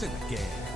c'est la guerre.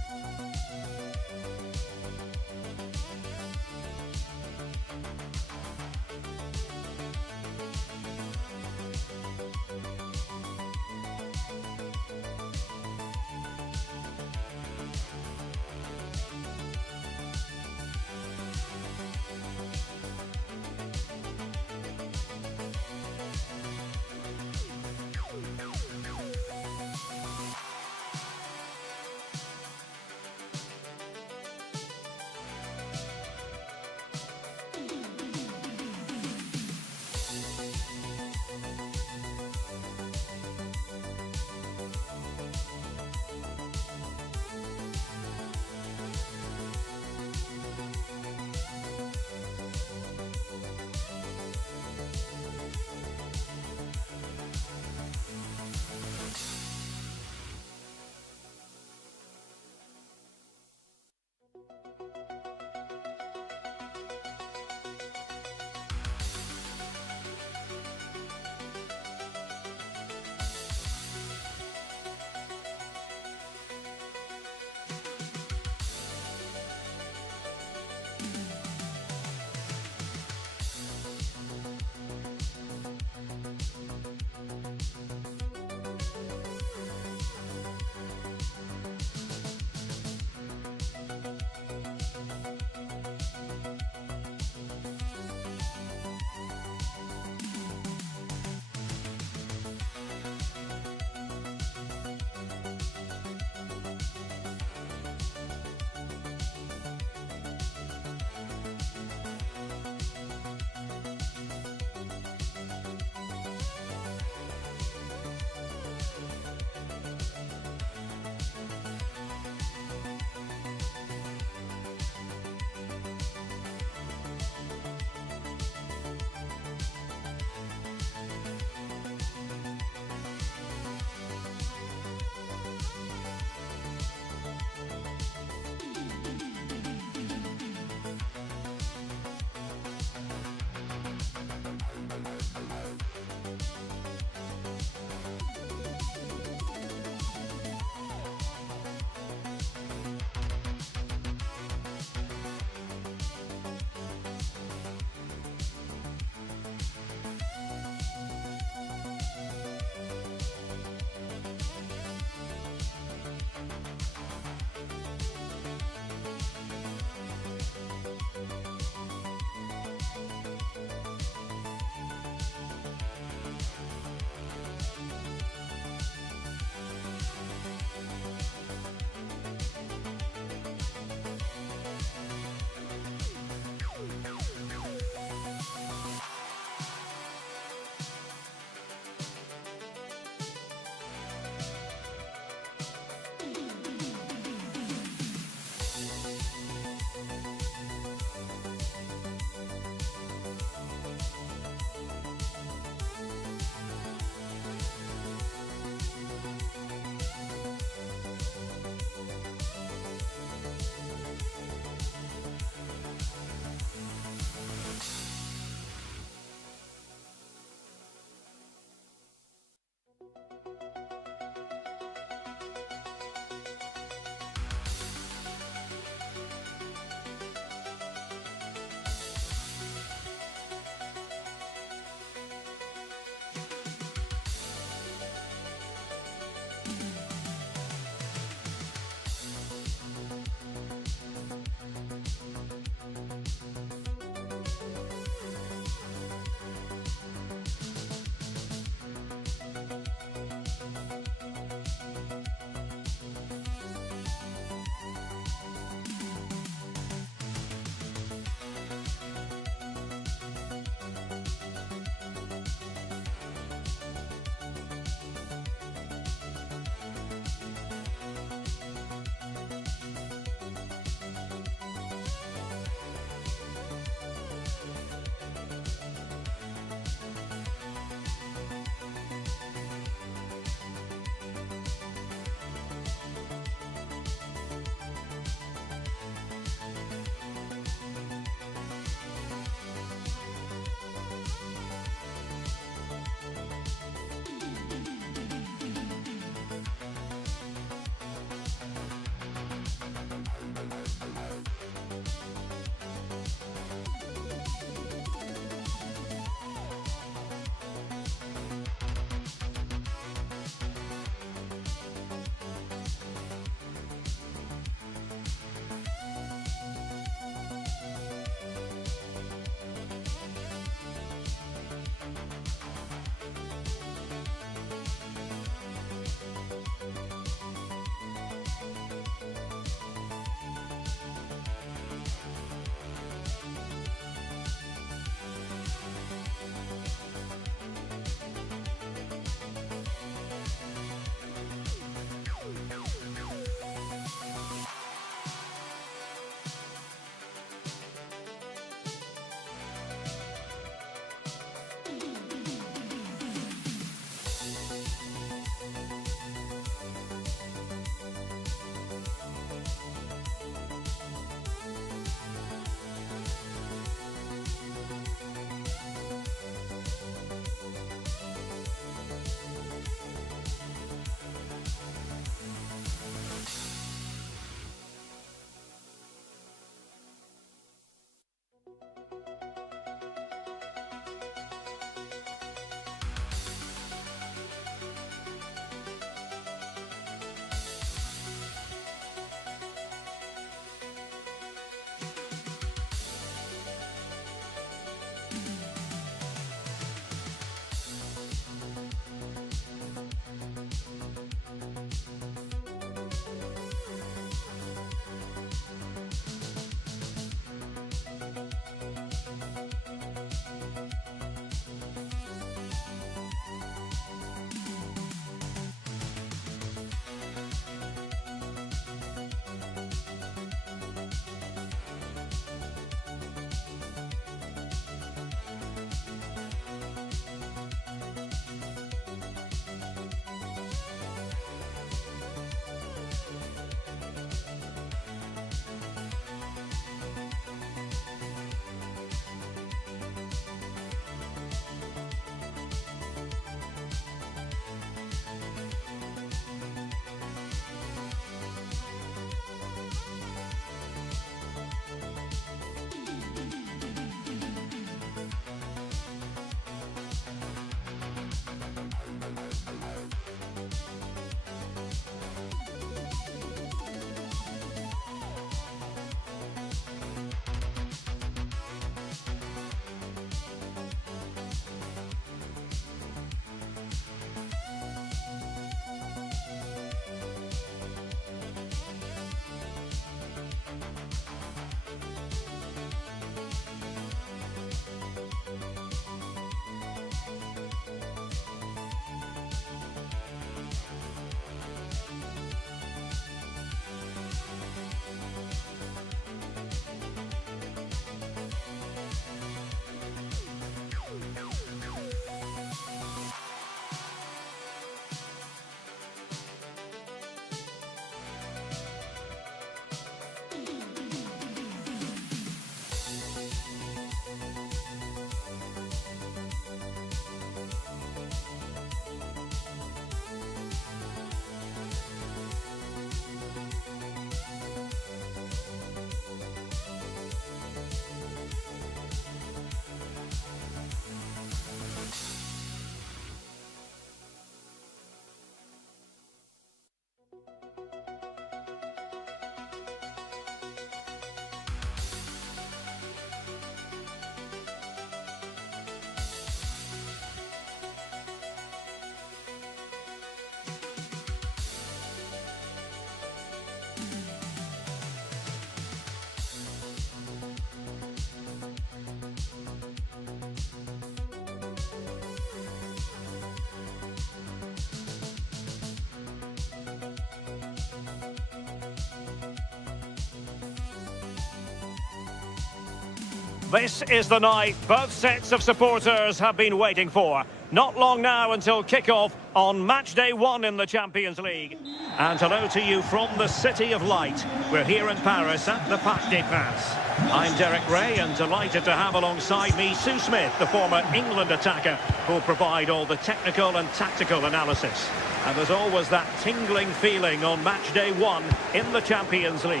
This is the night both sets of supporters have been waiting for. Not long now until kick-off on match day 1 in the Champions League. And hello to you from the City of Light. We're here in Paris at the Parc des Princes. I'm Derek Ray and delighted to have alongside me Sue Smith, the former England attacker, who'll provide all the technical and tactical analysis. And there's always that tingling feeling on match day 1 in the Champions League.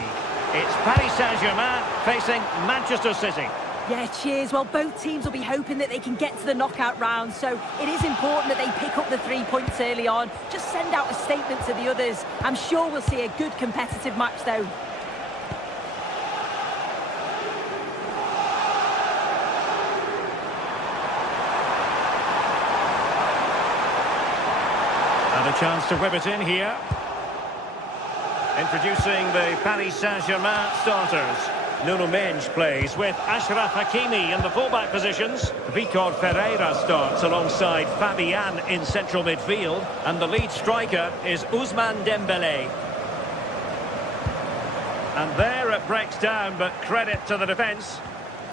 It's Paris Saint-Germain facing Manchester City. Yeah, cheers. Well, both teams will be hoping that they can get to the knockout round, so it is important that they pick up the 3 points early on. Just send out a statement to the others. I'm sure we'll see a good competitive match, though. And a chance to whip it in here. Introducing the Paris Saint-Germain starters. Nuno Mendes plays with Achraf Hakimi in the fullback positions. Victor Ferreira starts alongside Fabian in central midfield. And the lead striker is Ousmane Dembélé. And there it breaks down, but credit to the defence.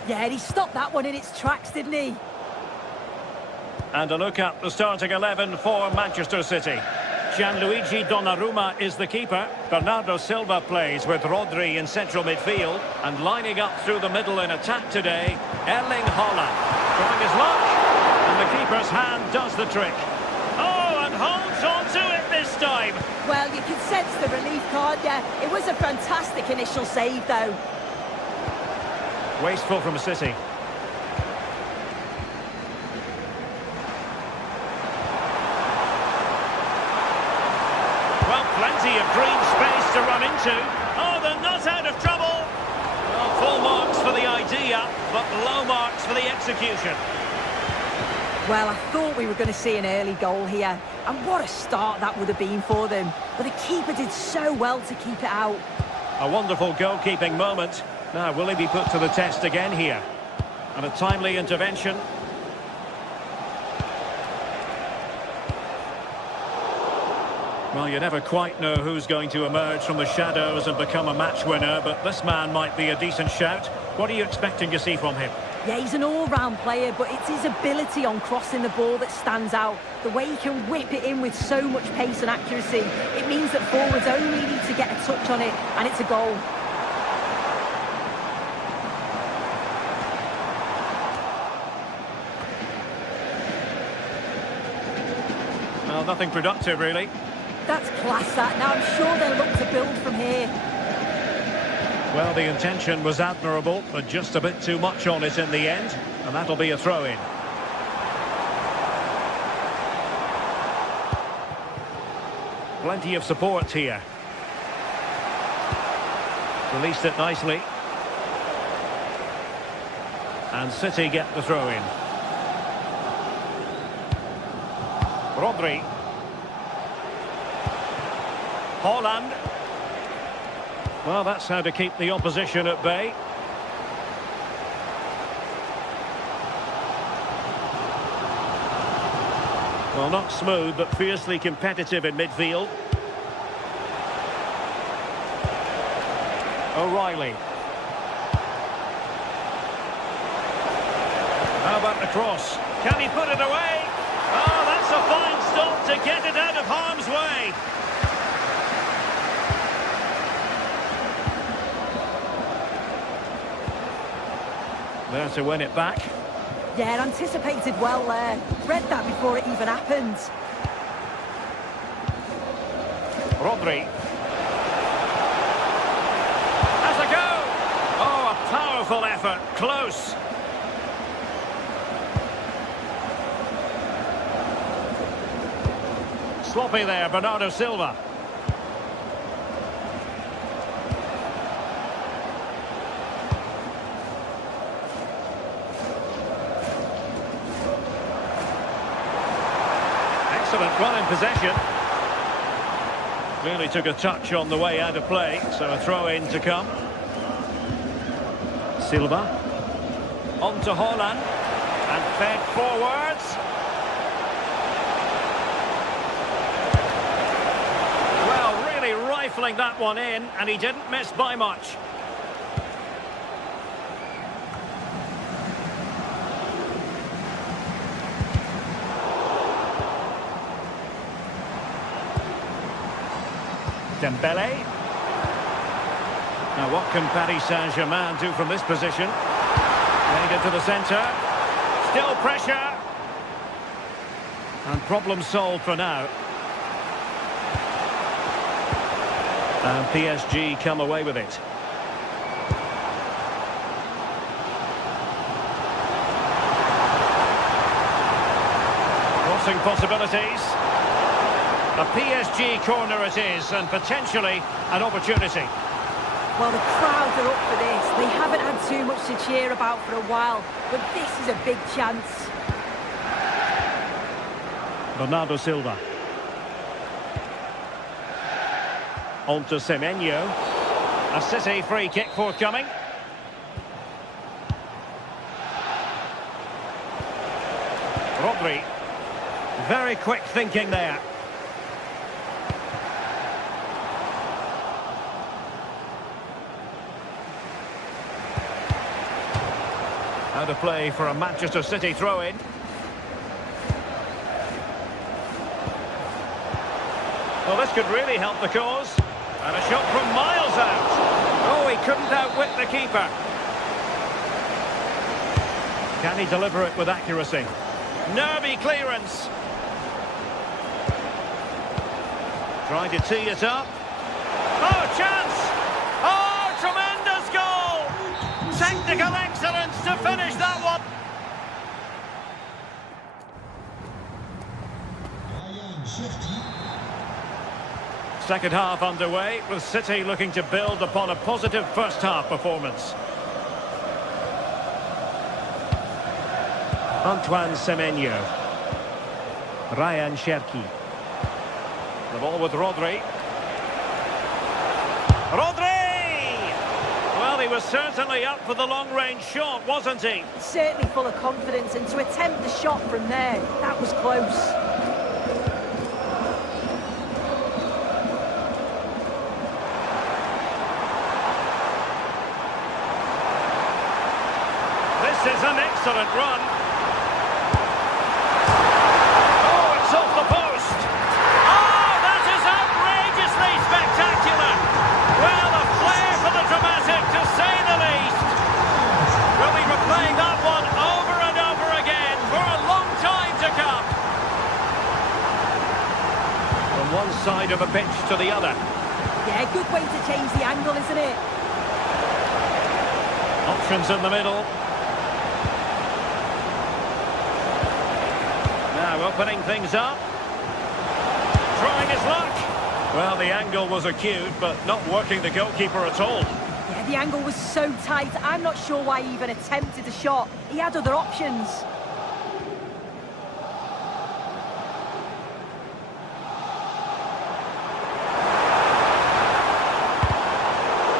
Yeah, he stopped that one in its tracks, didn't he? And a look at the starting 11 for Manchester City. Gianluigi Donnarumma is the keeper. Bernardo Silva plays with Rodri in central midfield. And lining up through the middle in attack today, Erling Haaland. Trying his luck, and the keeper's hand does the trick. Oh, and holds on to it this time. Well, you can sense the relief, can't you? It was a fantastic initial save, though. Wasteful from City. Well, plenty of green space to run into. Oh, they're not out of trouble. Well, full marks for the idea, but low marks for the execution. Well, I thought we were going to see an early goal here. And what a start that would have been for them. But the keeper did so well to keep it out. A wonderful goalkeeping moment. Now, will he be put to the test again here? And a timely intervention. Well, you never quite know who's going to emerge from the shadows and become a match winner, but this man might be a decent shout. What are you expecting to see from him? Yeah, he's an all-round player, but it's his ability on crossing the ball that stands out. The way he can whip it in with so much pace and accuracy. It means that forwards only need to get a touch on it, and it's a goal. Well, nothing productive, really. That's class, that. Now, I'm sure they'll look to build from here. Well, the intention was admirable, but just a bit too much on it in the end, and that'll be a throw-in. Plenty of support here. Released it nicely. And City get the throw-in. Rodri. Haaland. Well, that's how to keep the opposition at bay. Well, not smooth, but fiercely competitive in midfield. O'Reilly. How about the cross? Can he put it away? Oh, that's a fine stop to get it out of harm's way. There to win it back. Yeah, anticipated well there. Read that before it even happened. Rodri. Has a go! Oh, a powerful effort. Close. Sloppy there, Bernardo Silva. Excellent run in possession. Really took a touch on the way out of play, so a throw-in to come. Silva. On to Haaland. And fed forwards. Well, really rifling that one in, and he didn't miss by much. Dembele. Now what can Paris Saint-Germain do from this position? Played it to the centre. Still pressure. And problem solved for now. And PSG come away with it. Crossing possibilities. A PSG corner it is, and potentially an opportunity. Well, the crowds are up for this. They haven't had too much to cheer about for a while, but this is a big chance. Bernardo Silva. On to Semenyo. A City free kick forthcoming. Rodri. Very quick thinking there. How to play for a Manchester City throw-in. Well, this could really help the cause. And a shot from miles out. Oh, he couldn't outwit the keeper. Can he deliver it with accuracy? Nervy clearance. Trying to tee it up. Oh, chance! Oh, tremendous goal! Technical excellence to finish that one. Second half underway, with City looking to build upon a positive first half performance. Antoine Semenyo. Ryan Cherki. The ball with Rodri. Rodri! Well, he was certainly up for the long-range shot, wasn't he? Certainly full of confidence, and to attempt the shot from there, that was close. This is an excellent run. Oh, it's off the post. Oh, that is outrageously spectacular. Well, a flair for the dramatic, to say the least. We'll be replaying that one over and over again for a long time to come. From one side of the pitch to the other. Yeah, good way to change the angle, isn't it? Options in the middle. Now opening things up. Trying his luck. Well, the angle was acute, but not working the goalkeeper at all. Yeah, the angle was so tight. I'm not sure why he even attempted a shot. He had other options.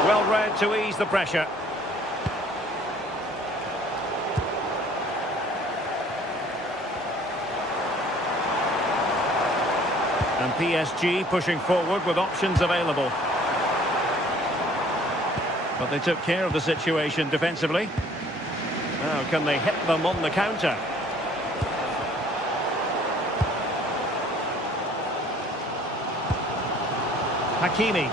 Well read to ease the pressure. And PSG pushing forward with options available. But they took care of the situation defensively. Now, can they hit them on the counter? Hakimi.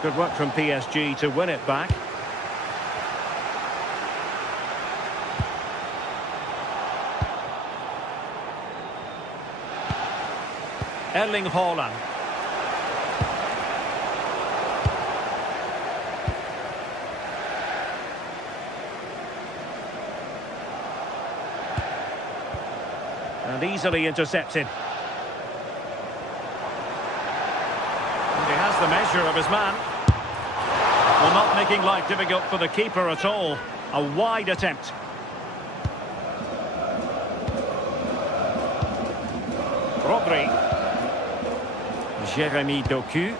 Good work from PSG to win it back. Erling Haaland. And easily intercepted. And he has the measure of his man. Well, not making life difficult for the keeper at all. A wide attempt. Rodri. Jeremy Doku.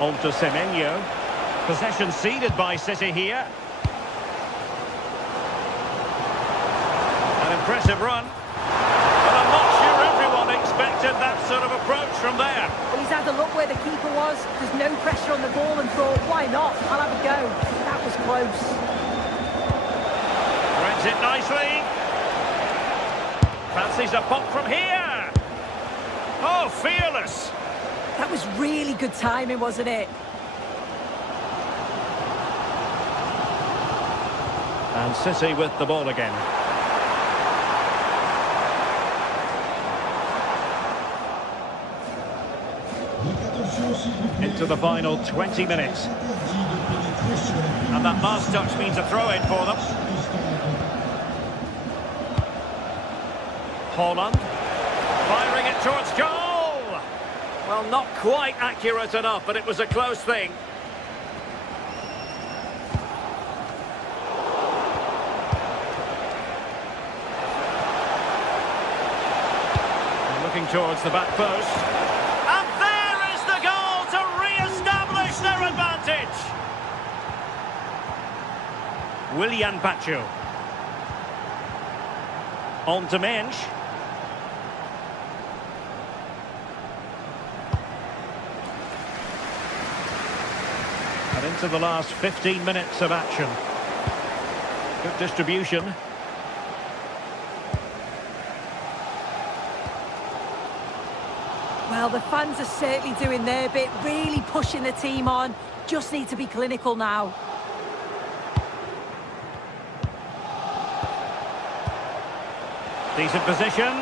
On to Semenyo. Possession ceded by City here. An impressive run. But I'm not sure everyone expected that sort of approach from there. Well, he's had a look where the keeper was. There's no pressure on the ball and thought, why not? I'll have a go. That was close. Threads it nicely. Fancies a pop from here. Oh, fearless. That was really good timing, wasn't it? And City with the ball again. Into the final 20 minutes. And that last touch means a throw-in for them. Holland. Firing it towards goal! Well, not quite accurate enough, but it was a close thing. Looking towards the back post. And there is the goal to re-establish their advantage. Willian Pacho. On to Mensch. And into the last 15 minutes of action. Good distribution. Well, the fans are certainly doing their bit, really pushing the team on. Just need to be clinical now. Decent position.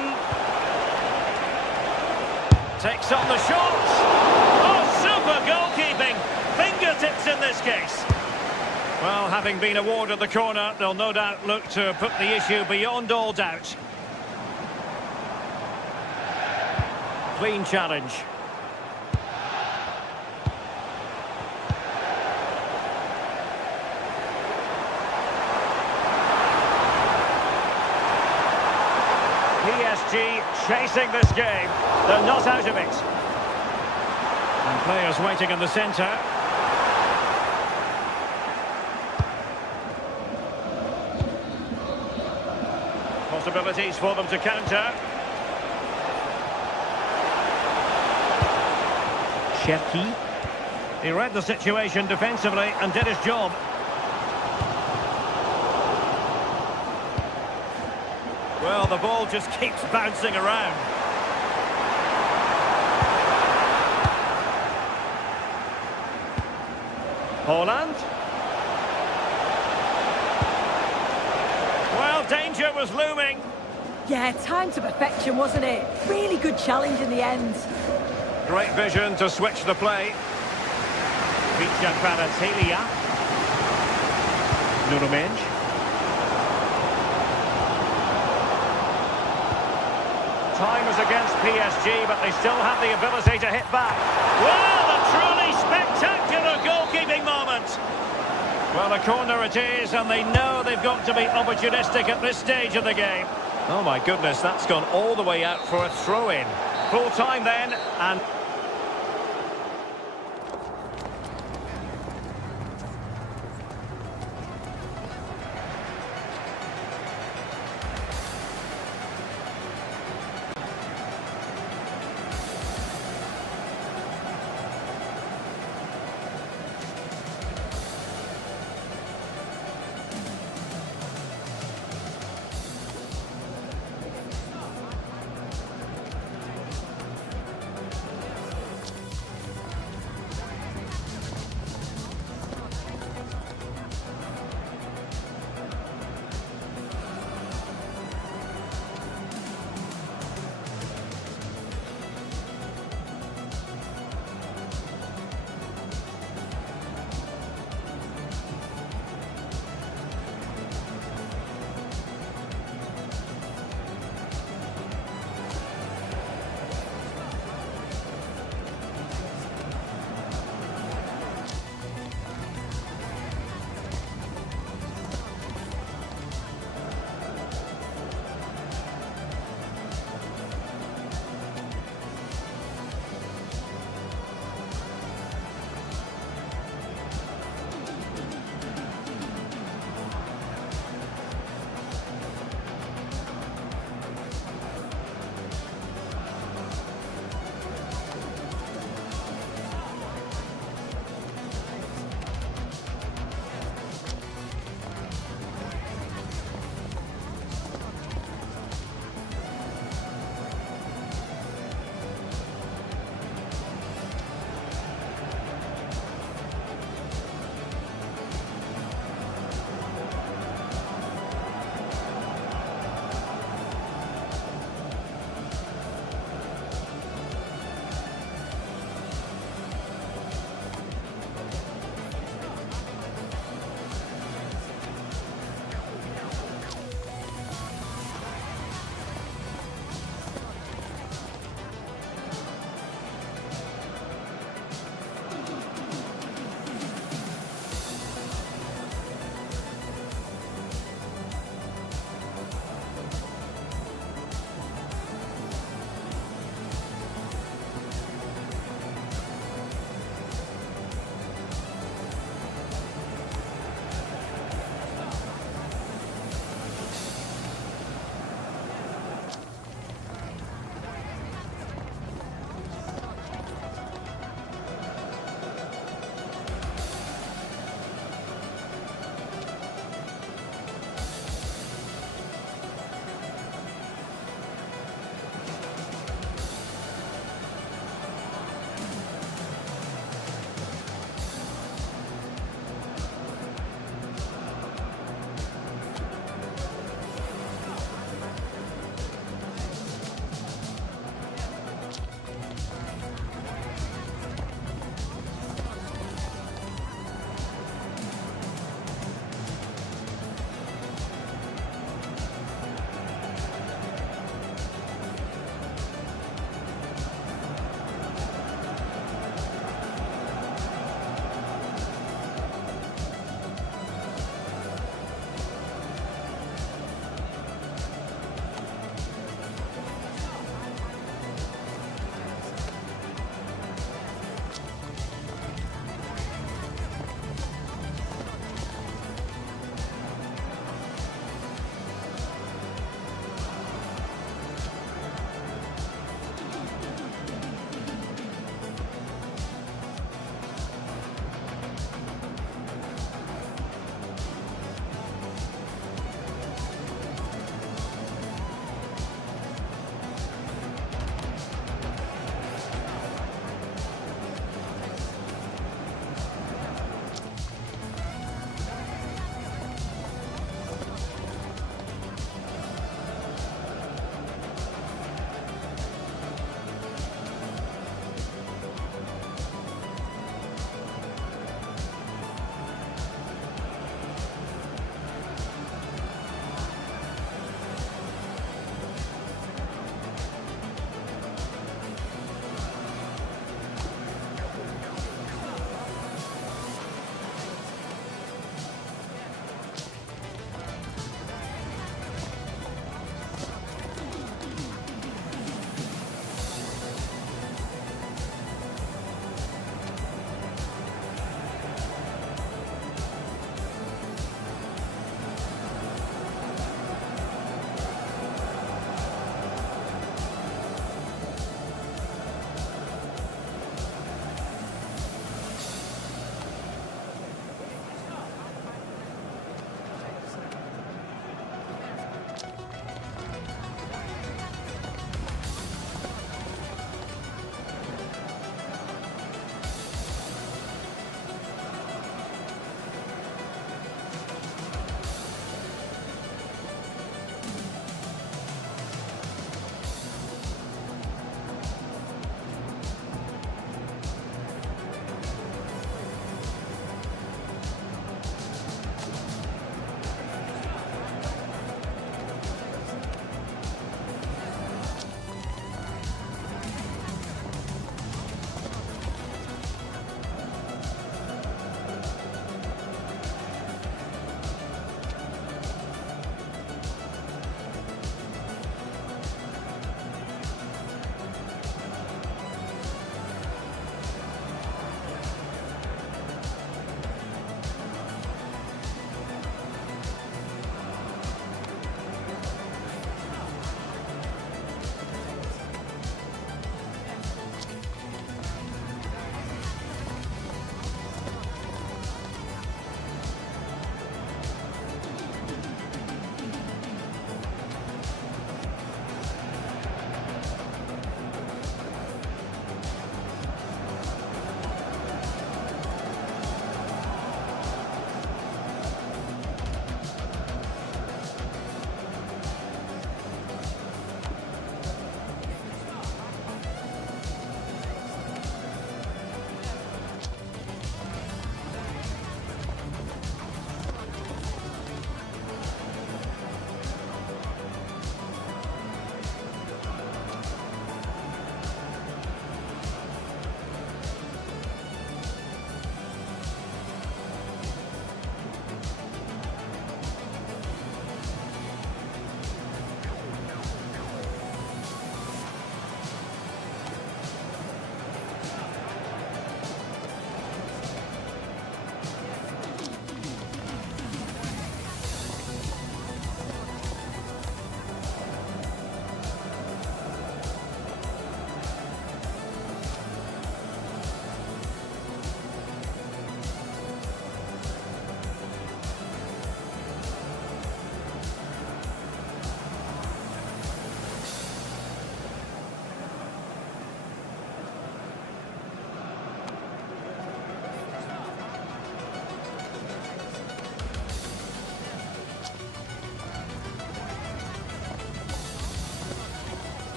Takes on the shot. Oh, super goalkeeping. Fingertips in this case. Well, having been awarded the corner, they'll no doubt look to put the issue beyond all doubt. Clean challenge. PSG chasing this game. They're not out of it. And players waiting in the centre. Possibilities for them to counter. Cherki. He read the situation defensively and did his job. Well, the ball just keeps bouncing around. Holland. Well, danger was looming. Yeah, time to perfection, wasn't it? Really good challenge in the end. Great vision to switch the play. Feature Kvaratskhelia. Nuno Mendes. Time is against PSG, but they still have the ability to hit back. Well, a truly spectacular goalkeeping moment. Well, a corner it is, and they know they've got to be opportunistic at this stage of the game. Oh my goodness, that's gone all the way out for a throw-in. Full time then, and...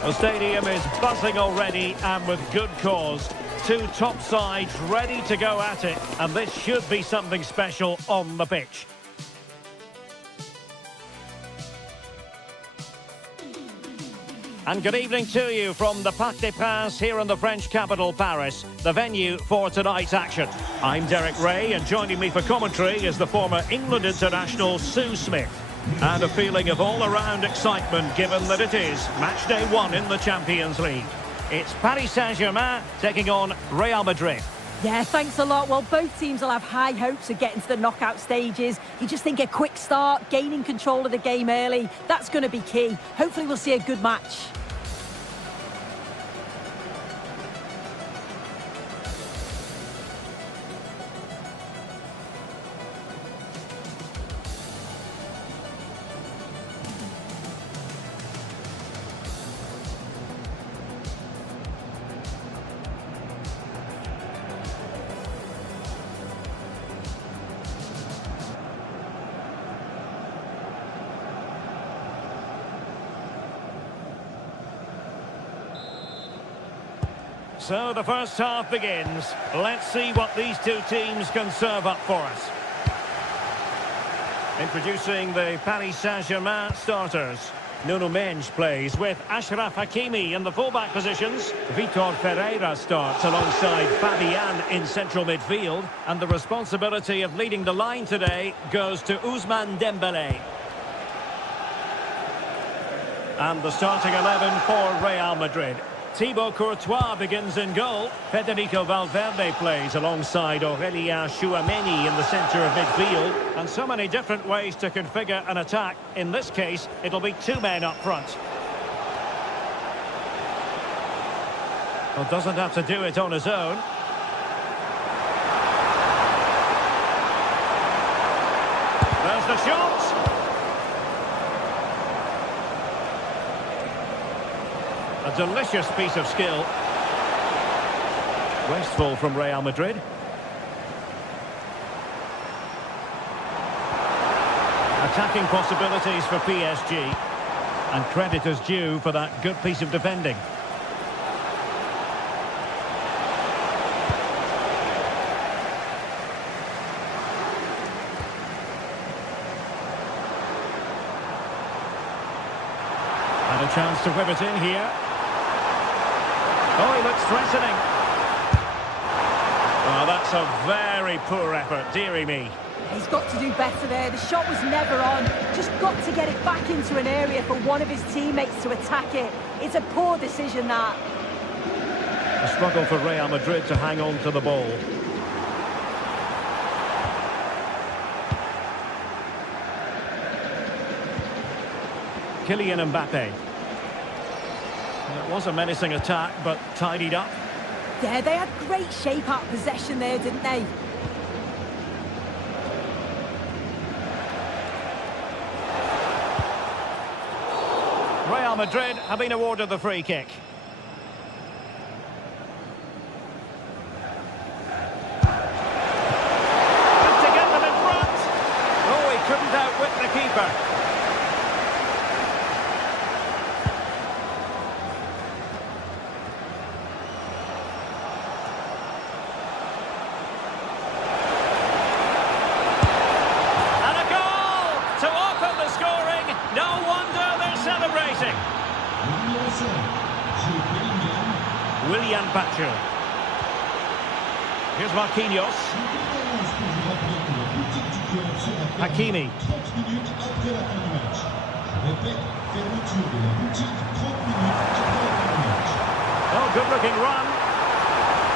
The stadium is buzzing already, and with good cause. Two top sides ready to go at it, and this should be something special on the pitch. And good evening to you from the Parc des Princes here in the French capital, Paris, the venue for tonight's action. I'm Derek Ray, and joining me for commentary is the former England international Sue Smith. And a feeling of all-around excitement given that it is match day 1 in the Champions League. It's Paris Saint-Germain taking on Real Madrid. Yeah, thanks a lot. Well, both teams will have high hopes of getting to the knockout stages. You just think a quick start, gaining control of the game early, that's going to be key. Hopefully we'll see a good match. So the first half begins. Let's see what these two teams can serve up for us. Introducing the Paris Saint-Germain starters. Nuno Mendes plays with Achraf Hakimi in the fullback positions. Vitor Ferreira starts alongside Fabian in central midfield. And the responsibility of leading the line today goes to Ousmane Dembélé. And the starting 11 for Real Madrid. Thibaut Courtois begins in goal. Federico Valverde plays alongside Aurélien Tchouameni in the centre of midfield. And so many different ways to configure an attack. In this case, it'll be two men up front. Well, doesn't have to do it on his own. There's the shot! A delicious piece of skill. Wasteful from Real Madrid. Attacking possibilities for PSG. And credit is due for that good piece of defending. And a chance to whip it in here. Oh, he looks threatening. Oh, that's a very poor effort, dearie me. He's got to do better there. The shot was never on. Just got to get it back into an area for one of his teammates to attack it. It's a poor decision, that. A struggle for Real Madrid to hang on to the ball. Kylian Mbappe. It was a menacing attack, but tidied up. Yeah, they had great shape out possession there, didn't they? Real Madrid have been awarded the free kick. To get them in front. Oh, he couldn't outwit the keeper. Willian Pacho. Here's Marquinhos. Hakimi. Oh, good looking run.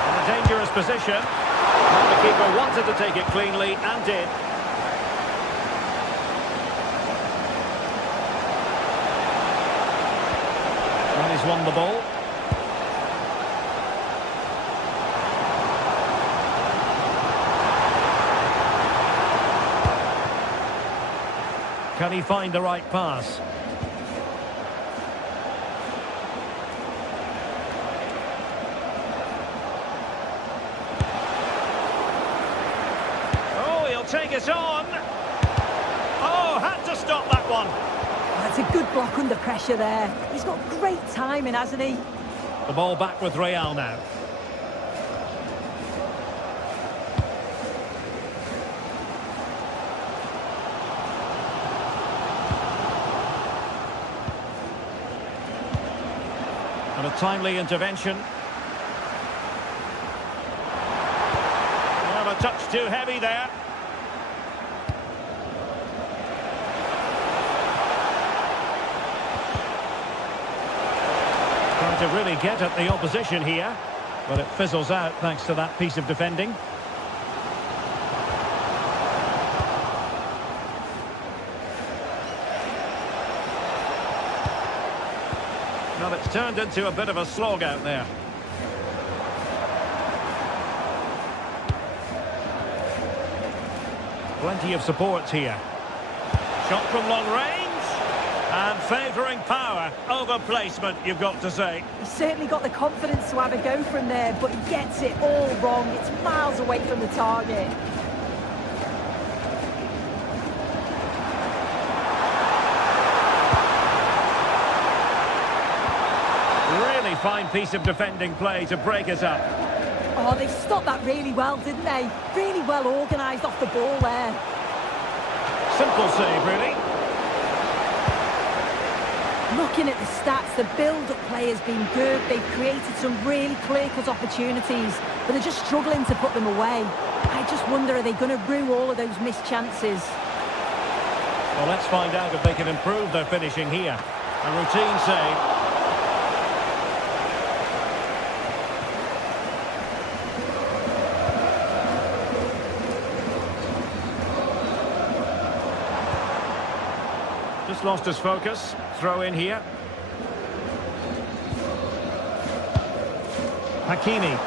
In a dangerous position. And the keeper wanted to take it cleanly and did. And he's won the ball. Can he find the right pass? Oh, he'll take it on. Oh, had to stop that one. Well, It's a good block under pressure there. He's got great timing, hasn't he? The ball back with Real now. And a timely intervention. Well, a touch too heavy there. Trying to really get at the opposition here, but it fizzles out thanks to that piece of defending. Well, it's turned into a bit of a slog out there. Plenty of support here. Shot from long range. And favouring power over placement, you've got to say. He's certainly got the confidence to have a go from there, but he gets it all wrong. It's miles away from the target. Really fine piece of defending play to break us up. Oh, they stopped that really well, didn't they? Really well organised off the ball there. Simple save, really. Looking at the stats, the build-up play has been good. They've created some really clear-cut opportunities, but they're just struggling to put them away. I just wonder, are they going to rue all of those missed chances? Well, let's find out if they can improve their finishing here. A routine save. Just lost his focus. Throw in here. Hakimi.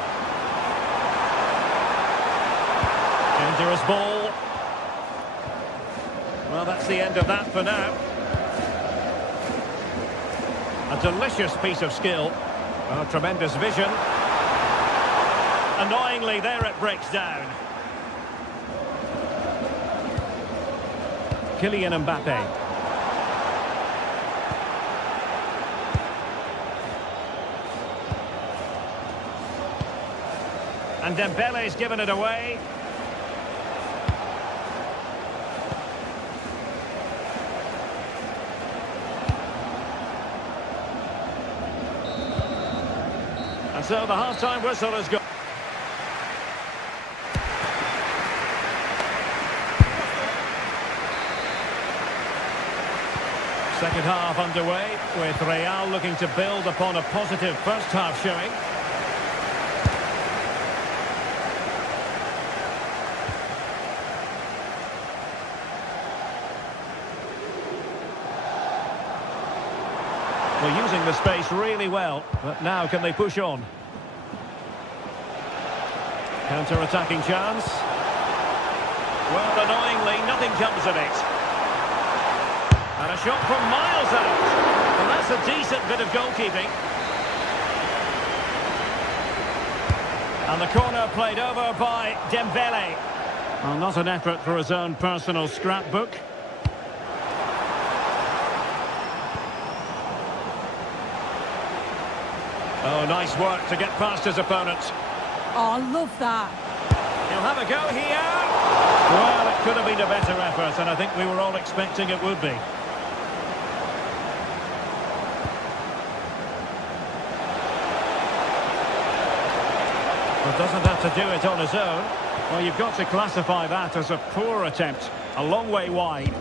Dangerous ball. Well, that's the end of that for now. A delicious piece of skill. Oh, tremendous vision. Annoyingly, there it breaks down. Kylian Mbappe. And Dembele's given it away. And so the half-time whistle has gone. Second half underway, with Real looking to build upon a positive first half showing. Well, using the space really well, but now can they push on? Counter-attacking chance. Well, annoyingly, nothing comes of it. And a shot from miles out. And that's a decent bit of goalkeeping. And the corner played over by Dembele. Well, not an effort for his own personal scrapbook. Oh, nice work to get past his opponent. Oh, I love that. He'll have a go here. Well, it could have been a better effort, and I think we were all expecting it would be. But doesn't have to do it on his own. Well, you've got to classify that as a poor attempt. A long way wide.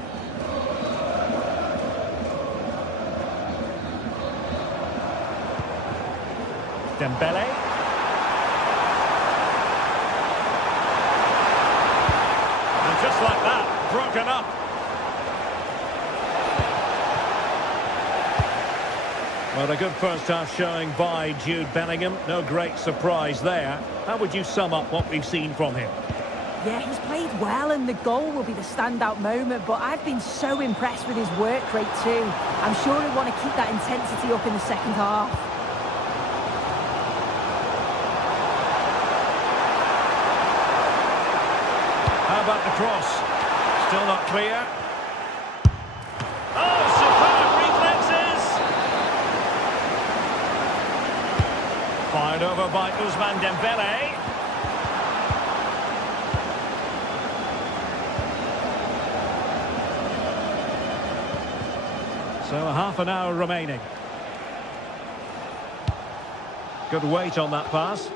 Dembele. And just like that, broken up. Well, a good first half showing by Jude Bellingham. No great surprise there. How would you sum up what we've seen from him? Yeah, he's played well, and the goal will be the standout moment, but I've been so impressed with his work rate too. I'm sure he'll want to keep that intensity up in the second half. How about the cross? Still not clear. Oh, superb Carried over by Ousmane Dembele. So half an hour remaining. Good weight on that pass.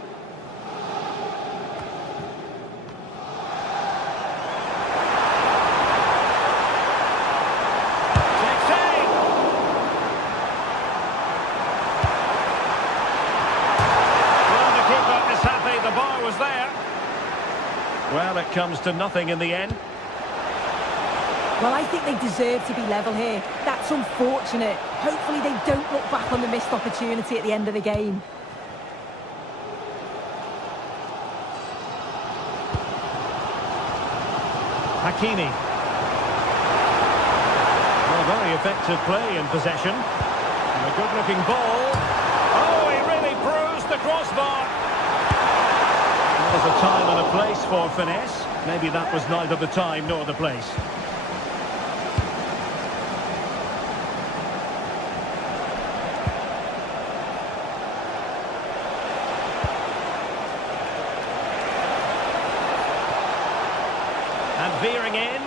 Well, it comes to nothing in the end. Well, I think they deserve to be level here. That's unfortunate. Hopefully they don't look back on the missed opportunity at the end of the game. Hakimi. Well, very effective play in possession. And a good-looking ball. Oh, he really bruised the crossbar. There's a time and a place for finesse. Maybe that was neither the time nor the place. And veering in.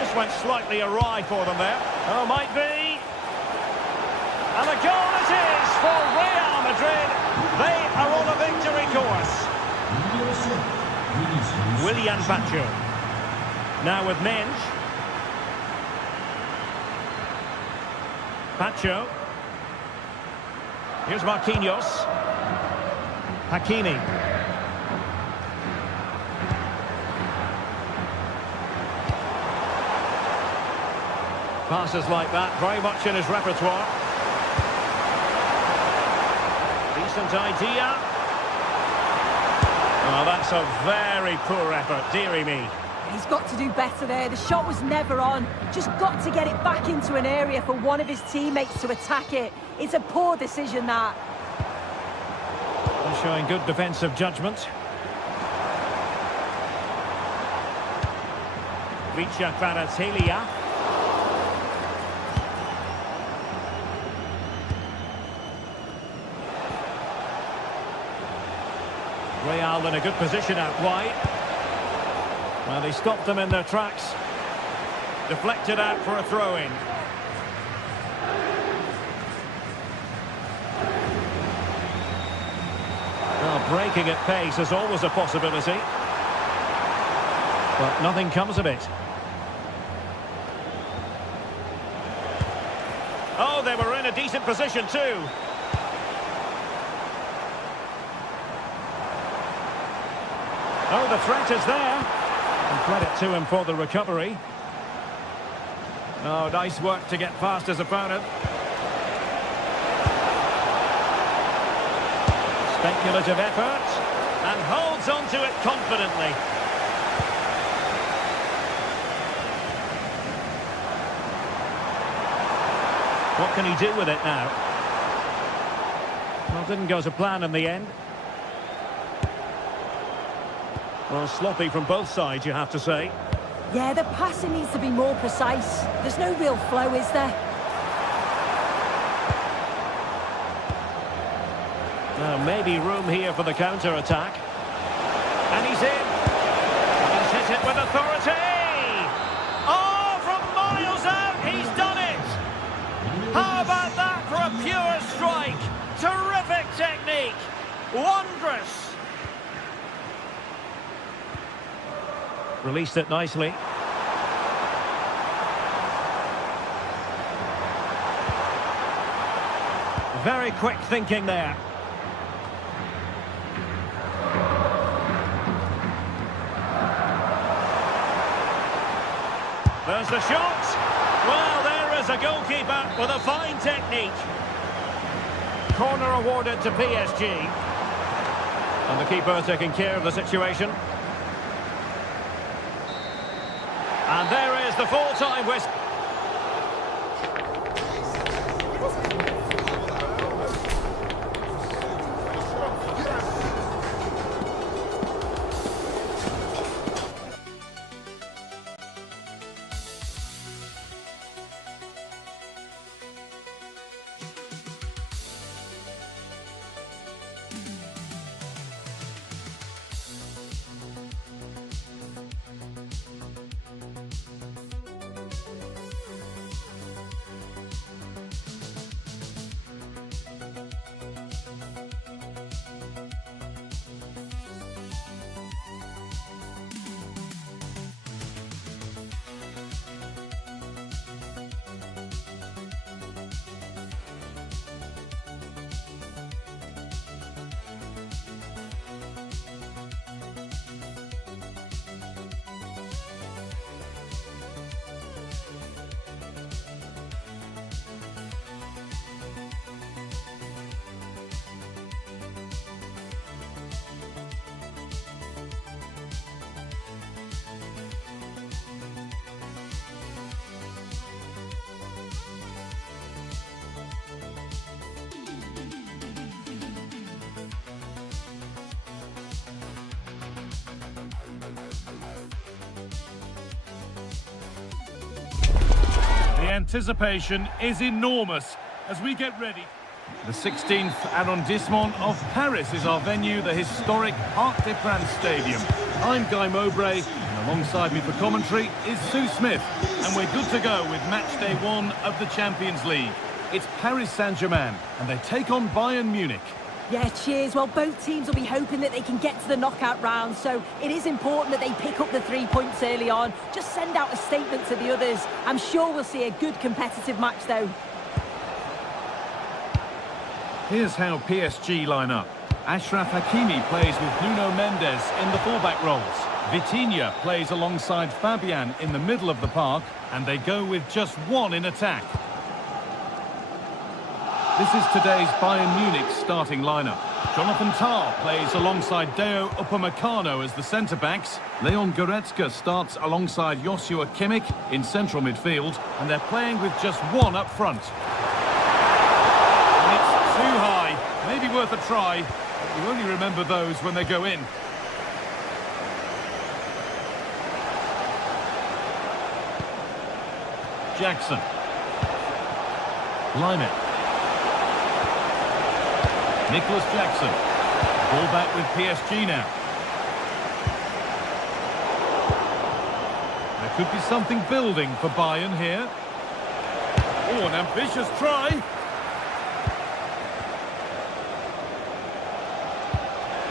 This went slightly awry for them there. Oh, might be. And a goal it is for Real Madrid. They are on a victory course. Willian Pacho. Now with Menj. Pacho. Here's Marquinhos. Hakimi. Passes like that, very much in his repertoire. Decent idea. Oh, that's a very poor effort, dearie me. He's got to do better there. The shot was never on. Just got to get it back into an area for one of his teammates to attack it. It's a poor decision, that. They're showing good defensive judgment. Vicha Kvaratskhelia. Real in a good position out wide. Well, they stopped them in their tracks. Deflected out for a throw-in. Well, breaking at pace is always a possibility. But nothing comes of it. Oh, they were in a decent position too. Oh, the threat is there. And credit to him for the recovery. Oh, nice work to get past his opponent. Speculative effort. And holds on to it confidently. What can he do with it now? Well, didn't go to plan in the end. Well, sloppy from both sides, you have to say. Yeah, the passing needs to be more precise. There's no real flow, is there? Now, maybe room here for the counter-attack. And he's in. He's hit it with authority. Oh, from miles out, he's done it. How about that for a pure strike? Terrific technique. Wondrous. Released it nicely. Very quick thinking there. There's the shot. Well, there is a goalkeeper with a fine technique. Corner awarded to PSG. And the keeper taking care of the situation. And there is the full-time whistle. anticipation is enormous as we get ready. The 16th arrondissement of Paris is our venue, the historic Parc des Princes Stadium. I'm Guy Mowbray, and alongside me for commentary is Sue Smith. And we're good to go with match day 1 of the Champions League. It's Paris Saint-Germain, and they take on Bayern Munich. Yeah, cheers. Well, both teams will be hoping that they can get to the knockout round, so it is important that they pick up the 3 points early on. Just send out a statement to the others. I'm sure we'll see a good competitive match, though. Here's how PSG line up. Achraf Hakimi plays with Nuno Mendes in the fullback roles. Vitinha plays alongside Fabian in the middle of the park, and they go with just one in attack. This is today's Bayern Munich starting lineup. Jonathan Tah plays alongside Deo Upamecano as the centre-backs. Leon Goretzka starts alongside Joshua Kimmich in central midfield, and they're playing with just one up front. And it's too high, maybe worth a try, but you only remember those when they go in. Jackson. Lyman. Nicholas Jackson. Ball back with PSG now. There could be something building for Bayern here. Oh, an ambitious try.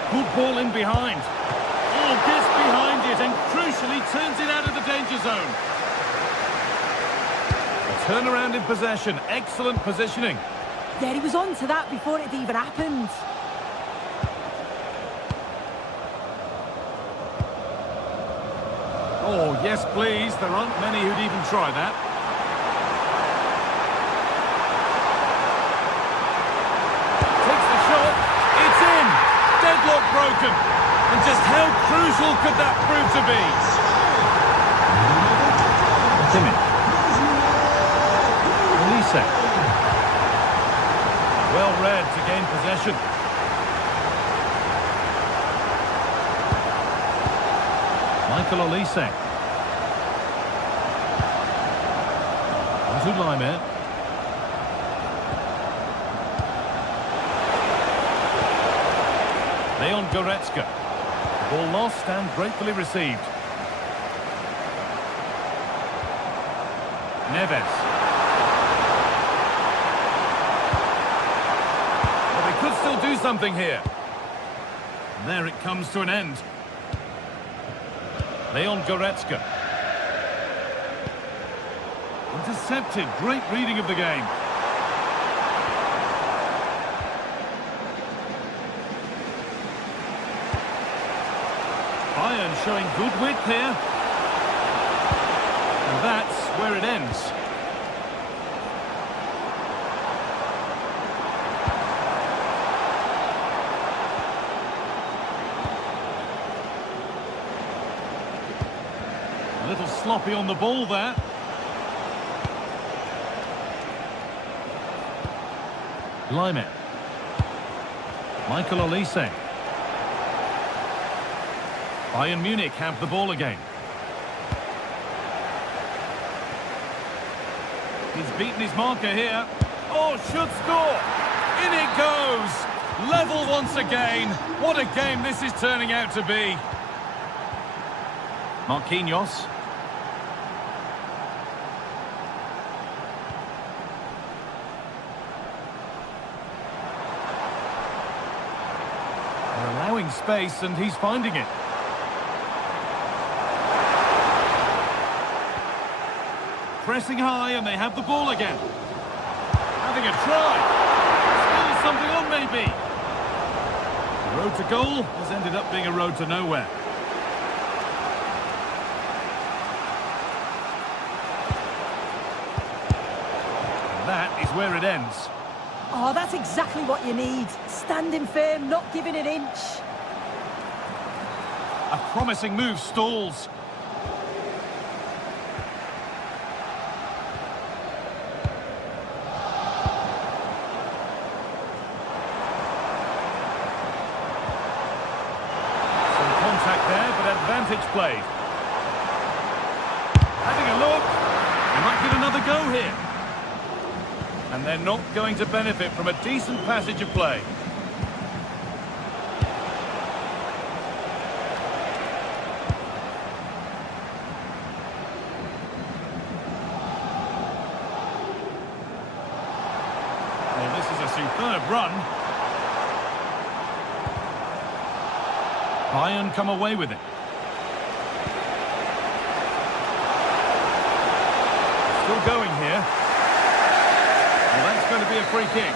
Good ball in behind. Oh, gets behind it and crucially turns it out of the danger zone. A turnaround in possession. Excellent positioning. Yeah, he was on to that before it even happened. Oh, yes, please. There aren't many who'd even try that. Takes the shot. It's in. Deadlock broken. And just how crucial could that prove to be? Kimmich. Olise. Well read to gain possession. Michael Olise. Onto Lyman. Leon Goretzka. Ball lost and gratefully received. Neves. Could still do something here. And there it comes to an end. Leon Goretzka. Intercepted. Great reading of the game. Bayern showing good width here. And that's where it ends. A little sloppy on the ball there. Lyman. Michael Olise. Bayern Munich have the ball again. He's beaten his marker here. Oh, should score. In it goes. Level once again. What a game this is turning out to be. Marquinhos. They're allowing space and he's finding it. Pressing high and they have the ball again. Having a try. Still something on maybe. The road to goal has ended up being a road to nowhere. And that is where it ends. Oh, that's exactly what you need. Standing firm, not giving an inch. A promising move stalls. Advantage played. Having a look. He might get another go. go here. And they're not going to benefit from a decent passage of play. Well, this is a superb run. Bayern come away with it. Still going here. Well, that's going to be a free kick.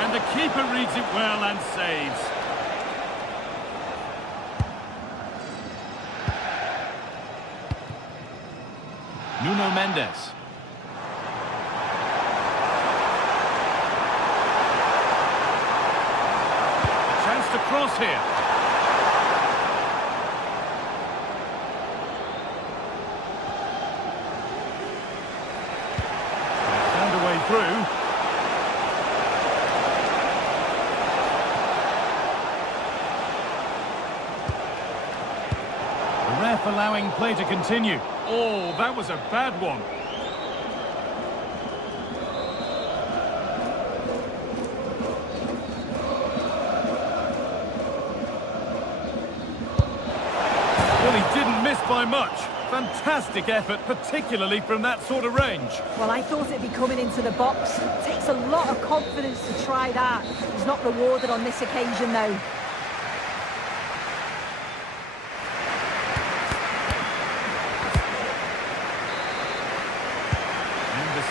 And the keeper reads it well and saves. Nuno Mendes. Chance to cross here. Found a way through. The ref allowing play to continue. Oh, that was a bad one. Well, he didn't miss by much. Fantastic effort, particularly from that sort of range. Well, I thought it'd be coming into the box. It takes a lot of confidence to try that. He's not rewarded on this occasion, though.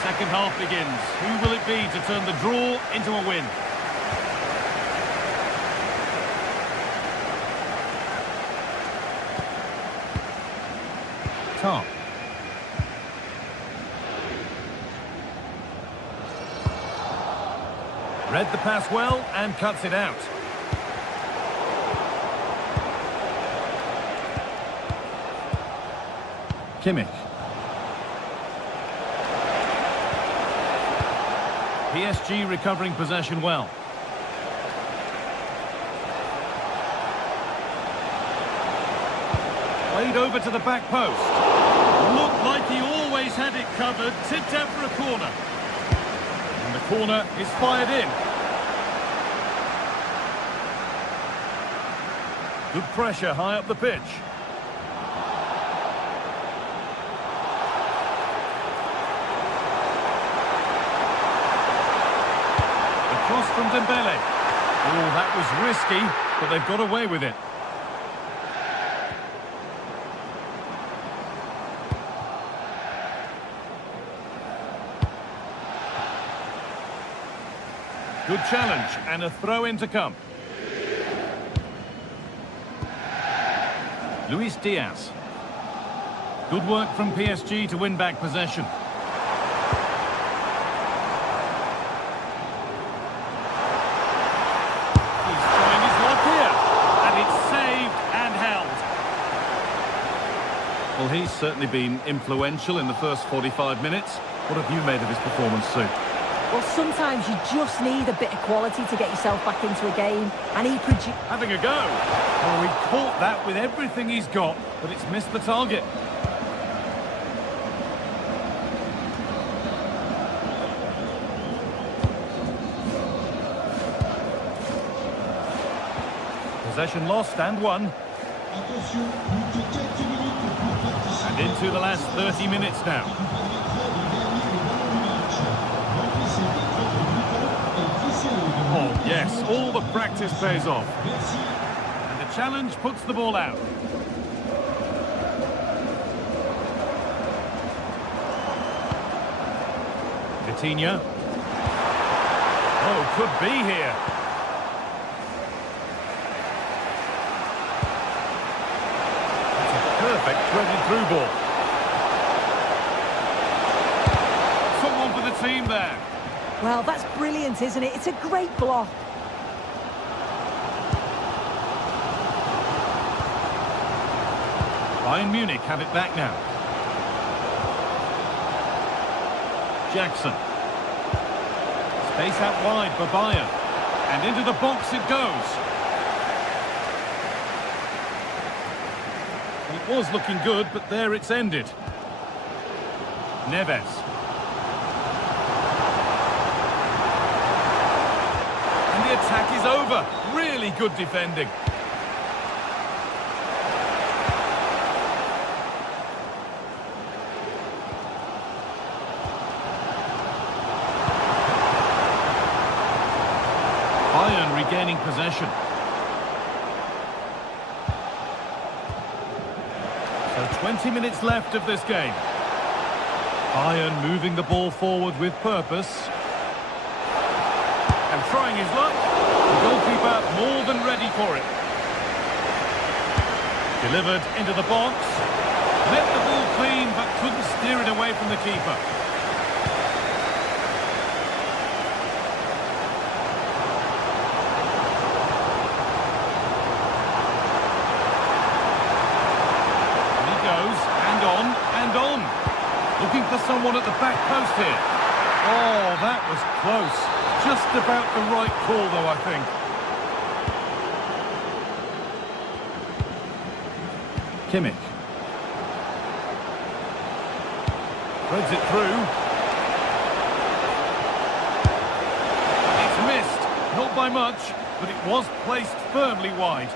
Second half begins. Who will it be to turn the draw into a win? Top. Read the pass well and cuts it out. Kimmich. PSG recovering possession well. Played over to the back post. Looked like he always had it covered. Tipped out for a corner. And the corner is fired in. Good pressure high up the pitch. Cross from Dembele. Oh, that was risky, but they've got away with it. Good challenge, and a throw-in to come. Luis Diaz. Good work from PSG to win back possession. Well, he's certainly been influential in the first 45 minutes. What have you made of his performance, Sue? Well, sometimes you just need a bit of quality to get yourself back into a game, and he produced... Having a go. Oh, he caught that with everything he's got, but it's missed the target. Possession lost and won. And into the last 30 minutes now. Oh, yes, all the practice pays off. And the challenge puts the ball out. Vitinha. Oh, could be here. Perfect threaded through ball. Someone for the team there. Well, that's brilliant, isn't it? It's a great block. Bayern Munich have it back now. Jackson. Space out wide for Bayern. And into the box it goes. It was looking good, but there it's ended. Neves. And the attack is over. Really good defending. Bayern regaining possession. So 20 minutes left of this game. Bayern moving the ball forward with purpose. And trying his luck. The goalkeeper more than ready for it. Delivered into the box. Let the ball clean, but couldn't steer it away from the keeper. Looking for someone at the back post here. Oh, that was close. Just about the right call, though, I think. Kimmich. Threads it through. It's missed. Not by much, but it was placed firmly wide.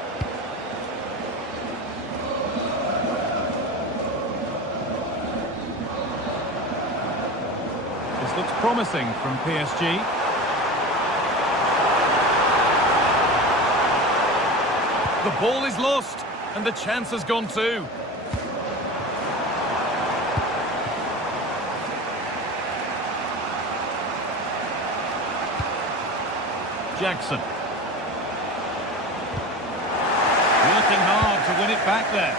Looks promising from PSG. The ball is lost, and the chance has gone too. Jackson. Working hard to win it back there.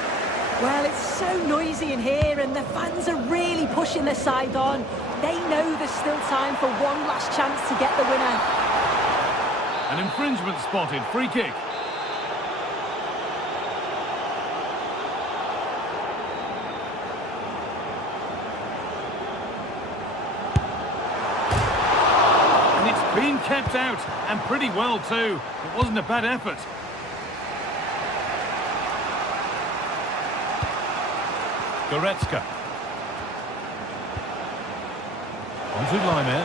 Well, it's so noisy in here, and the fans are really pushing their side on. They know there's still time for one last chance to get the winner. An infringement spotted. Free kick. And it's been kept out, and pretty well too. It wasn't a bad effort. Goretzka. Onto Laimer.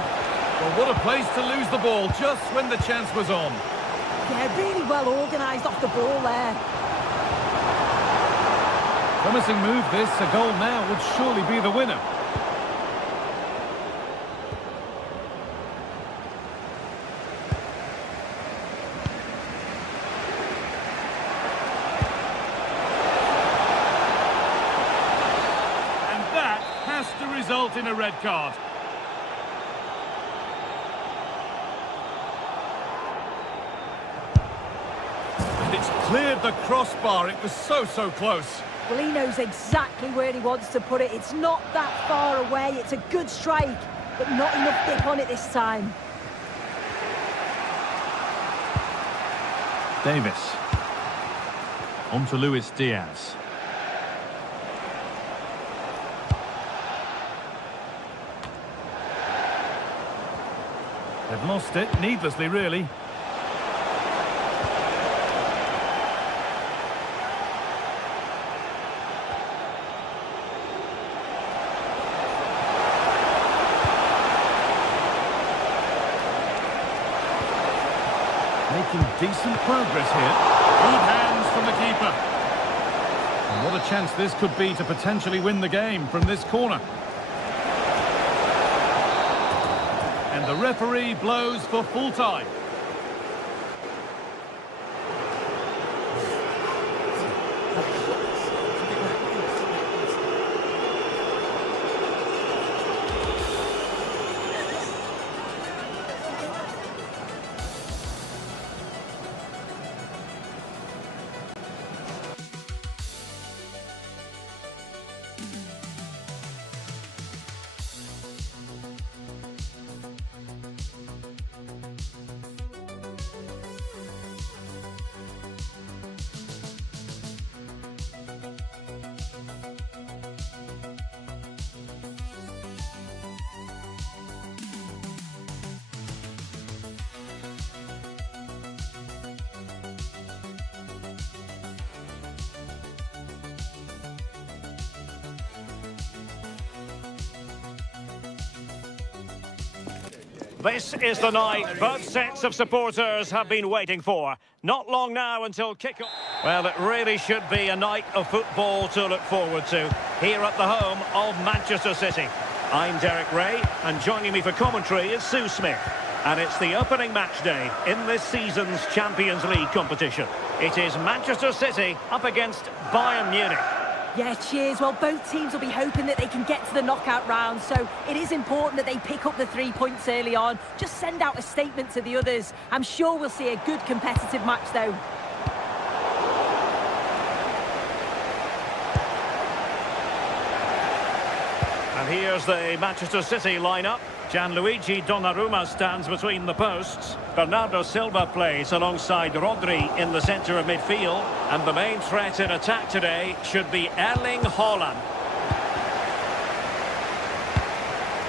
Well, what a place to lose the ball just when the chance was on. Yeah, really well organised off the ball there. Promising move this. A goal now would surely be the winner. And that has to result in a red card. Cleared the crossbar. It was so close. Well, he knows exactly where he wants to put it. It's not that far away. It's a good strike, but not enough dip on it this time. Davis. On to Luis Diaz. They've lost it, needlessly really. Making decent progress here. Good hands from the keeper. And what a chance this could be to potentially win the game from this corner. And the referee blows for full time. This is the night both sets of supporters have been waiting for. Not long now until kick-off. Well, it really should be a night of football to look forward to here at the home of Manchester City. I'm Derek Ray, and joining me for commentary is Sue Smith. And it's the opening match day in this season's Champions League competition. It is Manchester City up against Bayern Munich. Yeah, cheers. Well, both teams will be hoping that they can get to the knockout round, so it is important that they pick up the 3 points early on. Just send out a statement to the others. I'm sure we'll see a good competitive match, though. And here's the Manchester City lineup. Gianluigi Donnarumma stands between the posts. Bernardo Silva plays alongside Rodri in the centre of midfield. And the main threat in attack today should be Erling Haaland.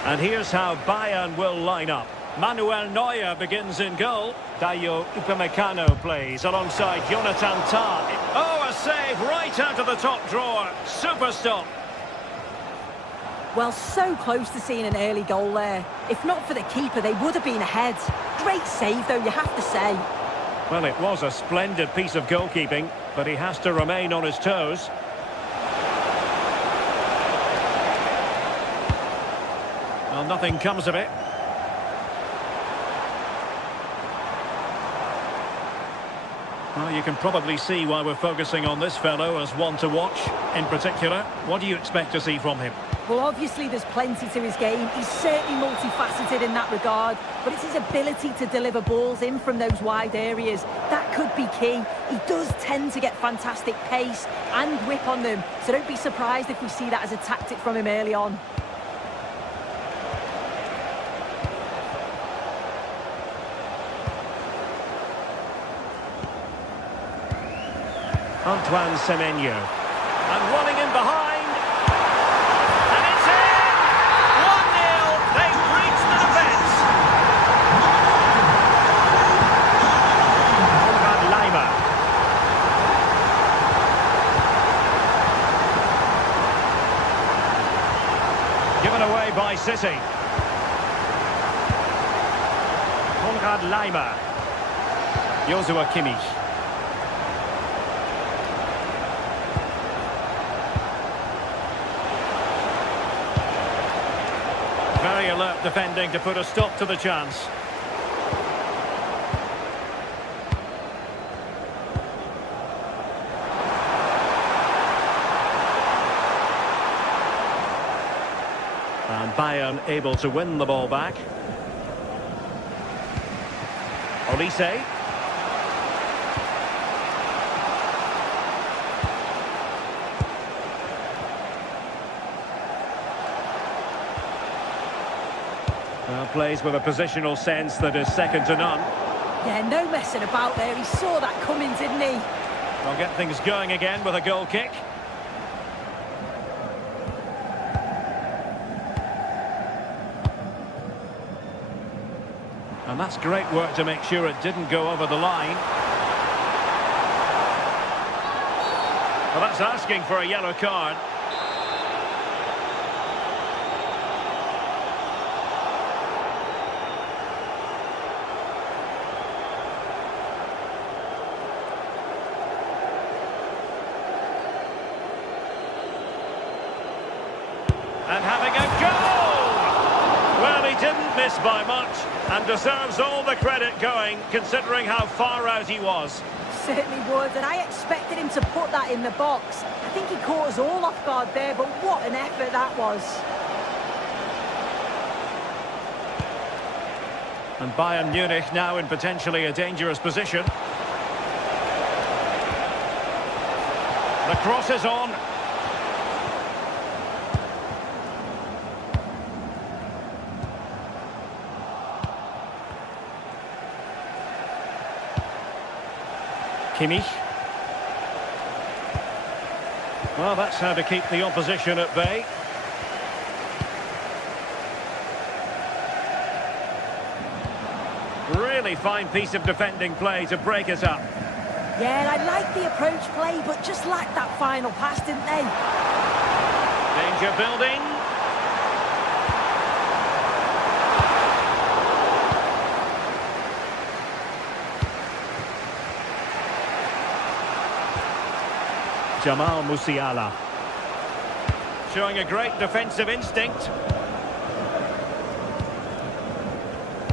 And here's how Bayern will line up. Manuel Neuer begins in goal. Dayo Upamecano plays alongside Jonathan Tah. Oh, a save right out of the top drawer. Super stop. Well, so close to seeing an early goal there. If not for the keeper, they would have been ahead. Great save, though, you have to say. Well, it was a splendid piece of goalkeeping, but he has to remain on his toes. Well, nothing comes of it. Well, you can probably see why we're focusing on this fellow as one to watch. In particular, what do you expect to see from him? Well, obviously there's plenty to his game. He's certainly multifaceted in that regard, but it's his ability to deliver balls in from those wide areas. That could be key. He does tend to get fantastic pace and whip on them, so don't be surprised if we see that as a tactic from him early on. Antoine Semenyo. And running in behind. And it's in! 1-0. They've breached the defence. Konrad Laimer. Given away by City. Konrad Laimer. Joshua Kimmich. Very alert defending to put a stop to the chance. And Bayern able to win the ball back. Olise. Plays with a positional sense that is second to none. Yeah, no messing about there. He saw that coming, didn't he? We'll get things going again with a goal kick. And that's great work to make sure it didn't go over the line. Well, that's asking for a yellow card. And having a goal! Well, he didn't miss by much and deserves all the credit going, considering how far out he was. Certainly would, and I expected him to put that in the box. I think he caught us all off guard there, but what an effort that was. And Bayern Munich now in potentially a dangerous position. The cross is on. Kimmich. Well, that's how to keep the opposition at bay. Really fine piece of defending play to break us up. Yeah, I like the approach play, but just lacked that final pass, didn't they? Danger building. Jamal Musiala. Showing a great defensive instinct.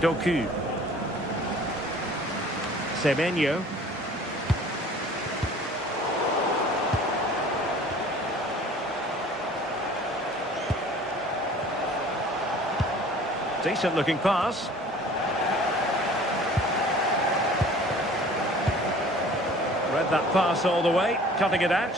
Doku. Semenyo. Decent looking pass. Read that pass all the way, cutting it out.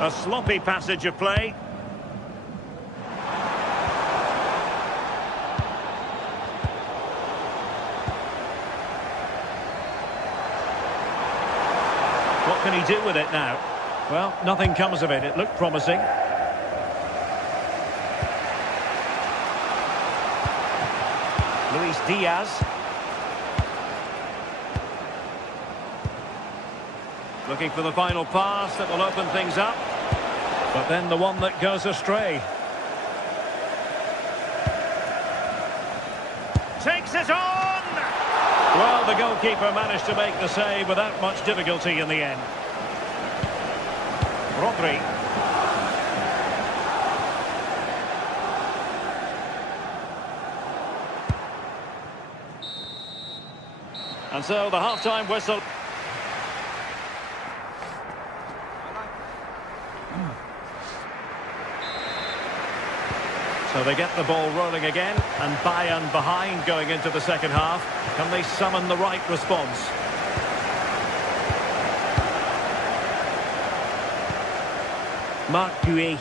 A sloppy passage of play. What can he do with it now? Well, nothing comes of it. It looked promising. Luis Diaz. Looking for the final pass that will open things up. But then the one that goes astray. Takes it on! Well, the goalkeeper managed to make the save without much difficulty in the end. Rodri. And so the half-time whistle. So they get the ball rolling again, and Bayern behind going into the second half. Can they summon the right response? Marc Guehi.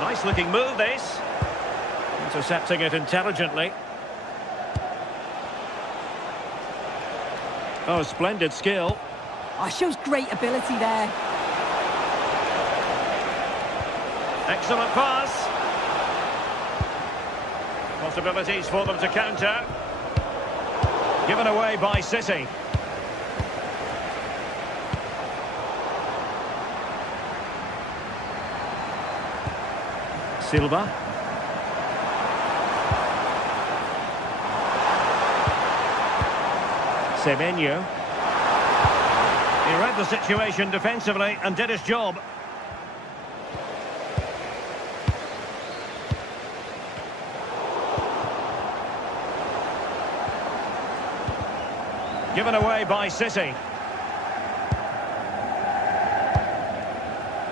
Nice looking move this. Intercepting it intelligently. Oh, splendid skill. Oh, shows great ability there. Excellent pass. Possibilities for them to counter. Given away by City. Silva. Semenyo. He read the situation defensively and did his job. Given away by City.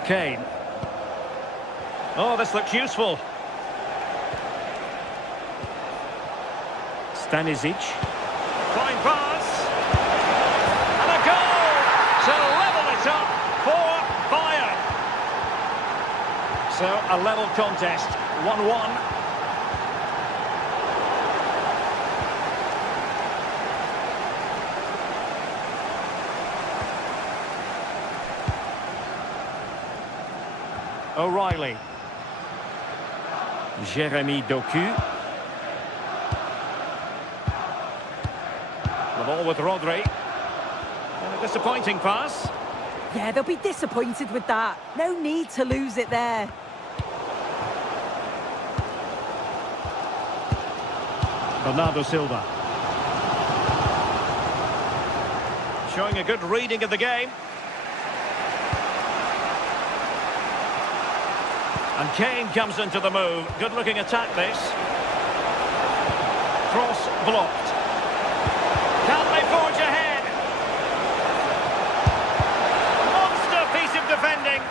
Kane. Oh, this looks useful. Stanisic. Fine pass. And a goal to level it up for Bayern. So, a level contest. 1-1. O'Reilly. Jeremy Doku. The ball with Rodri. And a disappointing pass. Yeah, they'll be disappointed with that. No need to lose it there. Bernardo Silva. Showing a good reading of the game. And Kane comes into the move. Good-looking attack, this. Cross blocked. Can they forge ahead? Monster piece of defending.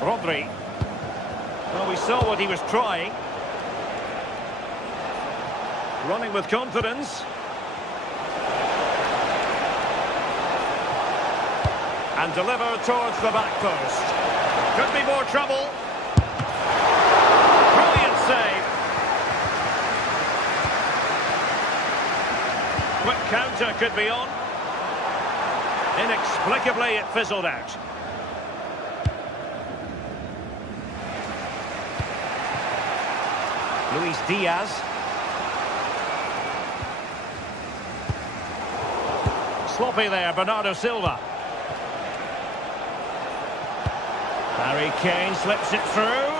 Rodri. Well, we saw what he was trying. Running with confidence. And deliver towards the back post. Could be more trouble. Brilliant save. Quick counter could be on. Inexplicably, it fizzled out. Luis Diaz. Sloppy there, Bernardo Silva. Harry Kane slips it through.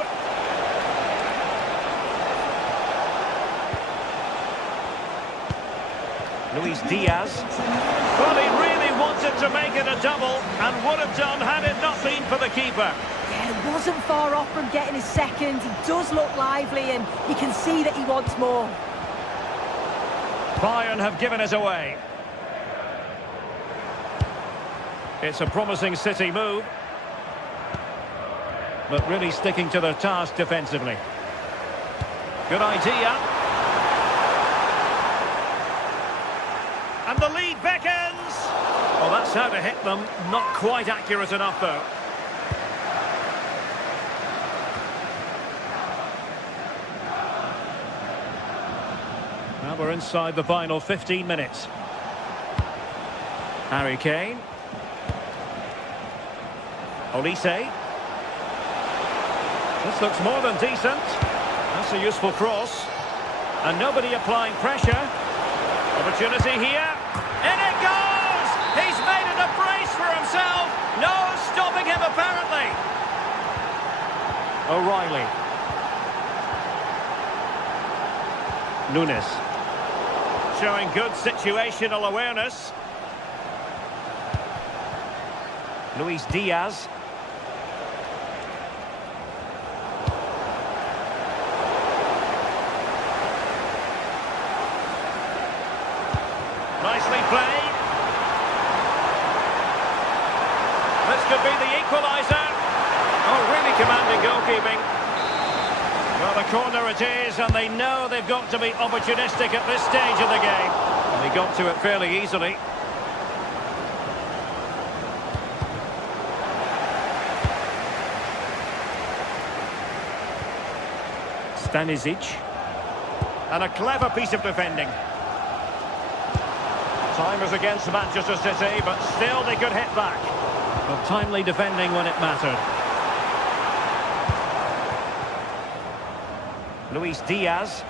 Luis Diaz. Well, he really wanted to make it a double and would have done had it not been for the keeper. Yeah, it wasn't far off from getting his second. He does look lively and you can see that he wants more. Bayern have given it away. It's a promising City move, but really sticking to their task defensively. Good idea. And the lead beckons. Well, that's how to hit them. Not quite accurate enough, though. Now we're inside the final 15 minutes. Harry Kane. Olise. This looks more than decent. That's a useful cross. And nobody applying pressure. Opportunity here. In it goes! He's made it a brace for himself. No stopping him, apparently. O'Reilly. Nunes. Showing good situational awareness. Luis Diaz. Nicely played. This could be the equaliser. Oh, really commanding goalkeeping. Well, the corner it is, and they know they've got to be opportunistic at this stage of the game. And they got to it fairly easily. Stanisic. And a clever piece of defending. Time was against Manchester City, but still they could hit back. But timely defending when it mattered. Luis Diaz.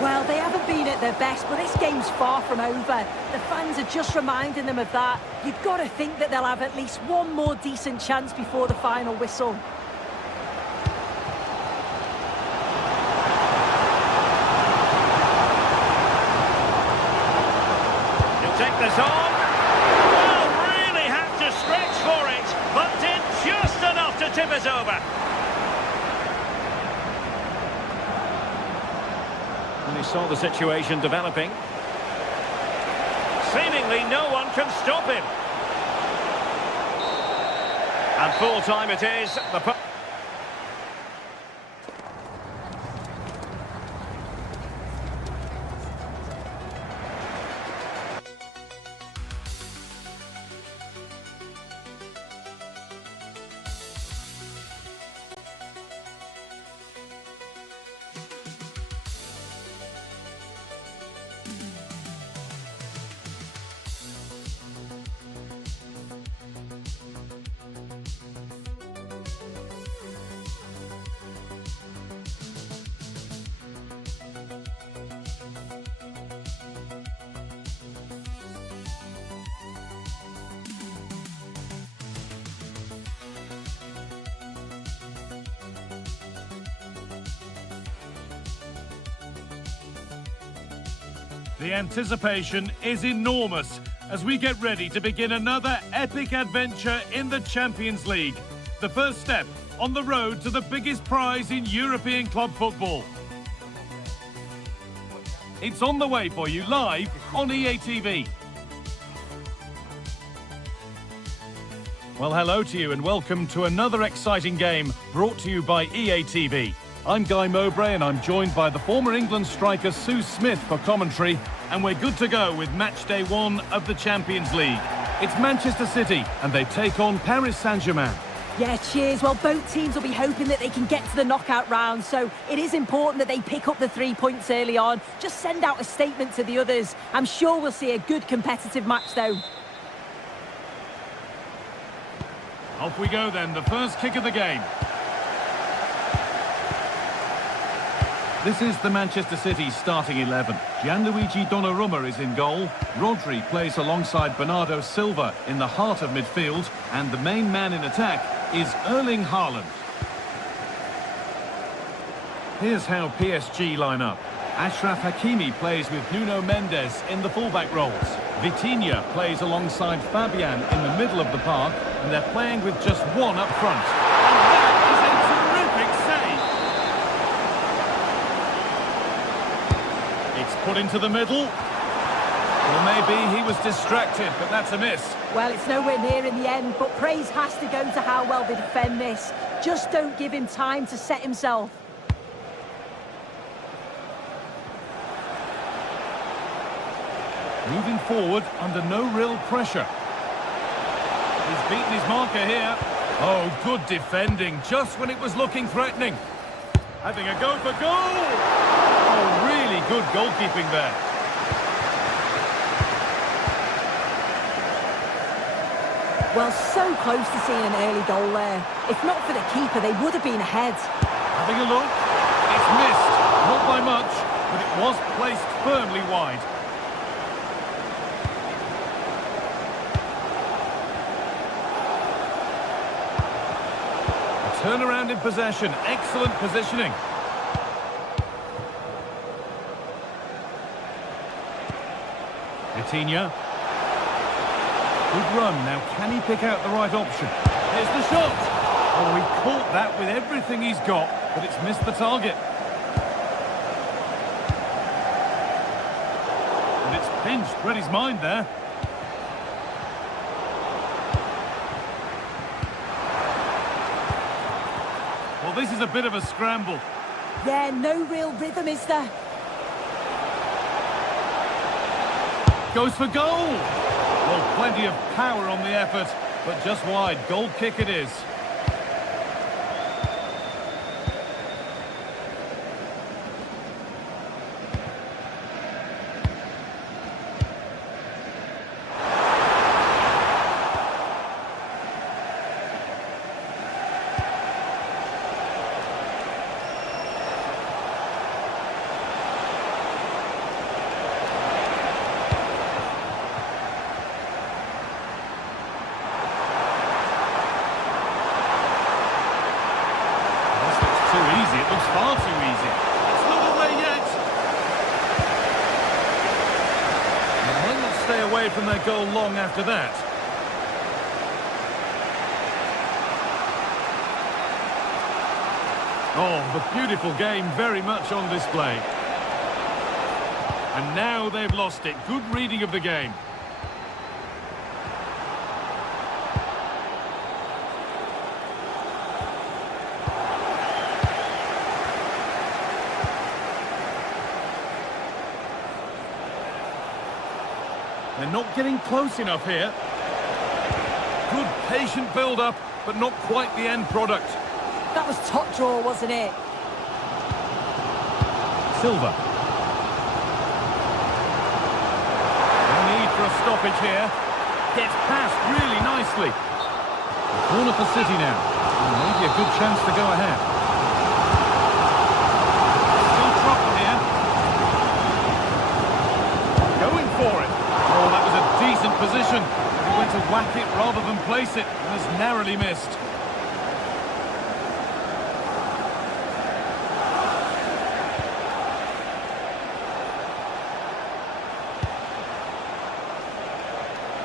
Well, they haven't been at their best, but this game's far from over. The fans are just reminding them of that. You've got to think that they'll have at least one more decent chance before the final whistle. Take this on. Well, really had to stretch for it, but did just enough to tip it over. And he saw the situation developing. Seemingly no one can stop him. And full time it is. The anticipation is enormous as we get ready to begin another epic adventure in the Champions League. The first step on the road to the biggest prize in European club football. It's on the way for you live on EA TV. Well, hello to you and welcome to another exciting game brought to you by EA TV. I'm Guy Mowbray and I'm joined by the former England striker Sue Smith for commentary, and we're good to go with match day 1 of the Champions League. It's Manchester City and they take on Paris Saint-Germain. Yeah, cheers. Well, both teams will be hoping that they can get to the knockout round, so it is important that they pick up the 3 points early on. Just send out a statement to the others. I'm sure we'll see a good competitive match though. Off we go then, the first kick of the game. This is the Manchester City starting 11. Gianluigi Donnarumma is in goal. Rodri plays alongside Bernardo Silva in the heart of midfield. And the main man in attack is Erling Haaland. Here's how PSG line up. Achraf Hakimi plays with Nuno Mendes in the fullback roles. Vitinha plays alongside Fabian in the middle of the park. And they're playing with just one up front. And that is a terrific save! It's put into the middle. Well, maybe he was distracted, but that's a miss. Well, it's nowhere near in the end, but praise has to go to how well they defend this. Just don't give him time to set himself. Moving forward under no real pressure. He's beaten his marker here. Oh, good defending, just when it was looking threatening. Having a go for goal! Oh, really good goalkeeping there. Well, so close to seeing an early goal there. If not for the keeper, they would have been ahead. Having a look. It's missed. Not by much, but it was placed firmly wide. Turnaround in possession. Excellent positioning. Vitinha. Good run. Now, can he pick out the right option? Here's the shot. Oh, he caught that with everything he's got, but it's missed the target. And it's pinched. Read his mind there. Well, this is a bit of a scramble. Yeah, no real rhythm, is there? Goes for goal! Well, plenty of power on the effort, but just wide. Goal kick it is. Far too easy. It's not away yet. They might not stay away from their goal long after that. Oh, the beautiful game very much on display. And now they've lost it. Good reading of the game. They're not getting close enough here. Good patient build-up, but not quite the end product. That was top draw, wasn't it? Silva. No need for a stoppage here. Gets past really nicely. Corner for City now. And maybe a good chance to go ahead. Still trouble here. Going for it. Oh, that was a decent position. He went to whack it rather than place it, and has narrowly missed.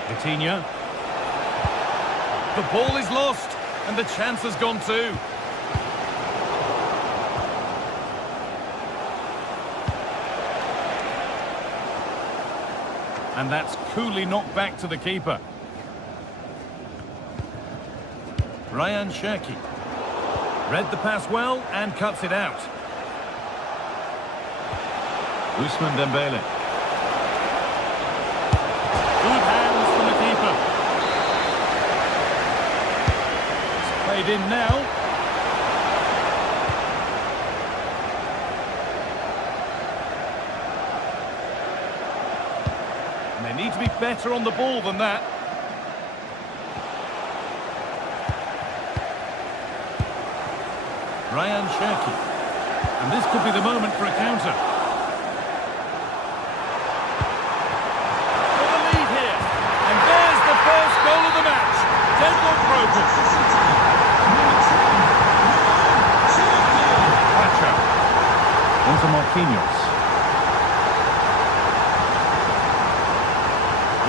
Vitinha. The ball is lost, and the chance has gone too. And that's coolly knocked back to the keeper. Ryan Cherki. Read the pass well and cuts it out. Ousmane Dembele. Good hands from the keeper. It's played in now. They need to be better on the ball than that. Ryan Cherki. And this could be the moment for a counter. For the lead here. And there's the first goal of the match. Deadlock broken. Pacho. Into Marquinhos.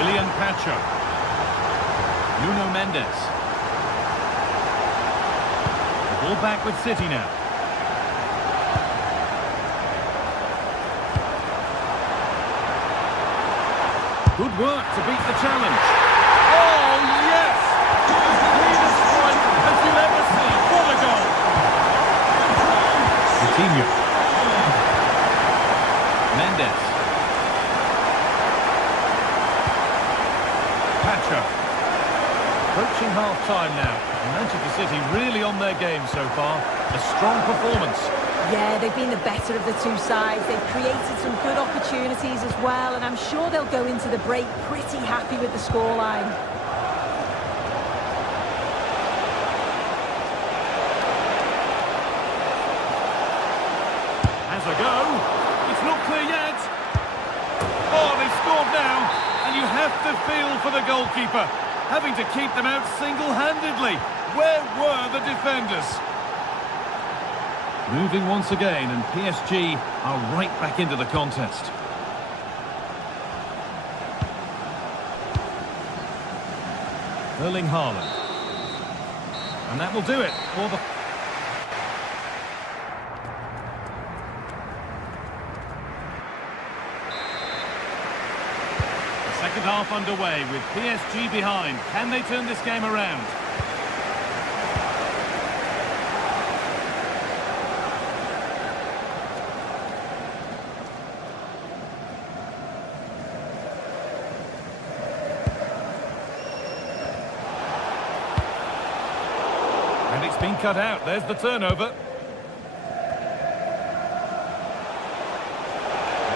William Pacho. Nuno Mendes. The ball back with City now. Good work to beat the challenge. Oh, yes! Cleanest strike as you'll ever see. What a goal! Coutinho. Mendes. Pacho. Approaching half-time now. Manchester City really on their game so far. A strong performance. Yeah, they've been the better of the two sides. They've created some good opportunities as well, and I'm sure they'll go into the break pretty happy with the scoreline. Has a go. It's not clear yet. Oh, they've scored now, and you have to feel for the goalkeeper, having to keep them out single-handedly. Where were the defenders? Moving once again, and PSG are right back into the contest. Erling Haaland. And that will do it for the... The second half underway with PSG behind. Can they turn this game around? And it's been cut out. There's the turnover.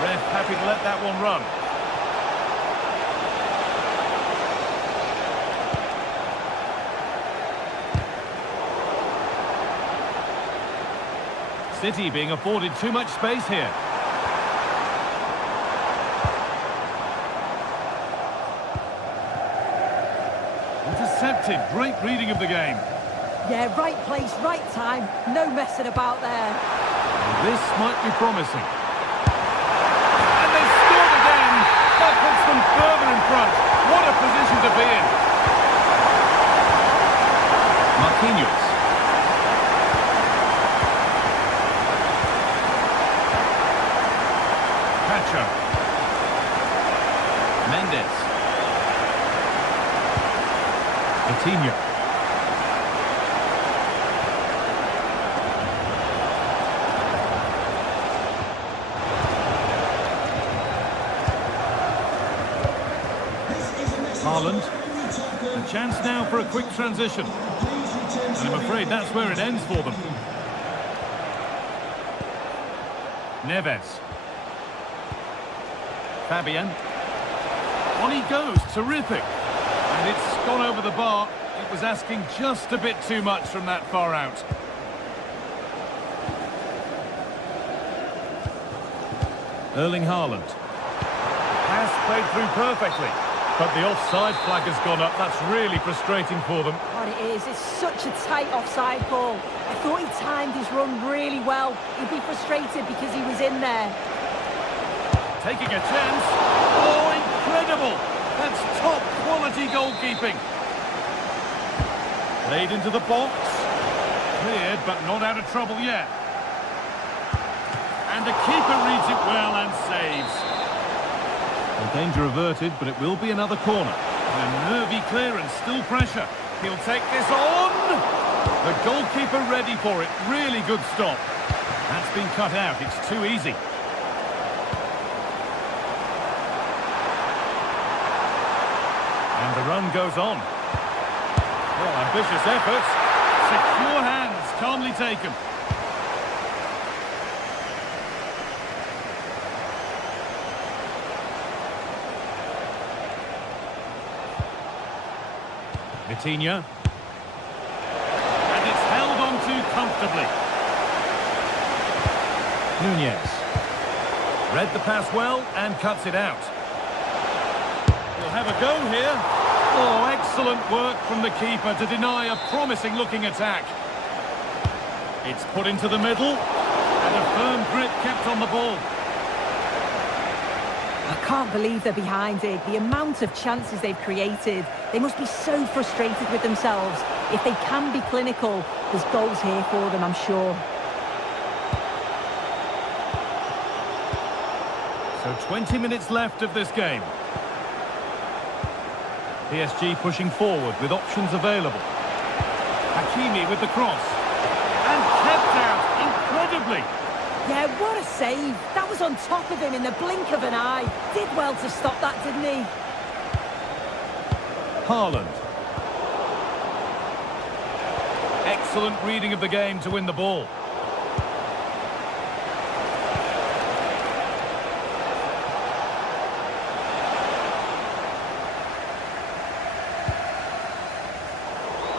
Ref happy to let that one run. City being afforded too much space here. Intercepted. Great reading of the game. Yeah, right place, right time. No messing about there. This might be promising. And they've scored again. That puts them further in front. What a position to be in. Marquinhos. Pacho. Mendes. Coutinho. Haaland. A chance now for a quick transition. And I'm afraid that's where it ends for them. Neves. Fabian. On he goes. Terrific. And it's gone over the bar. It was asking just a bit too much from that far out. Erling Haaland. Pass played through perfectly. But the offside flag has gone up. That's really frustrating for them. What it is, it's such a tight offside ball. I thought he timed his run really well. He'd be frustrated because he was in there. Taking a chance. Oh, incredible! That's top quality goalkeeping. Played into the box. Cleared, but not out of trouble yet. And the keeper reads it well and saves. Well, danger averted, but it will be another corner. And a nervy clearance, still pressure. He'll take this on. The goalkeeper ready for it. Really good stop. That's been cut out. It's too easy. And the run goes on. Well, ambitious effort. Secure hands, calmly taken. Coutinho. And it's held on to comfortably. Nunez. Read the pass well and cuts it out. He'll have a go here. Oh, excellent work from the keeper to deny a promising-looking attack. It's put into the middle, and a firm grip kept on the ball. I can't believe they're behind it. The amount of chances they've created. They must be so frustrated with themselves. If they can be clinical, there's goals here for them, I'm sure. So 20 minutes left of this game. PSG pushing forward with options available. Hakimi with the cross. And kept out incredibly. Yeah, what a save. That was on top of him in the blink of an eye. Did well to stop that, didn't he? Haaland. Excellent reading of the game to win the ball.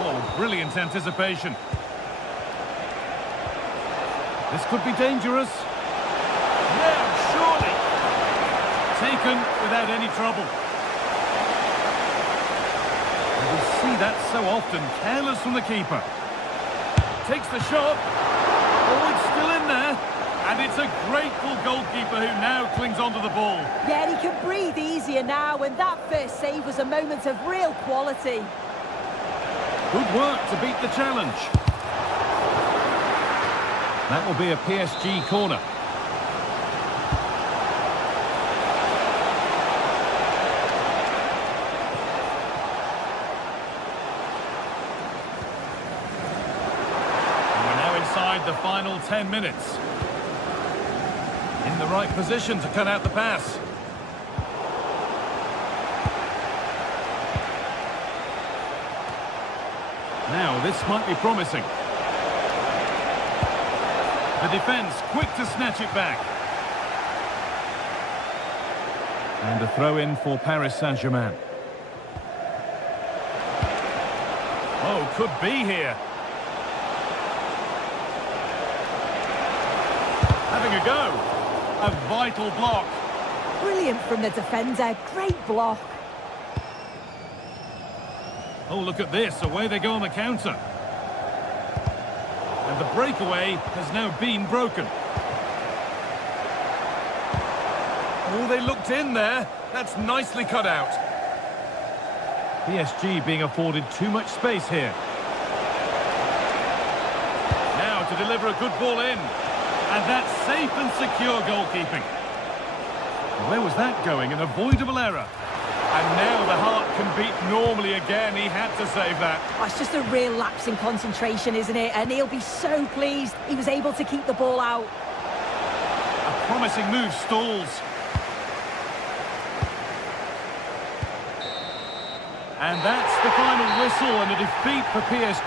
Oh, brilliant anticipation. This could be dangerous. Yeah, surely. Taken without any trouble. And we see that so often. Careless from the keeper. Takes the shot. Oh, it's still in there. And it's a grateful goalkeeper who now clings onto the ball. Yeah, he can breathe easier now, and that first save was a moment of real quality. Good work to beat the challenge. That will be a PSG corner. And we're now inside the final 10 minutes. In the right position to cut out the pass. Now, this might be promising. The defence quick to snatch it back. And a throw-in for Paris Saint-Germain. Oh, could be here. Having a go. A vital block. Brilliant from the defender. Great block. Oh, look at this. Away they go on the counter. And the breakaway has now been broken. Oh, they looked in there. That's nicely cut out. PSG being afforded too much space here. Now to deliver a good ball in. And that's safe and secure goalkeeping. Where was that going? An avoidable error. And now the heart can beat normally again. He had to save that. Oh, it's just a real lapse in concentration, isn't it? And he'll be so pleased he was able to keep the ball out. A promising move stalls. And that's the final whistle and a defeat for PSG.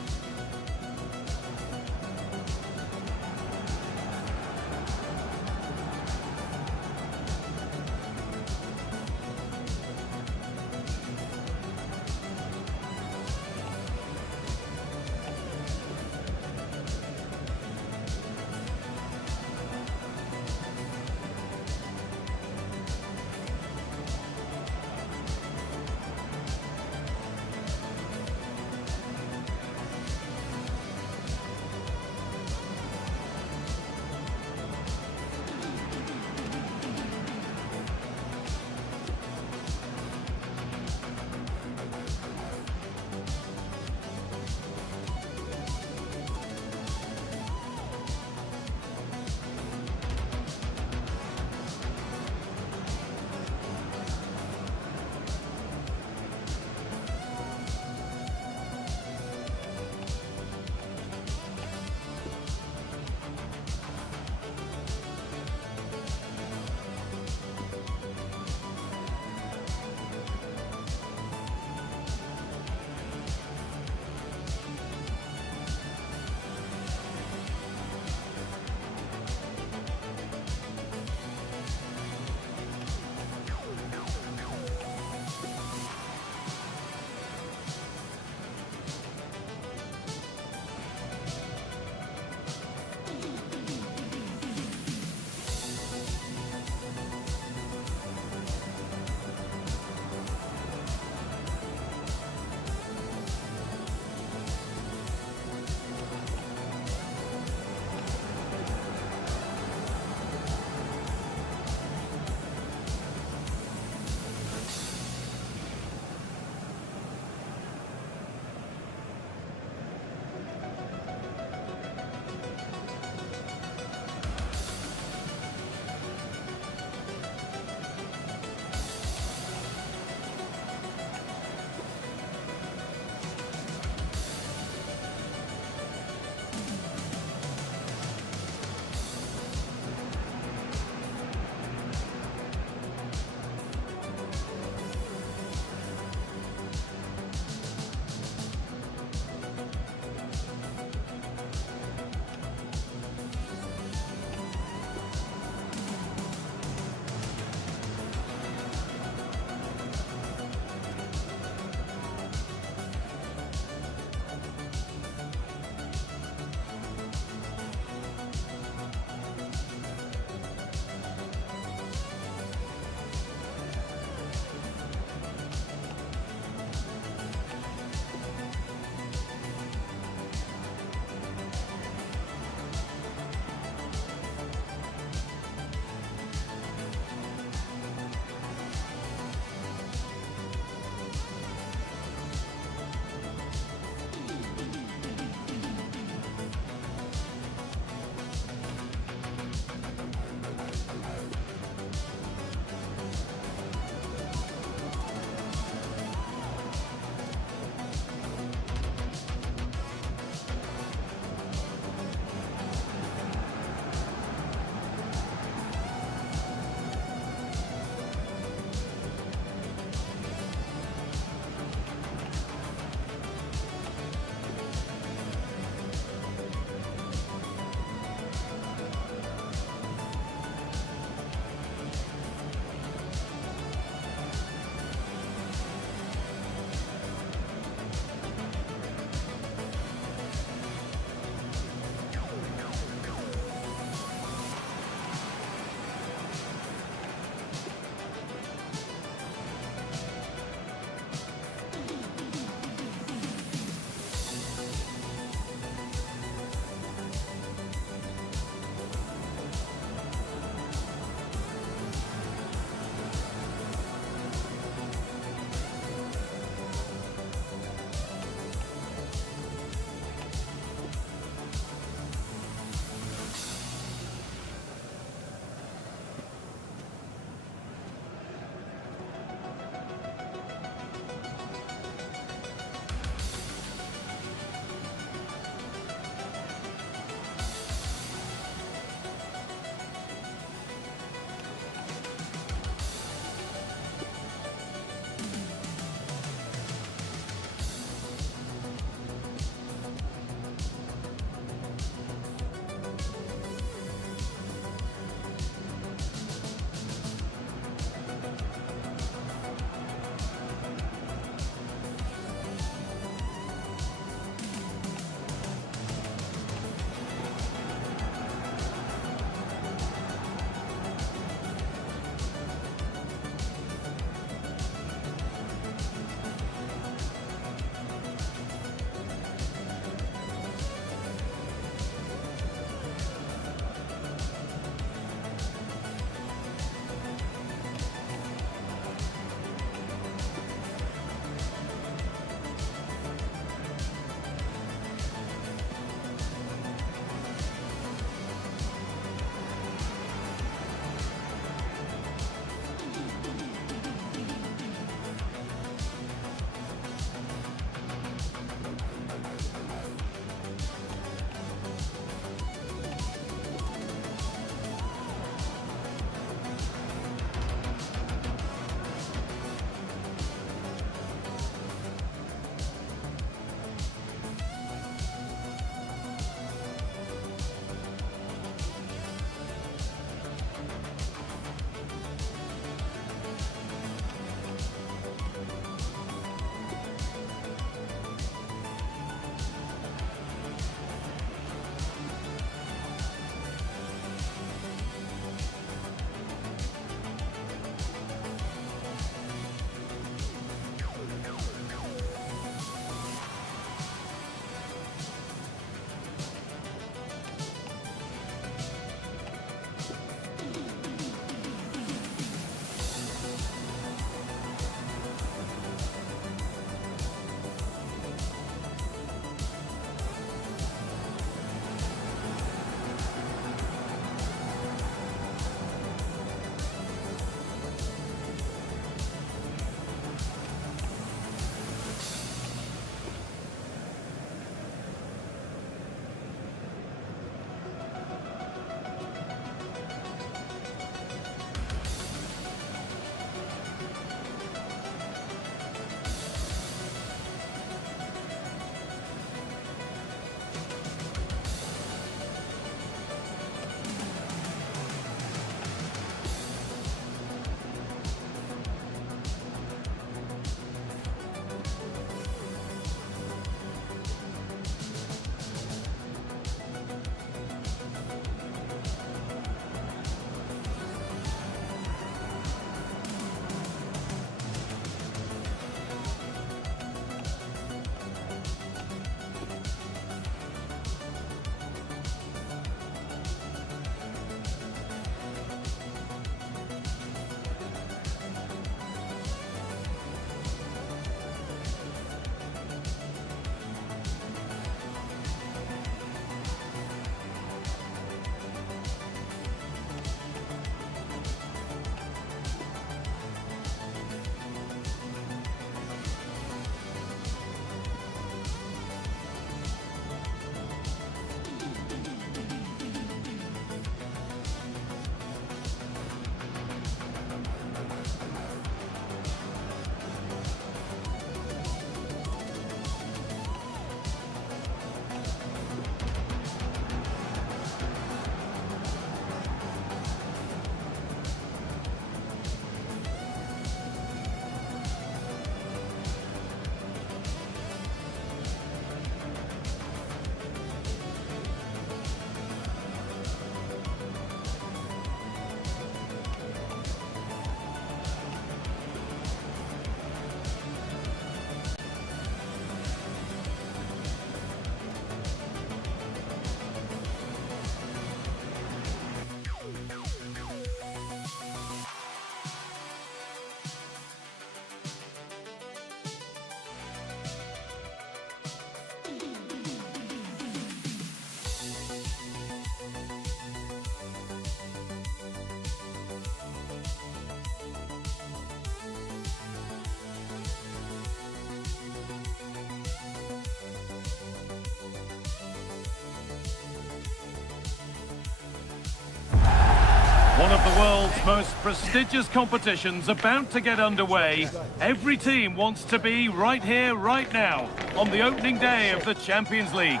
the world's most prestigious competitions about to get underway. Every team wants to be right here, right now, on the opening day of the Champions League.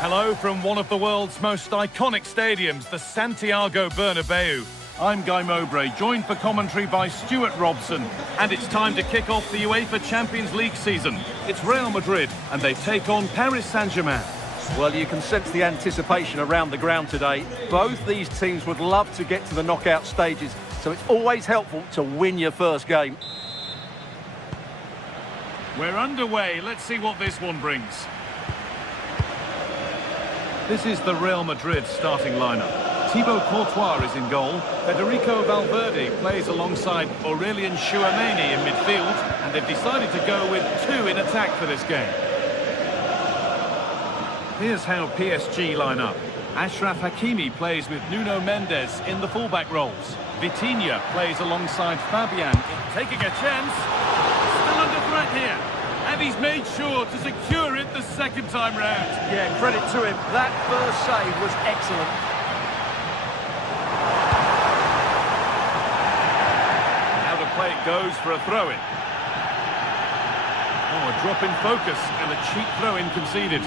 Hello from one of the world's most iconic stadiums, the Santiago Bernabeu. I'm Guy Mowbray, joined for commentary by Stuart Robson. And it's time to kick off the UEFA Champions League season. It's Real Madrid, and they take on Paris Saint-Germain. Well, you can sense the anticipation around the ground today. Both these teams would love to get to the knockout stages, so it's always helpful to win your first game. We're underway. Let's see what this one brings. This is the Real Madrid starting lineup. Thibaut Courtois is in goal. Federico Valverde plays alongside Aurelien Tchouameni in midfield, and they've decided to go with two in attack for this game. Here's how PSG line up. Achraf Hakimi plays with Nuno Mendes in the fullback roles. Vitinha plays alongside Fabian, taking a chance. Still under threat here. And he's made sure to secure it the second time round. Yeah, credit to him. That first save was excellent. Now the play it goes for a throw-in. Oh, a drop in focus and a cheap throw-in conceded.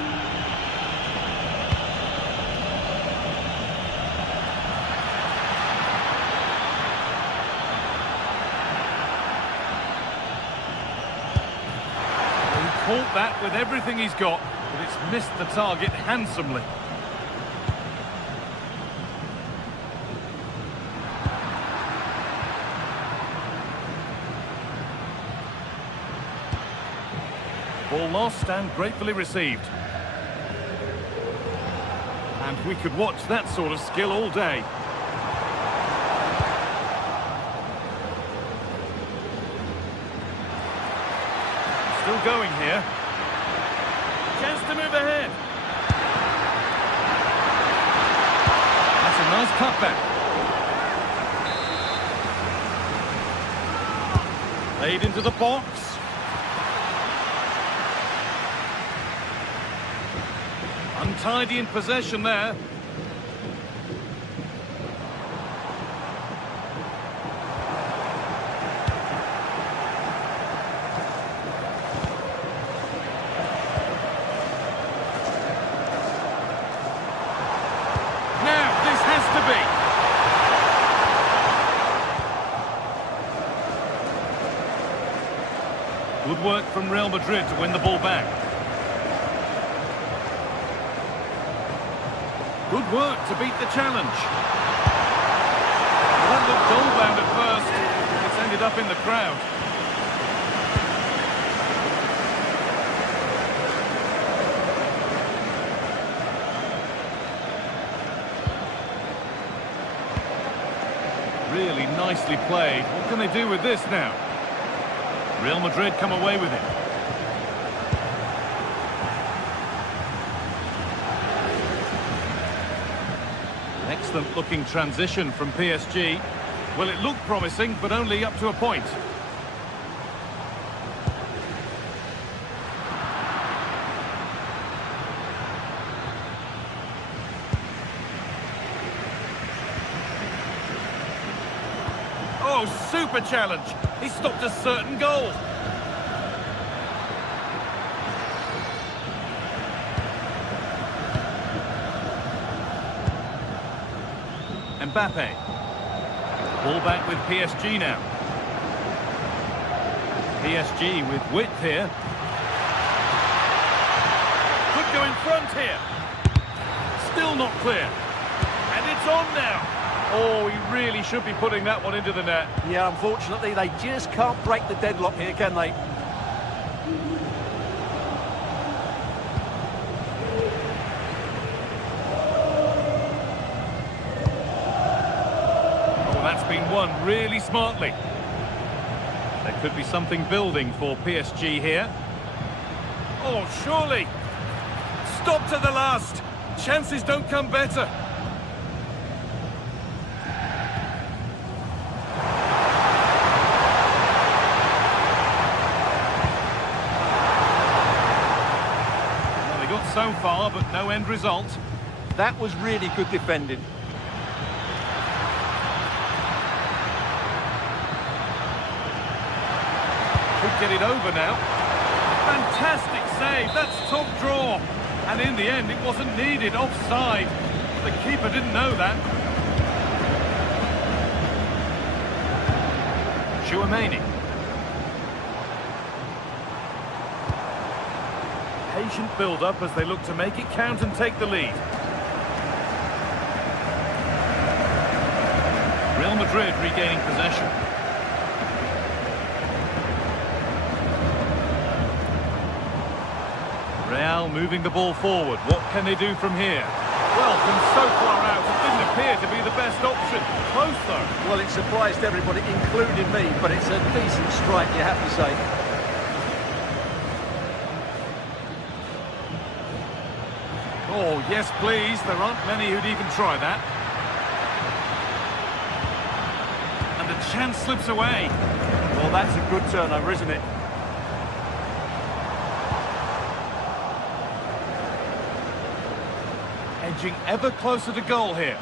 Caught that with everything he's got, but it's missed the target handsomely. Ball lost and gratefully received. And we could watch that sort of skill all day. Still going here. Chance to move ahead. That's a nice cutback. Laid into the box. Untidy in possession there. Good work from Real Madrid to win the ball back. Good work to beat the challenge. Well, that looked goal-bound at first. It's ended up in the crowd. Really nicely played. What can they do with this now? Real Madrid come away with it. Excellent looking transition from PSG. Well, it looked promising, but only up to a point. Oh, super challenge. He stopped a certain goal. Mbappe. Ball back with PSG now. PSG with width here. Could go in front here. Still not clear. And it's on now. Oh, he really should be putting that one into the net. Yeah, unfortunately, they just can't break the deadlock here, can they? Oh, that's been won really smartly. There could be something building for PSG here. Oh, surely. Stop to the last. Chances don't come better. So far, but no end result. That was really good defending. could get it over now. Fantastic save, that's top draw. And in the end, it wasn't needed, offside. The keeper didn't know that. Chouameni. Patient build-up as they look to make it count and take the lead. Real Madrid regaining possession. Real moving the ball forward. What can they do from here? Well, from so far out, it didn't appear to be the best option. Close, though. Well, it surprised everybody, including me, but it's a decent strike, you have to say. Oh, yes, please. There aren't many who'd even try that. And the chance slips away. Well, that's a good turnover, isn't it? Edging ever closer to goal here.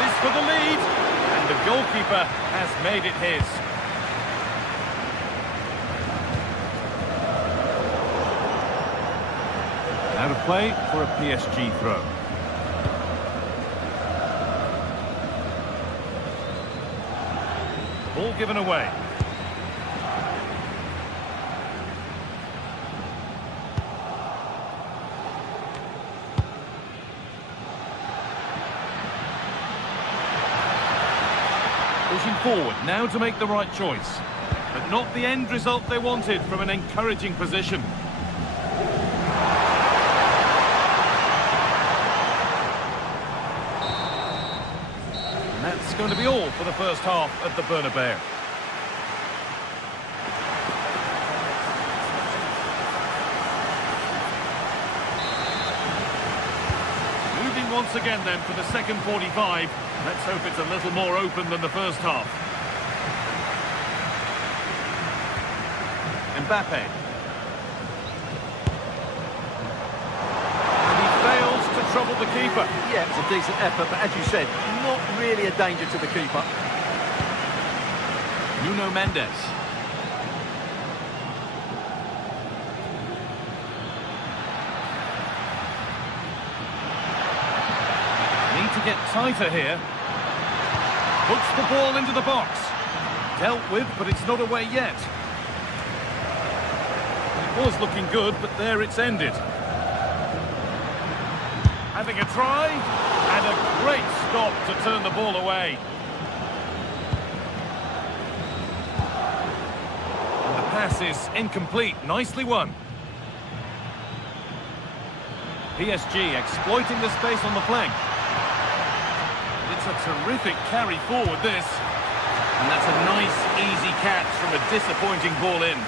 This for the lead. And the goalkeeper has made it his. Out of play for a PSG throw. Ball given away. Pushing forward now to make the right choice. But not the end result they wanted from an encouraging position. That's going to be all for the first half at the Bernabeu. Moving once again then for the second 45. Let's hope it's a little more open than the first half. Mbappe. Troubled the keeper. Yeah, it's a decent effort, but as you said, not really a danger to the keeper. Nuno Mendes. Need to get tighter here. Puts the ball into the box. Dealt with, but it's not away yet. It was looking good, but there it's ended. Having a try, and a great stop to turn the ball away. And the pass is incomplete, nicely won. PSG exploiting the space on the flank. It's a terrific carry forward, this. And that's a nice, easy catch from a disappointing ball in.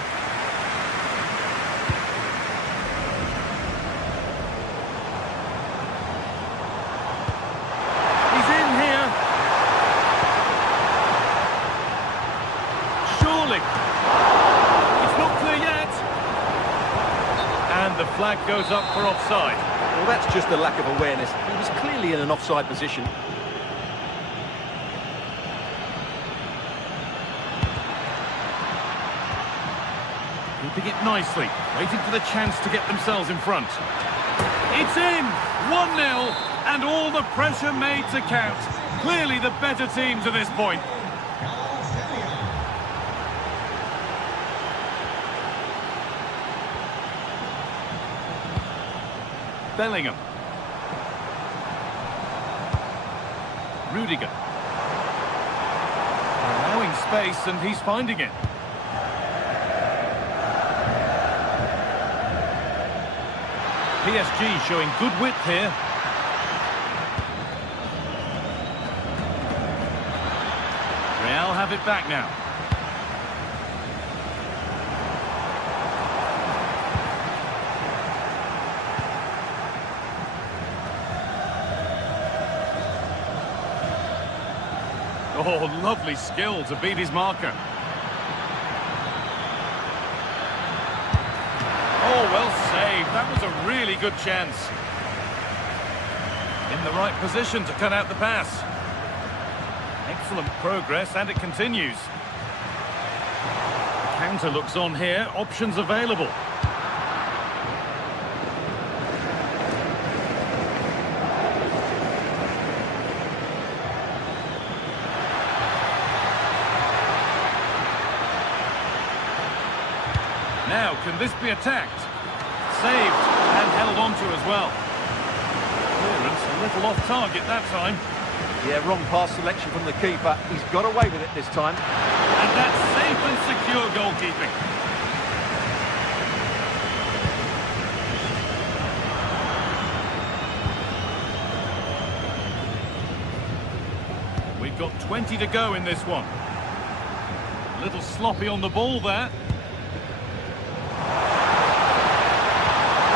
The flag goes up for offside. Well, that's just a lack of awareness. He was clearly in an offside position. Keeping it nicely, waiting for the chance to get themselves in front. It's in! 1-0, and all the pressure made to count. Clearly the better team to this point. Bellingham. Rudiger. Allowing space, and he's finding it. PSG showing good width here. Real have it back now. Oh, lovely skill to beat his marker. Oh, well saved. That was a really good chance. In the right position to cut out the pass. Excellent progress, and it continues. The counter looks on here, options available. Now, can this be attacked? Saved and held onto as well. Clearance a little off target that time. Yeah, wrong pass selection from the keeper. He's got away with it this time. And that's safe and secure goalkeeping. We've got 20 to go in this one. A little sloppy on the ball there.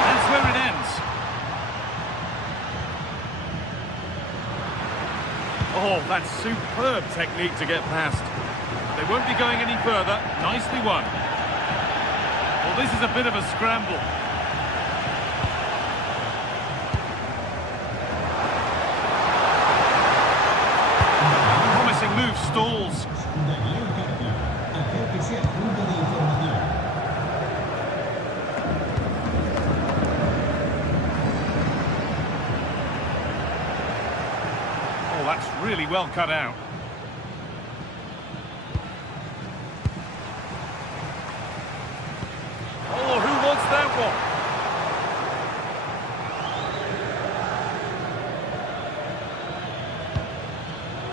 That's where it ends. Oh, that's superb technique to get past. They won't be going any further. Nicely won. Well, this is a bit of a scramble. Promising move stalls. Oh, that's really well cut out. Oh, who wants that one?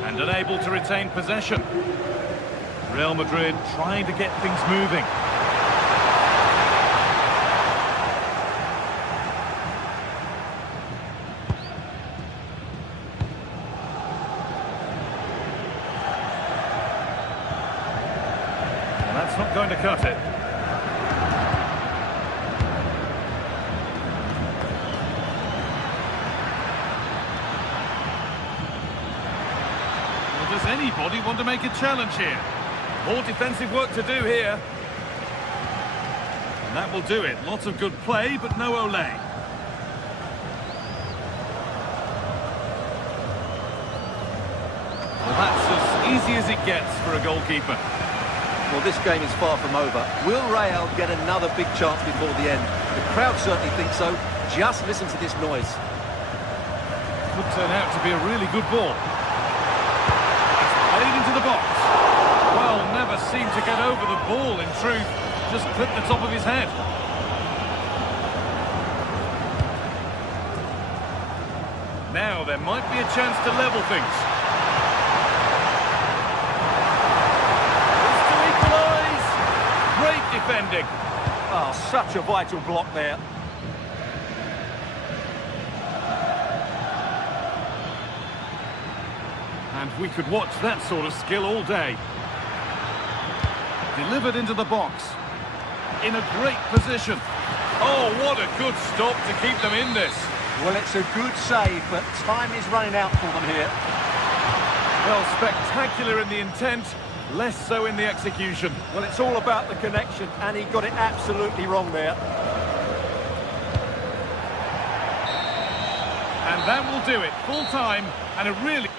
And unable to retain possession. Real Madrid trying to get things moving. Well, that's not going to cut it. Does anybody want to make a challenge here? More defensive work to do here. And that will do it. Lots of good play, but no Olé. Well, that's as easy as it gets for a goalkeeper. Well, this game is far from over. Will Real get another big chance before the end? The crowd certainly think so. Just listen to this noise. Could turn out to be a really good ball. Played into the box. Well, never seemed to get over the ball, in truth. Just clipped the top of his head. Now there might be a chance to level things. It's to equalise. Great defending. Oh, such a vital block there. And we could watch that sort of skill all day. Delivered into the box. In a great position. Oh, what a good stop to keep them in this. Well, it's a good save, but time is running out for them here. Well, spectacular in the intent, less so in the execution. Well, it's all about the connection, and he got it absolutely wrong there. And that will do it. Full time, and a really...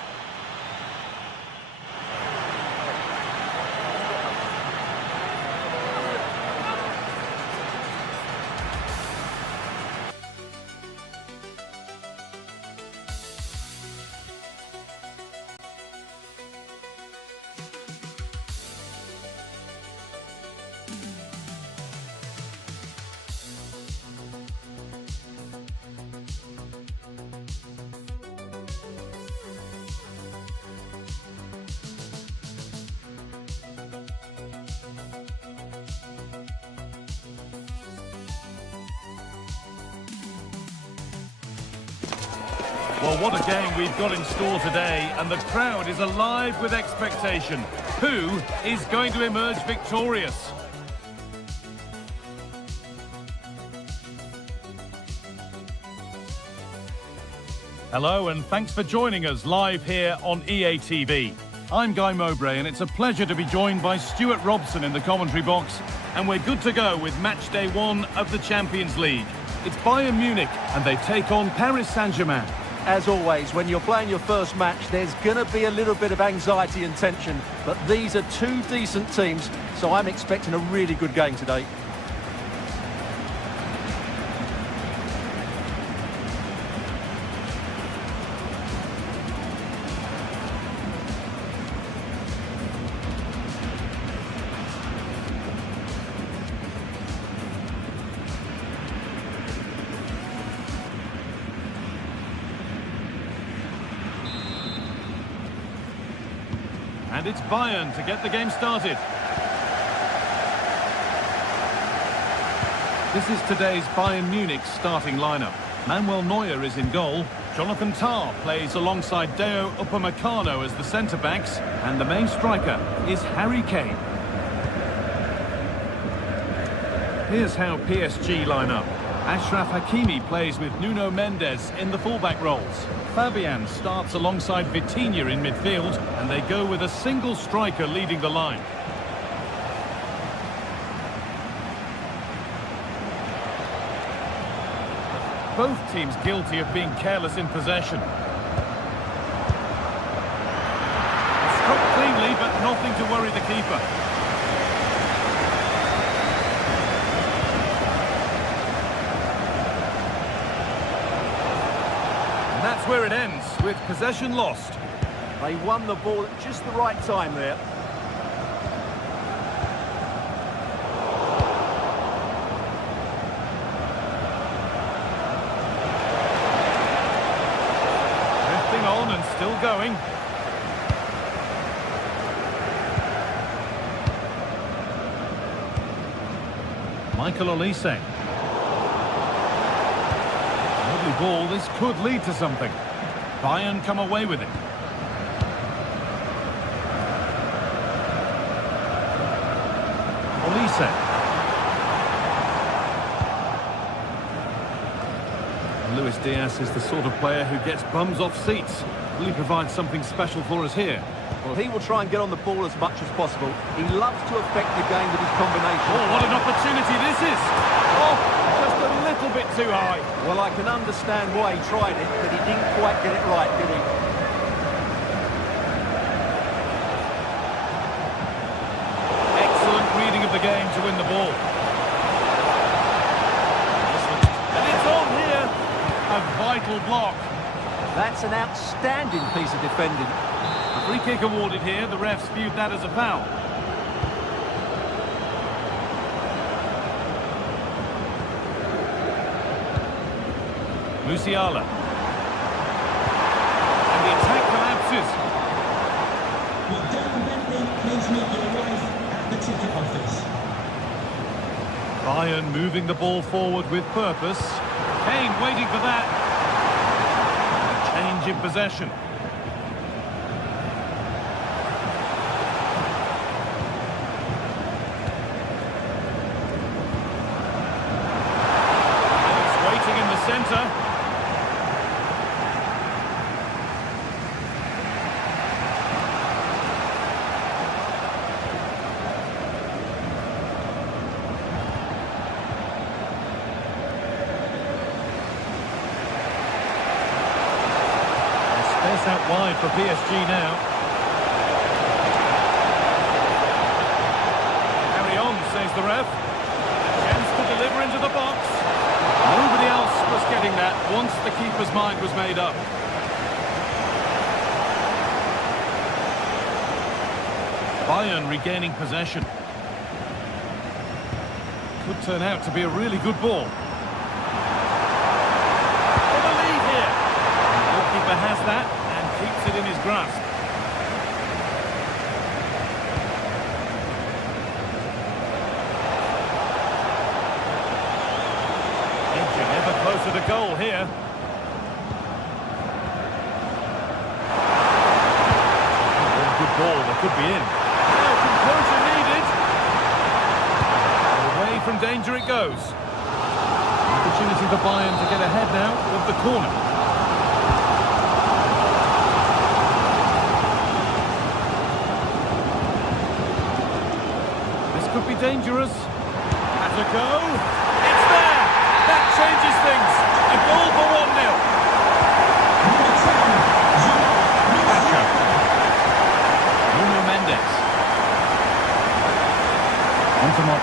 Well, what a game we've got in store today, and the crowd is alive with expectation. Who is going to emerge victorious? Hello, and thanks for joining us live here on EA TV. I'm Guy Mowbray, and it's a pleasure to be joined by Stuart Robson in the commentary box, and we're good to go with match day 1 of the Champions League. It's Bayern Munich, and they take on Paris Saint-Germain. as always, when you're playing your first match, there's going to be a little bit of anxiety and tension. But these are two decent teams, so I'm expecting a really good game today. And it's Bayern to get the game started. This is today's Bayern Munich starting lineup. Manuel Neuer is in goal. Jonathan Tah plays alongside Deo Upamecano as the centre-backs. And the main striker is Harry Kane. Here's how PSG line up. Achraf Hakimi plays with Nuno Mendes in the fullback roles. Fabian starts alongside Vitinha in midfield, and they go with a single striker leading the line. Both teams guilty of being careless in possession. Struck cleanly, but nothing to worry the keeper. And that's where it ends, with possession lost. They won the ball at just the right time there. Drifting on and still going. Michael Olise. Lovely ball, this could lead to something. Bayern come away with it. Olise. Luis Diaz is the sort of player who gets bums off seats. Will he provide something special for us here? Well, he will try and get on the ball as much as possible. He loves to affect the game with his combination. Oh, what an opportunity this is! Oh, just a little bit too high. Well, I can understand why he tried it, but he didn't quite get it right, did he? Excellent reading of the game to win the ball. And it's on here. A vital block. That's an outstanding piece of defending. A free kick awarded here. The refs viewed that as a foul. Musiala. And the attack collapses. Well, Darren Bentley, please meet your wife at the ticket office. Bayern moving the ball forward with purpose. Kane waiting for that. A change in possession. It's waiting in the centre. Space out wide for PSG now. Carry on, says the ref. Chance to deliver into the box. Nobody else was getting that once the keeper's mind was made up. Bayern regaining possession. Could turn out to be a really good ball. For the lead here. The goalkeeper has that and keeps it in his grasp. Edging ever closer to goal here. Oh, good ball, that could be in. Now composure needed. Away from danger it goes. Opportunity for Bayern to get ahead now with the corner. This could be dangerous. Has a go. It's there. That changes things. A goal for 1-0.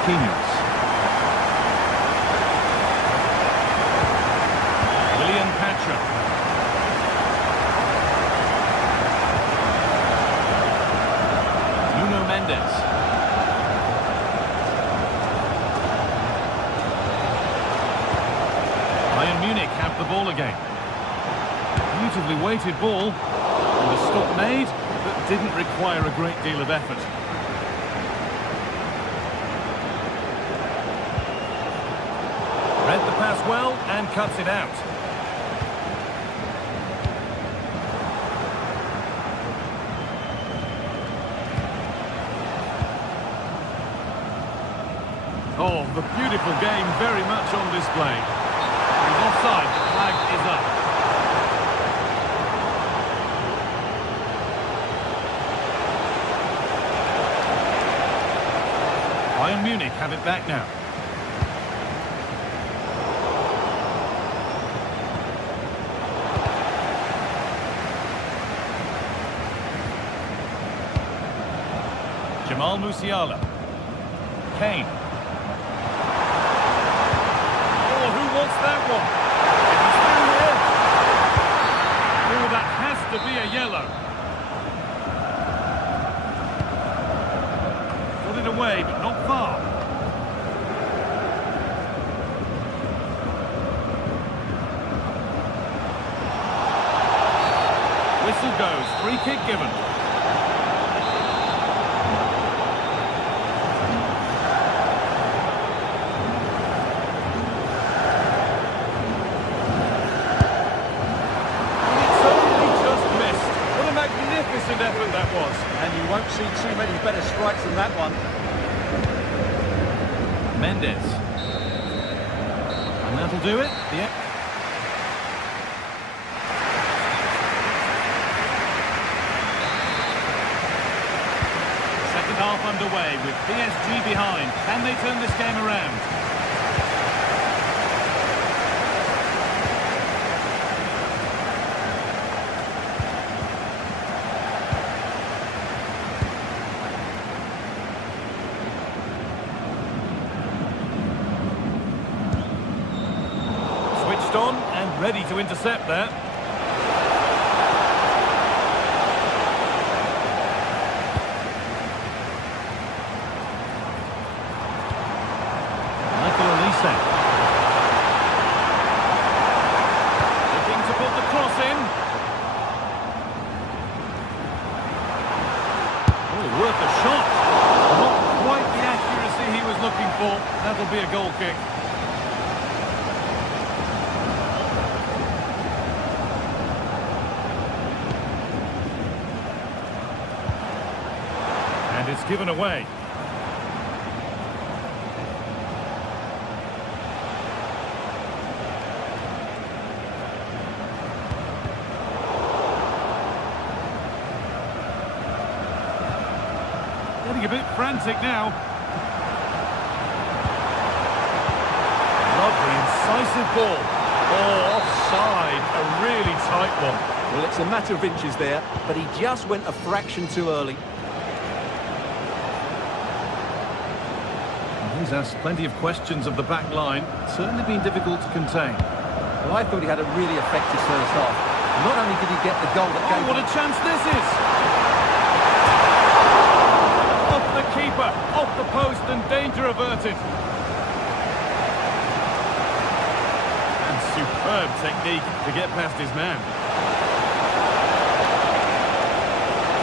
Marquinhos. William Patrick. Nuno Mendes. Bayern Munich have the ball again. Beautifully weighted ball. And a stop made, but didn't require a great deal of effort. Read the pass well and cuts it out. Oh, the beautiful game very much on display. He's offside, the flag is up. Bayern Munich have it back now. Jamal Musiala. Kane. Oh, who wants that one? It's through here. Oh, that has to be a yellow. Got it away, but not far. Whistle goes, free kick given. Effort that was, And you won't see too many better strikes than that one. Mendes, and that'll do it. Second half underway with PSG behind. Can they turn this game around? On and ready to intercept that. Michael Olise. Looking to put the cross in. Oh, worth a shot. Not quite the accuracy he was looking for. That'll be a goal kick. And it's given away. Getting a bit frantic now. Lovely, incisive ball. Oh, offside. A really tight one. Well, it's a matter of inches there, but he just went a fraction too early. He's asked plenty of questions of the back line. Certainly been difficult to contain. Well, I thought he had a really effective first half. Not only did he get the goal that gave what a chance this is! Off the keeper, off the post, and danger averted. And superb technique to get past his man.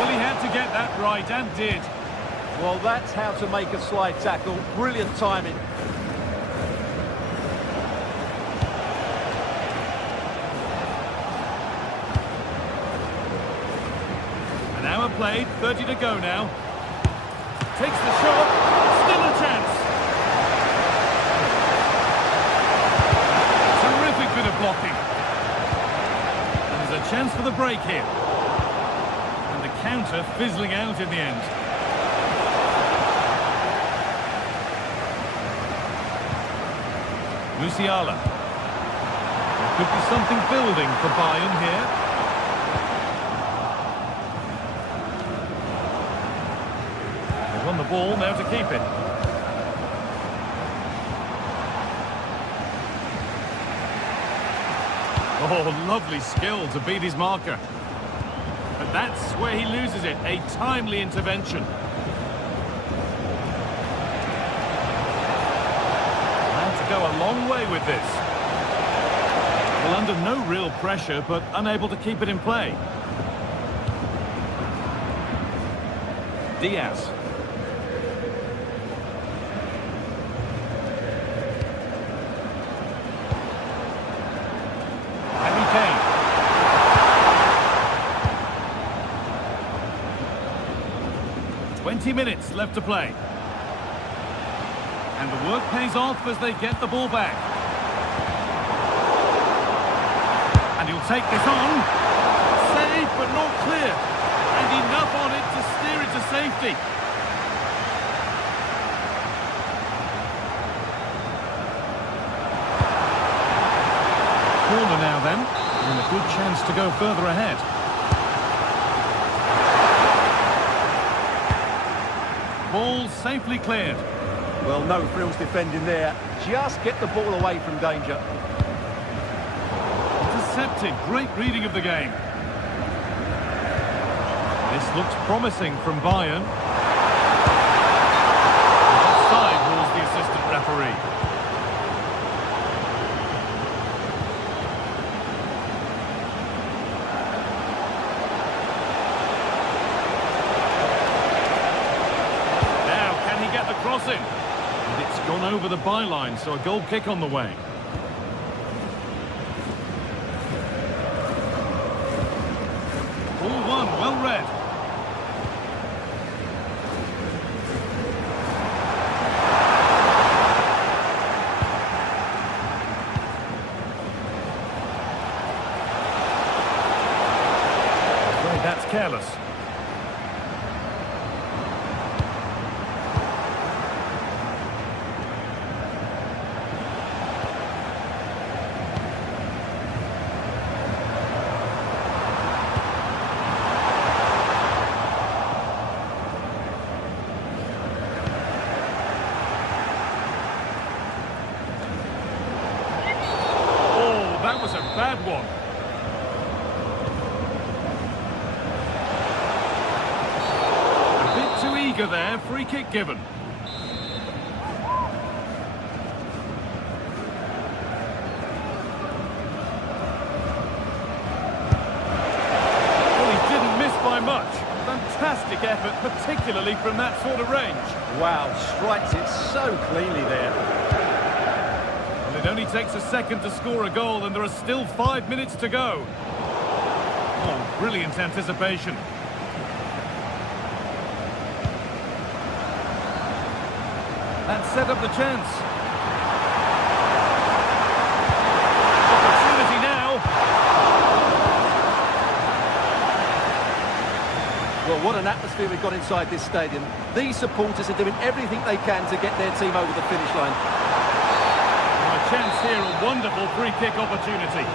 Well, he had to get that right, and did. Well, that's how to make a slide tackle. Brilliant timing. An hour played, 30 to go now. Takes the shot, still a chance. Terrific bit of blocking. And there's a chance for the break here. And the counter fizzling out in the end. Musiala. There could be something building for Bayern here. They won the ball, now to keep it. Oh, lovely skill to beat his marker. But that's where he loses it. A timely intervention. And to go a long way with this. Well, under no real pressure, but unable to keep it in play. Diaz. Harry Kane. 20 minutes left to play. And the work pays off as they get the ball back. And he'll take this on. Save, but not clear. And enough on it to steer it to safety. Corner now then, and a good chance to go further ahead. Ball safely cleared. Well, no frills defending there. Just get the ball away from danger. Intercepted, great reading of the game. This looks promising from Bayern. Offside rules the assistant referee. Now, can he get the cross in? And it's gone over the byline, so a goal kick on the way. Ball one, well read. That's careless. Oh, that was a bad one. Too eager there, free kick given. Well, he didn't miss by much. Fantastic effort, particularly from that sort of range. Wow, strikes it so cleanly there. Well, it only takes a second to score a goal and there are still 5 minutes to go. Oh, brilliant anticipation. That set up the chance. Opportunity now. Well, what an atmosphere we've got inside this stadium. These supporters are doing everything they can to get their team over the finish line. A chance here, a wonderful free kick opportunity.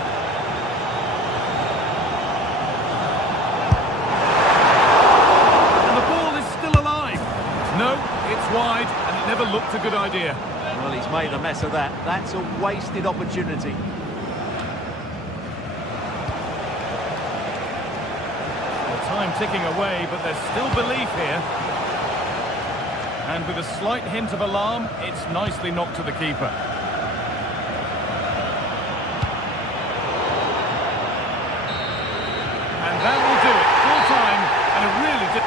And the ball is still alive. No, it's wide. Never looked a good idea. Well, he's made a mess of that. That's a wasted opportunity. The time ticking away, but there's still belief here. And with a slight hint of alarm, it's nicely knocked to the keeper. And that will do it. Full time, and it really did.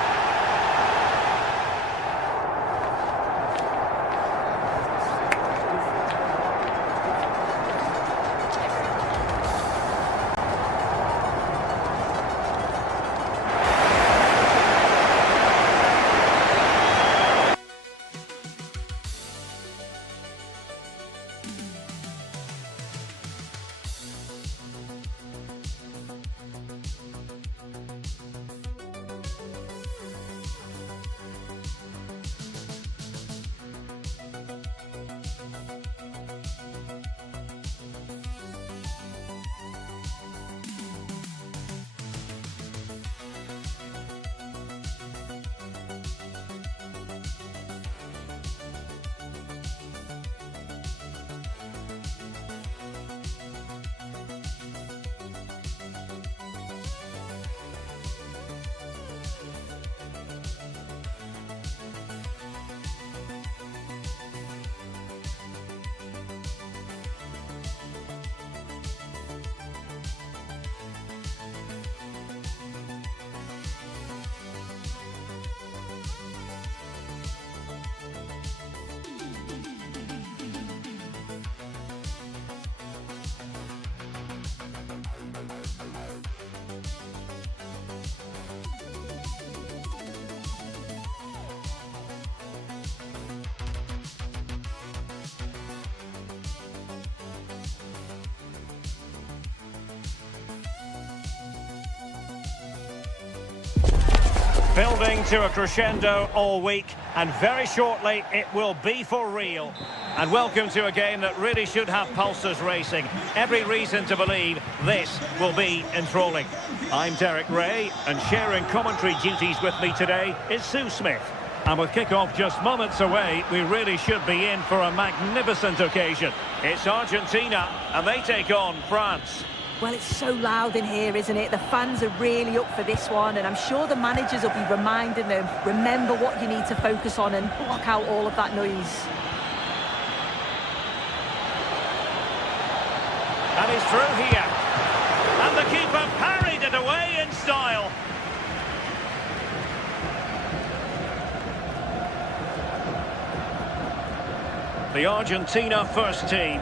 Building to a crescendo all week, and very shortly it will be for real. And welcome to a game that really should have pulses racing. Every reason to believe this will be enthralling. I'm Derek Ray, and sharing commentary duties with me today is Sue Smith. And with kick-off just moments away, we really should be in for a magnificent occasion. It's Argentina, and they take on France. Well, it's so loud in here, isn't it? The fans are really up for this one, and I'm sure the managers will be reminding them, remember what you need to focus on and block out all of that noise. And he's through here. And the keeper parried it away in style. The Argentina first team.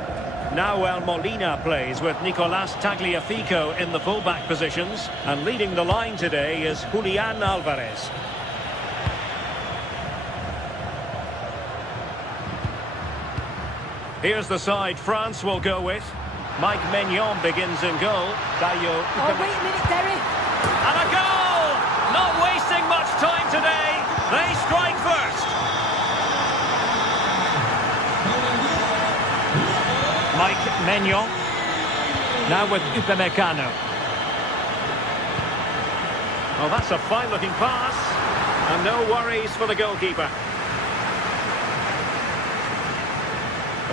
Now Molina plays with Nicolás Tagliafico in the full-back positions. And leading the line today is Julián Álvarez. Here's the side France will go with. Mike Maignan begins in goal. Oh, wait a minute, Derek. And a goal! Not wasting much time today. They strike first. Mike Maignan. Now with Upamecano. Oh, that's a fine-looking pass. And no worries for the goalkeeper.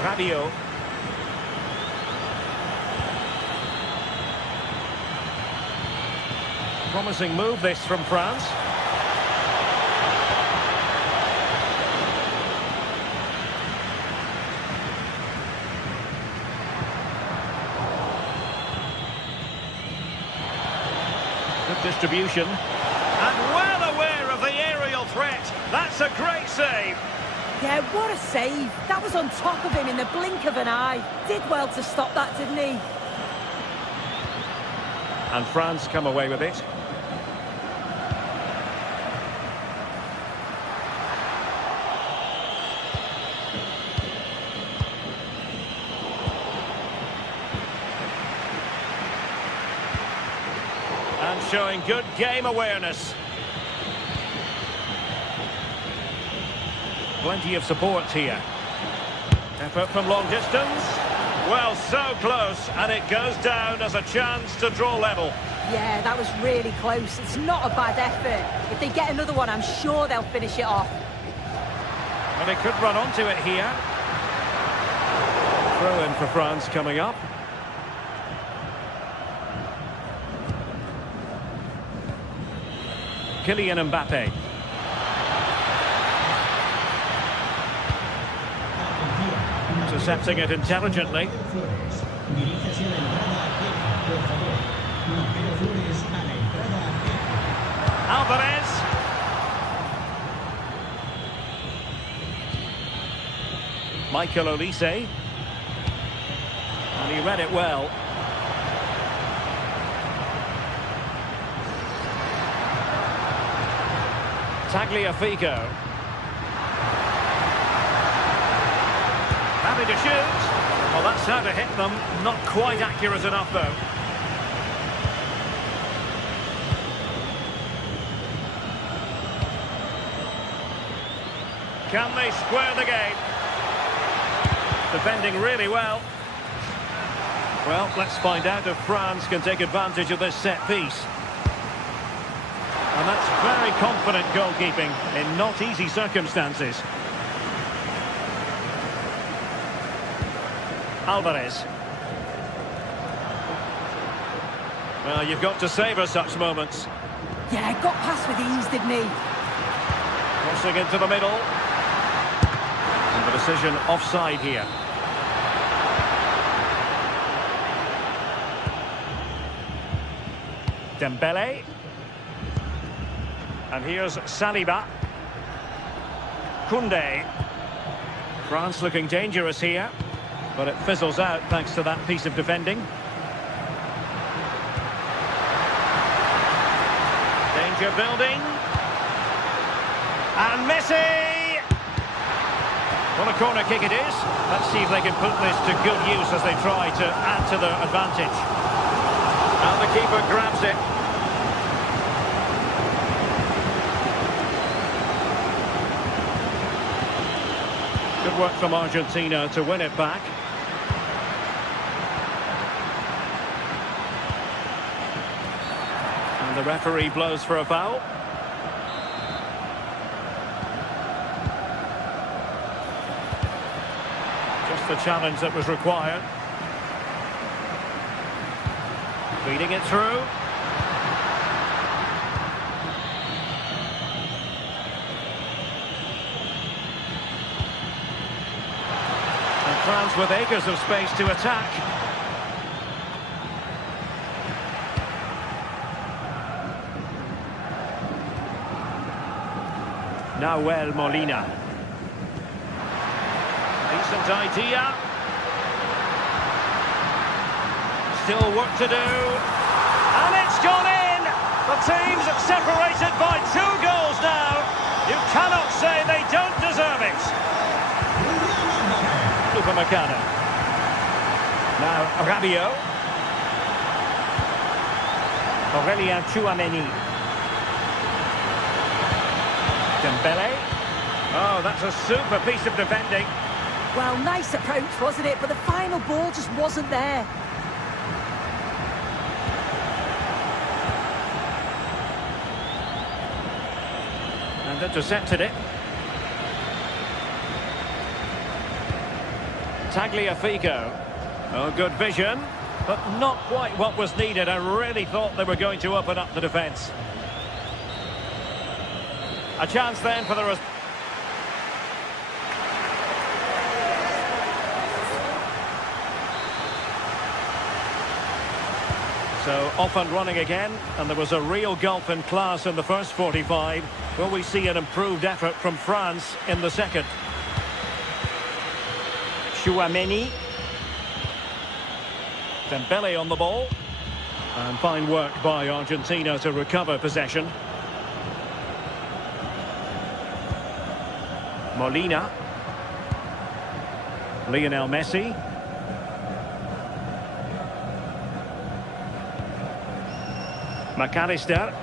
Rabiot. Promising move this from France. Good distribution. And well aware of the aerial threat. That's a great save. Yeah, what a save. That was on top of him in the blink of an eye. Did well to stop that, didn't he? And France come away with it. And showing good game awareness. Plenty of support here. Effort from long distance. Well, so close, and it goes down as a chance to draw level. Yeah, that was really close. It's not a bad effort. If they get another one, I'm sure they'll finish it off. And they could run onto it here. Throw in for France coming up. Kylian Mbappe. Intercepting it intelligently. Álvarez. Michael Olise. And he read it well. Tagliafico. Happy to shoot. Well, that's how to hit them. Not quite accurate enough, though. Can they square the game? Defending really well. Well, let's find out if France can take advantage of this set piece. And that's very confident goalkeeping in not easy circumstances. Álvarez. Well, you've got to savour such moments. Yeah, got past with ease, didn't he? Crossing into the middle. And the decision offside here. Dembele. And here's Saliba. Koundé. France looking dangerous here, but it fizzles out thanks to that piece of defending. Danger building. And Messi! What a corner kick it is. Let's see if they can put this to good use as they try to add to their advantage. And the keeper grabs it. Good work from Argentina to win it back. And the referee blows for a foul. Just the challenge that was required. Feeding it through. And France with acres of space to attack. Nahuel Molina. Decent idea. Still work to do. And it's gone in! The team's separated by 2 goals now. You cannot say they don't deserve it. Upamecano. Now Rabiot. Aurelien Tchouameni. Dembele. Oh, that's a super piece of defending. Well, nice approach, wasn't it? But the final ball just wasn't there. And intercepted it. Tagliafico. Oh, good vision, but not quite what was needed. I really thought they were going to open up the defence. A chance then for the... So off and running again, and there was a real gulf in class in the first 45. Will we see an improved effort from France in the second? Tchouameni. Dembele on the ball. And fine work by Argentina to recover possession. Molina. Lionel Messi. McAllister.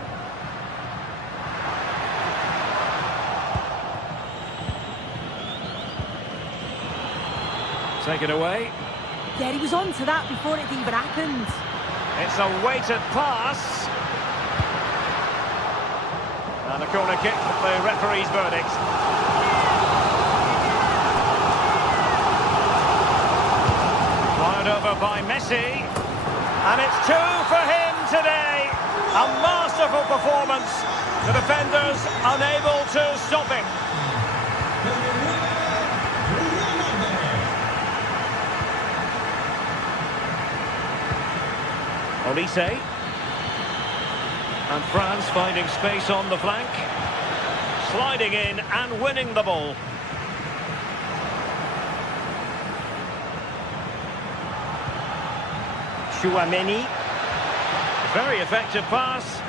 Take it away. Yeah, he was on to that before it even happened. It's a weighted pass. And a corner kick, the referee's verdict. Fired over by Messi. And it's 2 for him today. A masterful performance. The defenders unable to stop him. Olise. And France finding space on the flank. Sliding in and winning the ball. Tchouameni. Very effective pass.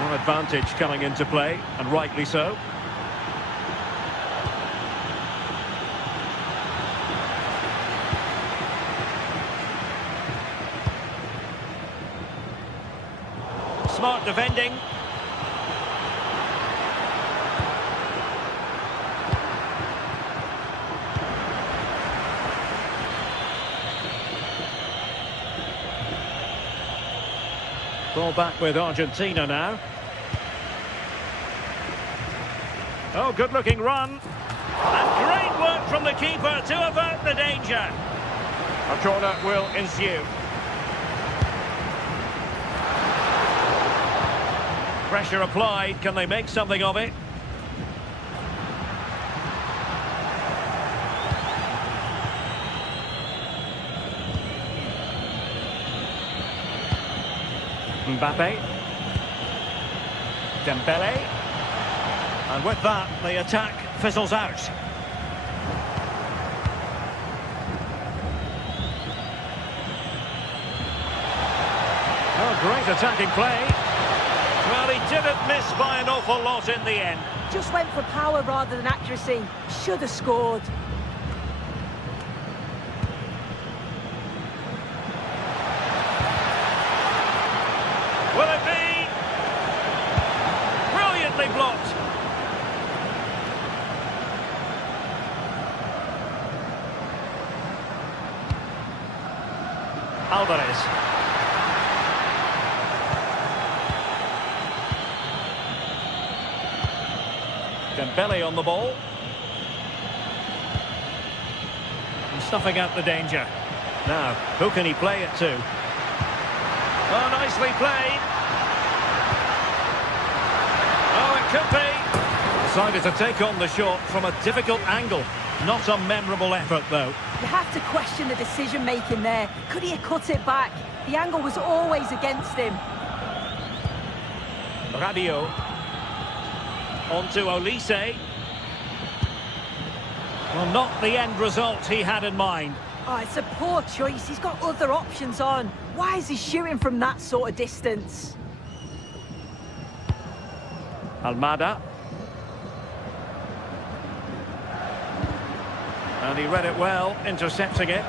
More advantage coming into play, and rightly so. Smart defending. Ball back with Argentina now. Oh, good-looking run. And great work from the keeper to avert the danger. A corner will ensue. Pressure applied. Can they make something of it? Mbappe. Dembele. And with that, the attack fizzles out. Oh, great attacking play. Well, he didn't miss by an awful lot in the end. Just went for power rather than accuracy. Should have scored. Will it be? Alvarez. Dembele on the ball. And stuffing out the danger. Now, who can he play it to? Oh, nicely played. Oh, it could be. Decided to take on the shot from a difficult angle. Not a memorable effort, though. You have to question the decision-making there. Could he have cut it back? The angle was always against him. Rabiot. On to Olise. Well, not the end result he had in mind. Oh, it's a poor choice. He's got other options on. Why is he shooting from that sort of distance? Almada. And he read it well, intercepting it.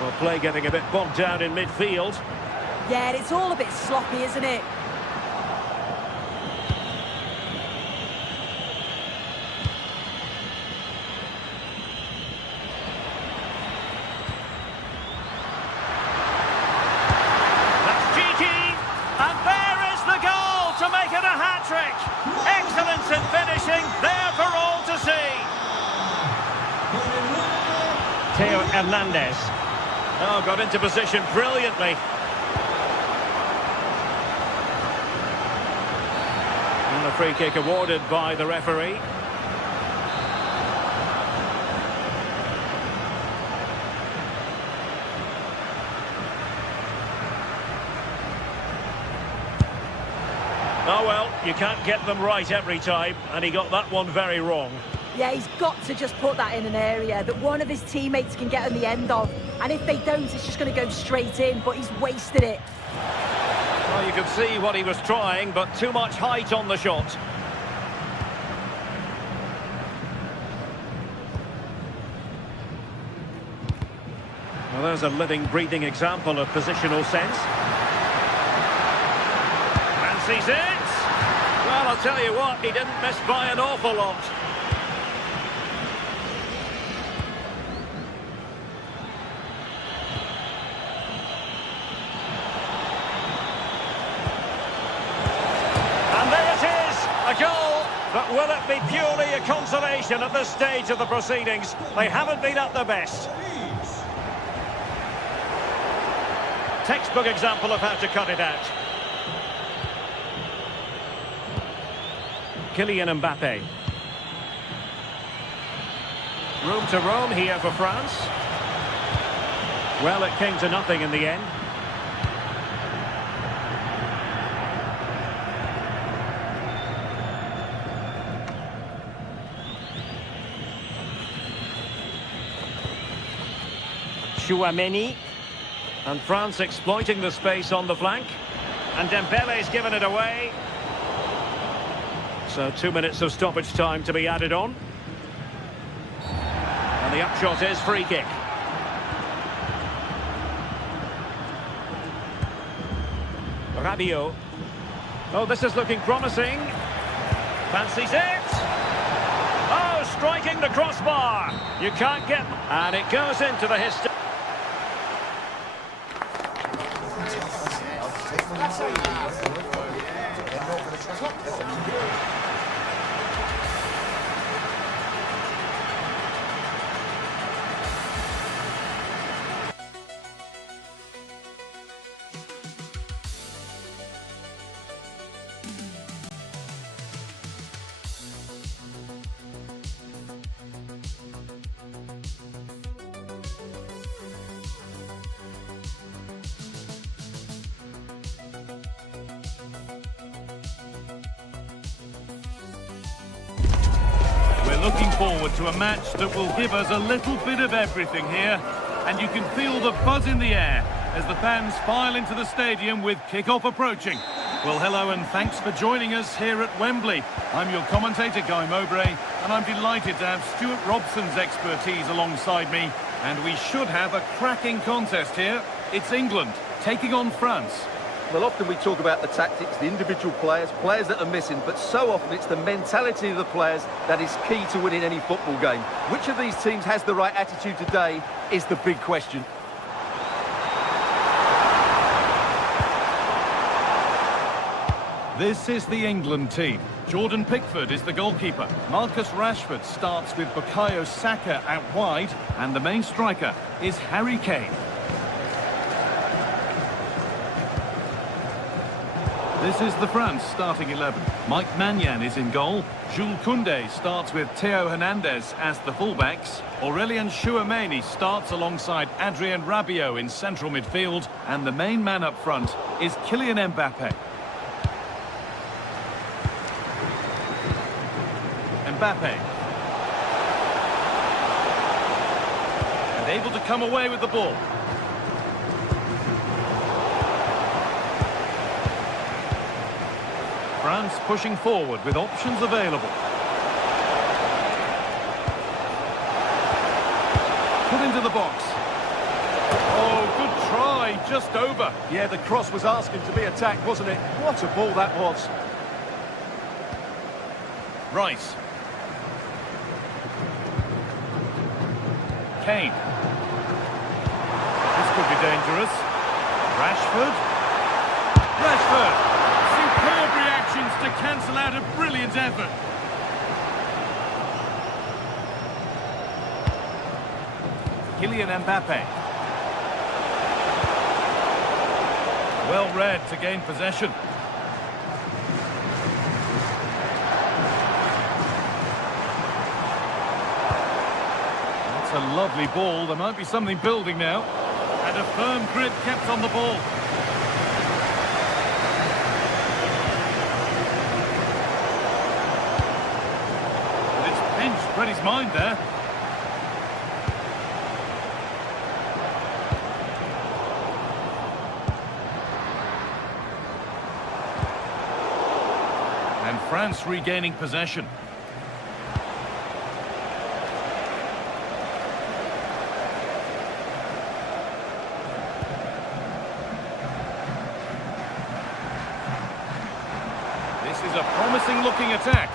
Well, play getting a bit bogged down in midfield. Yeah, it's all a bit sloppy, isn't it? That's cheeky. And there is the goal to make it a hat-trick. Excellence in finishing, there for all to see. Theo Hernandez. Oh, got into position brilliantly. And the free kick awarded by the referee. Oh well, you can't get them right every time, and he got that one very wrong. Yeah, he's got to just put that in an area that one of his teammates can get on the end of. And if they don't, it's just going to go straight in, but he's wasted it. Well, you can see what he was trying, but too much height on the shot. Well, there's a living, breathing example of positional sense. Fancies it. Well, I'll tell you what, he didn't miss by an awful lot. A goal, but will it be purely a consolation at this stage of the proceedings? They haven't been at their best. Textbook example of how to cut it out. Kylian Mbappe. Room to roam here for France. Well, it came to nothing in the end. Chouameni, and France exploiting the space on the flank, and Dembele's given it away. So 2 minutes of stoppage time to be added on, and the upshot is free kick. Rabiot. Oh, this is looking promising. Fancies it. Oh, striking the crossbar. You can't get, and it goes into the history. Looking forward to a match that will give us a little bit of everything here. And you can feel the buzz in the air as the fans file into the stadium with kick-off approaching. Well, hello and thanks for joining us here at Wembley. I'm your commentator, Guy Mowbray, and I'm delighted to have Stuart Robson's expertise alongside me. And we should have a cracking contest here. It's England taking on France. Well, often we talk about the tactics, the individual players that are missing, but so often it's the mentality of the players that is key to winning any football game. Which of these teams has the right attitude today is the big question. This is the England team. Jordan Pickford is the goalkeeper. Marcus Rashford starts with Bukayo Saka out wide, and the main striker is Harry Kane. This is the France starting 11. Mike Maignan is in goal. Jules Koundé starts with Theo Hernandez as the fullbacks. Aurélien Tchouameni starts alongside Adrien Rabiot in central midfield. And the main man up front is Kylian Mbappe. Mbappe. And able to come away with the ball. France pushing forward with options available. Put into the box. Oh, good try, just over. Yeah, the cross was asking to be attacked, wasn't it? What a ball that was. Rice. Kane. This could be dangerous. Rashford. Rashford. Superb reactions to cancel out a brilliant effort. Kylian Mbappe. Well read to gain possession. That's a lovely ball. There might be something building now. And a firm grip kept on the ball. Read his mind there. And France regaining possession. This is a promising looking attack.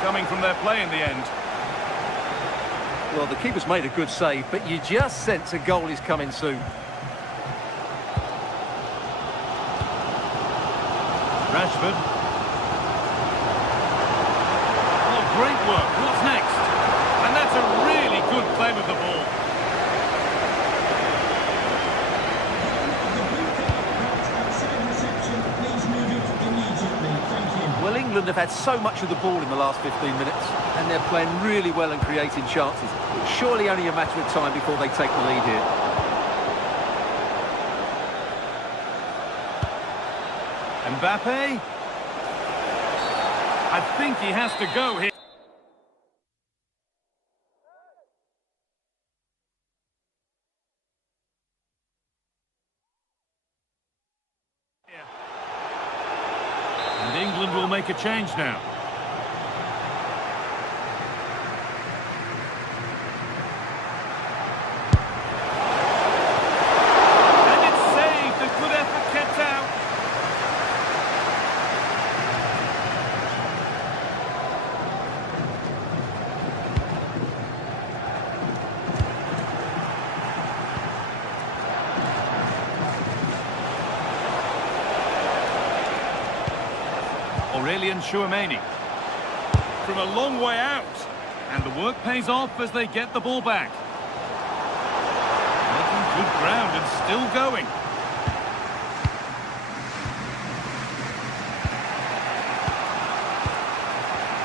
Coming from their play in the end. Well, the keeper's made a good save, but you just sense a goal is coming soon. Rashford. Oh, great work. What's next? And that's a really good claim of the ball. Well, England have had so much of the ball in the last 15 minutes, and they're playing really well and creating chances. It's surely only a matter of time before they take the lead here. Mbappe? I think he has to go here. And England will make a change now. And it's saved. A good effort kept out. Aurélien Tchouameni from a long way out, and the work pays off as they get the ball back. Making good ground and still going.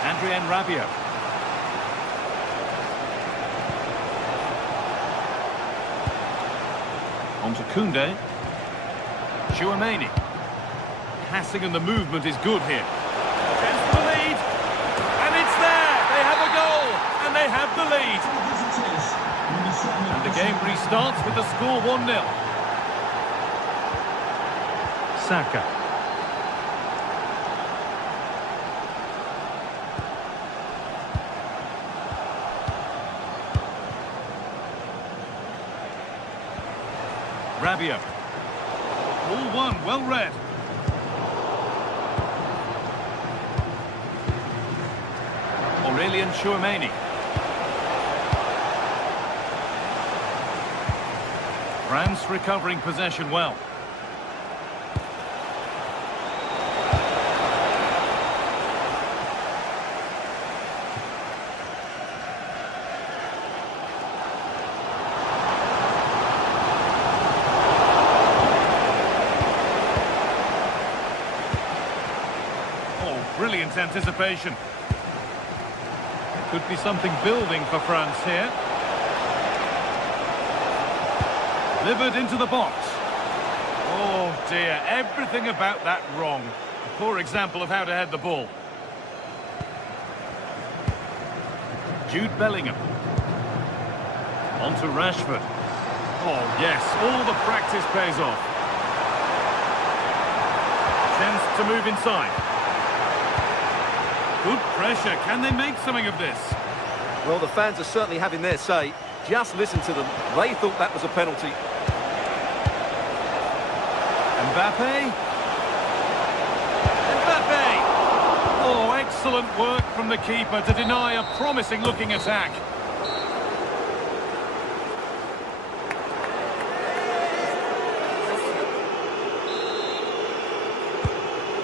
Adrien Rabiot. On to Koundé. Tchouameni. Passing and the movement is good here. Chance for the lead. And it's there. They have a goal. And they have the lead. And the game restarts with the score 1-0. Saka. Rabiot. All one, well read. Aurelian Chouameni. France recovering possession well. Oh, brilliant anticipation. Could be something building for France here. Delivered into the box. Oh dear, everything about that wrong. A poor example of how to head the ball. Jude Bellingham. On to Rashford. Oh yes, all the practice pays off. Chance to move inside. Good pressure. Can they make something of this? Well, the fans are certainly having their say. Just listen to them. They thought that was a penalty. Mbappe. Mbappe! Oh, excellent work from the keeper to deny a promising-looking attack.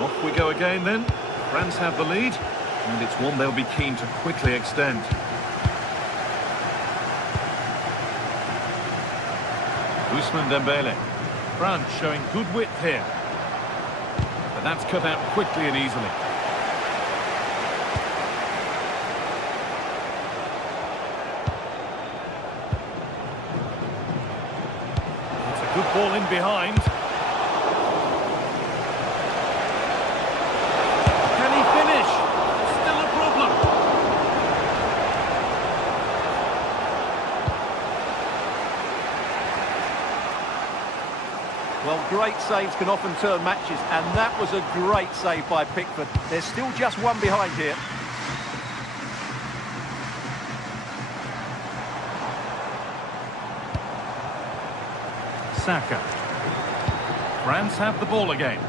Off we go again then. France have the lead, and it's one they'll be keen to quickly extend. Ousmane Dembele. France showing good width here. But that's cut out quickly and easily. It's a good ball in behind. Can he finish? Still a problem. Well, great saves can often turn matches, and that was a great save by Pickford. There's still just one behind here. Saka. France have the ball again.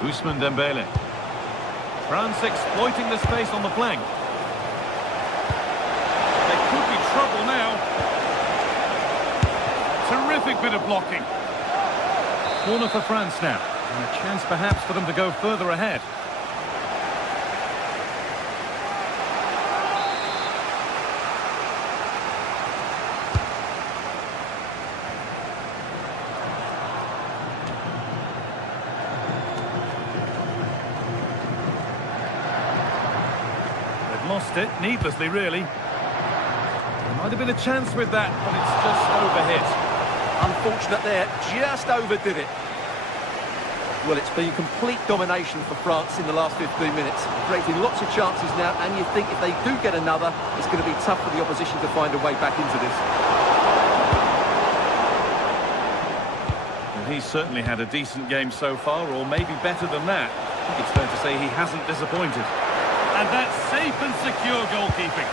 Ousmane Dembele. France exploiting the space on the flank. Could be trouble now. Terrific bit of blocking. Corner for France now. And a chance perhaps for them to go further ahead. They've lost it, needlessly really. Might have been a chance with that, but it's just overhit. Unfortunate there, just overdid it. Well, it's been complete domination for France in the last 15 minutes. Creating lots of chances now, and you think if they do get another, it's going to be tough for the opposition to find a way back into this. Well, he's certainly had a decent game so far, or maybe better than that. I think it's fair to say he hasn't disappointed. And that's safe and secure goalkeeping.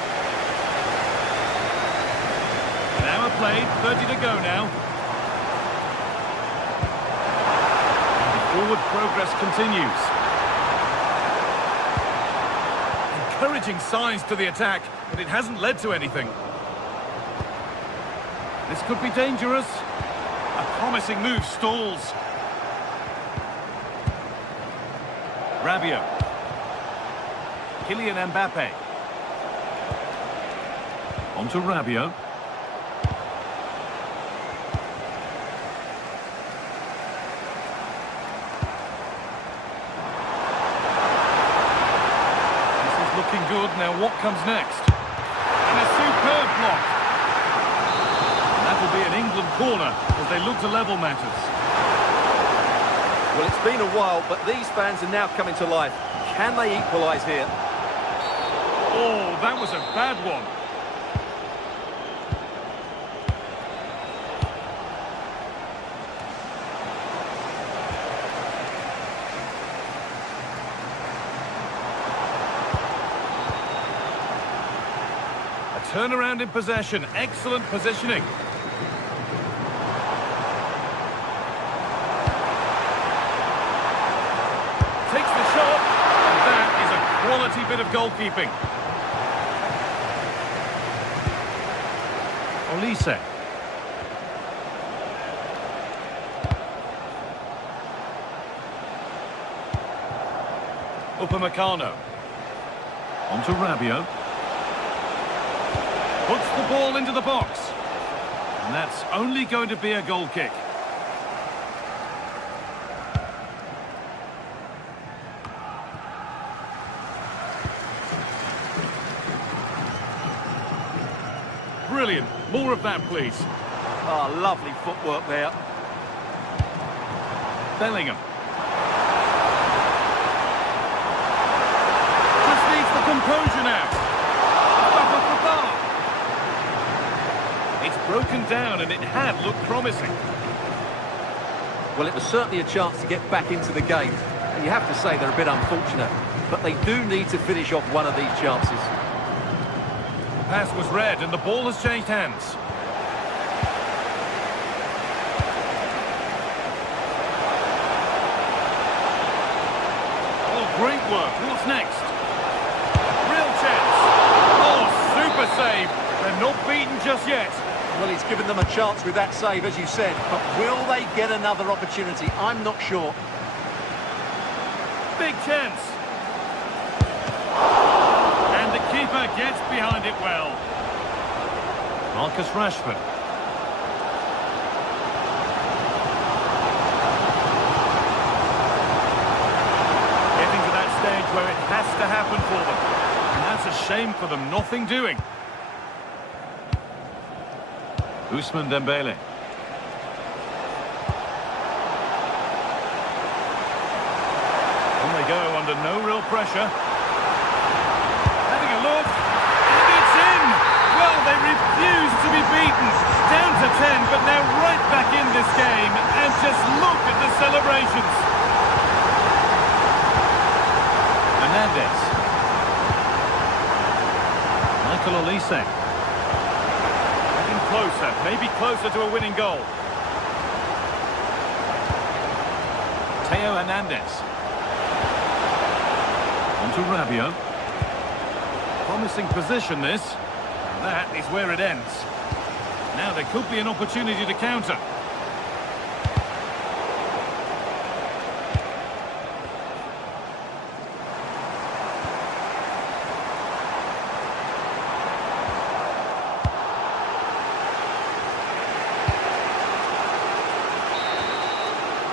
An hour played, 30 to go now. Forward progress continues. Encouraging signs to the attack, but it hasn't led to anything. This could be dangerous. A promising move stalls. Rabiot. Kylian Mbappe. On to Rabiot. Looking good. Now what comes next? And a superb block. And that will be an England corner as they look to level matters. Well, it's been a while, but these fans are now coming to life. Can they equalise here? Oh, that was a bad one. turnaround in possession. Excellent positioning. Takes the shot, and that is a quality bit of goalkeeping. Olise. Upamecano. On to Rabiot. Puts the ball into the box. And that's only going to be a goal kick. Brilliant. More of that, please. Oh, lovely footwork there. Bellingham. Just needs the composure now. Back off the bar. It's broken down and it had looked promising. Well, it was certainly a chance to get back into the game. And you have to say they're a bit unfortunate. But they do need to finish off one of these chances. Pass was read and the ball has changed hands. Oh, great work. What's next? Real chance. Oh, super save. They're not beaten just yet. Well, he's given them a chance with that save, as you said. But will they get another opportunity? I'm not sure. Big chance. And the keeper gets behind it well. Marcus Rashford. Getting to that stage where it has to happen for them. And that's a shame for them, nothing doing. Ousmane Dembele. On they go under no real pressure. Having a look. And it's in! Well, they refuse to be beaten. Down to 10, but now right back in this game. And just look at the celebrations. Hernandez. Michael Olise. Getting closer, maybe closer to a winning goal. Theo Hernandez. On to Rabiot. Promising position, this. And that is where it ends. Now there could be an opportunity to counter.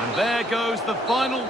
And there goes the final...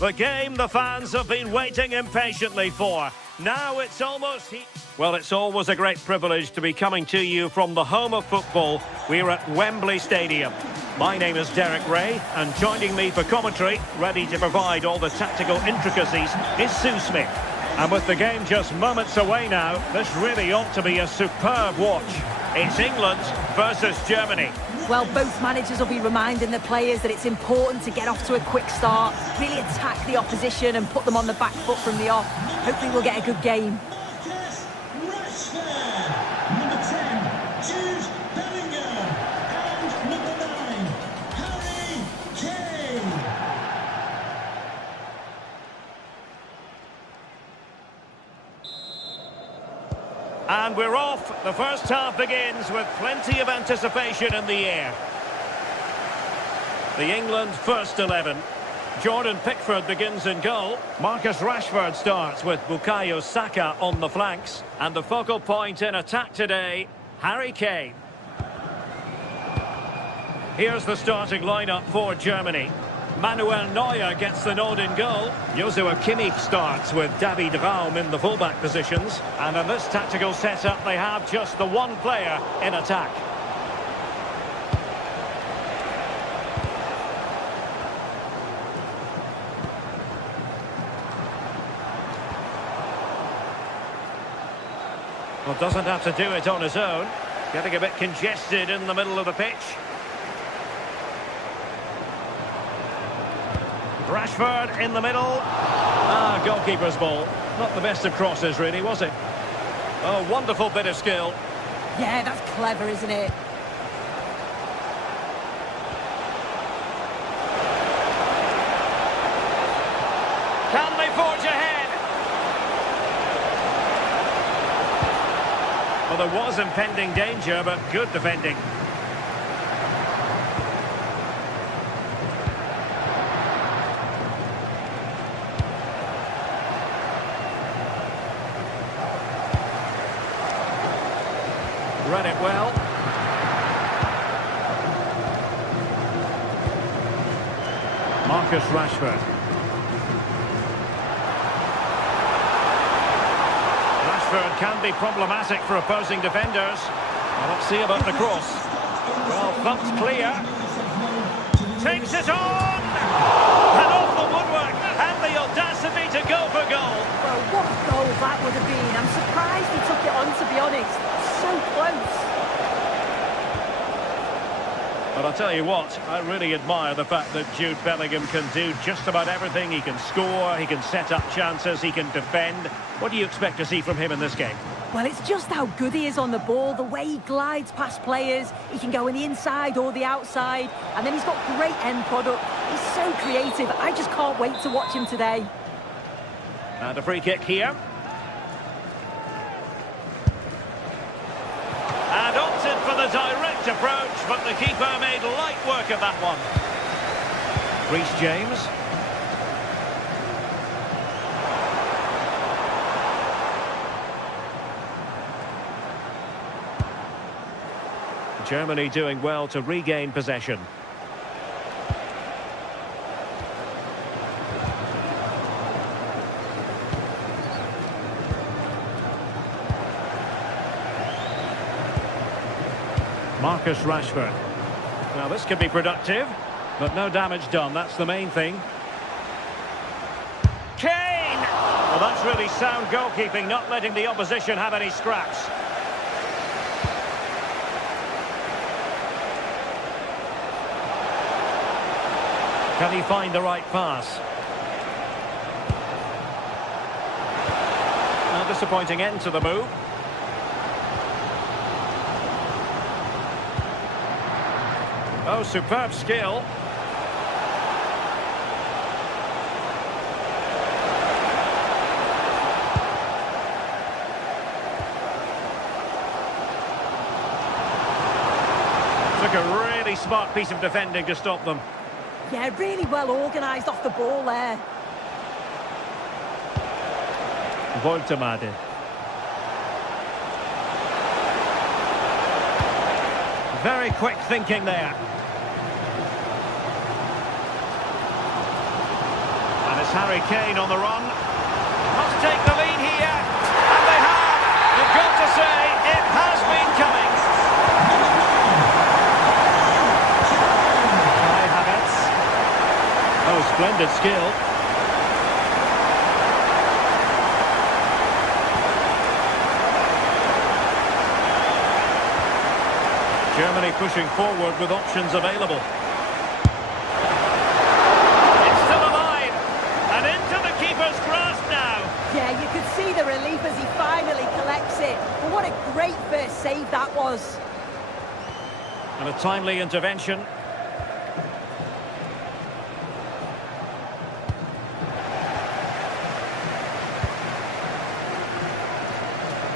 The game the fans have been waiting impatiently for. Now it's almost... Well, it's always a great privilege to be coming to you from the home of football. We're at Wembley Stadium. My name is Derek Ray, and joining me for commentary, ready to provide all the tactical intricacies, is Sue Smith. And with the game just moments away now, this really ought to be a superb watch. It's England versus Germany. Well, both managers will be reminding the players that it's important to get off to a quick start, really attack the opposition and put them on the back foot from the off. Hopefully we'll get a good game. Number 10, Jude Bellingham. And number 9, Harry Kane. And we're off. The first half begins with plenty of anticipation in the air. The England first 11. Jordan Pickford begins in goal. Marcus Rashford starts with Bukayo Saka on the flanks. And the focal point in attack today, Harry Kane. Here's the starting lineup for Germany. Manuel Neuer gets the nod in goal. Joshua Kimmich starts with David Raum in the fullback positions. And in this tactical setup, they have just the one player in attack. Well, doesn't have to do it on his own. Getting a bit congested in the middle of the pitch. Rashford in the middle. Goalkeeper's ball. Not the best of crosses, really, was it? Oh, wonderful bit of skill. Yeah, that's clever, isn't it? Can they forge ahead? Well, there was impending danger, but good defending. Read it well. Marcus Rashford. Rashford can be problematic for opposing defenders. Well, let's see about the cross. Well, thumped clear. Takes it on! And off the woodwork. And the audacity to go for goal. Well, what a goal that would have been. I'm surprised he took it on, to be honest. So close. But I'll tell you what, I really admire the fact that Jude Bellingham can do just about everything. He can score, he can set up chances, he can defend. What do you expect to see from him in this game? Well, it's just how good he is on the ball, the way he glides past players. He can go in the inside or the outside, and then he's got great end product. He's so creative. I just can't wait to watch him today. And a free kick here. And opted for the direct approach, but the keeper made light work of that one. Reece James. Germany doing well to regain possession. Marcus Rashford. Now this could be productive, but no damage done. That's the main thing. Kane! Well, that's really sound goalkeeping, not letting the opposition have any scraps. Can he find the right pass? A disappointing end to the move. Oh, superb skill. Took a really smart piece of defending to stop them. Yeah, really well organised off the ball there. Woltemade. Very quick thinking there. And his It's Harry Kane on the run. Must take the lead here. And they have. You've got to say, it has been coming. Kai Havertz. Oh, splendid skill. Germany pushing forward with options available. It's still alive. And into the keeper's grasp now. Yeah, you could see the relief as he finally collects it. But what a great first save that was. And a timely intervention.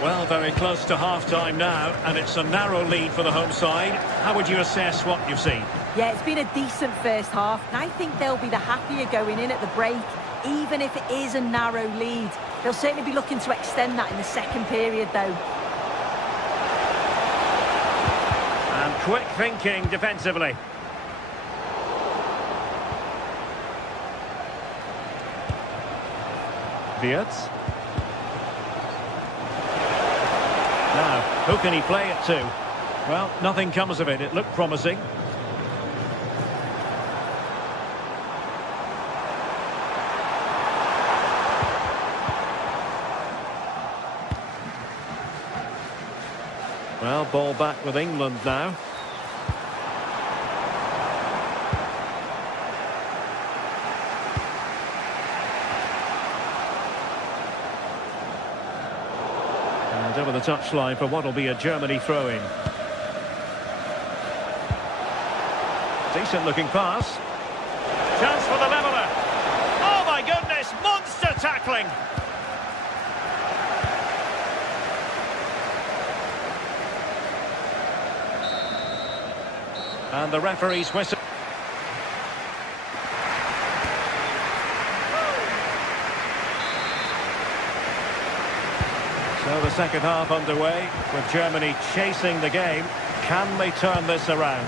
Well, very close to half-time now, and it's a narrow lead for the home side. How would you assess what you've seen? Yeah, it's been a decent first half, and I think they'll be the happier going in at the break, even if it is a narrow lead. They'll certainly be looking to extend that in the second period, though. And quick thinking defensively. Wirtz. Now, who can he play it to? Well, nothing comes of it. It looked promising. Well, ball back with England now. And over the touchline for what will be a Germany throw-in. Decent looking pass. Chance for the leveller. Oh my goodness, monster tackling. And the referee's whistle. So the second half underway with Germany chasing the game. Can they turn this around?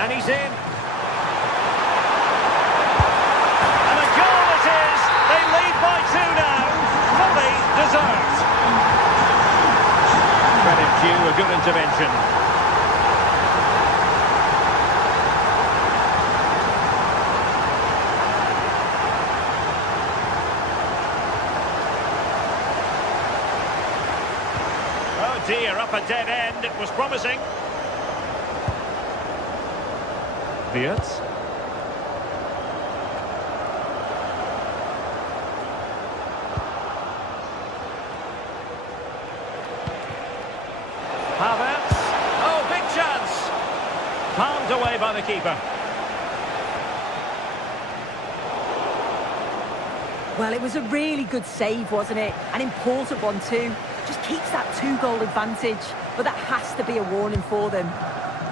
And he's in. And a goal it is. They lead by 2 now. Fully deserved. Credit due, a good intervention. Oh dear, up a dead end. It was promising. Wirtz. Havertz. Oh, big chance. Palmed away by the keeper. Well, it was a really good save, wasn't it? An important one too. Just keeps that 2-goal advantage. But that has to be a warning for them.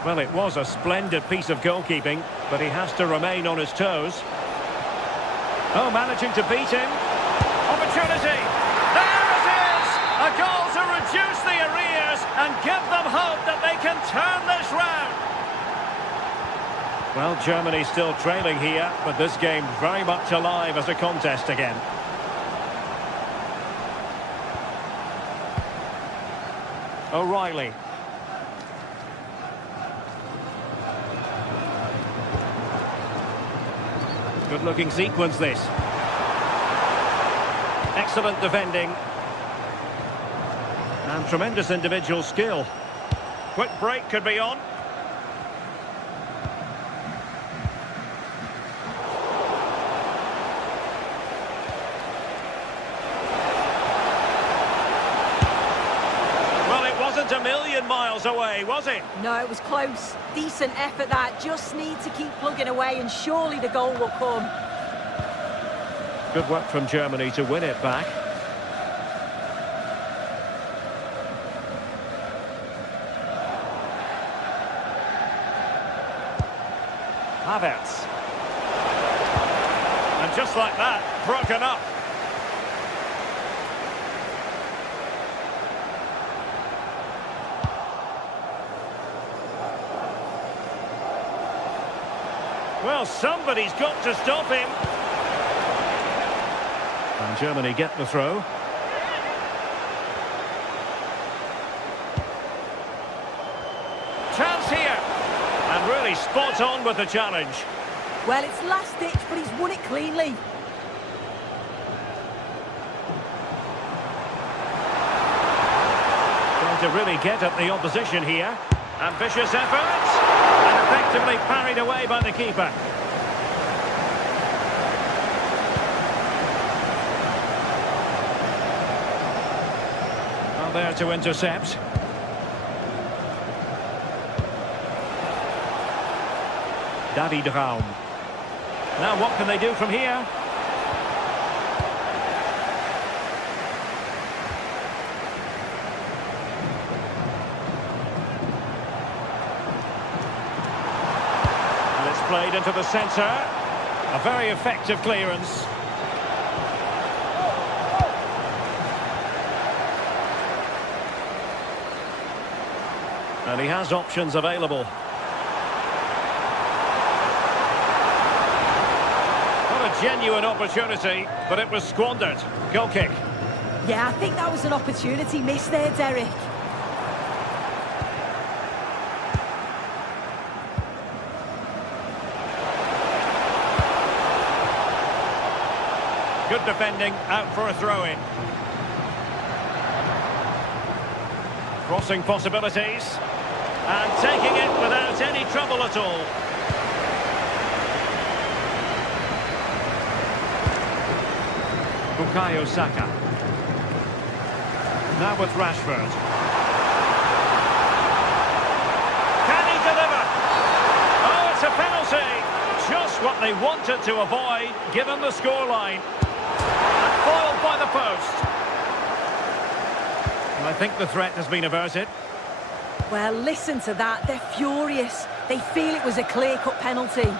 Well, it was a splendid piece of goalkeeping, but he has to remain on his toes. Oh, managing to beat him. Opportunity. There it is! A goal to reduce the arrears and give them hope that they can turn this round. Well, Germany still trailing here, but this game very much alive as a contest again. O'Reilly. Good-looking sequence, this. Excellent defending. And tremendous individual skill. Quick break could be on. Well, it wasn't a million miles away, was it? No, it was close. Decent effort that. Just need to keep plugging away and surely the goal will come. Good work from Germany to win it back. Havertz. And just like that, broken up. Well, somebody's got to stop him. And Germany get the throw. Chance here. And really spot on with the challenge. Well, it's last ditch, but he's won it cleanly. Trying to really get at the opposition here. Ambitious effort. And effectively parried away by the keeper. Well, there to intercept. David Raum. Now what can they do from here? And it's played into the centre. A very effective clearance. And he has options available. Genuine opportunity, but it was squandered. Goal kick. Yeah, I think that was an opportunity missed there, Derek. Good defending, out for a throw-in. Crossing possibilities. And taking it without any trouble at all. Bukayo Saka. Now with Rashford. Can he deliver? Oh, it's a penalty. Just what they wanted to avoid, given the scoreline. And foiled by the post. And I think the threat has been averted. Well, listen to that. They're furious. They feel it was a clear-cut penalty.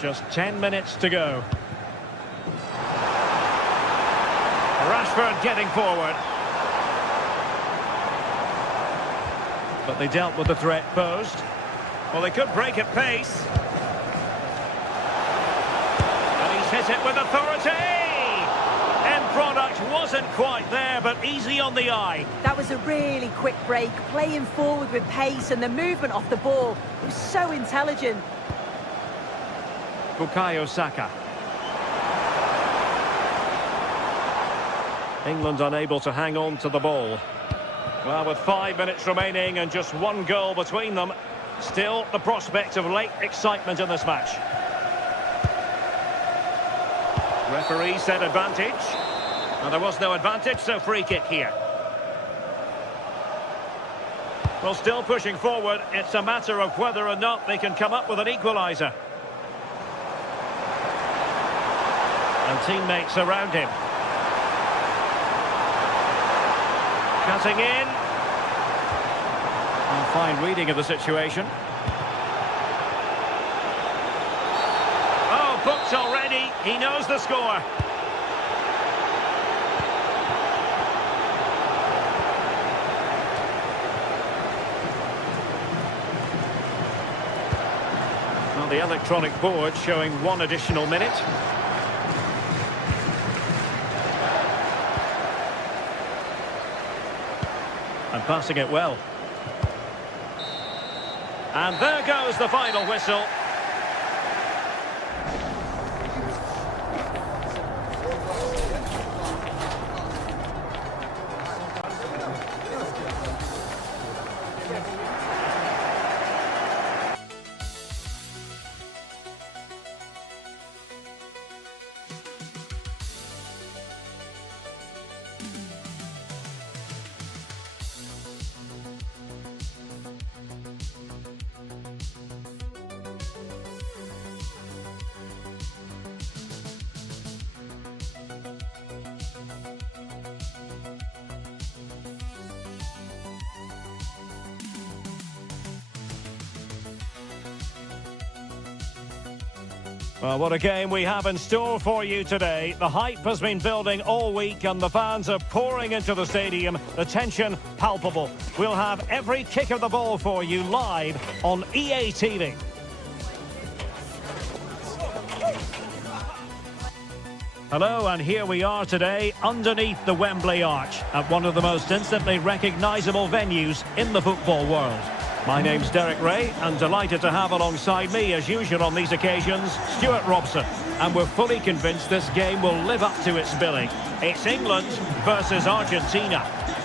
Just 10 minutes to go. Rashford getting forward. But they dealt with the threat posed. Well, they could break at pace. And he's hit it with authority. End product wasn't quite there, but easy on the eye. That was a really quick break, playing forward with pace, and the movement off the ball was so intelligent. Bukayo Saka. England unable to hang on to the ball. Well, with 5 minutes remaining and just one goal between them, still the prospect of late excitement in this match. Referee said advantage. And there was no advantage, so free kick here. Well, still pushing forward. It's a matter of whether or not they can come up with an equaliser. And teammates around him. Cutting in. And fine reading of the situation. Oh, booked already. He knows the score. Well, the electronic board showing one additional minute. And passing it well. And there goes the final whistle. Well, what a game we have in store for you today. The hype has been building all week and the fans are pouring into the stadium. The tension palpable. We'll have every kick of the ball for you live on EA TV. Hello, and here we are today underneath the Wembley Arch at one of the most instantly recognisable venues in the football world. My name's Derek Ray, and delighted to have alongside me, as usual on these occasions, Stuart Robson. And we're fully convinced this game will live up to its billing. It's England versus Argentina.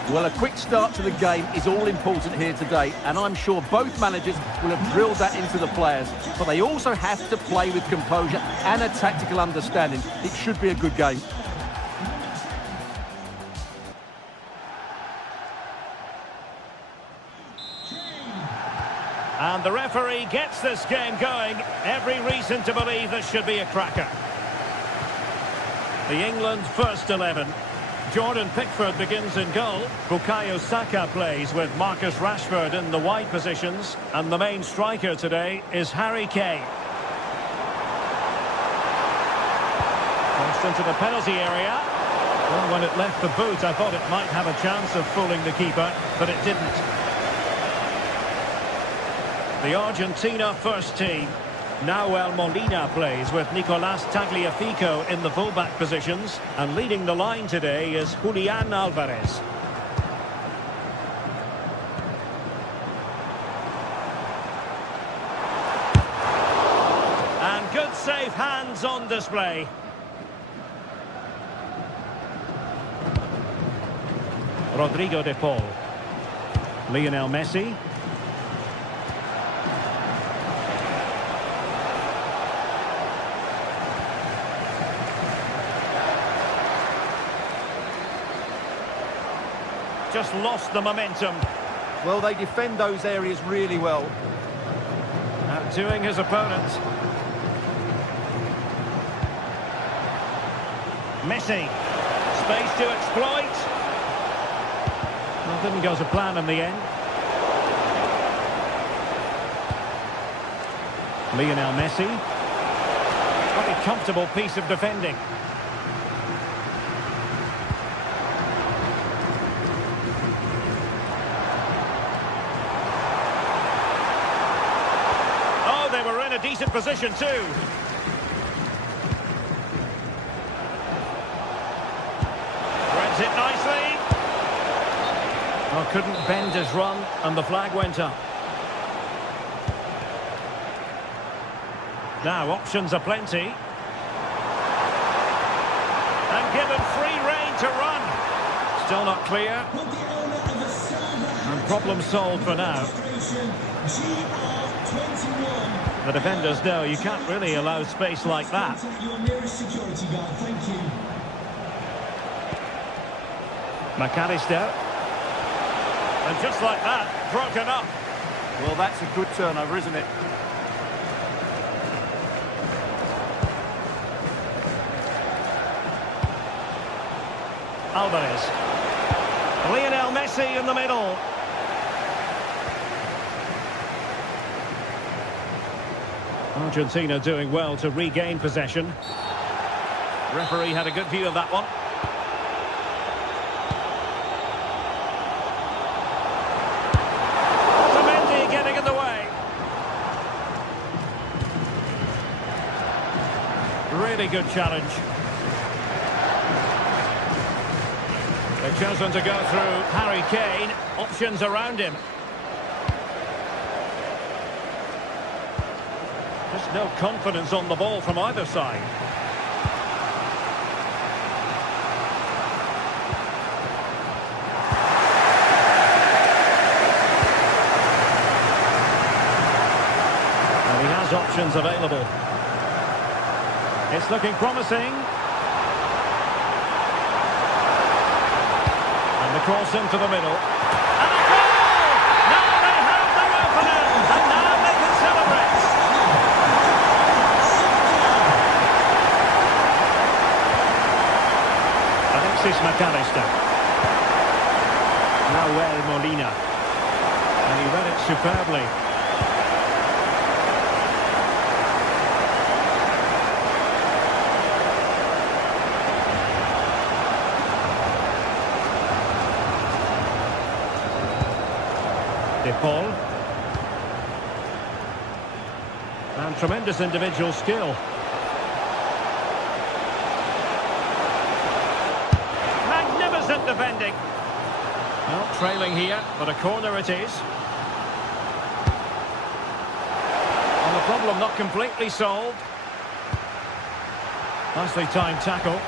Well, a quick start to the game is all important here today, and I'm sure both managers will have drilled that into the players. But they also have to play with composure and a tactical understanding. It should be a good game. And the referee gets this game going. Every reason to believe this should be a cracker. The England first 11. Jordan Pickford begins in goal. Bukayo Saka plays with Marcus Rashford in the wide positions. And the main striker today is Harry Kane. Crossed into the penalty area. Well, when it left the boot, I thought it might have a chance of fooling the keeper, but it didn't. The Argentina first team. Nahuel Molina plays with Nicolas Tagliafico in the fullback positions. And leading the line today is Julian Alvarez. And good safe hands on display. Rodrigo de Paul. Lionel Messi. Just lost the momentum. Well, they defend those areas really well. Outdoing his opponent. Messi. Space to exploit. Well, didn't go to plan in the end. Lionel Messi. Very comfortable piece of defending. In a decent position too. Threads it nicely. Oh, couldn't bend his run and the flag went up. Now options are plenty. And given free rein to run. Still not clear. And problem solved for now. The defenders know you can't really allow space like that. McAllister. And just like that, broken up. Well, that's a good turnover, isn't it? Alvarez. Lionel Messi in the middle. Argentina doing well to regain possession. Referee had a good view of that one. Otamendi getting in the way. Really good challenge. They've chosen to go through Harry Kane. Options around him. Just no confidence on the ball from either side. And he has options available. It's looking promising. And the cross into the middle. And a goal! Now they have their opener! And now they can celebrate! Alexis McAllister. Nahuel Molina. And he read it superbly. De Paul. And tremendous individual skill. Magnificent defending. Well, trailing here, but a corner it is. And the problem not completely solved. Nicely timed tackle.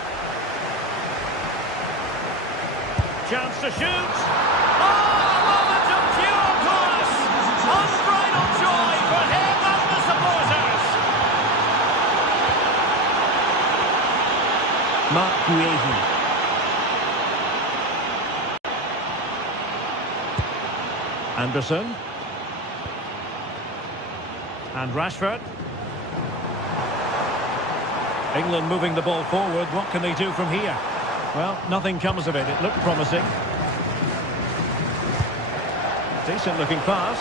Chance to shoot. Oh, a moment of pure class. Unbridled joy for him and the supporters. Mark Guehi. Anderson. And Rashford. England moving the ball forward. What can they do from here? Well, nothing comes of it. It looked promising. Decent looking pass.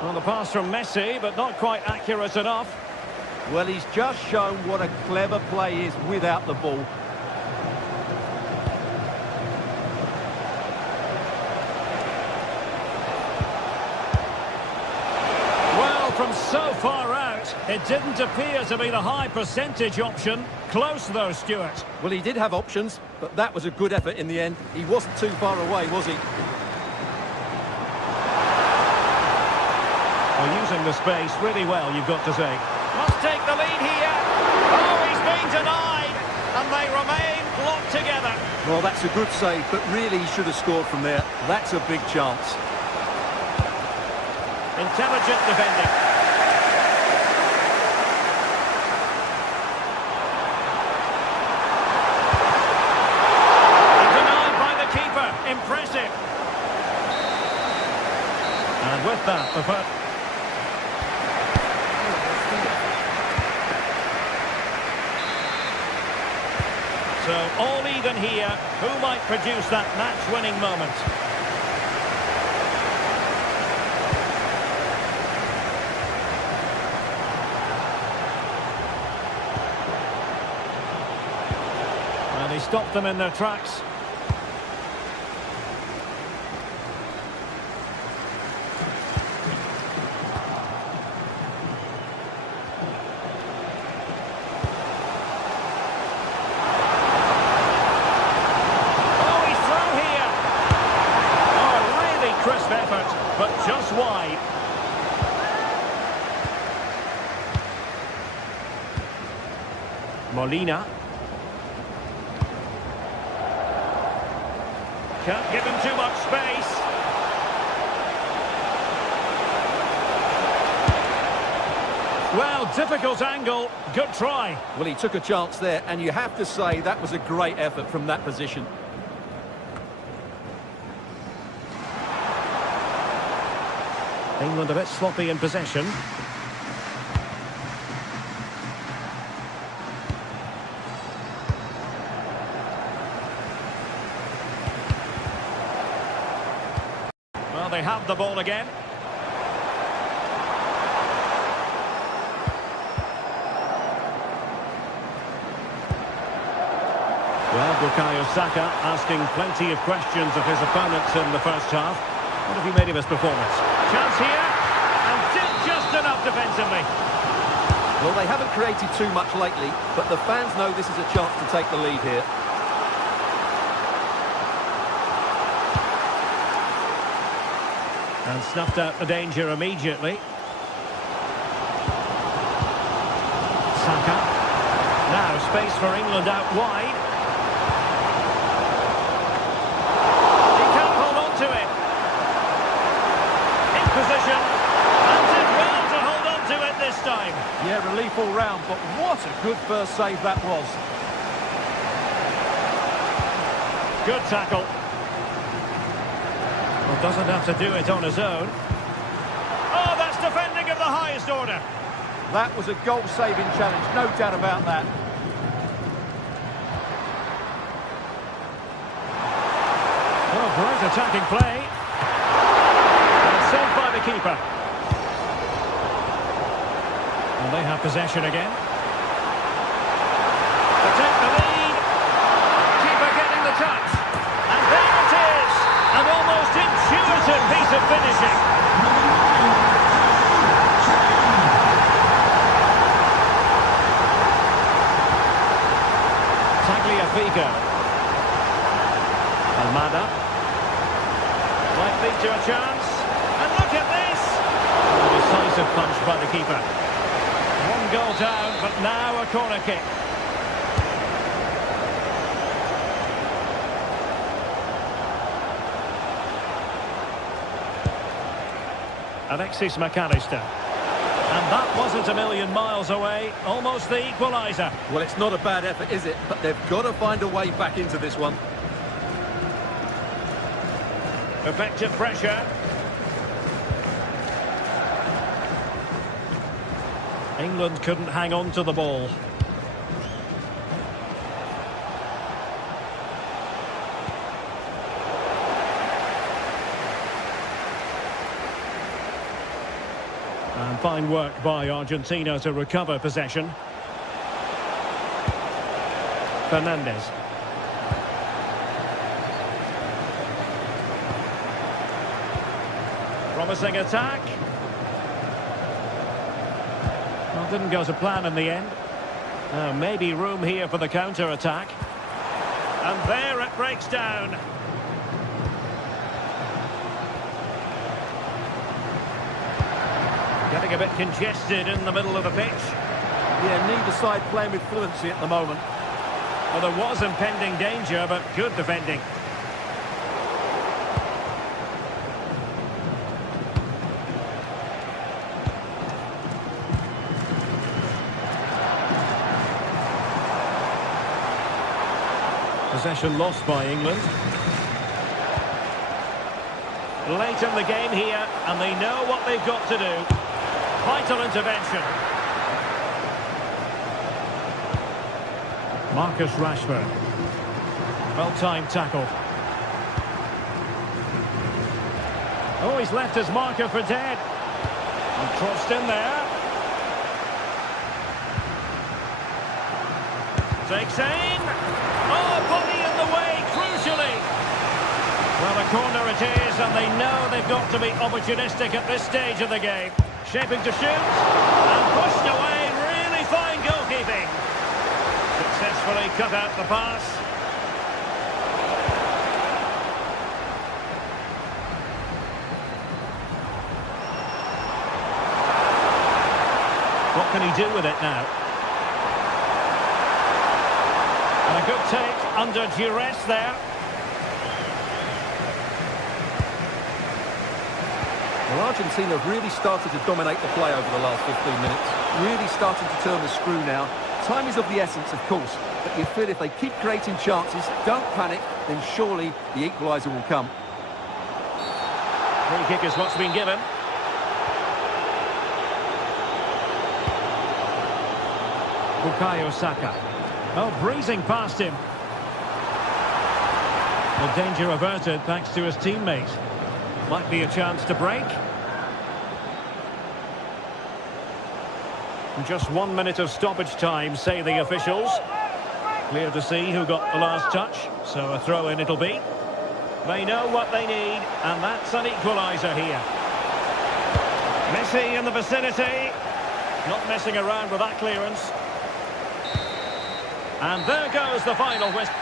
Well, the pass from Messi, but not quite accurate enough. Well, he's just shown what a clever play is without the ball. From so far out, it didn't appear to be the high percentage option. Close though, Stuart. Well, he did have options, but that was a good effort in the end. He wasn't too far away, was he? Well, using the space really well, you've got to say. Must take the lead here. Oh, he's been denied, and they remain locked together. Well, that's a good save, but really he should have scored from there. That's a big chance. Intelligent defending. Denied by the keeper. Impressive. And with that, the first... So, all even here. Who might produce that match-winning moment? And he stopped them in their tracks. Crisp effort, but just wide. Molina. Can't give him too much space. Well, difficult angle. Good try. Well, he took a chance there, and you have to say that was a great effort from that position. England a bit sloppy in possession. Well, they have the ball again. Well, Bukayo Saka asking plenty of questions of his opponents in the first half. What have you made of his performance? Chance here, and did just enough defensively. Well, they haven't created too much lately, but the fans know this is a chance to take the lead here. And snuffed out the danger immediately. Saka. Now space for England out wide. He can't hold on to it. In position. And did well to hold on to it this time. Yeah, relief all round, but what a good first save that was. Good tackle. Well, doesn't have to do it on his own. Oh, that's defending of the highest order. That was a goal-saving challenge, no doubt about that. Oh, great attacking play. And saved by the keeper. And they have possession again. The Figo. Almada. Might lead to a chance. And look at this! A decisive punch by the keeper. One goal down, but now a corner kick. Alexis McAllister. And that wasn't a million miles away. Almost the equaliser. Well, it's not a bad effort, is it? But they've got to find a way back into this one. Effective pressure. England couldn't hang on to the ball. And fine work by Argentina to recover possession. Fernandez. Promising attack. Well, didn't go to plan in the end. Maybe room here for the counter-attack. And there it breaks down. Getting a bit congested in the middle of the pitch. Yeah, neither side playing with fluency at the moment. Well, there was impending danger, but good defending. Possession lost by England. Late in the game here, and they know what they've got to do. Vital intervention. Marcus Rashford. Well-timed tackle. Oh, he's left his marker for dead. And crossed in there. Takes aim. Oh, body in the way, crucially. Well, a corner it is, and they know they've got to be opportunistic at this stage of the game. Shaping to shoot, and pushed away, really fine goalkeeping. Successfully cut out the pass. What can he do with it now? And a good take under duress there. Well, Argentina have really started to dominate the play over the last 15 minutes. Really starting to turn the screw now. Time is of the essence, of course, but you feel if they keep creating chances, don't panic, then surely the equaliser will come. Free kick is what's been given. Bukayo Saka. Oh, breezing past him. The danger averted thanks to his teammate. Might be a chance to break. Just 1 minute of stoppage time, say the officials. Clear to see who got the last touch, so a throw-in it'll be. They know what they need, and that's an equaliser here. Messi in the vicinity. Not messing around with that clearance. And there goes the final whistle.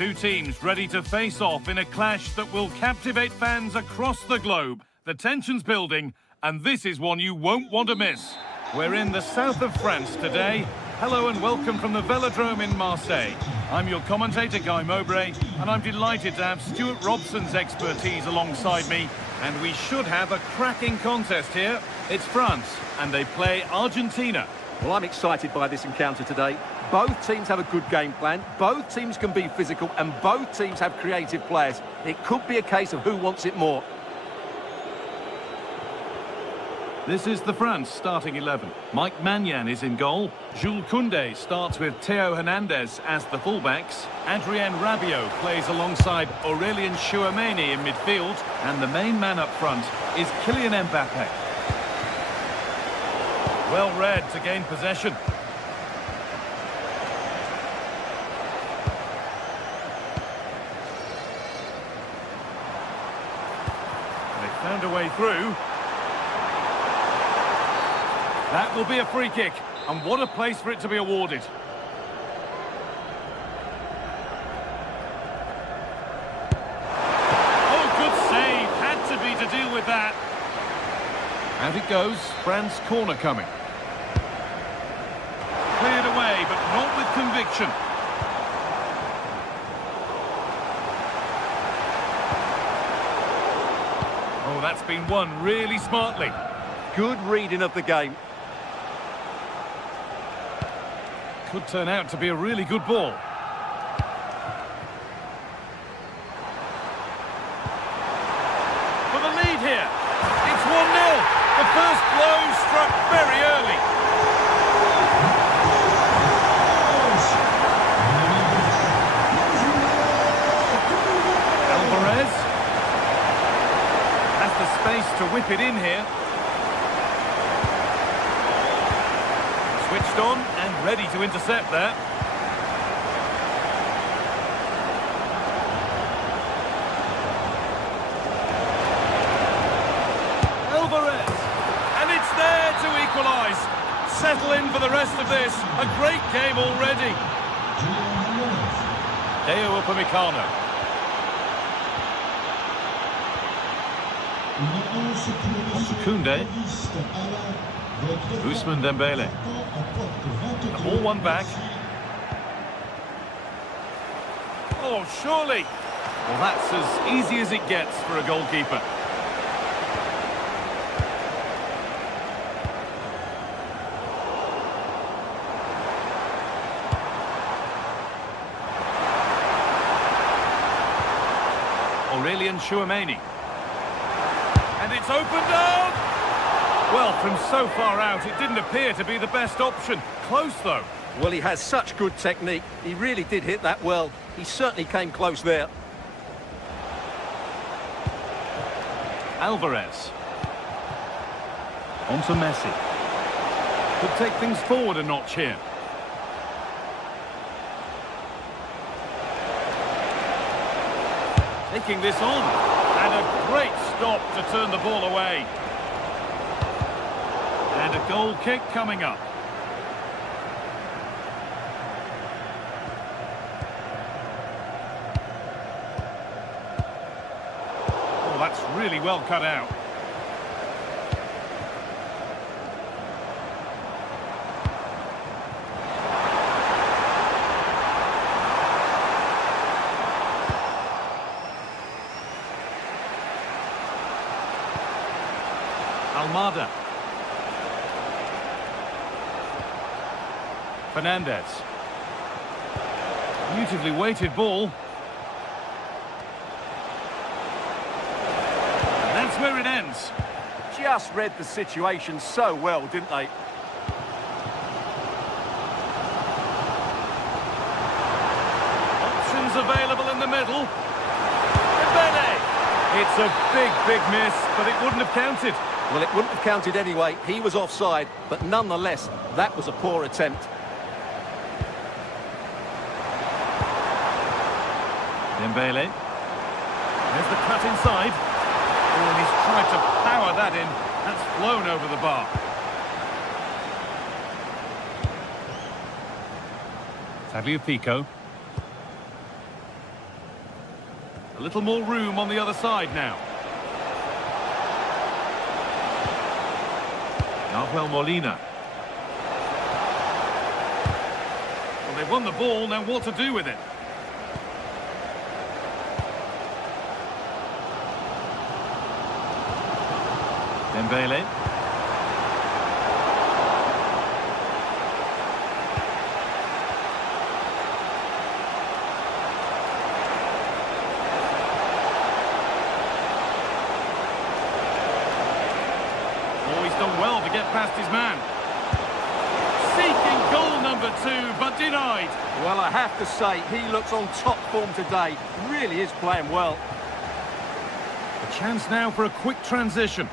Two teams ready to face off in a clash that will captivate fans across the globe. The tension's building, and this is one you won't want to miss. We're in the south of France today. Hello and welcome from the Velodrome in Marseille. I'm your commentator, Guy Mowbray, and I'm delighted to have Stuart Robson's expertise alongside me. And we should have a cracking contest here. It's France, and they play Argentina. Well, I'm excited by this encounter today. Both teams have a good game plan, both teams can be physical, and both teams have creative players. It could be a case of who wants it more. This is the France starting 11. Mike Maignan is in goal. Jules Koundé starts with Theo Hernandez as the fullbacks. Adrien Rabiot plays alongside Aurélien Tchouameni in midfield. And the main man up front is Kylian Mbappé. Well read to gain possession. They found a way through. That will be a free kick, and what a place for it to be awarded. Oh, good save. Had to be to deal with that. Out it goes. France corner coming. Cleared away, but not with conviction. Oh, that's been won really smartly. Good reading of the game. Could turn out to be a really good ball. For the lead here. It's 1-0. The first blow struck very early. Alvarez has the space to whip it in here. Switched on and ready to intercept there. Alvarez. And it's there to equalise. Settle in for the rest of this. A great game already. Deo Upamecano. On to Koundé. Ousmane Dembele. The ball won back. Oh, surely. Well, that's as easy as it gets for a goalkeeper. Aurélien Tchouameni. And it's opened up! Well, from so far out, it didn't appear to be the best option. Close, though. Well, he has such good technique. He really did hit that well. He certainly came close there. Alvarez. On to Messi. Could take things forward a notch here. Taking this on. And a great stop to turn the ball away. And a goal kick coming up. Oh, that's really well cut out. Almada. Fernandez. Beautifully weighted ball. And that's where it ends. Just read the situation so well, didn't they? Options available in the middle. Dembele. It's a big miss, but it wouldn't have counted. Well, it wouldn't have counted anyway. He was offside, but nonetheless, that was a poor attempt. Dembele. There's the cut inside. Oh, and he's tried to power that in. That's flown over the bar. Tagliafico. A little more room on the other side now. Nahuel Molina. Well, they've won the ball, now what to do with it? Dembele. Done well to get past his man. Seeking goal number 2, but denied. Well, I have to say, he looks on top form today. Really is playing well. A chance now for a quick transition.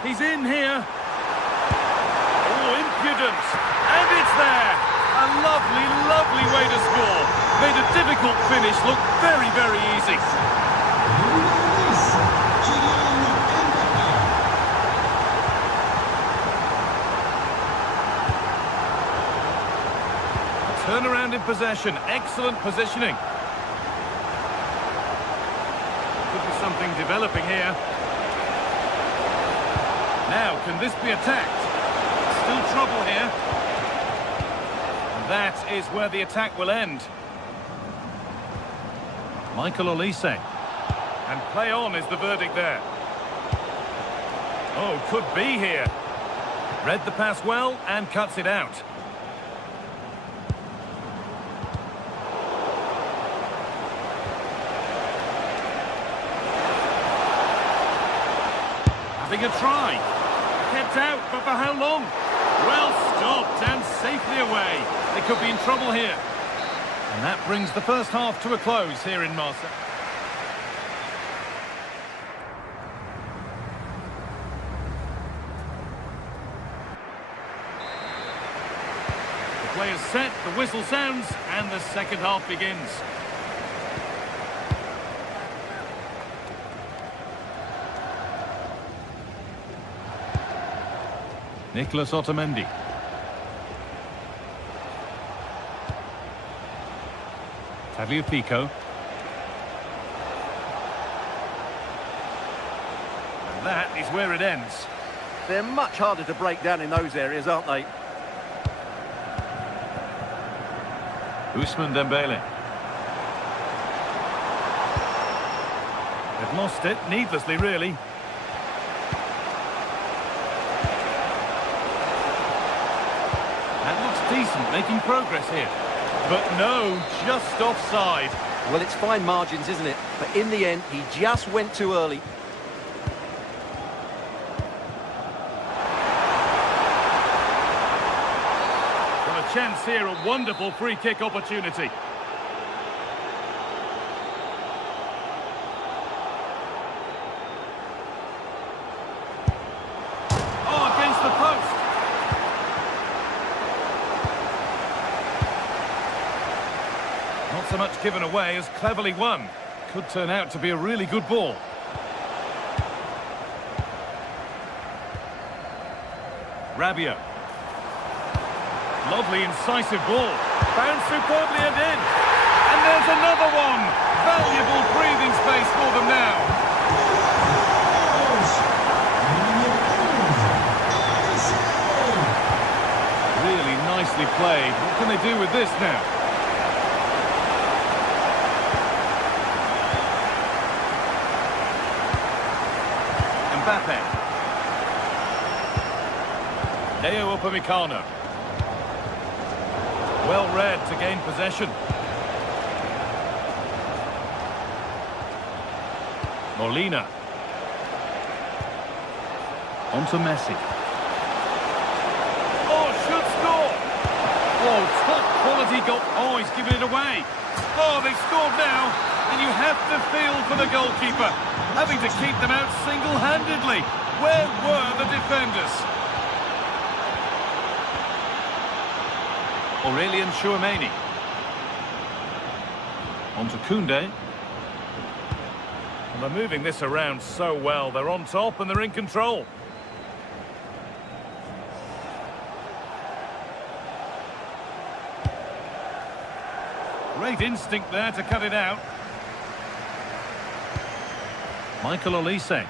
He's in here. Oh, impudent. And it's there. A lovely, lovely way to score. Made a difficult finish look very, very easy. Turnaround in possession, excellent positioning. Could be something developing here. Now, can this be attacked? Still trouble here. And that is where the attack will end. Michael Olise. And play on is the verdict there. Oh, could be here. Read the pass well and cuts it out. Having a try. Kept out, but for how long? Well stopped and safely away. They could be in trouble here. And that brings the first half to a close here in Marseille. The play is set, the whistle sounds, and the second half begins. Nicolas Otamendi. Tagliafico. And that is where it ends. They're much harder to break down in those areas, aren't they? Ousmane Dembele. They've lost it, needlessly really. Decent, making progress here. But no, just offside. Well, it's fine margins, isn't it? But in the end, he just went too early. Well, a chance here, a wonderful free kick opportunity. Oh, against the post. Not so much given away as cleverly won. Could turn out to be a really good ball. Rabiot. Lovely incisive ball. Found superbly and in. And there's another one. Valuable breathing space for them now. Really nicely played. What can they do with this now? Mbappe. Leo Upamecano. Well read to gain possession. Molina. On to Messi. Oh, should score! Oh, top quality goal. Oh, he's given it away. Oh, they've scored now. And you have to feel for the goalkeeper, having to keep them out single-handedly. Where were the defenders? Aurelien Tchouameni. On to Koundé. Well, they're moving this around so well. They're on top and they're in control. Great instinct there to cut it out. Michael Olise.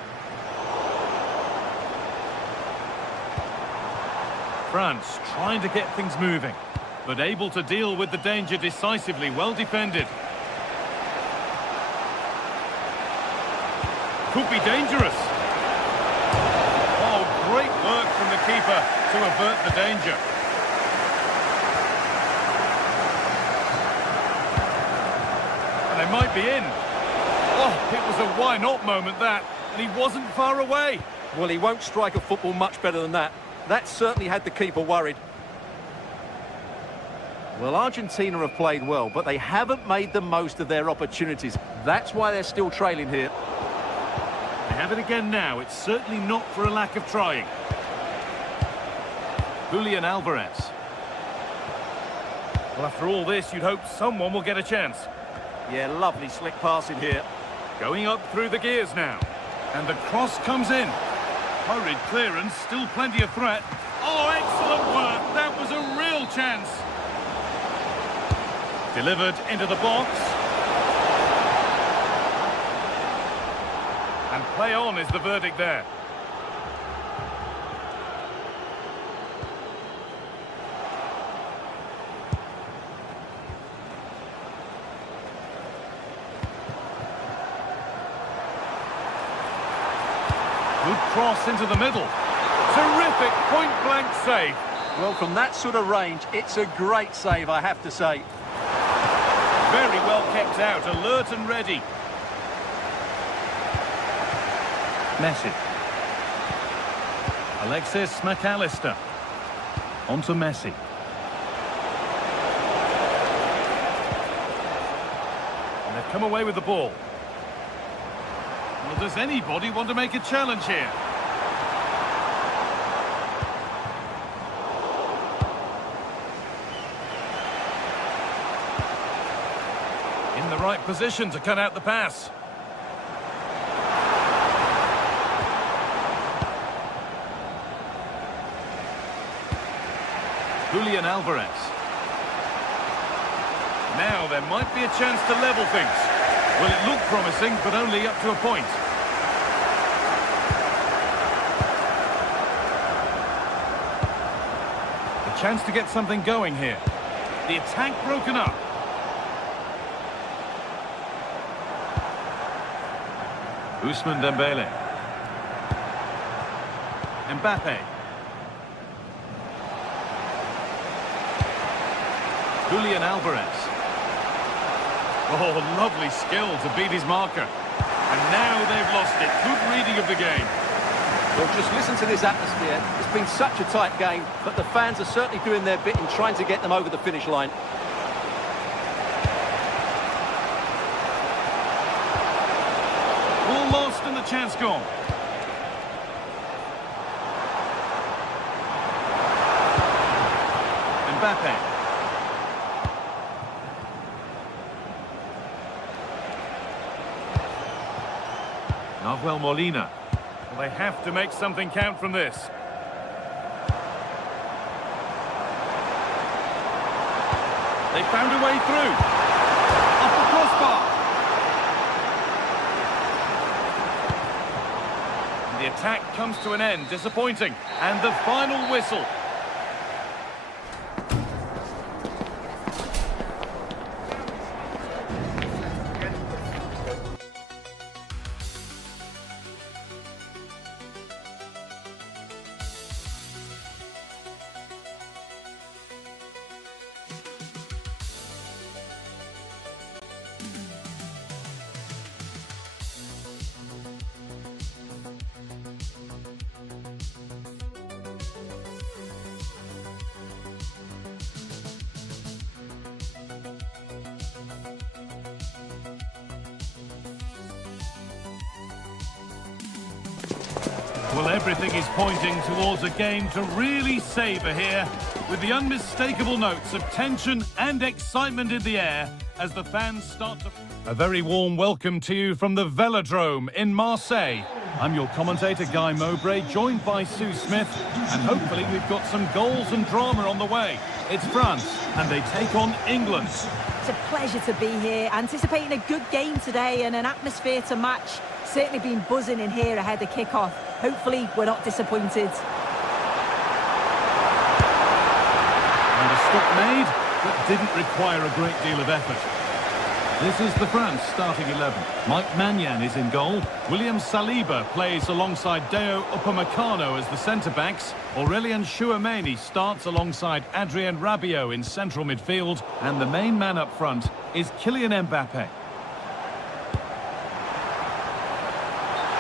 France trying to get things moving, but able to deal with the danger decisively. Well defended. Could be dangerous. Oh, great work from the keeper to avert the danger. And they might be in. Oh, it was a why not moment that, and he wasn't far away. Well, he won't strike a football much better than that. That certainly had the keeper worried. Well, Argentina have played well, but they haven't made the most of their opportunities. That's why they're still trailing here. They have it again now. It's certainly not for a lack of trying. Julian Alvarez. Well, after all this, you'd hope someone will get a chance. Yeah, lovely slick passing here. Going up through the gears now. And the cross comes in. Hurried clearance, still plenty of threat. Oh, excellent work. That was a real chance. Delivered into the box. And play on is the verdict there. Good cross into the middle. Terrific point-blank save. Well, from that sort of range, it's a great save, I have to say. Very well kept out, alert and ready. Messi. Alexis McAllister. On to Messi. And they've come away with the ball. Well, does anybody want to make a challenge here? In the right position to cut out the pass. Julian Alvarez. Now there might be a chance to level things. Well, it looked promising, but only up to a point. A chance to get something going here. The attack broken up. Ousmane Dembele. Mbappe. Julian Alvarez. Oh, lovely skill to beat his marker. And now they've lost it. Good reading of the game. Well, just listen to this atmosphere. It's been such a tight game, but the fans are certainly doing their bit in trying to get them over the finish line. Ball lost and the chance gone. Mbappe. Nahuel Molina. Well, they have to make something count from this. They found a way through. Off the crossbar. And the attack comes to an end. Disappointing. And the final whistle. Well, everything is pointing towards a game to really savour here, with the unmistakable notes of tension and excitement in the air as the fans start to... A very warm welcome to you from the Velodrome in Marseille. I'm your commentator, Guy Mowbray, joined by Sue Smith, and hopefully we've got some goals and drama on the way. It's France, and they take on England. a pleasure to be here. Anticipating a good game today and an atmosphere to match. Certainly been buzzing in here ahead of kick-off. Hopefully, we're not disappointed. And a stop made, but didn't require a great deal of effort. This is the France starting 11. Mike Maignan is in goal. William Saliba plays alongside Deo Upamecano as the centre-backs. Aurélien Tchouameni starts alongside Adrien Rabiot in central midfield. And the main man up front is Kylian Mbappe.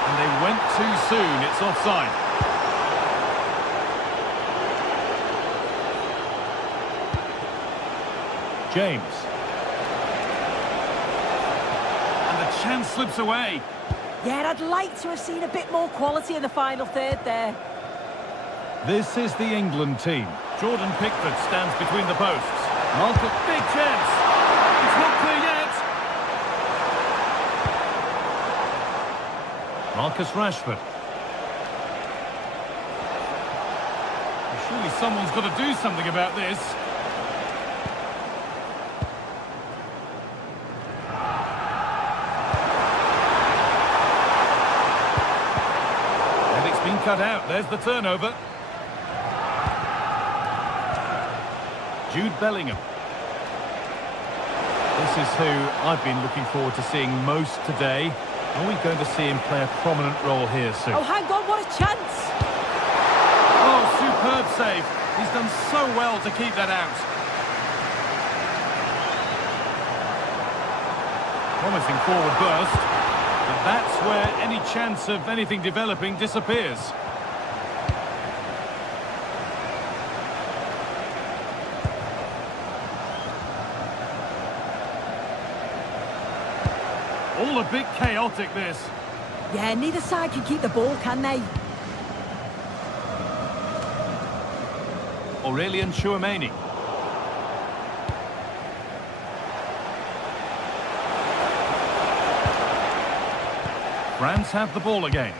And they went too soon, it's offside. James. Chance slips away. Yeah, I'd like to have seen a bit more quality in the final third there. This is the England team. Jordan Pickford stands between the posts. Marcus, big chance. It's not clear yet. Marcus Rashford. Surely someone's got to do something about this. Cut out, there's the turnover. Jude Bellingham. This is who I've been looking forward to seeing most today. Are we going to see him play a prominent role here soon? Oh, hang on, what a chance! Oh, superb save. He's done so well to keep that out. Promising forward burst. But that's where any chance of anything developing disappears. All a bit chaotic, this. Yeah, neither side can keep the ball, can they? Aurélien Tchouameni. France have the ball again.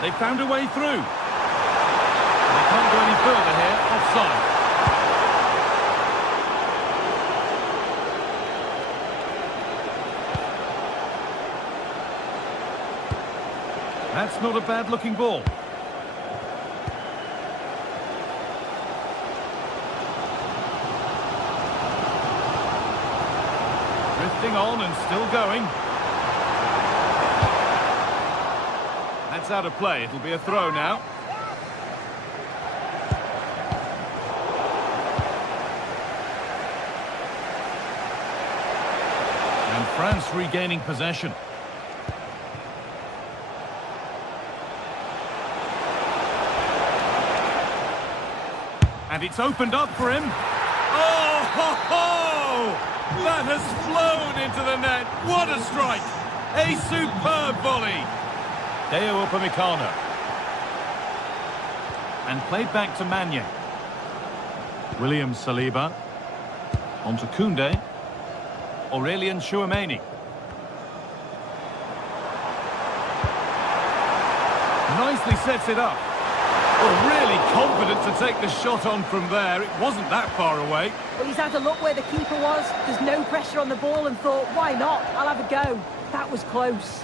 They found a way through. They can't go any further here. Offside. That's not a bad-looking ball. Drifting on and still going. That's out of play. It'll be a throw now. And France regaining possession. And it's opened up for him. Oh, ho, ho! That has flown into the net. What a strike! A superb volley. Deo Upamecano. And played back to Maignan. William Saliba. On to Koundé. Aurélien Tchouameni. Nicely sets it up. Well, really confident to take the shot on from there. It wasn't that far away. Well, he's had a look where the keeper was. There's no pressure on the ball and thought, why not? I'll have a go. That was close.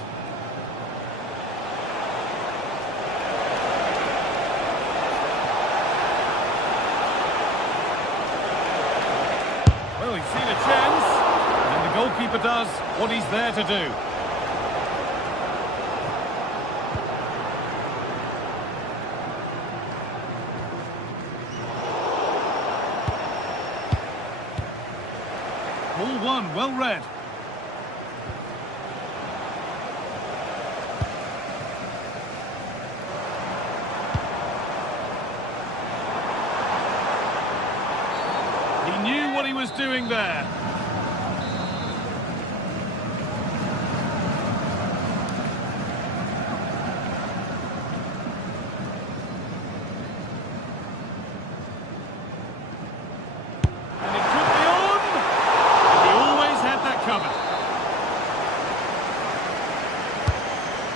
Well, he's seen a chance. And the goalkeeper does what he's there to do. Ball one, well read. He knew what he was doing there.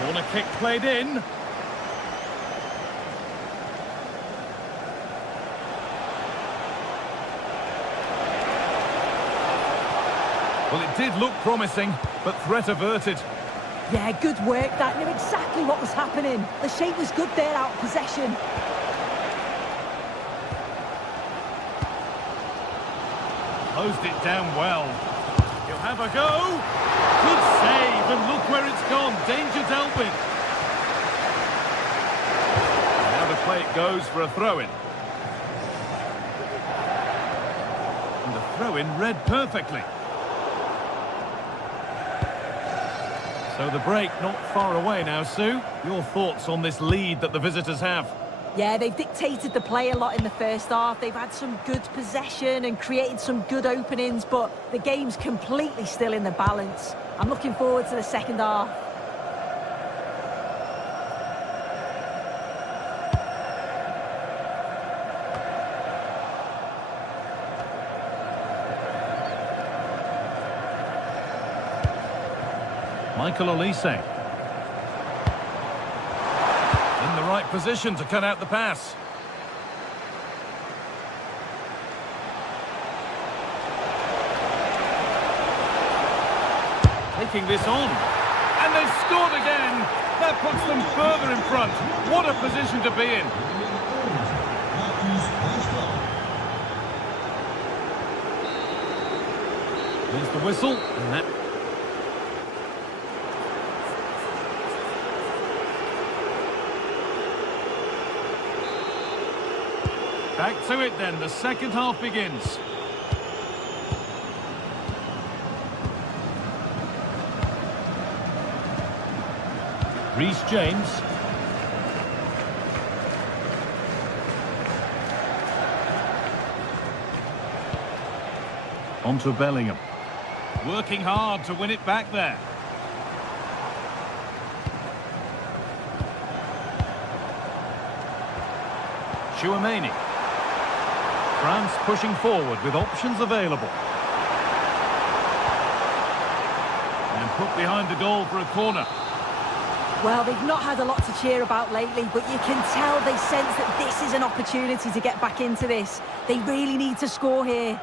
Corner kick played in. Well, it did look promising, but threat averted. Yeah, good work. That knew exactly what was happening. The shape was good there, out of possession. Closed it down well. He'll have a go. Good save, and look where it's gone. Danger dealt with. Now the play it goes for a throw-in. And the throw-in read perfectly. So the break not far away now, Sue. Your thoughts on this lead that the visitors have? Yeah, they've dictated the play a lot in the first half. They've had some good possession and created some good openings, but the game's completely still in the balance. I'm looking forward to the second half. Michael Olise. In the right position to cut out the pass. Taking this on. And they've scored again. That puts them further in front. What a position to be in. There's the whistle. And that... Back to it then, the second half begins. Reece James. On to Bellingham. Working hard to win it back there. Chouameni. France pushing forward with options available. And put behind the goal for a corner. Well, they've not had a lot to cheer about lately, but you can tell they sense that this is an opportunity to get back into this. They really need to score here.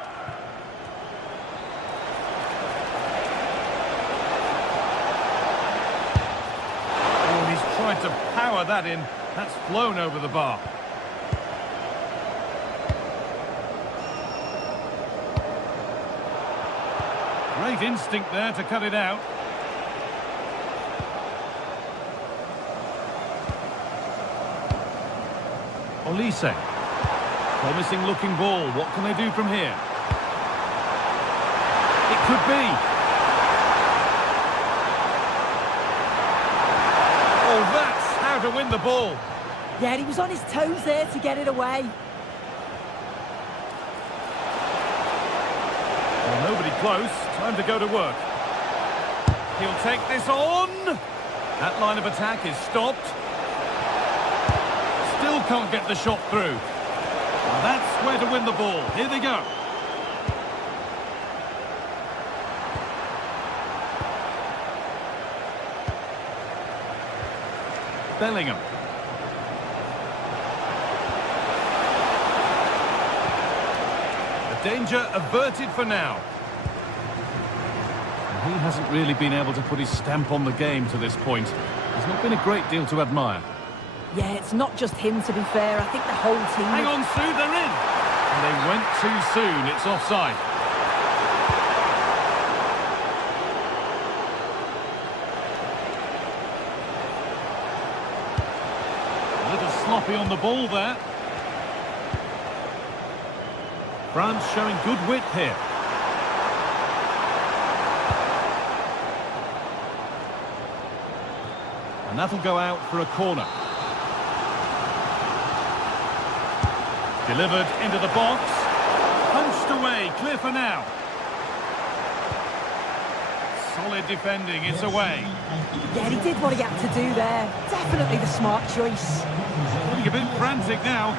Oh, he's tried to power that in. That's flown over the bar. Great instinct there to cut it out. Olise. Promising looking ball. What can they do from here? It could be. Oh, that's how to win the ball. Yeah, he was on his toes there to get it away. Well, nobody close. Time to go to work. He'll take this on. That line of attack is stopped. Still can't get the shot through. Well, that's where to win the ball. Here they go. Bellingham. The danger averted for now. He hasn't really been able to put his stamp on the game to this point. There's not been a great deal to admire. Yeah, it's not just him, to be fair. I think the whole team... Hang on, Sue, they're in! And they went too soon. It's offside. A little sloppy on the ball there. France showing good width here. And that'll go out for a corner. Delivered into the box. Punched away, clear for now. Solid defending, it's away. Yeah, he did what he had to do there. Definitely the smart choice. Getting a bit frantic now.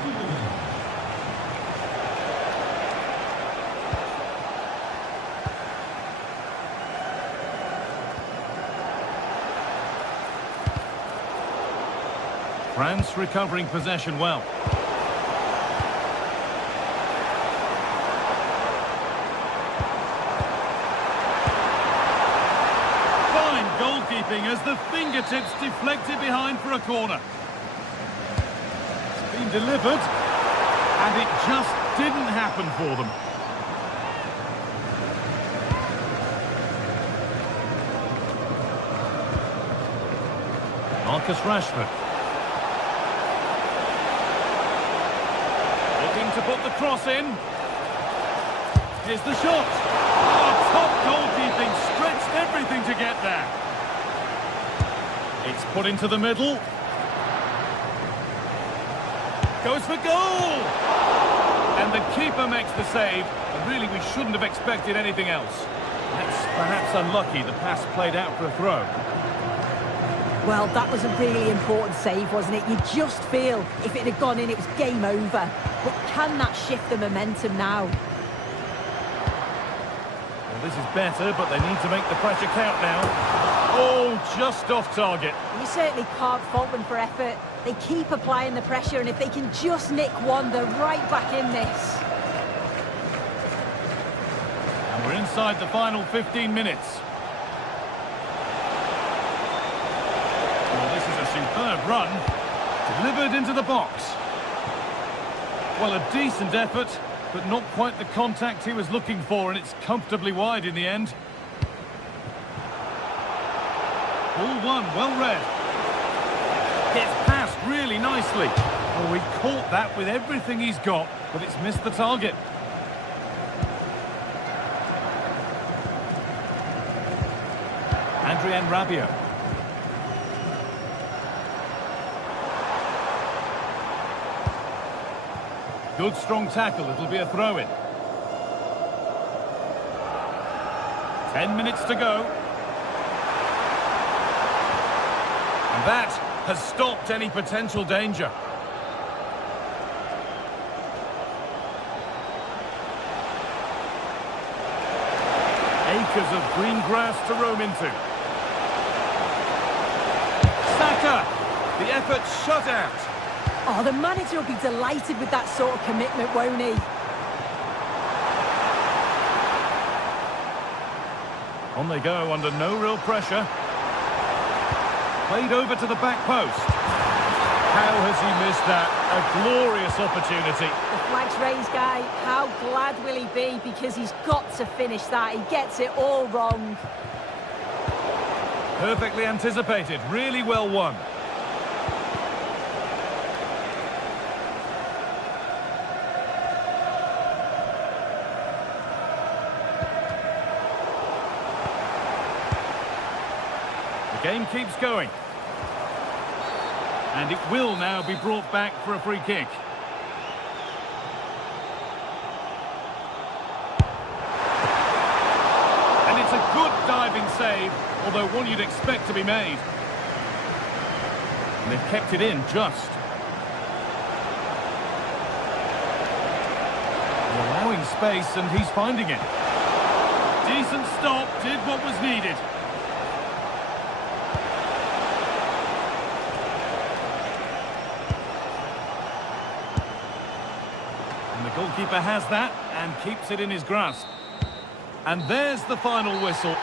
France recovering possession well. goalkeeping as the fingertips deflected behind for a corner. It's been delivered, and it just didn't happen for them. Marcus Rashford. Looking to put the cross in. Here's the shot. Oh, top goalkeeping, stretched everything to get there. It's put into the middle. Goes for goal! And the keeper makes the save. And really, we shouldn't have expected anything else. That's perhaps unlucky. The pass played out for a throw. Well, that was a really important save, wasn't it? You just feel if it had gone in, it was game over. But can that shift the momentum now? Well, this is better, but they need to make the pressure count now. Oh, just off target. You certainly can't fault them for effort. They keep applying the pressure, and if they can just nick one, they're right back in this. And we're inside the final 15 minutes. Superb run, delivered into the box. Well, a decent effort, but not quite the contact he was looking for, and it's comfortably wide in the end. Ball one, well read. Gets passed really nicely. Oh, he caught that with everything he's got, but it's missed the target. Adrien Rabiot. Good strong tackle, it'll be a throw-in. 10 minutes to go. And that has stopped any potential danger. Acres of green grass to roam into. Saka! The effort shut out. Oh, the manager will be delighted with that sort of commitment, won't he? On they go under no real pressure. Played over to the back post. How has he missed that? A glorious opportunity. The flag's raised, Guy. How glad will he be? Because he's got to finish that. He gets it all wrong. Perfectly anticipated. Really well won. Game keeps going. And it will now be brought back for a free kick. And it's a good diving save, although one you'd expect to be made. And they've kept it in just. They're allowing space and he's finding it. Decent stop, did what was needed. Goalkeeper has that and keeps it in his grasp. And there's the final whistle.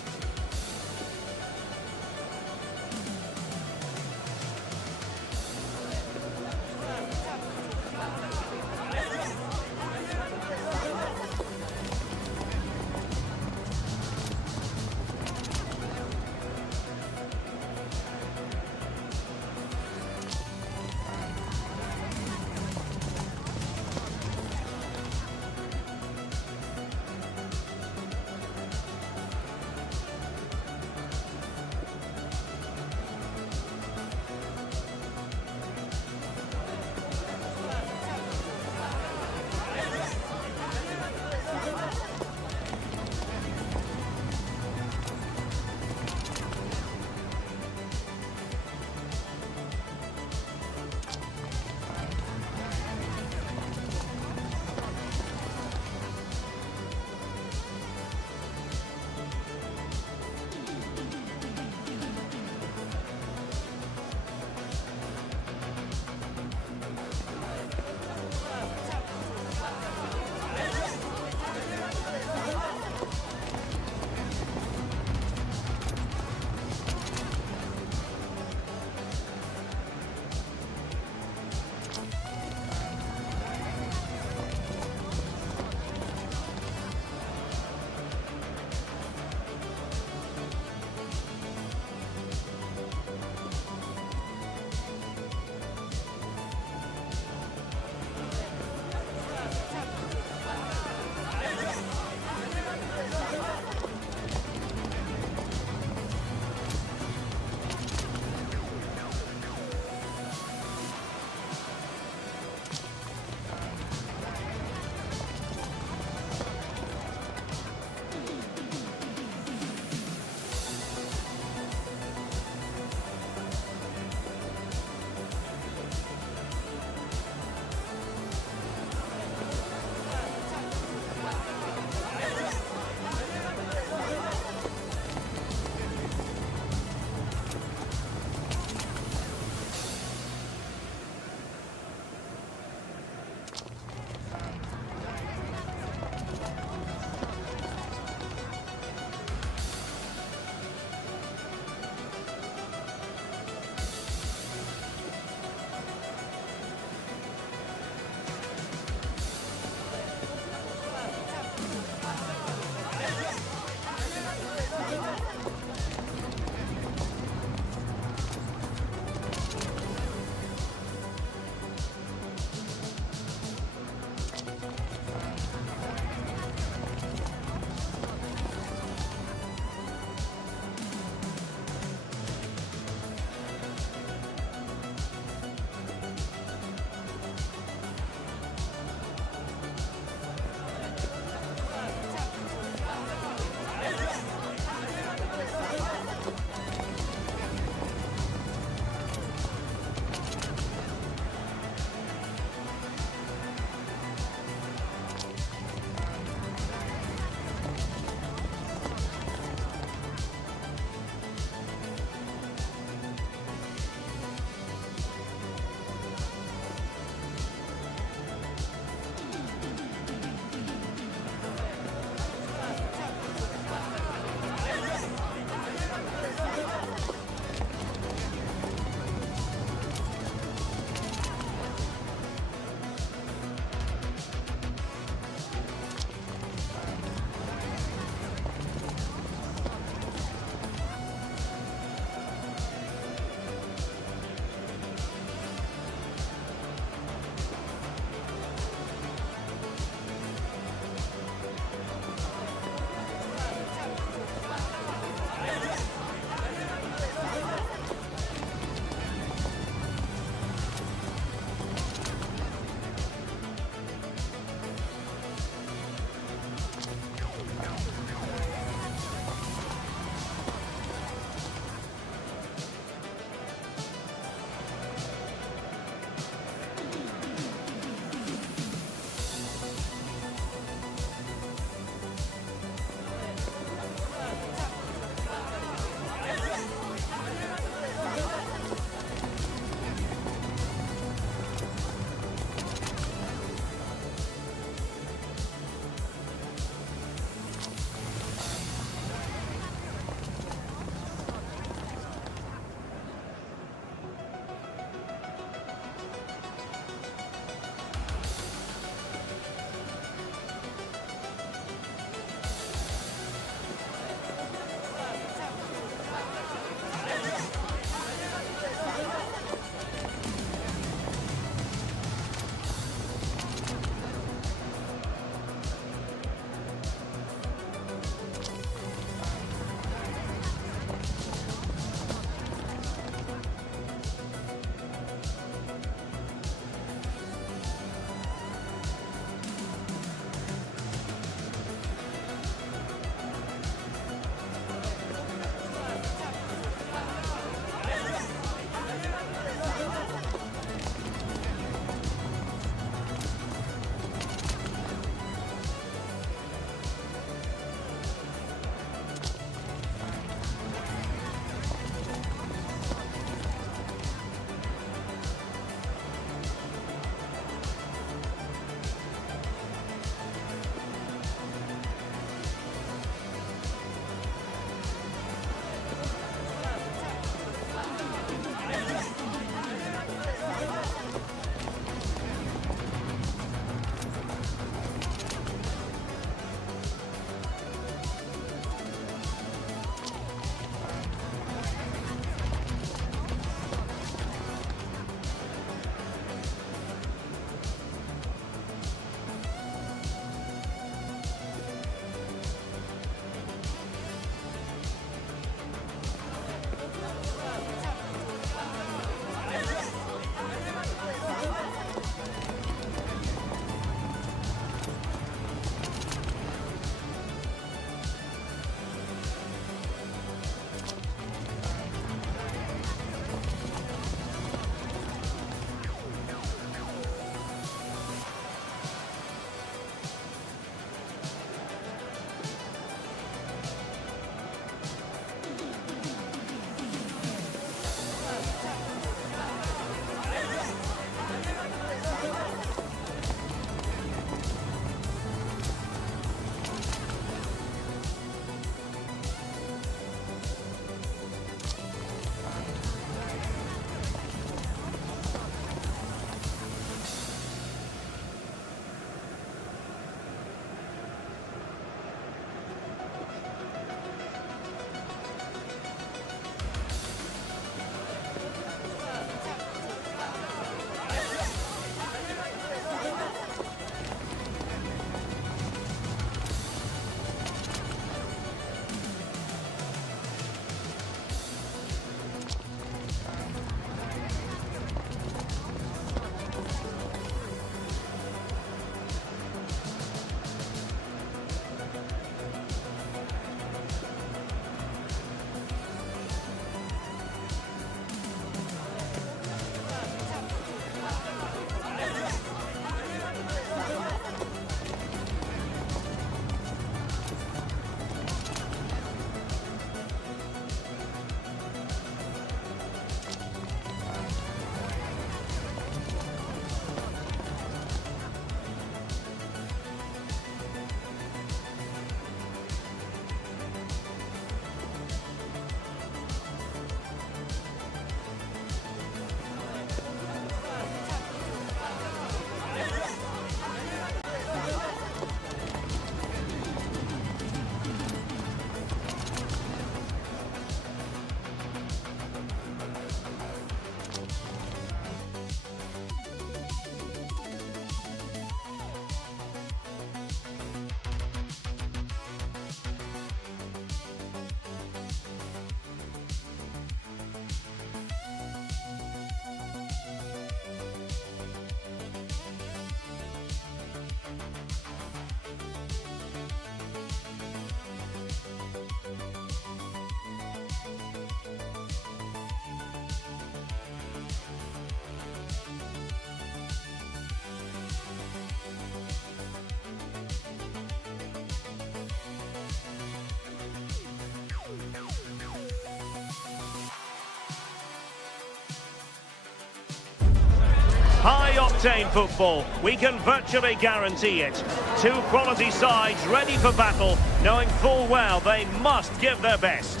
high-octane football. We can virtually guarantee it. Two quality sides ready for battle, knowing full well they must give their best.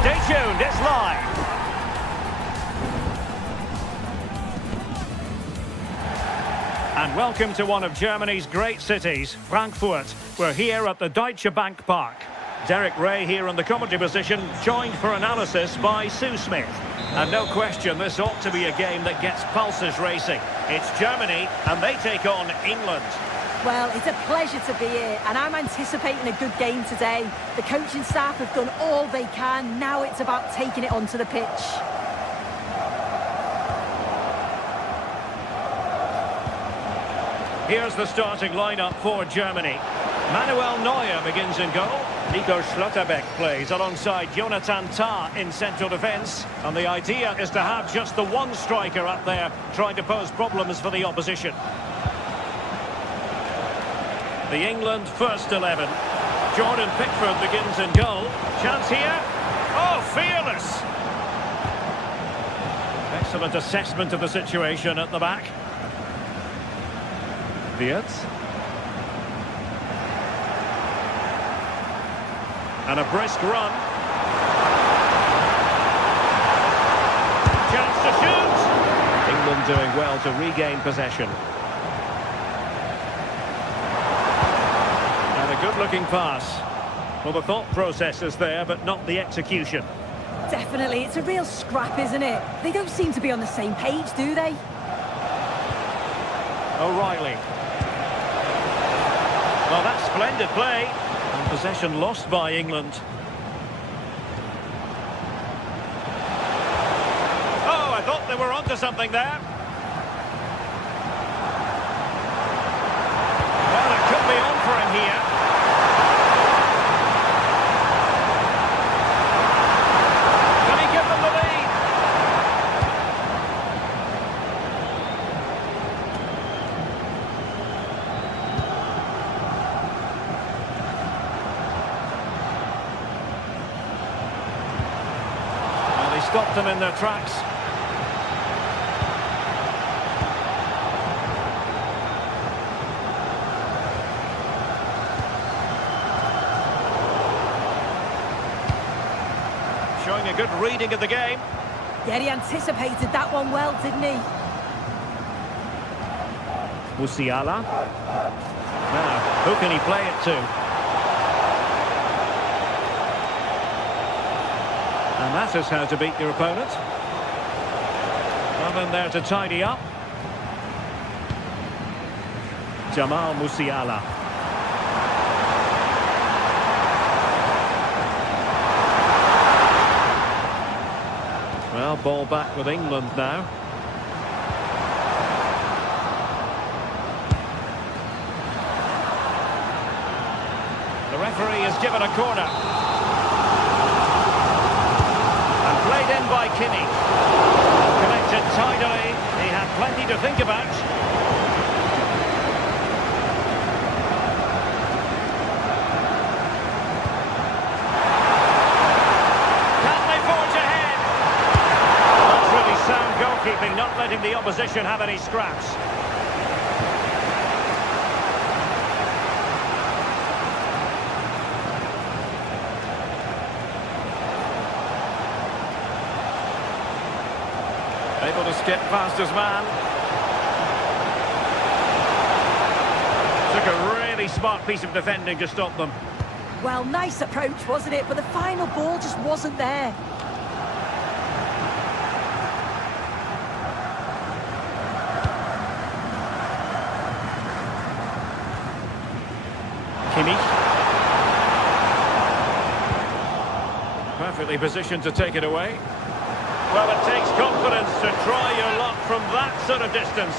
Stay tuned, it's live. And welcome to one of Germany's great cities, Frankfurt. We're here at the Deutsche Bank Park. Derek Ray here in the commentary position, joined for analysis by Sue Smith. And no question, this ought to be a game that gets pulses racing. It's Germany, and they take on England. Well, it's a pleasure to be here, and I'm anticipating a good game today. The coaching staff have done all they can. Now it's about taking it onto the pitch. Here's the starting lineup for Germany. Manuel Neuer begins in goal. Nico Schlotterbeck plays alongside Jonathan Tah in central defence. And the idea is to have just the one striker up there trying to pose problems for the opposition. The England first 11. Jordan Pickford begins in goal. Chance here. Oh, fearless! Excellent assessment of the situation at the back. Wirtz. And a brisk run. Chance to shoot. England doing well to regain possession. And a good-looking pass. Well, the thought process is there, but not the execution. Definitely, it's a real scrap, isn't it? They don't seem to be on the same page, do they? O'Reilly. Well, that's splendid play. And possession lost by England. Oh, I thought they were onto something there. Well, it could be on for him here. Can he give them the lead? Stopped them in their tracks. Showing a good reading of the game. Yeah, he anticipated that one well, didn't he? Musiala. Now, who can he play it to? And that is how to beat your opponent. Well, in there to tidy up. Jamal Musiala. Well, ball back with England now. The referee has given a corner. Played in by Kinney. Connected tidily. He had plenty to think about. Can they forge ahead? That's really sound goalkeeping, not letting the opposition have any scraps. Able to skip past his man. Took a really smart piece of defending to stop them. Well, nice approach, wasn't it? But the final ball just wasn't there. Kimmich. Perfectly positioned to take it away. Well, it takes confidence to try your luck from that sort of distance.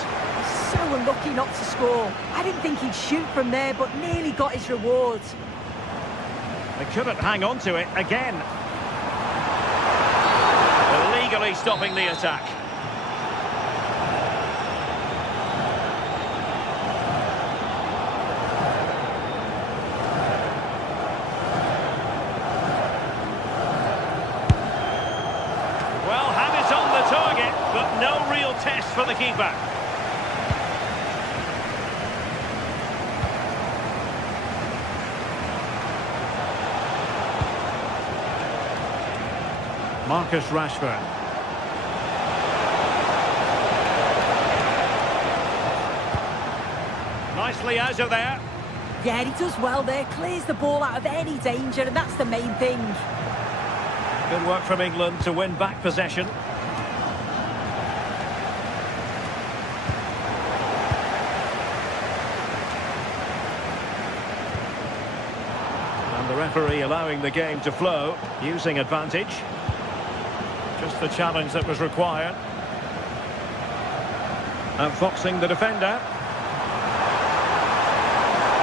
So unlucky not to score. I didn't think he'd shoot from there, but nearly got his reward. They couldn't hang on to it again. Illegally stopping the attack. for the keeper. Marcus Rashford. Nicely out of there. Yeah, he does well there, clears the ball out of any danger, and that's the main thing. Good work from England to win back possession. And the referee allowing the game to flow, using advantage. Just the challenge that was required. Outfoxing the defender.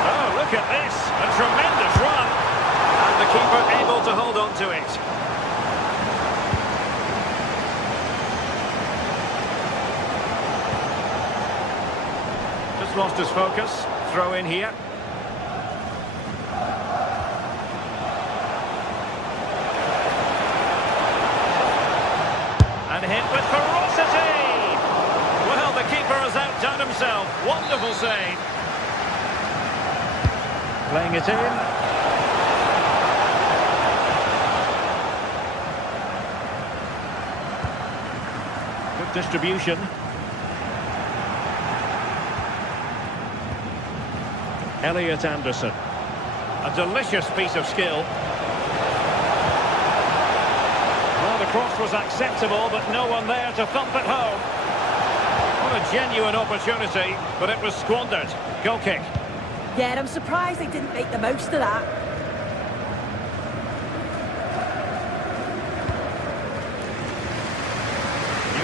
Oh, look at this. A tremendous run. And the keeper able to hold on to it. Just lost his focus. Throw in here. And hit with ferocity. Well, the keeper has outdone himself. Wonderful save. Playing it in. Good distribution. Elliot Anderson. A delicious piece of skill. Well, the cross was acceptable, but no one there to thump it home. What a genuine opportunity, but it was squandered. Goal kick. Yeah, and I'm surprised they didn't make the most of that.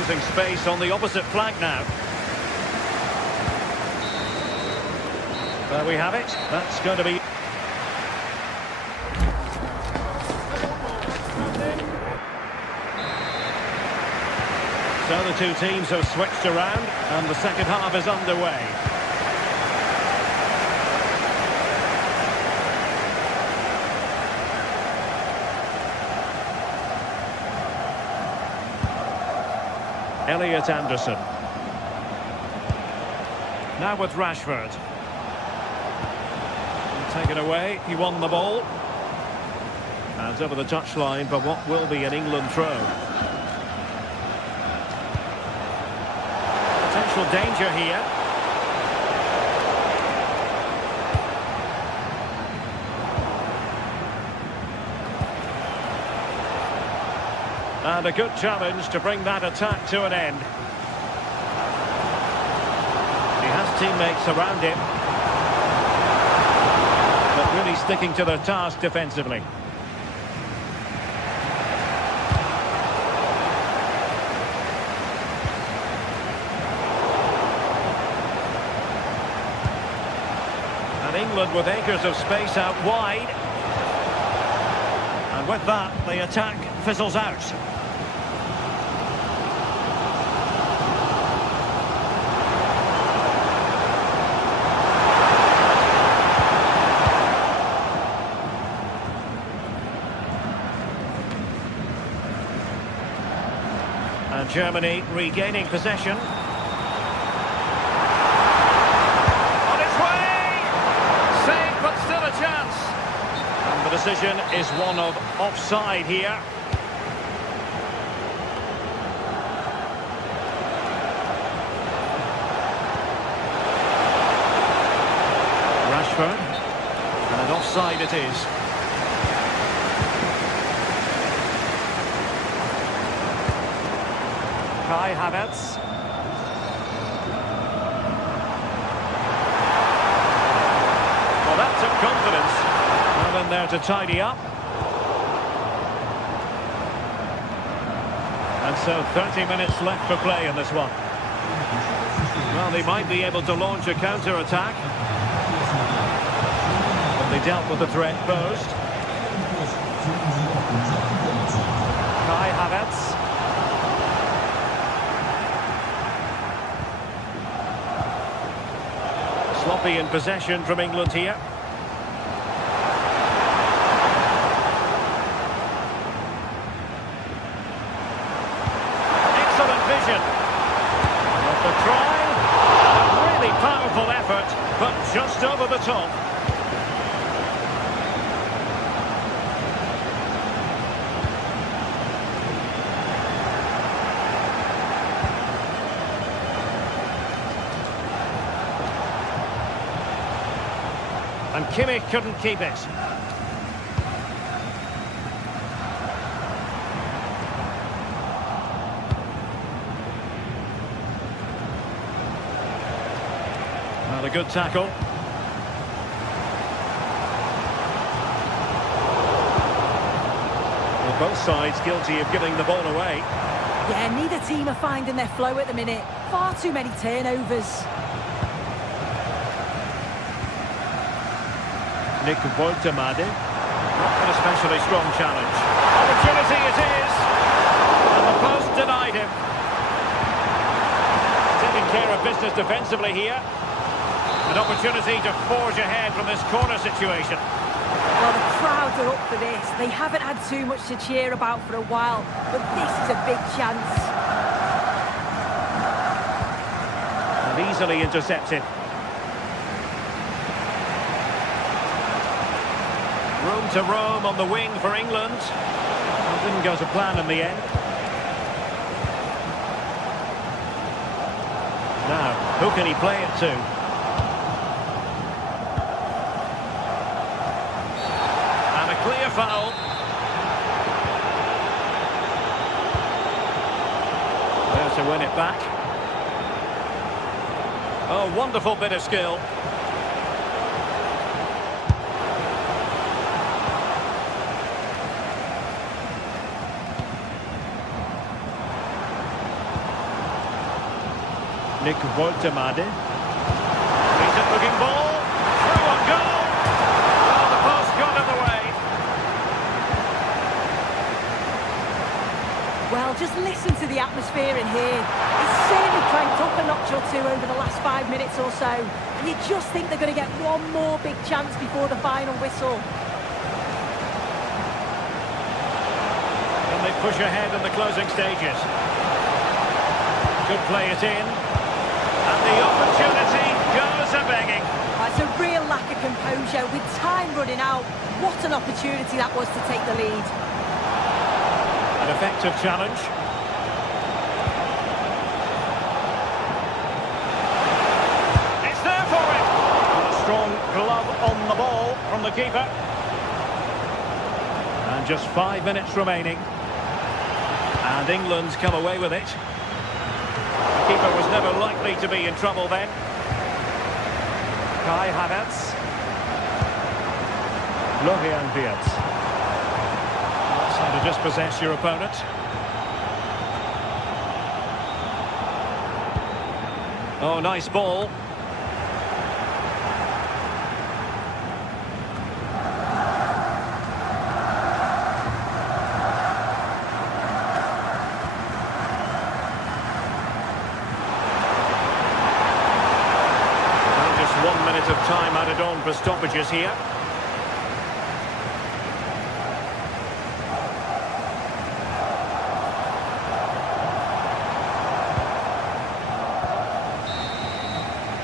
Using space on the opposite flank now. There we have it. That's going to be... So the two teams have switched around and the second half is underway. Elliot Anderson. Now with Rashford. Taken away, he won the ball. And over the touchline for what will be an England throw. Potential danger here. And a good challenge to bring that attack to an end. He has teammates around him, but really sticking to their task defensively. And England with acres of space out wide. And with that, the attack fizzles out. And Germany regaining possession. On its way! Saved, but still a chance. And the decision is one of offside here. Rashford. And offside it is. Kai Havertz. Well, that took confidence. Well in there to tidy up. And so 30 minutes left for play in this one. Well, they might be able to launch a counter-attack. But they dealt with the threat posed. Kai Havertz. Sloppy in possession from England here. Excellent vision. it off. And Kimmich couldn't keep it. Well, a good tackle. Well, both sides guilty of giving the ball away. Yeah, neither team are finding their flow at the minute. Far too many turnovers. Nick Woltemade. Not an especially strong challenge. Opportunity it is. And the post denied him. Taking care of business defensively here. An opportunity to forge ahead from this corner situation. Well, the crowds are up for this. They haven't had too much to cheer about for a while, but this is a big chance. And easily intercepted. Room to roam on the wing for England. It didn't go to plan in the end. Now, who can he play it to? And a clear foul. There to win it back. Oh, wonderful bit of skill. Nick Woltemade. Decent looking ball. Through on goal. Oh, the post got in the way. Well, just listen to the atmosphere in here. It's certainly cranked up a notch or two over the last 5 minutes or so. And you just think they're going to get one more big chance before the final whistle. And they push ahead in the closing stages. Could play it in. And the opportunity goes a-begging. It's a real lack of composure with time running out. What an opportunity that was to take the lead. An effective challenge. It's there for him. A strong glove on the ball from the keeper. And just 5 minutes remaining. And England's come away with it. The keeper was never likely to be in trouble then. Kai Havertz. Florian Wirtz. That's how to dispossess your opponent. Oh, nice ball. Just 1 minute of time added on for stoppages here.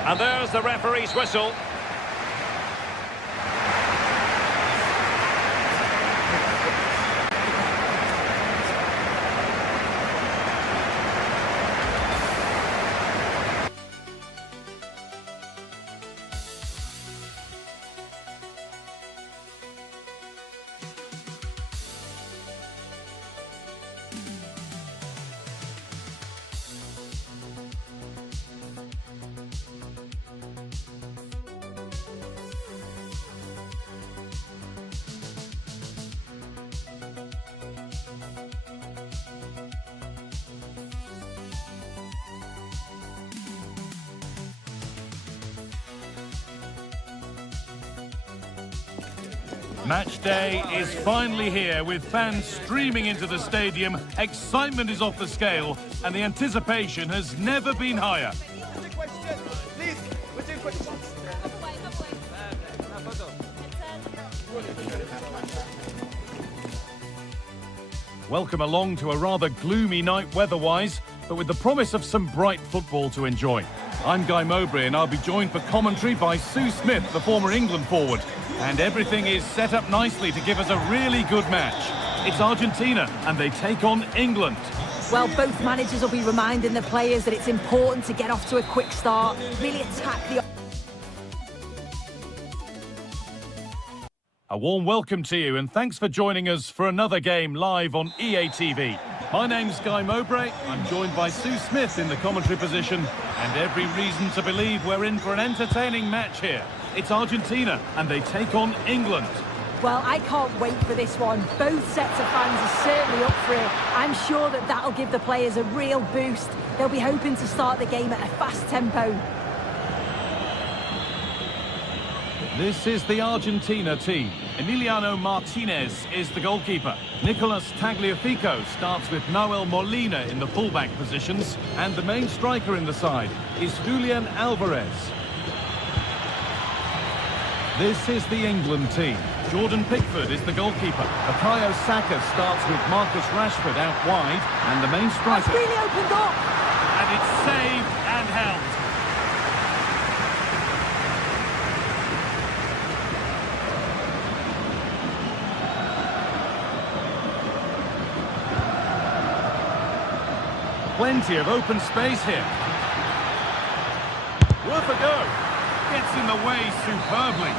And there's the referee's whistle. Match day is finally here with fans streaming into the stadium. Excitement is off the scale and the anticipation has never been higher. Welcome along to a rather gloomy night weather-wise, but with the promise of some bright football to enjoy. I'm Guy Mowbray and I'll be joined for commentary by Sue Smith, the former England forward. And everything is set up nicely to give us a really good match. It's Argentina and they take on England. Well, both managers will be reminding the players that it's important to get off to a quick start, really attack the... A warm welcome to you and thanks for joining us for another game live on EA TV. My name's Guy Mowbray, I'm joined by Sue Smith in the commentary position, and every reason to believe we're in for an entertaining match here. It's Argentina and they take on England. Well, I can't wait for this one. Both sets of fans are certainly up for it. I'm sure that that'll give the players a real boost. They'll be hoping to start the game at a fast tempo. This is the Argentina team. Emiliano Martinez is the goalkeeper. Nicolas Tagliafico starts with Nahuel Molina in the fullback positions. And the main striker in the side is Julian Alvarez. This is the England team. Jordan Pickford is the goalkeeper. Bukayo Saka starts with Marcus Rashford out wide. And the main striker... It's really opened up! And it's saved and held. Plenty of open space here. Worth a go. Gets in the way superbly.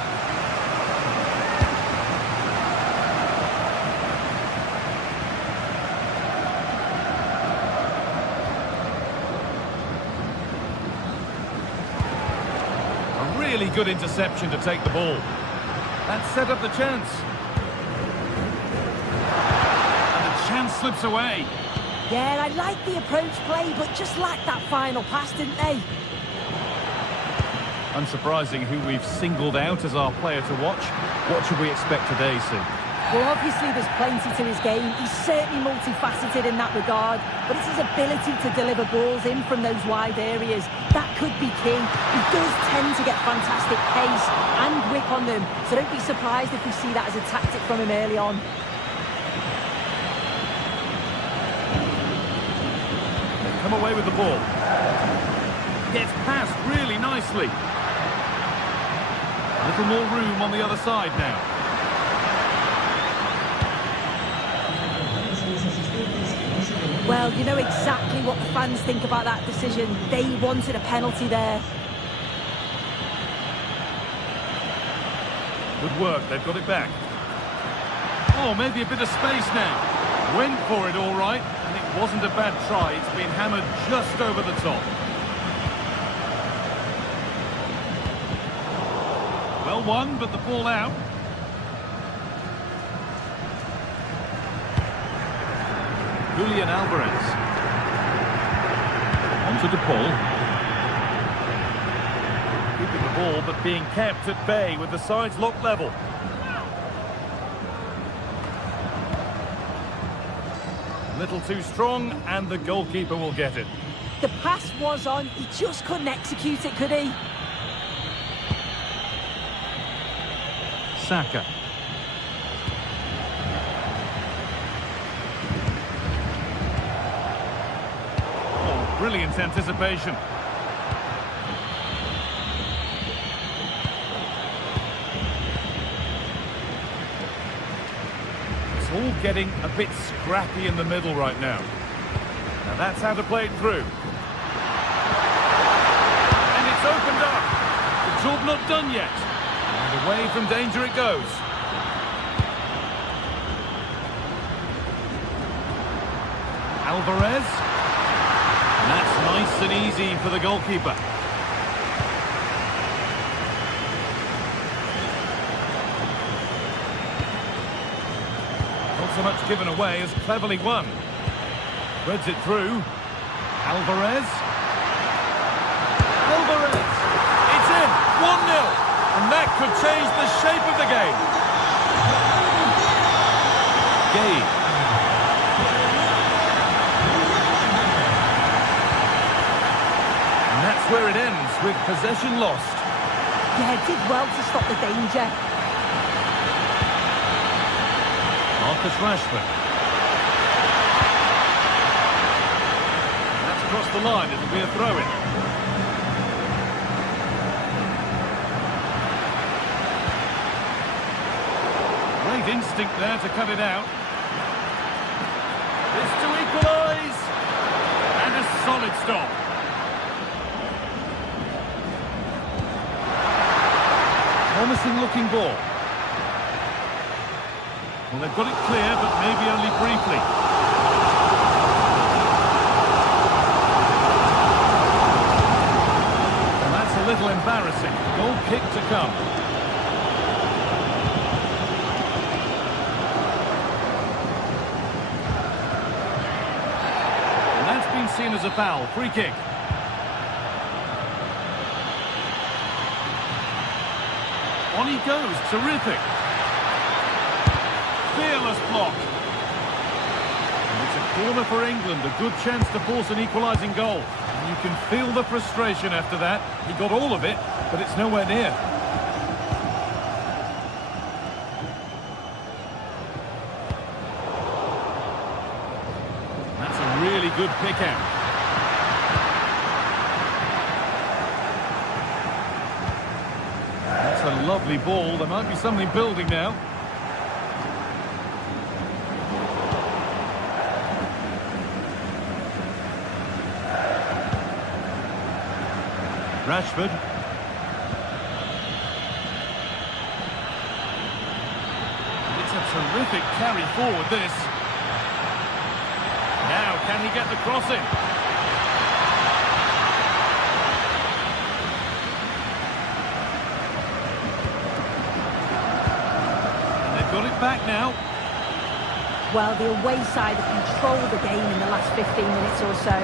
A really good interception to take the ball. That set up the chance. And the chance slips away. Yeah, I like the approach play, but just lacked that final pass, didn't they? Unsurprising who we've singled out as our player to watch. What should we expect today, Sue? Well, obviously there's plenty to his game. He's certainly multifaceted in that regard, but it's his ability to deliver balls in from those wide areas. That could be key. He does tend to get fantastic pace and whip on them, so don't be surprised if we see that as a tactic from him early on. Come away with the ball. Gets past really nicely. A little more room on the other side now. Well, you know exactly what the fans think about that decision. They wanted a penalty there. Good work, they've got it back. Oh, maybe a bit of space now. Went for it all right. It wasn't a bad try, it's been hammered just over the top. Well won, but the ball out. Julian Alvarez. On to DePaul. Keeping the ball, but being kept at bay with the sides locked level. A little too strong, and the goalkeeper will get it. The pass was on, he just couldn't execute it, could he? Saka. Oh, brilliant anticipation. All getting a bit scrappy in the middle right now. Now that's how to play it through. And it's opened up. The job not done yet. And away from danger it goes. Alvarez. And that's nice and easy for the goalkeeper. So much given away as cleverly won. Threads it through. Alvarez. Alvarez. It's in. 1-0. And that could change the shape of the game. Gay. And that's where it ends, with possession lost. Yeah, did well to stop the danger. Marcus Rashford. That's across the line, it'll be a throw-in. Brilliant instinct there to cut it out. This to equalise. And a solid stop. Promising looking ball. Well, they've got it clear, but maybe only briefly. And that's a little embarrassing. Goal kick to come. And that's been seen as a foul. Free kick. On he goes. Terrific. Fearless block. And it's a corner for England. A good chance to force an equalising goal. And you can feel the frustration after that. He got all of it, but it's nowhere near. That's a really good pick out. That's a lovely ball. There might be something building now. Rashford. It's a terrific carry forward, this. Now, can he get the cross in? And they've got it back now. Well, the away side have controlled the game in the last 15 minutes or so.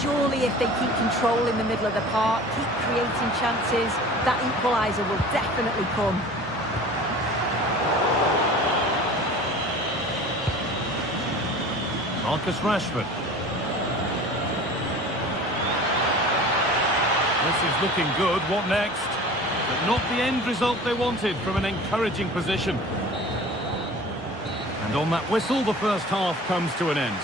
Surely if they keep control in the middle of the park, keep creating chances, that equaliser will definitely come. Marcus Rashford. This is looking good. What next? But not the end result they wanted from an encouraging position. And on that whistle, the first half comes to an end.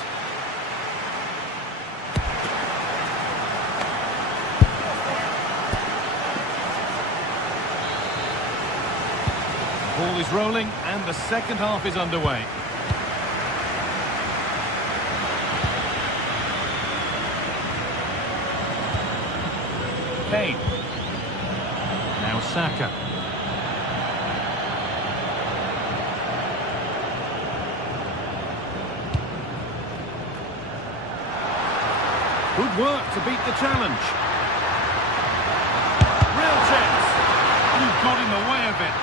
The ball is rolling and the second half is underway. Kane. Now Saka. Good work to beat the challenge. Real chance. You got in the way of it.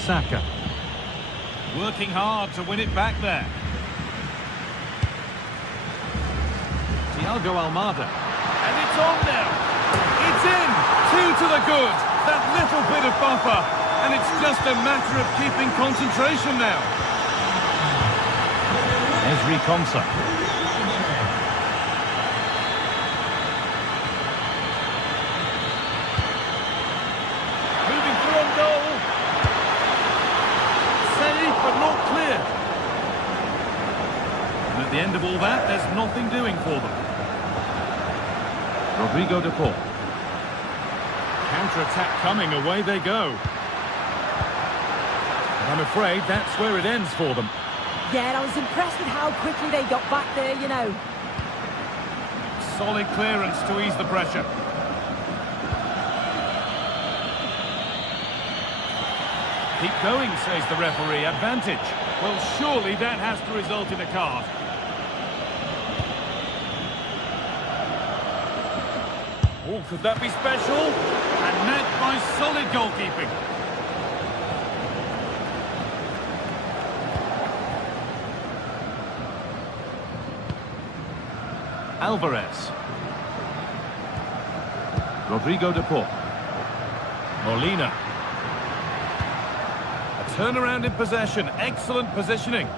Saka. Working hard to win it back there. Thiago Almada. And it's on now. It's in. 2 to the good. That little bit of buffer. And it's just a matter of keeping concentration now. Ezri Konsa. Moving through on goal. Safe but not clear. And at the end of all that, there's nothing doing for them. Rodrigo de Paul. Counter-attack coming, away they go. I'm afraid that's where it ends for them. Yeah, I was impressed with how quickly they got back there, you know. Solid clearance to ease the pressure. Keep going, says the referee. Advantage. Well, surely that has to result in a card. Oh, could that be special? And met by solid goalkeeping. Alvarez. Rodrigo de Paul. Molina. A turnaround in possession. Excellent positioning.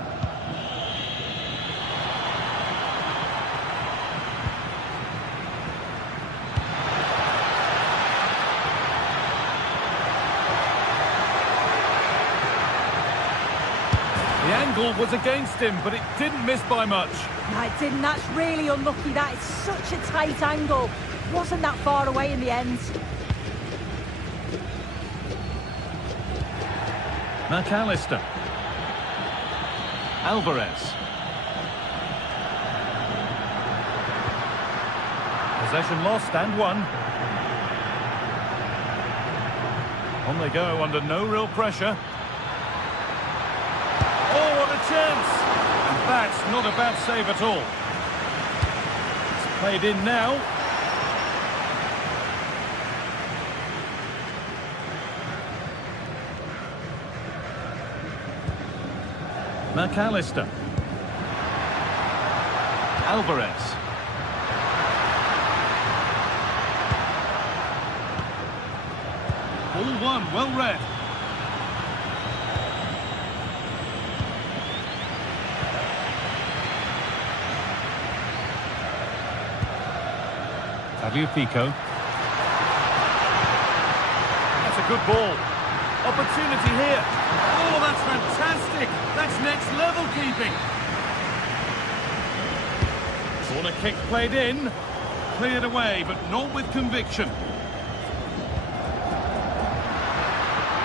The angle was against him, but it didn't miss by much. No, it didn't. That's really unlucky. That is such a tight angle. wasn't that far away in the end. McAllister. Alvarez. Possession lost and won. On they go under no real pressure. Oh, what a chance! And that's not a bad save at all. It's played in now. McAllister. Alvarez. Ball one, well read. Tagliafico. That's a good ball. Opportunity here. Oh, that's fantastic. That's next level keeping. Corner kick played in. Cleared away, but not with conviction.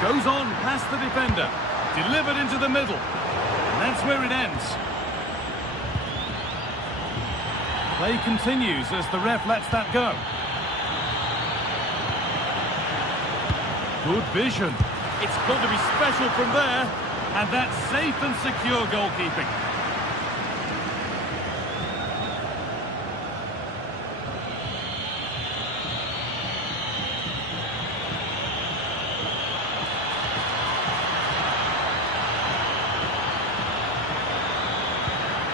Goes on past the defender. Delivered into the middle. And that's where it ends. Play continues as the ref lets that go. Good vision. It's got to be special from there. And that's safe and secure goalkeeping.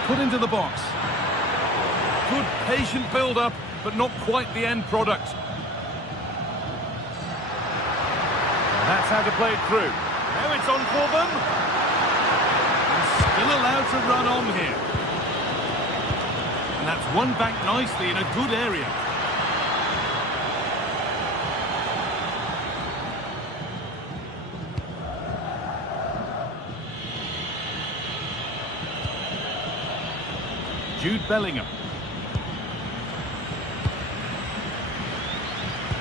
Put into the box. Good patient build-up, but not quite the end product. That's how to play it through. Now it's on for them. And still allowed to run on here. And that's won back nicely in a good area. Jude Bellingham.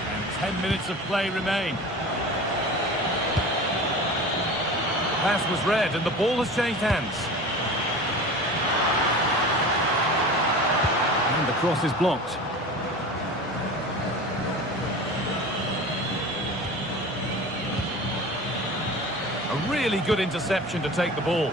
And 10 minutes of play remain. Pass was read and the ball has changed hands. And the cross is blocked. A really good interception to take the ball.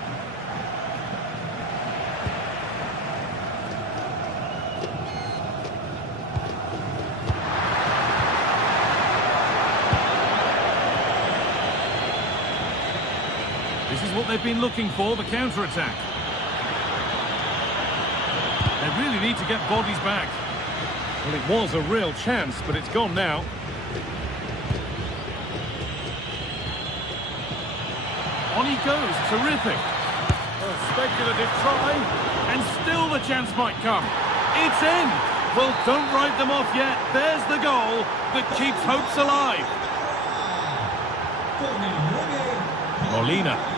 This is what they've been looking for, the counter-attack. They really need to get bodies back. Well, it was a real chance, but it's gone now. On he goes, terrific. A speculative try, and still the chance might come. It's in! Well, don't write them off yet. There's the goal that keeps hopes alive. Molina.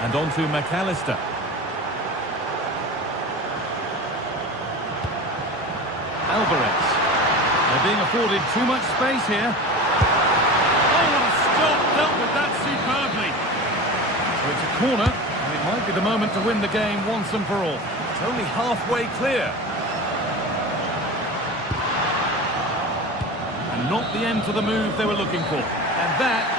And on to McAllister. Alvarez. They're being afforded too much space here. Oh, what a stop! Dealt with that superbly. So it's a corner, and it might be the moment to win the game once and for all. It's only halfway clear. And not the end to the move they were looking for. And that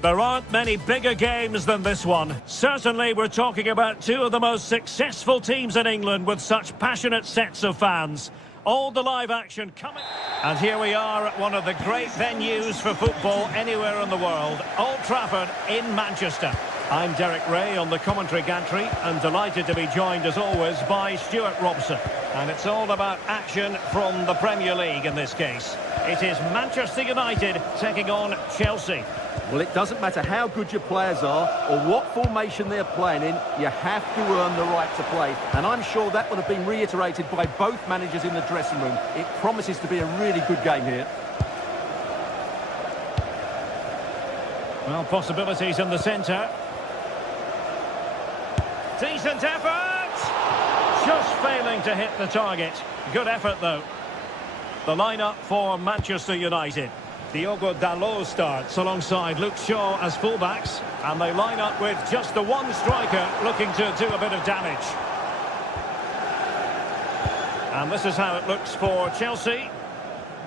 There aren't many bigger games than this one. Certainly, we're talking about two of the most successful teams in England with such passionate sets of fans. All the live action coming. And here we are at one of the great venues for football anywhere in the world. Old Trafford in Manchester. I'm Derek Ray on the commentary gantry and delighted to be joined as always by Stuart Robson. And it's all about action from the Premier League in this case. It is Manchester United taking on Chelsea. Well, it doesn't matter how good your players are or what formation they're playing in, you have to earn the right to play. And I'm sure that would have been reiterated by both managers in the dressing room. It promises to be a really good game here. Well, possibilities in the centre. Decent effort! Just failing to hit the target. Good effort, though. The lineup for Manchester United. Diogo Dalot starts alongside Luke Shaw as fullbacks, and they line up with just the one striker looking to do a bit of damage. And this is how it looks for Chelsea.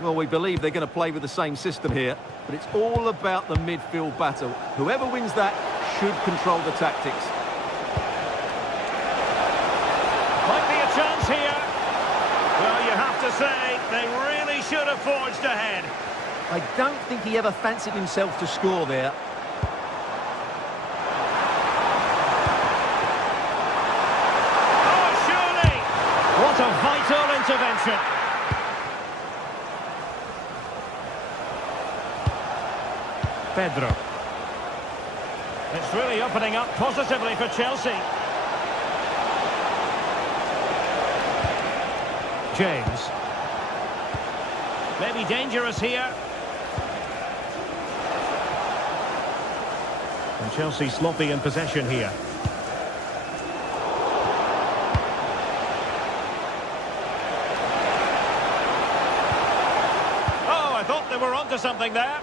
Well, we believe they're going to play with the same system here, but it's all about the midfield battle. Whoever wins that should control the tactics. Might be a chance here. Well, you have to say, they really should have forged ahead. I don't think he ever fancied himself to score there. Oh, surely! What a vital intervention. Pedro. It's really opening up positively for Chelsea. James. Maybe dangerous here. And Chelsea sloppy in possession here. Oh, I thought they were onto something there.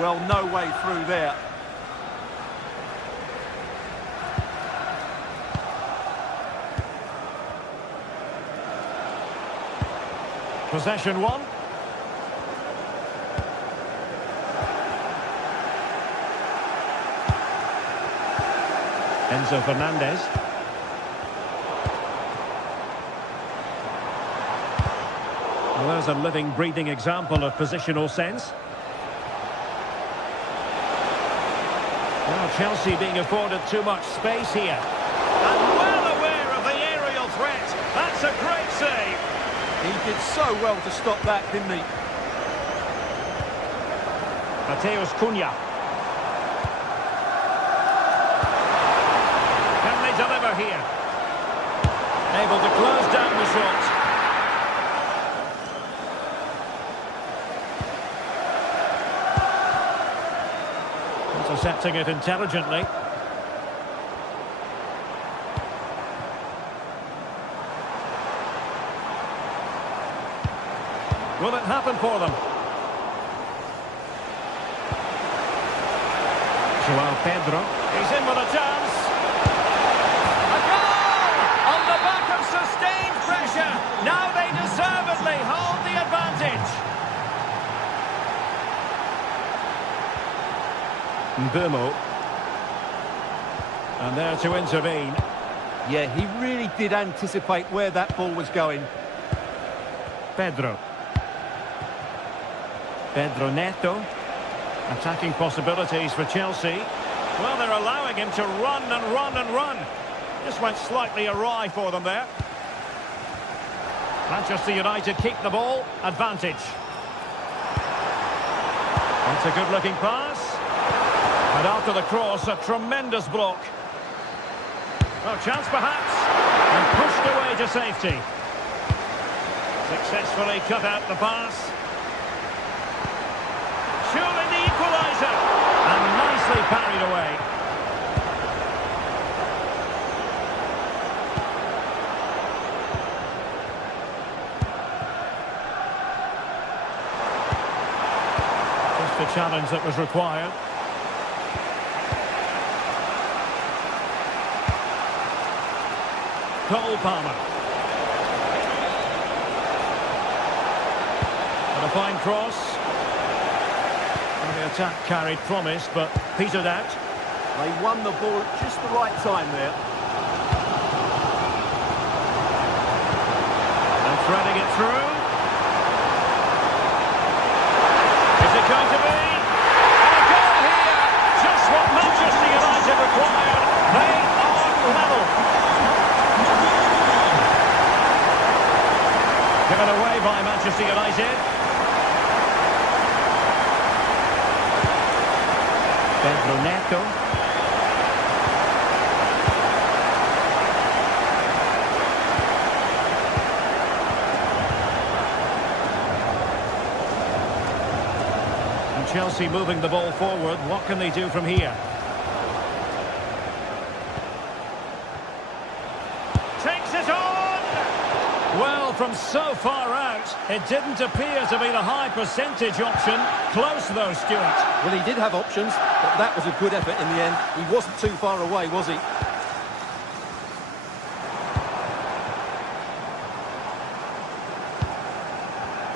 Well, no way through there. Possession one. Enzo Fernandez. Well, there's a living, breathing example of positional sense. Well, Chelsea being afforded too much space here. And well aware of the aerial threat. That's a great save. He did so well to stop that, didn't he? Mateus Cunha. Can they deliver here? Able to close down the shot. Intercepting it intelligently. Will it happen for them? Joao Pedro. He's in with a chance. A goal! On the back of sustained pressure. Now they deservedly hold the advantage. Mbeumo. And there to intervene. Yeah, he really did anticipate where that ball was going. Pedro. Pedro Neto. Attacking possibilities for Chelsea. Well, they're allowing him to run and run and run. Just went slightly awry for them there. Manchester United keep the ball. Advantage. That's a good-looking pass. And after the cross, a tremendous block. Well, chance perhaps. And pushed away to safety. Successfully cut out the pass. Surely the equaliser. And nicely parried away. Just the challenge that was required. Cole Palmer. And a fine cross. And the The attack carried promise, but petered out. They won the ball at just the right time there. And threading it through. Is it going to be? And a goal here! Just what Manchester United required. They are level. Given away by Manchester United. Pedro Neto. And Chelsea moving the ball forward. What can they do from here? Takes it on! Well, from so far out, it didn't appear to be the high percentage option. Close though, Stuart. Well, he did have options, but that was a good effort in the end. He wasn't too far away, was he?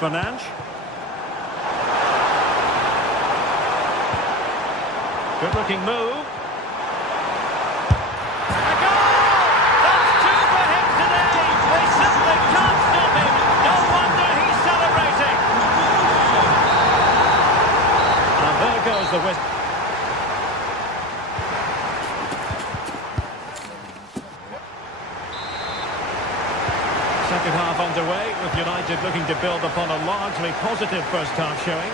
Fernandes. Good-looking move. A goal! That's two for him today. They simply can't stop him. No wonder he's celebrating. And there goes the whistle. Second half underway, with United looking to build upon a largely positive first half showing.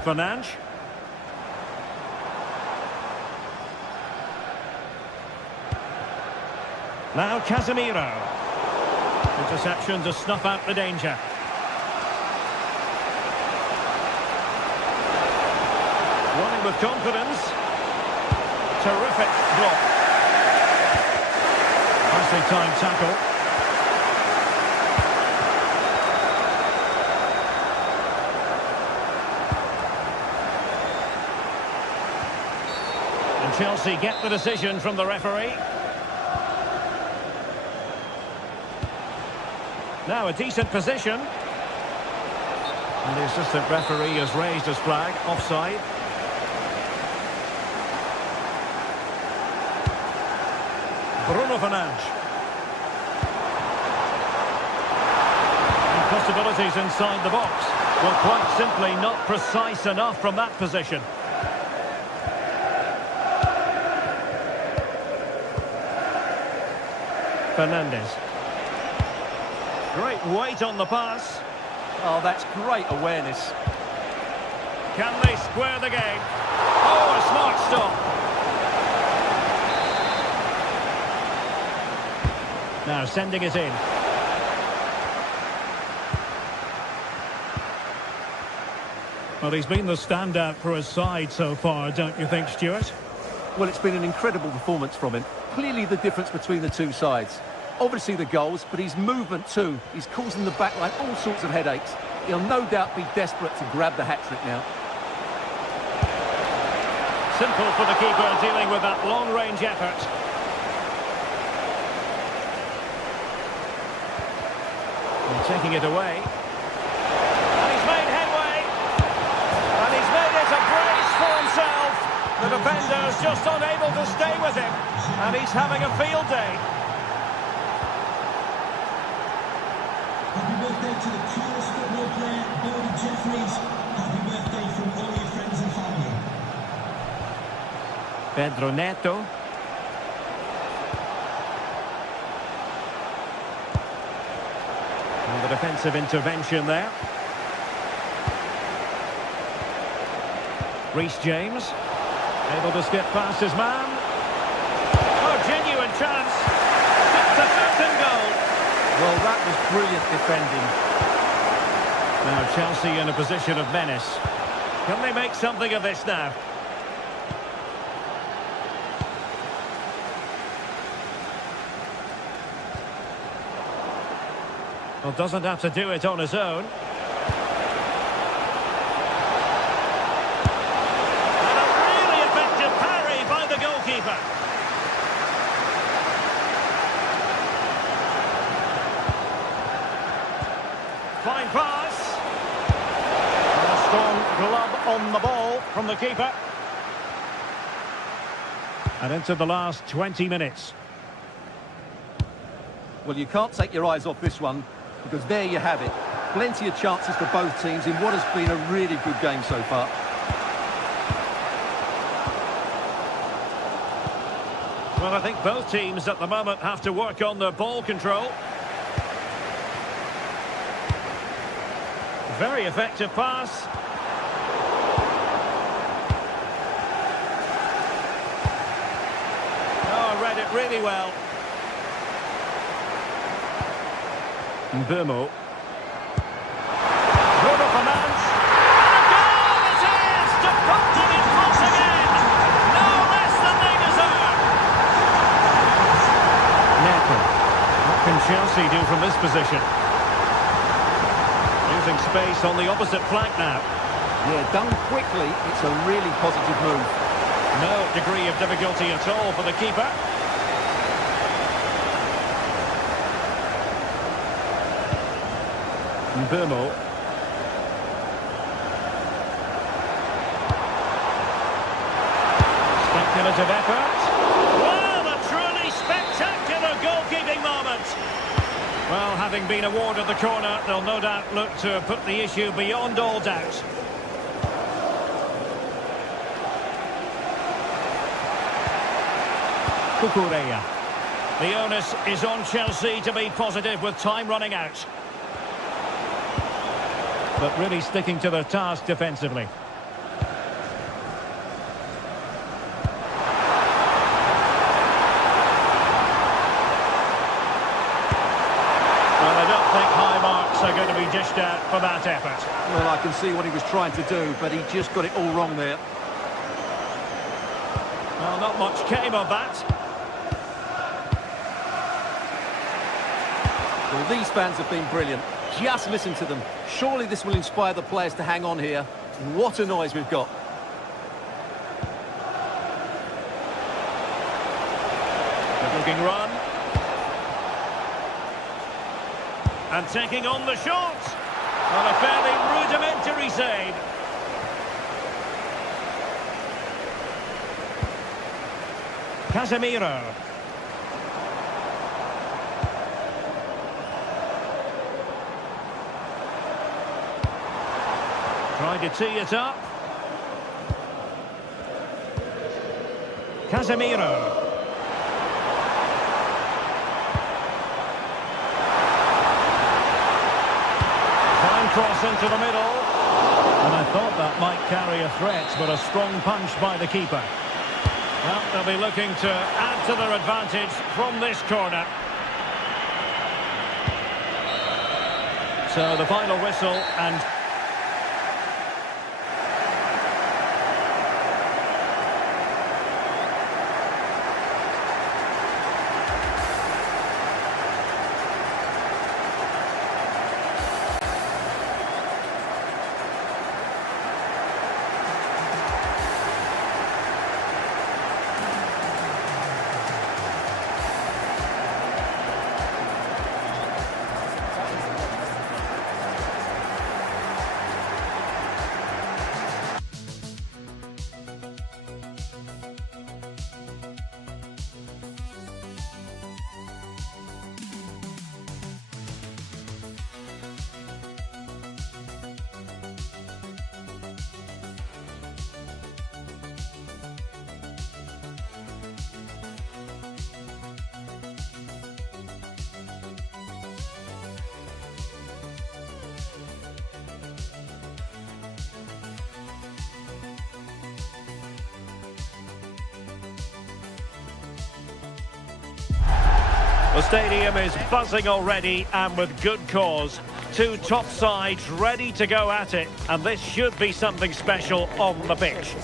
Fernandes. Now Casemiro. Interception to snuff out the danger. Running with confidence. Terrific block. Nicely timed tackle. And Chelsea get the decision from the referee. Now a decent position. And the assistant referee has raised his flag. Offside. Bruno Fernandes. And possibilities inside the box. Well, quite simply not precise enough from that position. Fernandes. Great weight on the pass. Oh, that's great awareness. Can they square the game? Oh, a smart stop. Now sending it in. Well, he's been the standout for his side so far, don't you think, Stuart? Well, it's been an incredible performance from him. Clearly the difference between the two sides. Obviously the goals, but his movement too. He's causing the backline all sorts of headaches. He'll no doubt be desperate to grab the hat-trick now. Simple for the keeper dealing with that long-range effort. And taking it away. And he's made headway. And he's made it a brace for himself. The defender's just unable to stay with him. And he's having a field day. Happy birthday to the coolest football player, Bobby Jeffries. Happy birthday from all your friends and family. Pedro Neto. And the defensive intervention there. Reece James. Able to skip past his man. Oh, genuine chance. It's a certain goal. Well, that was brilliant defending. Now Chelsea in a position of menace. Can they make something of this now? Well, doesn't have to do it on his own. on the ball from the keeper. And into the last 20 minutes. Well, you can't take your eyes off this one, because there you have it. Plenty of chances for both teams in what has been a really good game so far. Well, I think both teams at the moment have to work on their ball control. Very effective pass. Oh, read it really well. Mbumo. Bruno Fernandes. And a goal it is to put them in front again. No less than they deserve. Neto. What can Chelsea do from this position? Losing space on the opposite flank now. Yeah, done quickly, it's a really positive move. No degree of difficulty at all for the keeper. Mbumo. Speculative effort. Well, a truly spectacular goalkeeping moment. Well, having been awarded the corner, they'll no doubt look to put the issue beyond all doubt. Kukureya. The onus is on Chelsea to be positive with time running out. But really sticking to their task defensively. Well, I don't think high marks are going to be dished out for that effort. Well, I can see what he was trying to do, but he just got it all wrong there. Well, not much came of that. Well, these fans have been brilliant. Just listen to them. Surely this will inspire the players to hang on here. What a noise we've got. Good-looking run. And taking on the shot. Well, a fairly rudimentary save. Casemiro. Trying to tee it up. Casemiro. Fine cross into the middle. And I thought that might carry a threat, but a strong punch by the keeper. Well, they'll be looking to add to their advantage from this corner. So the final whistle and... The stadium is buzzing already, and with good cause. Two top sides ready to go at it, and this should be something special on the pitch.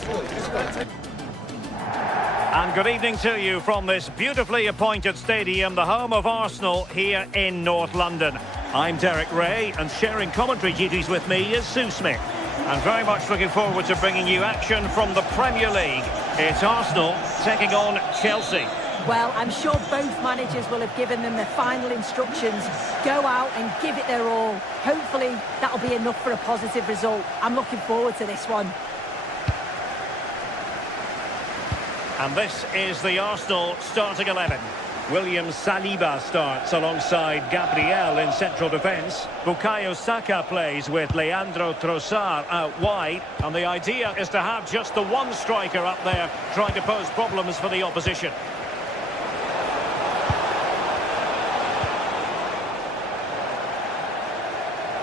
And good evening to you from this beautifully appointed stadium, the home of Arsenal here in North London. I'm Derek Ray, and sharing commentary duties with me is Sue Smith. I'm very much looking forward to bringing you action from the Premier League. It's Arsenal taking on Chelsea. Well, I'm sure both managers will have given them their final instructions. Go out and give it their all. Hopefully, that'll be enough for a positive result. I'm looking forward to this one. And this is the Arsenal starting 11. William Saliba starts alongside Gabriel in central defence. Bukayo Saka plays with Leandro Trossard out wide. And the idea is to have just the one striker up there trying to pose problems for the opposition.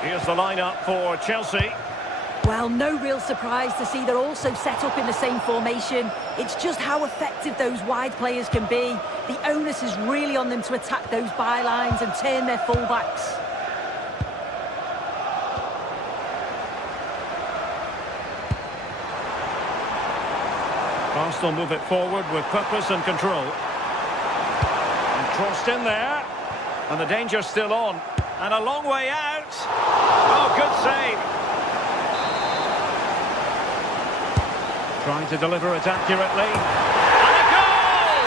Here's the lineup for Chelsea. Well, no real surprise to see they're also set up in the same formation. It's just how effective those wide players can be. The onus is really on them to attack those bylines and turn their fullbacks. Arsenal move it forward with purpose and control. And crossed in there. And the danger's still on. And a long way out. Oh, good save. Trying to deliver it accurately. And a goal!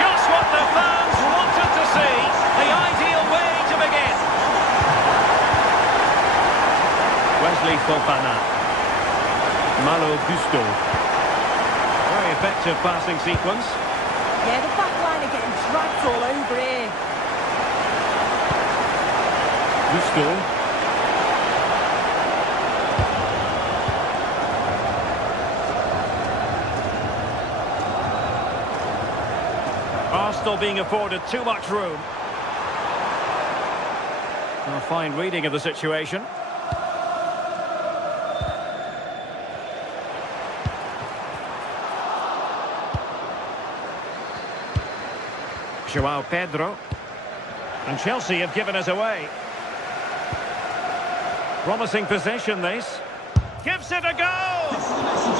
Just what the fans wanted to see. The ideal way to begin. Wesley Fofana. Malo Gusto. Very effective passing sequence. Yeah, the back line are getting dragged all over here. Gusto. Arsenal being afforded too much room. A fine reading of the situation. Joao Pedro. And Chelsea have given us away. Promising possession, this. Gives it a go!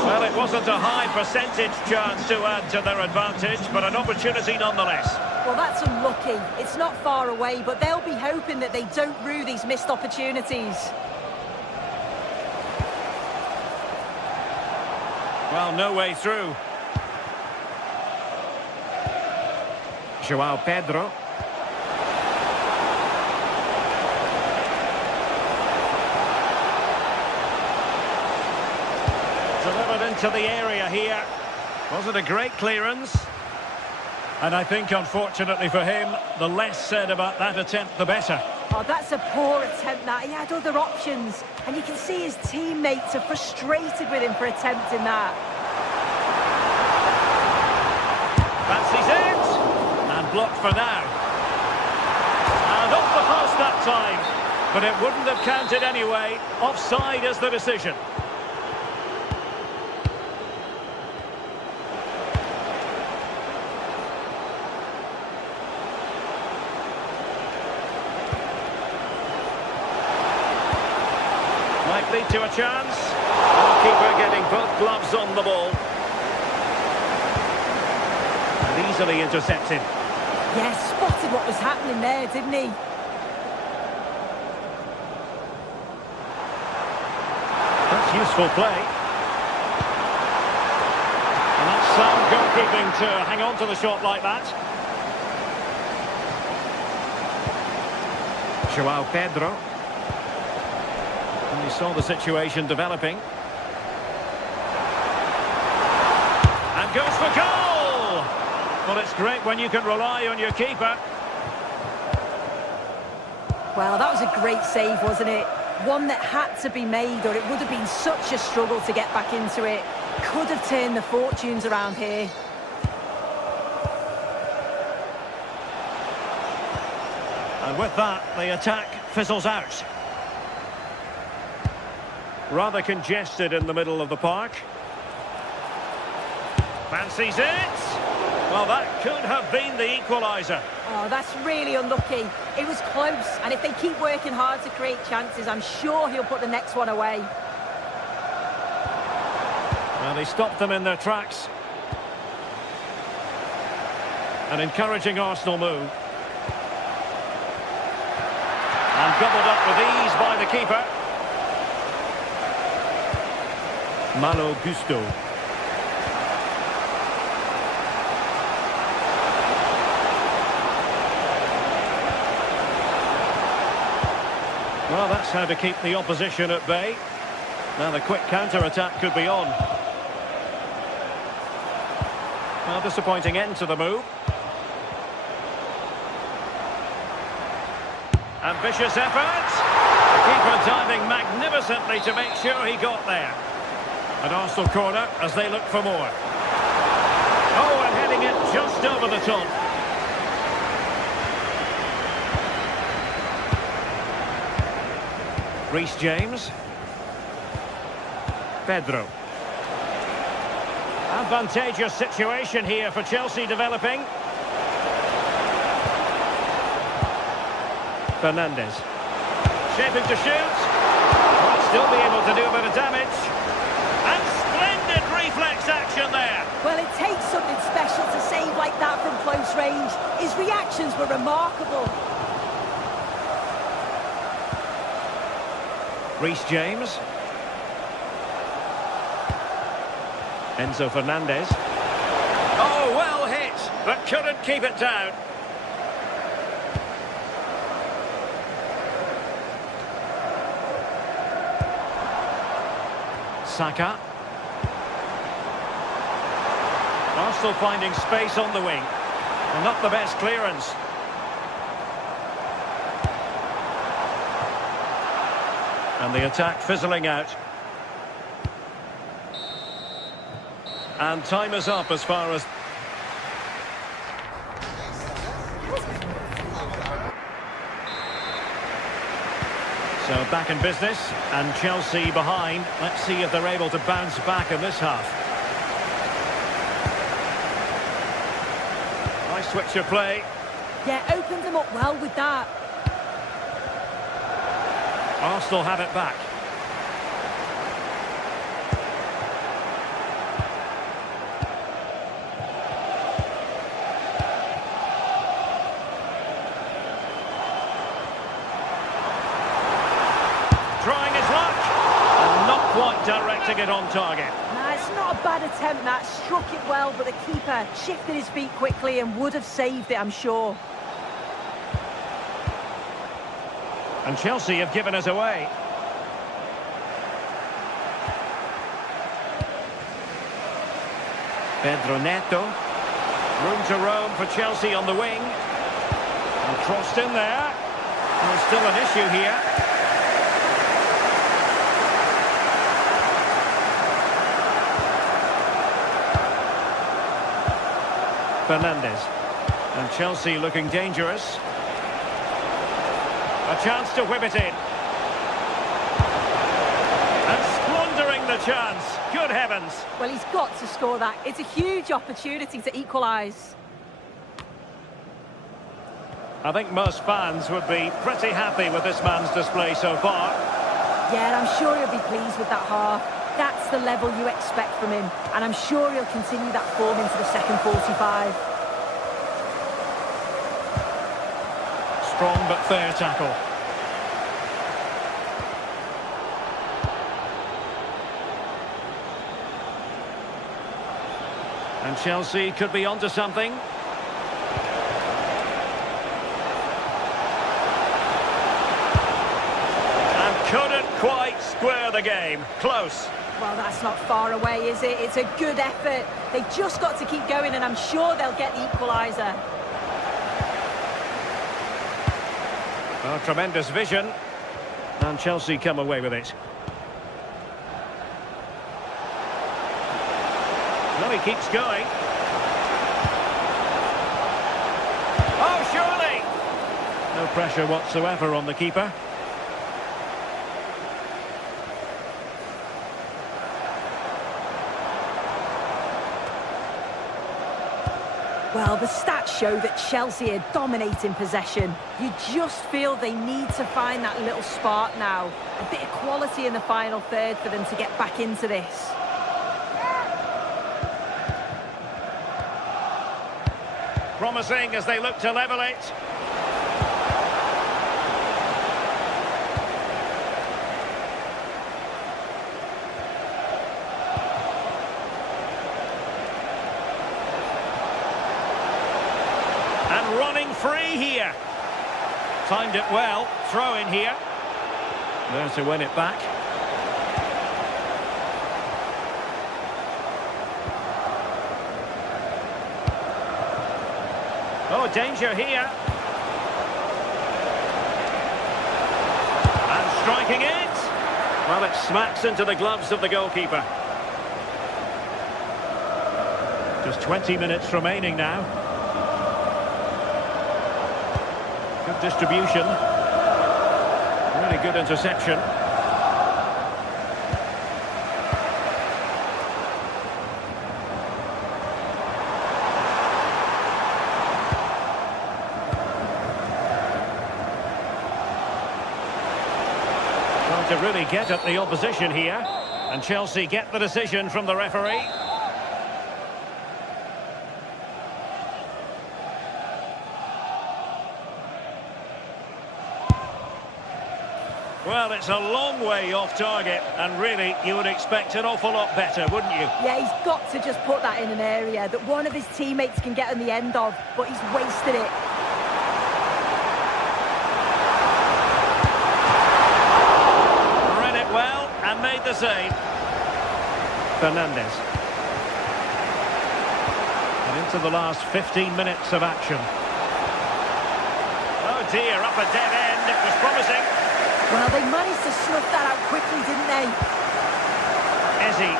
Well, it wasn't a high percentage chance to add to their advantage, but an opportunity nonetheless. Well, that's unlucky. It's not far away, but they'll be hoping that they don't rue these missed opportunities. Well, no way through. Joao Pedro. Delivered into the area here. Wasn't a great clearance. And I think, unfortunately for him, the less said about that attempt, the better. Oh, that's a poor attempt, that. He had other options. And you can see his teammates are frustrated with him for attempting that. Fancies it. And blocked for now. And off the post that time. But it wouldn't have counted anyway. Offside is the decision. Might lead to a chance. Keeper getting both gloves on the ball. And easily intercepted. Yeah, spotted what was happening there, didn't he? That's useful play. And that's sound goalkeeping to hang on to the shot like that. Joao Pedro. And he saw the situation developing. And goes for goal! Well, it's great when you can rely on your keeper. Well, that was a great save, wasn't it? One that had to be made, or it would have been such a struggle to get back into it. Could have turned the fortunes around here. And with that, the attack fizzles out. Rather congested in the middle of the park. Fancies it. Well, that could have been the equaliser. Oh, that's really unlucky. It was close, and if they keep working hard to create chances, I'm sure he'll put the next one away. Well, he stopped them in their tracks. An encouraging Arsenal move. And gobbled up with ease by the keeper. Malo Gusto. Well, that's how to keep the opposition at bay. Now the quick counter-attack could be on. No disappointing end to the move. Ambitious effort. The keeper diving magnificently to make sure he got there. An Arsenal corner as they look for more. Oh, and heading it just over the top. Reece James. Pedro. Advantageous situation here for Chelsea developing. Fernandes. Shaping to shoot. Might still be able to do a bit of damage. And splendid reflex action there. Well, it takes something special to save like that from close range. His reactions were remarkable. Reece James. Enzo Fernandez. Oh, well hit, but couldn't keep it down. Saka. Arsenal finding space on the wing. And not the best clearance. And the attack fizzling out. And time is up as far as... So back in business, and Chelsea behind. Let's see if they're able to bounce back in this half. Nice switch of play. Yeah, opened them up well with that. Arsenal have it back. Trying his luck, and not quite directing it on target. Nah, it's not a bad attempt, that. Struck it well, but the keeper shifted his feet quickly and would have saved it, I'm sure. And Chelsea have given us away. Pedro Neto. Room to roam for Chelsea on the wing. And crossed in there. There's still an issue here. Fernandes. And Chelsea looking dangerous. A chance to whip it in. And squandering the chance. Good heavens. Well, he's got to score that. It's a huge opportunity to equalise. I think most fans would be pretty happy with this man's display so far. Yeah, I'm sure he'll be pleased with that half. That's the level you expect from him. And I'm sure he'll continue that form into the second 45. Strong but fair tackle. And Chelsea could be onto something. And couldn't quite square the game. Close. Well, that's not far away, is it? It's a good effort. They just got to keep going, and I'm sure they'll get the equaliser. Oh, tremendous vision. And Chelsea come away with it. Well, he keeps going. Oh, surely! No pressure whatsoever on the keeper. Well, the stats show that Chelsea are dominating possession. You just feel they need to find that little spark now. A bit of quality in the final third for them to get back into this. Promising as they look to level it. And running free here. Timed it well. Throw in here. There to win it back. Oh, danger here. And striking it. Well, it smacks into the gloves of the goalkeeper. Just 20 minutes remaining now. Good distribution. Really good interception. Trying to really get at the opposition here. And Chelsea get the decision from the referee. Well, it's a long way off target, and really, you would expect an awful lot better, wouldn't you? Yeah, he's got to just put that in an area that one of his teammates can get on the end of, but he's wasted it. Read it well and made the save. Fernandes. And into the last 15 minutes of action. Oh dear, up a dead end. It was promising. Well, they managed to snuff that out quickly, didn't they? Ezzy.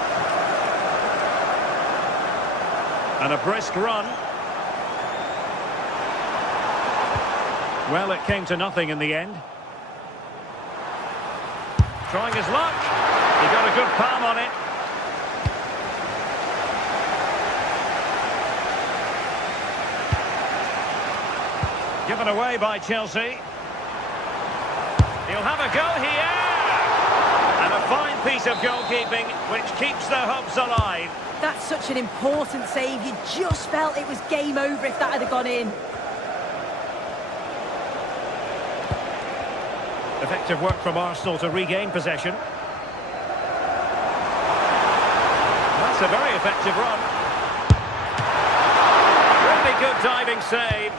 And a brisk run. Well, it came to nothing in the end. Trying his luck. He got a good palm on it. Given away by Chelsea. He'll have a go here. And a fine piece of goalkeeping which keeps the hopes alive. That's such an important save. You just felt it was game over if that had gone in. Effective work from Arsenal to regain possession. That's a very effective run. Really good diving save.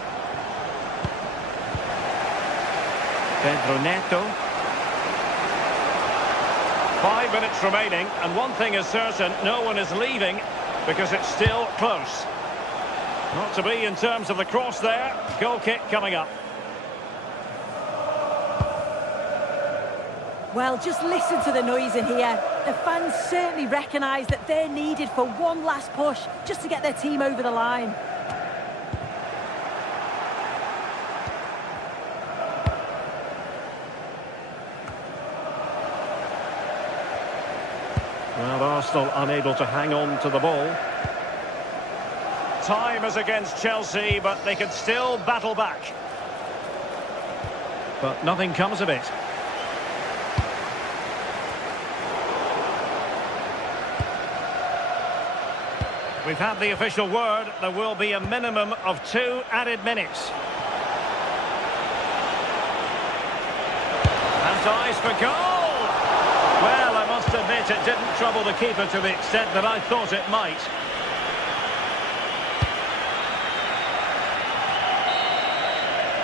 Pedro Neto. 5 minutes remaining, and one thing is certain, no one is leaving because it's still close. Not to be in terms of the cross there. Goal kick coming up. Well, just listen to the noise in here. The fans certainly recognise that they're needed for one last push just to get their team over the line. Well, Arsenal unable to hang on to the ball. Time is against Chelsea, but they can still battle back. But nothing comes of it. We've had the official word. There will be a minimum of 2 added minutes. And eyes for goal! Well, I must admit it didn't trouble the keeper to the extent that I thought it might.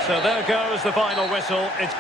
So there goes the final whistle. It's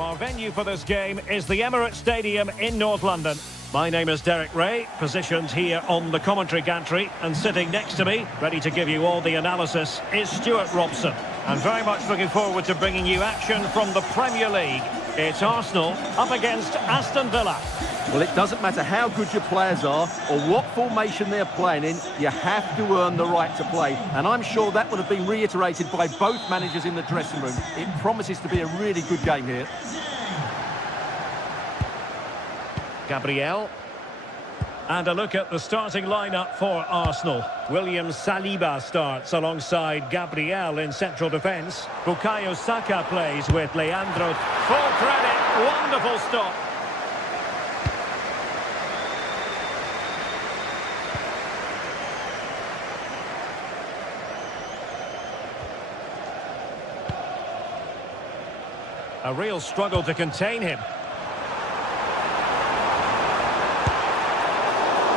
Our venue for this game is the Emirates Stadium in North London. My name is Derek Ray, positioned here on the commentary gantry, and sitting next to me, ready to give you all the analysis, is Stuart Robson. And very much looking forward to bringing you action from the Premier League. It's Arsenal up against Aston Villa. Well, it doesn't matter how good your players are or what formation they're playing in, you have to earn the right to play. And I'm sure that would have been reiterated by both managers in the dressing room. It promises to be a really good game here. Gabriel. And a look at the starting lineup for Arsenal. William Saliba starts alongside Gabriel in central defence. Bukayo Saka plays with Leandro. Full credit, wonderful stop. A real struggle to contain him.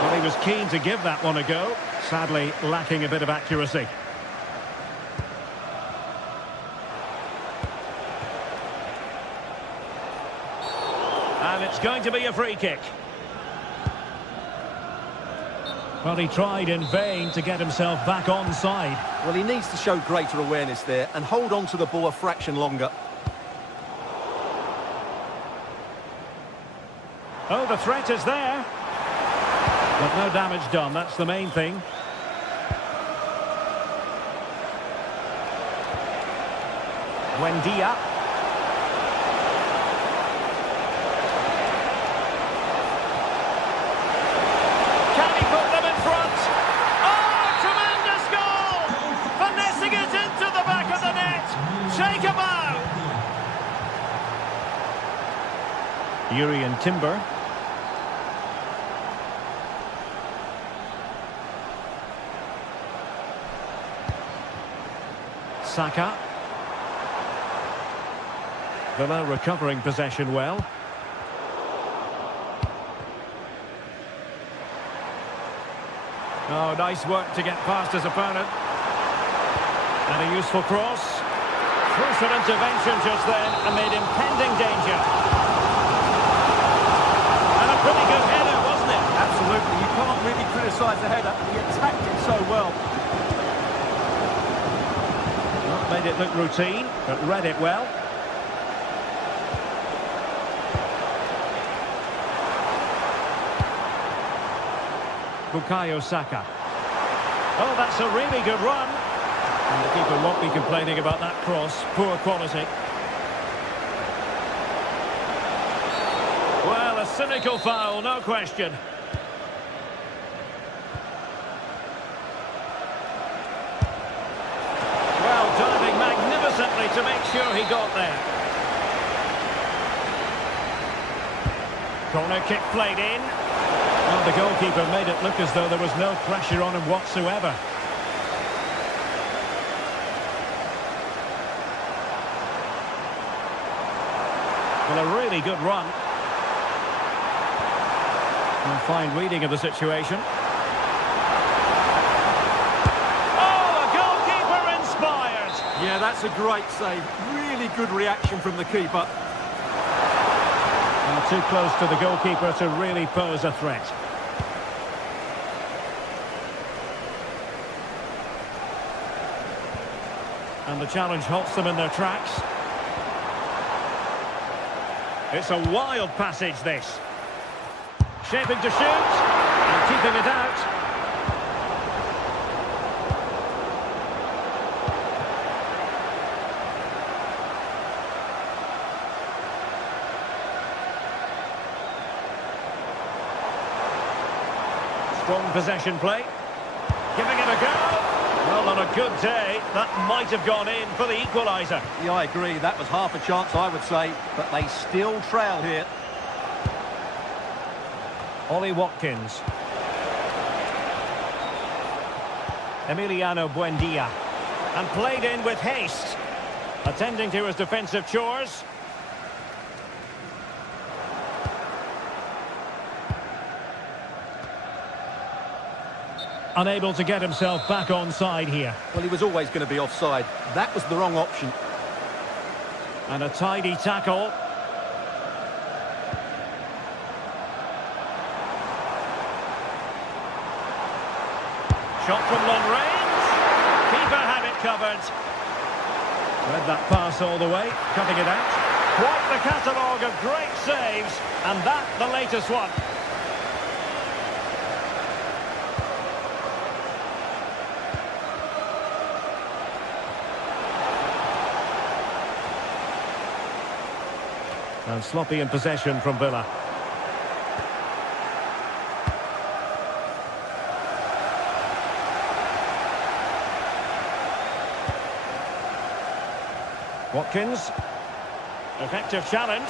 Well, he was keen to give that one a go. Sadly, lacking a bit of accuracy. And it's going to be a free kick. Well, he tried in vain to get himself back onside. Well, he needs to show greater awareness there and hold on to the ball a fraction longer. Oh, the threat is there. But no damage done, that's the main thing. Buendia. Can he put them in front? Oh, tremendous goal! Finessing it into the back of the net. Take a bow. Urian Timber. Saka. Villa recovering possession well. Oh, nice work to get past his opponent. And a useful cross. Crucial intervention just then amid impending danger. And a pretty good header, wasn't it? Absolutely, you can't really criticise the header. He attacked it so well. Made it look routine, but read it well. Bukayo Saka. Oh, that's a really good run. And the keeper won't be complaining about that cross. Poor quality. cynical foul, no question. Well, diving magnificently to make sure he got there. Corner kick played in. Well, the goalkeeper made it look as though there was no pressure on him whatsoever. Well, a really good run. A fine reading of the situation. Oh, a goalkeeper inspired! Yeah, that's a great save. Really good reaction from the keeper. Well, too close to the goalkeeper to really pose a threat. And the challenge halts them in their tracks. It's a wild passage, this. Shaping to shoot, and keeping it out. Strong possession play. Giving it a go. Well, on a good day, that might have gone in for the equaliser. Yeah, I agree. That was half a chance, I would say. But they still trail here. Ollie Watkins. Emiliano Buendia. And played in with haste. Attending to his defensive chores. Unable to get himself back onside here. Well, he was always going to be offside. That was the wrong option. And a tidy tackle. Shot from long range. Keeper had it covered. Read that pass all the way, cutting it out. Quite the catalogue of great saves, and that the latest one. And sloppy in possession from Villa. Watkins. Effective challenge.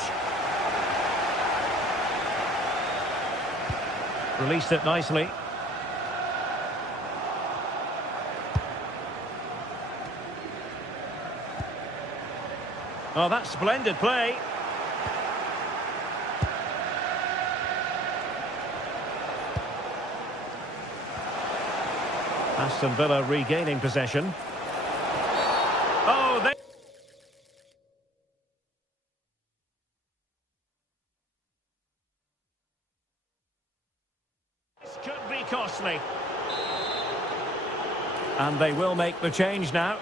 Released it nicely. Oh, that's splendid play. Aston Villa regaining possession. Oh, they... This could be costly. And they will make the change now.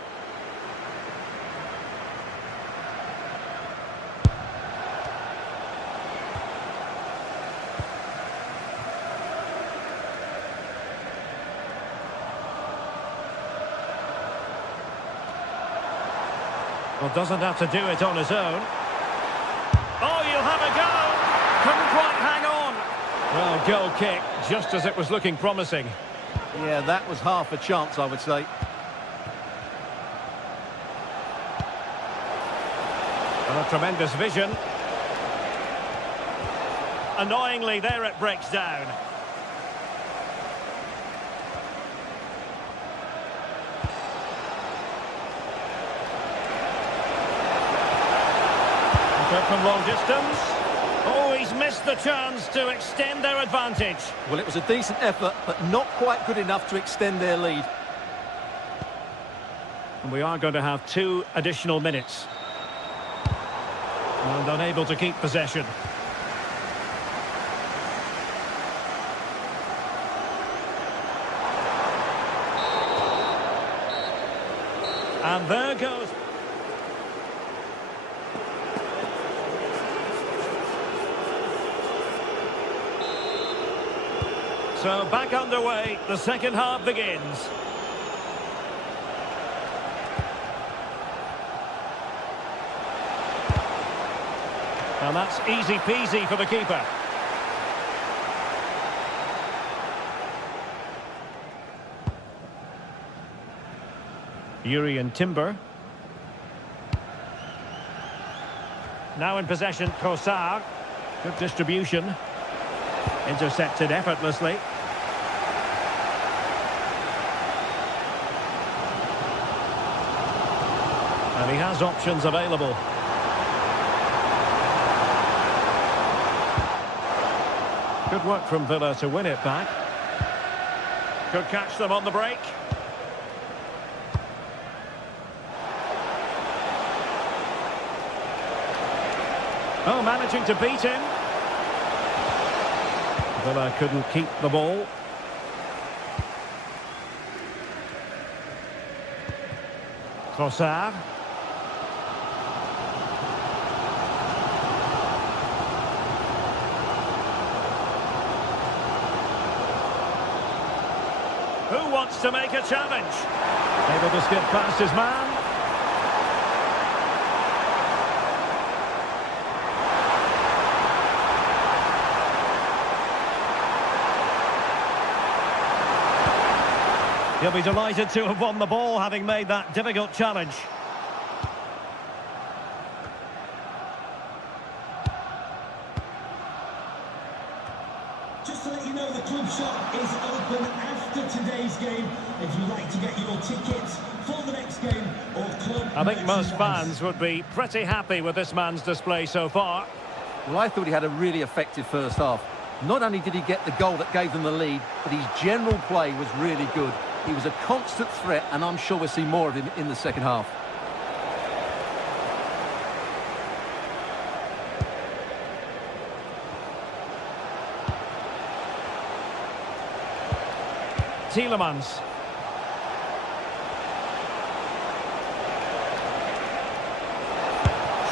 Well, doesn't have to do it on his own. Oh, you'll have a go. Couldn't quite hang on. Well, goal kick, just as it was looking promising. Yeah, that was half a chance, I would say. Well, a tremendous vision. Annoyingly, there it breaks down. From long distance. Oh, he's missed the chance to extend their advantage. Well, it was a decent effort, but not quite good enough to extend their lead. And we are going to have 2 additional minutes. And unable to keep possession. And there goes... So back underway, the second half begins. And that's easy peasy for the keeper. Yuri and Timber. Now in possession, Trossard. Good distribution. Intercepted effortlessly. And he has options available. Good work from Villa to win it back. Could catch them on the break. Oh, managing to beat him. Villa couldn't keep the ball. Trossard. Who wants to make a challenge? Able to skip past his man. He'll be delighted to have won the ball, having made that difficult challenge. Just to let you know, the club shop is open after today's game. If you'd like to get your tickets for the next game or club... I think most fans would be pretty happy with this man's display so far. Well, I thought he had a really effective first half. Not only did he get the goal that gave them the lead, but his general play was really good. He was a constant threat, and I'm sure we'll see more of him in the second half. Tielemans.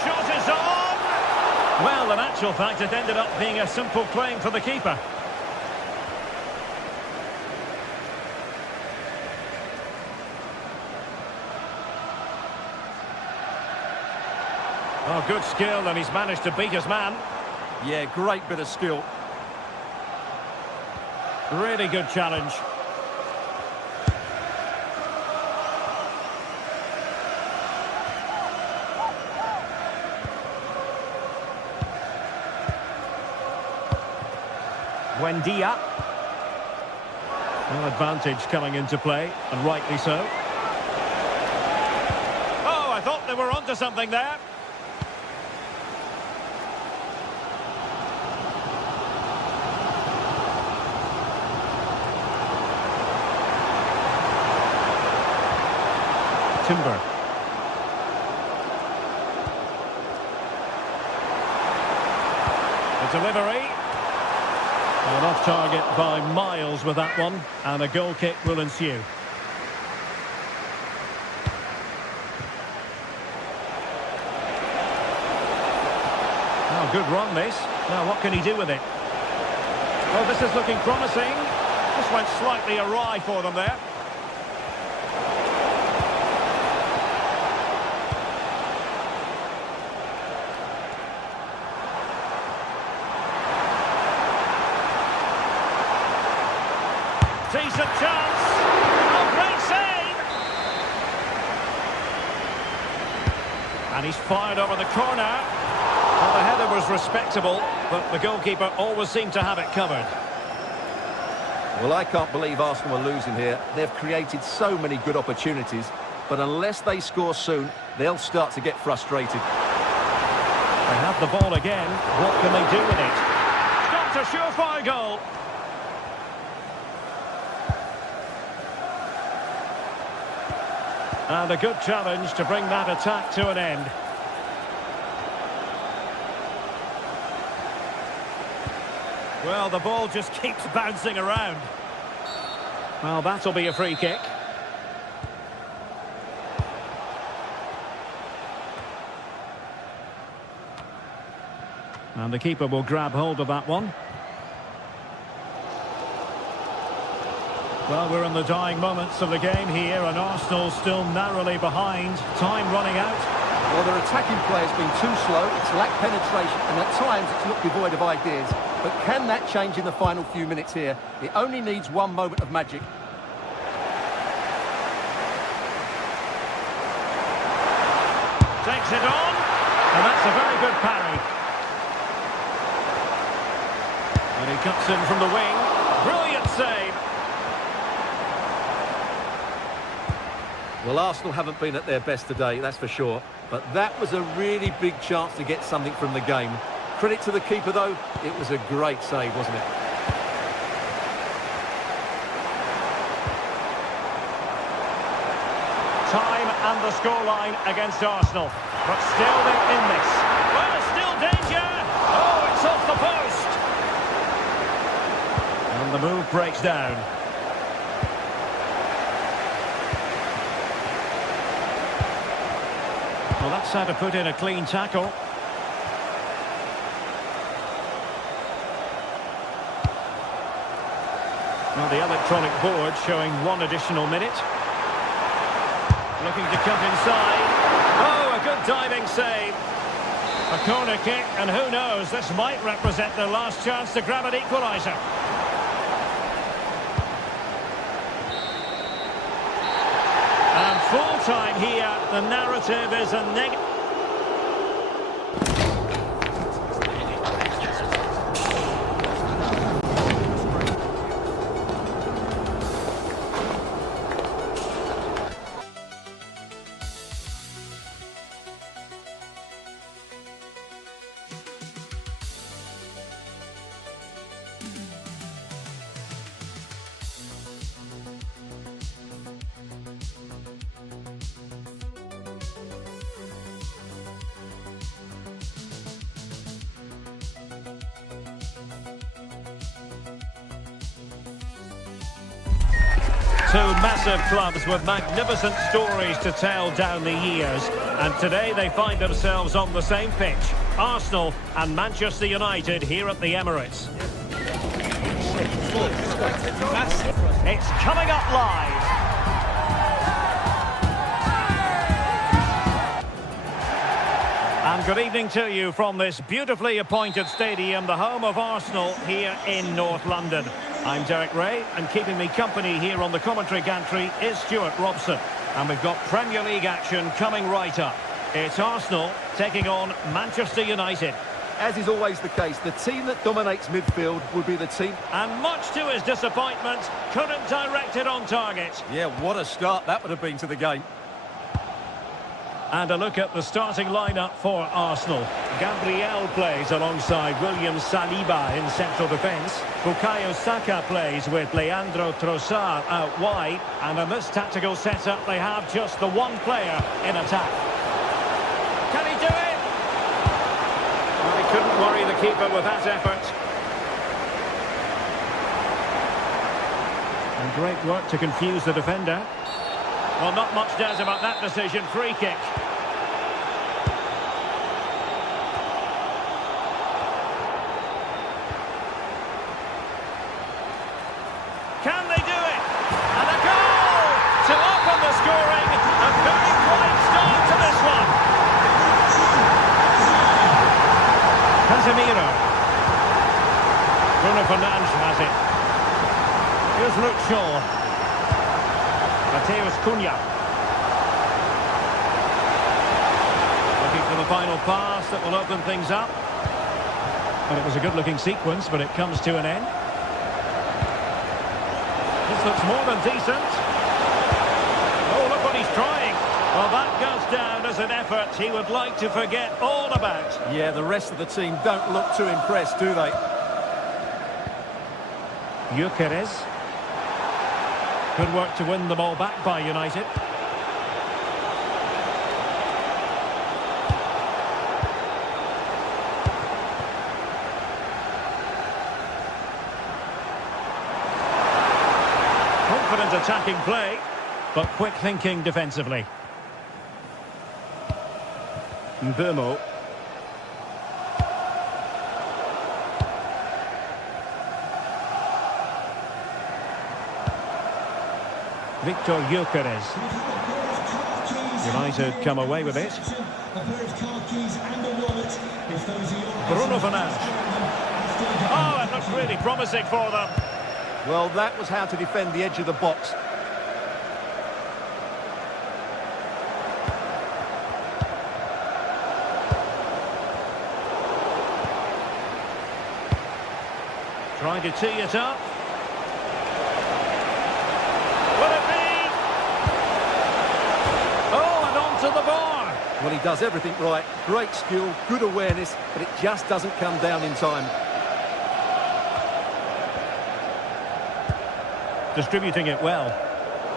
Shot is on! Well, in actual fact, it ended up being a simple claim for the keeper. Oh, good skill, and he's managed to beat his man. Yeah, great bit of skill. Really good challenge. Buendia. Well, advantage coming into play, and rightly so. Oh, I thought they were onto something there. Timber. The delivery. And off target by miles with that one, and a goal kick will ensue. Oh, good run this. Now what can he do with it? Oh, this is looking promising. This went slightly awry for them there. Decent chance. Oh, great save! And he's fired over the corner. Well, the header was respectable, but the goalkeeper always seemed to have it covered. Well, I can't believe Arsenal are losing here. They've created so many good opportunities, but unless they score soon, they'll start to get frustrated. They have the ball again. What can they do with it? Stopped a surefire goal. And a good challenge to bring that attack to an end. Well, the ball just keeps bouncing around. Well, that'll be a free kick. And the keeper will grab hold of that one. Well, we're in the dying moments of the game here, and Arsenal still narrowly behind. Time running out. Well, their attacking play has been too slow, it's lacked penetration, and at times it's looked devoid of ideas. But can that change in the final few minutes here? It only needs one moment of magic. it on, and that's a very good parry. And he cuts in from the wing. Brilliant save. Well, Arsenal haven't been at their best today, that's for sure. But that was a really big chance to get something from the game. Credit to the keeper, though. It was a great save, wasn't it? Time and the scoreline against Arsenal. But still they're in this. Well, still danger. Oh, it's off the post. And the move breaks down. Well, that's how to put in a clean tackle. Well, the electronic board showing 1 additional minute. Looking to cut inside. Oh, a good diving save. A corner kick, and who knows, this might represent their last chance to grab an equaliser. And full time here, the narrative is a negative. Two massive clubs with magnificent stories to tell down the years. And today they find themselves on the same pitch. Arsenal and Manchester United here at the Emirates. It's coming up live. And good evening to you from this beautifully appointed stadium, the home of Arsenal here in North London. I'm Derek Ray, and keeping me company here on the commentary gantry is Stuart Robson. And we've got Premier League action coming right up. It's Arsenal taking on Manchester United. As is always the case, the team that dominates midfield will be the team. And much to his disappointment, couldn't direct it on target. Yeah, what a start that would have been to the game. And a look at the starting lineup for Arsenal. Gabriel plays alongside William Saliba in central defence. Bukayo Saka plays with Leandro Trossard out wide. And in this tactical setup, they have just the one player in attack. Can he do it? Well, he couldn't worry the keeper with that effort. And great work to confuse the defender. Well, not much doubt about that decision. Free kick. Can they do it? And a goal to open the scoring. A very bright start to this one. Casemiro. Bruno Fernandes has it. Here's Luke Shaw. Mateus Cunha. Looking for the final pass that will open things up. And it was a good-looking sequence, but it comes to an end. This looks more than decent. Oh, look what he's trying. Well, that goes down as an effort he would like to forget all about. Yeah, the rest of the team don't look too impressed, do they? Gyökeres. Good work to win the ball back by United. Confident attacking play, but quick thinking defensively. Mbeumo. Victor Gyökeres. United come away with it. Bruno Fernandes. Oh, it looks really promising for them. Well, that was how to defend the edge of the box. Trying to tee it up. Will it be? Oh, and onto the bar. Well, he does everything right. Great skill, good awareness, but it just doesn't come down in time. Distributing it well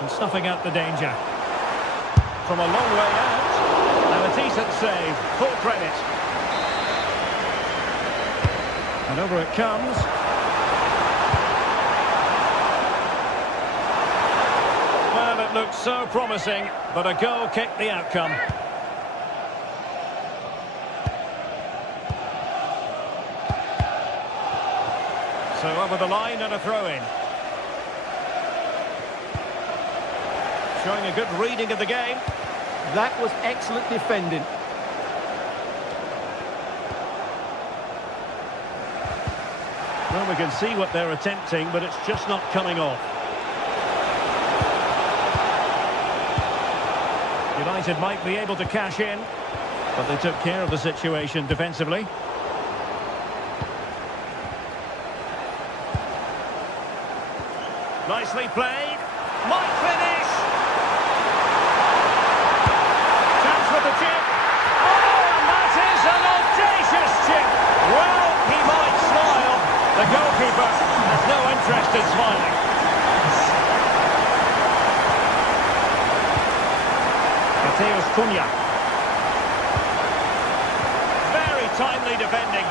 and snuffing out the danger. From a long way out, and a decent save, full credit. And over it comes. Well, it looked so promising, but a goal kicked the outcome. So over the line and a throw-in. Showing a good reading of the game. That was excellent defending. Well, we can see what they're attempting, but it's just not coming off. United might be able to cash in, but they took care of the situation defensively. Nicely played. Might finish. Chance with the chip. Oh, and that is an audacious chip. Well, he might smile. The goalkeeper has no interest in smiling. Mateus Cunha. Very timely defending.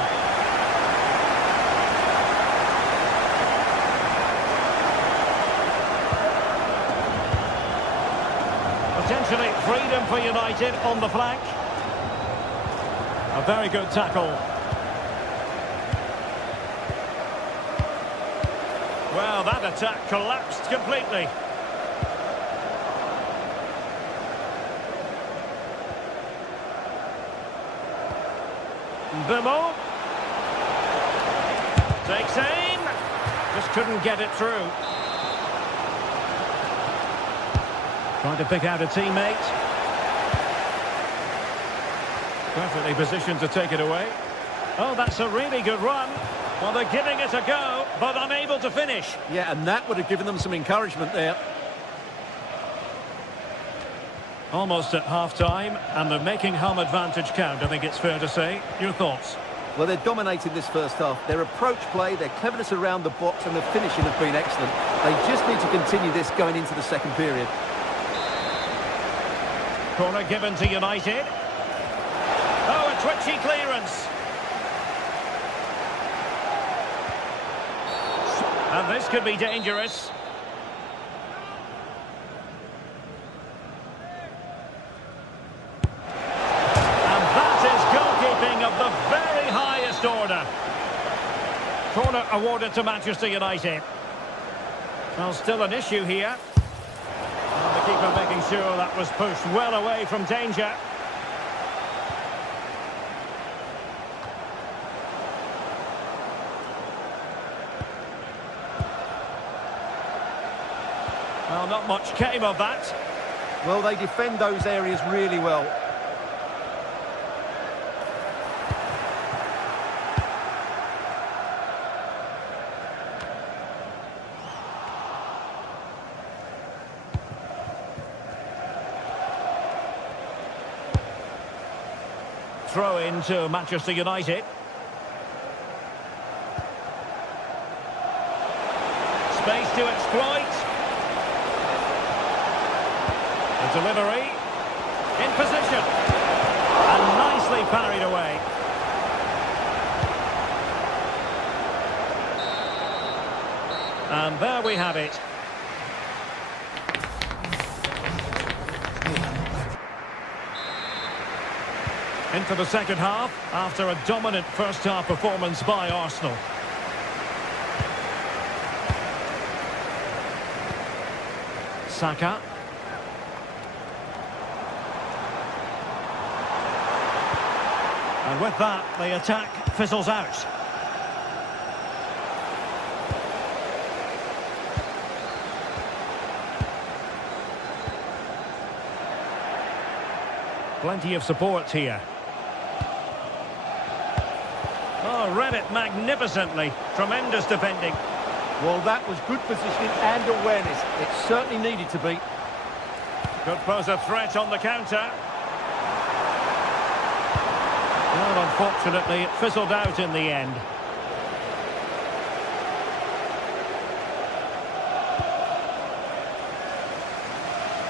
Potentially freedom for United on the flank. A very good tackle. Well, that attack collapsed completely. Bimo takes aim. Just couldn't get it through. Trying to pick out a teammate. Perfectly positioned to take it away. Oh, that's a really good run. Well, they're giving it a go, but unable to finish. Yeah, and that would have given them some encouragement there. Almost at half-time, and they're making home advantage count, I think it's fair to say. Your thoughts? Well, they're dominating this first half. Their approach play, their cleverness around the box, and their finishing have been excellent. They just need to continue this going into the second period. Corner given to United. Oh, a twitchy clearance. And this could be dangerous. And that is goalkeeping of the very highest order. Corner awarded to Manchester United. Well, still an issue here. And the keeper making sure that was pushed well away from danger. Well, not much came of that. Well, they defend those areas really well. Throw in to Manchester United. Space to exploit. The delivery. In position. And nicely parried away. And there we have it. Into the second half, after a dominant first-half performance by Arsenal. Saka. And with that, the attack fizzles out. Plenty of support here. Oh, read it magnificently. Tremendous defending. Well, that was good positioning and awareness. It certainly needed to be. Could pose a threat on the counter. Well, unfortunately, it fizzled out in the end.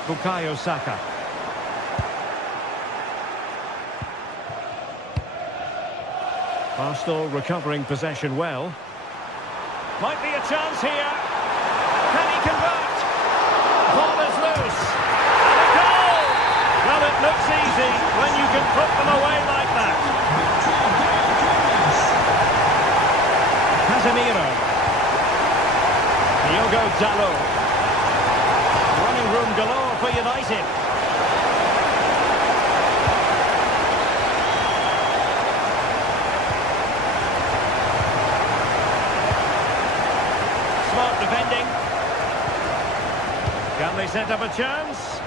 Bukayo Saka. Arsenal recovering possession well. Might be a chance here. Can he convert? Ball is loose. And a goal! Well, it looks easy when you can put them away like that. Casemiro. Diogo Dalot. Running room galore for United. Smart defending. Can they set up a chance?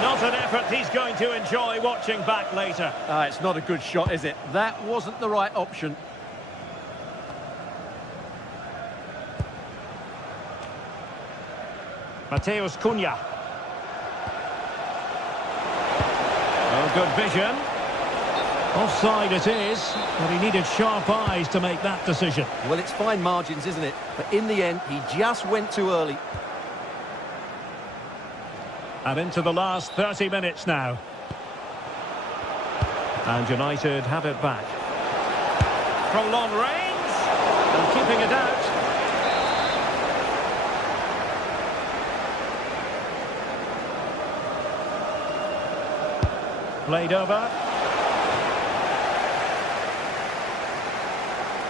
Not an effort he's going to enjoy watching back later. It's not a good shot, is it? That wasn't the right option. Mateus Cunha. Oh, good vision. Offside it is, but he needed sharp eyes to make that decision. Well, it's fine margins, isn't it? But in the end, he just went too early. And into the last 30 minutes now. And United have it back. From long range, and keeping it out. Played over.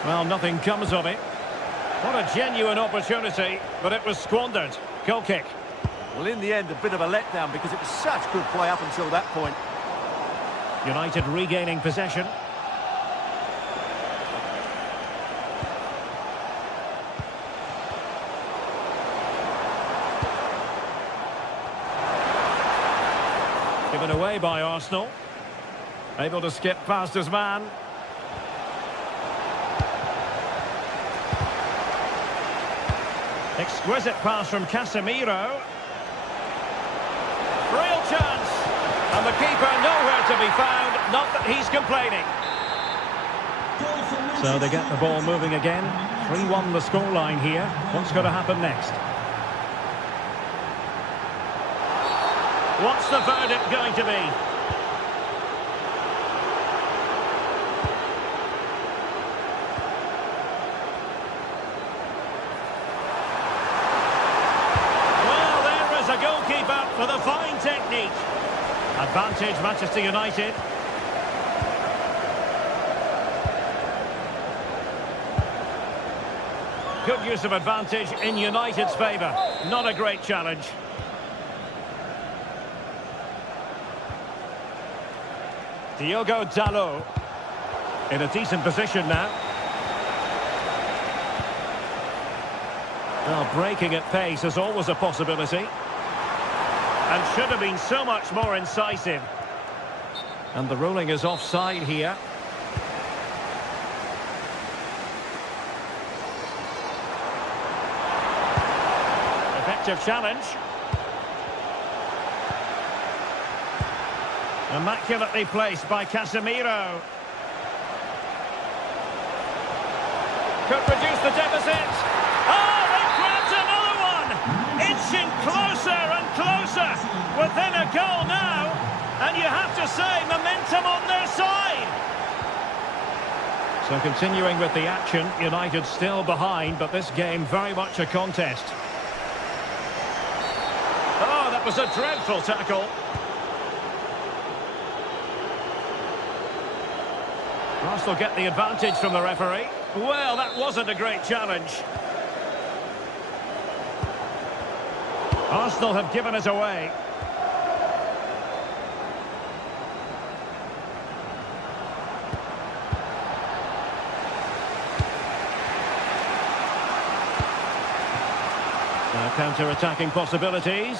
Well, nothing comes of it. What a genuine opportunity, but it was squandered. Goal kick. Well, in the end, a bit of a letdown because it was such good play up until that point. United regaining possession. Given away by Arsenal. Able to skip past his man. Exquisite pass from Casemiro. Real chance. And the keeper nowhere to be found. Not that he's complaining. So they get the ball moving again. 3-1 the scoreline here. What's going to happen next? What's the verdict going to be? Well, there is a goalkeeper with a fine technique. Advantage Manchester United. Good use of advantage in United's favour. Not a great challenge. Diogo Dalot in a decent position now. Well, breaking at pace is always a possibility. And should have been so much more incisive. And the ruling is offside here. Effective challenge. Immaculately placed by Casemiro. Could reduce the deficit. Oh, they grabbed another one! Inching closer and closer. Within a goal now. And you have to say, momentum on their side. So continuing with the action, United still behind, but this game very much a contest. Oh, that was a dreadful tackle. Arsenal get the advantage from the referee. Well, that wasn't a great challenge. Arsenal have given it away. Now counter-attacking possibilities.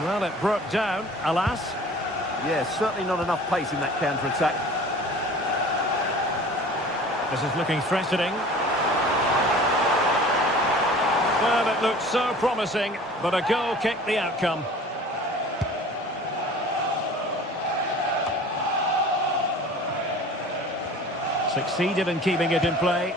Well, it broke down, alas. Yeah, certainly not enough pace in that counter-attack. This is looking threatening. Well, it looked so promising, but a goal kicked the outcome. Succeeded in keeping it in play.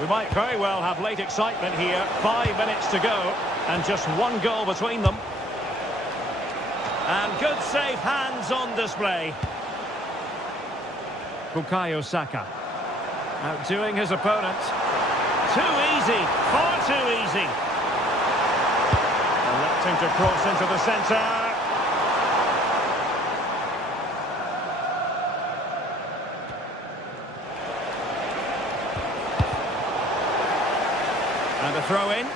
We might very well have late excitement here. 5 minutes to go, and just one goal between them. And good safe hands on display. Bukayo Saka. Outdoing his opponent. Too easy, far too easy. Electing to cross into the centre. And a throw in.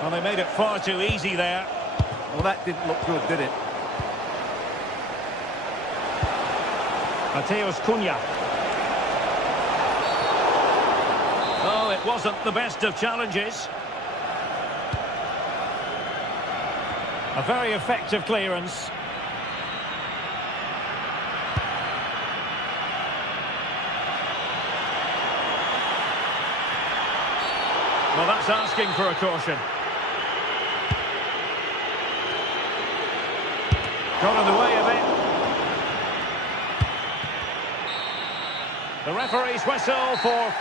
Well, they made it far too easy there. Well, that didn't look good, did it? Mateus Cunha. Oh, it wasn't the best of challenges. A very effective clearance. Well, that's asking for a caution. Got in the way of it. The referee's whistle for...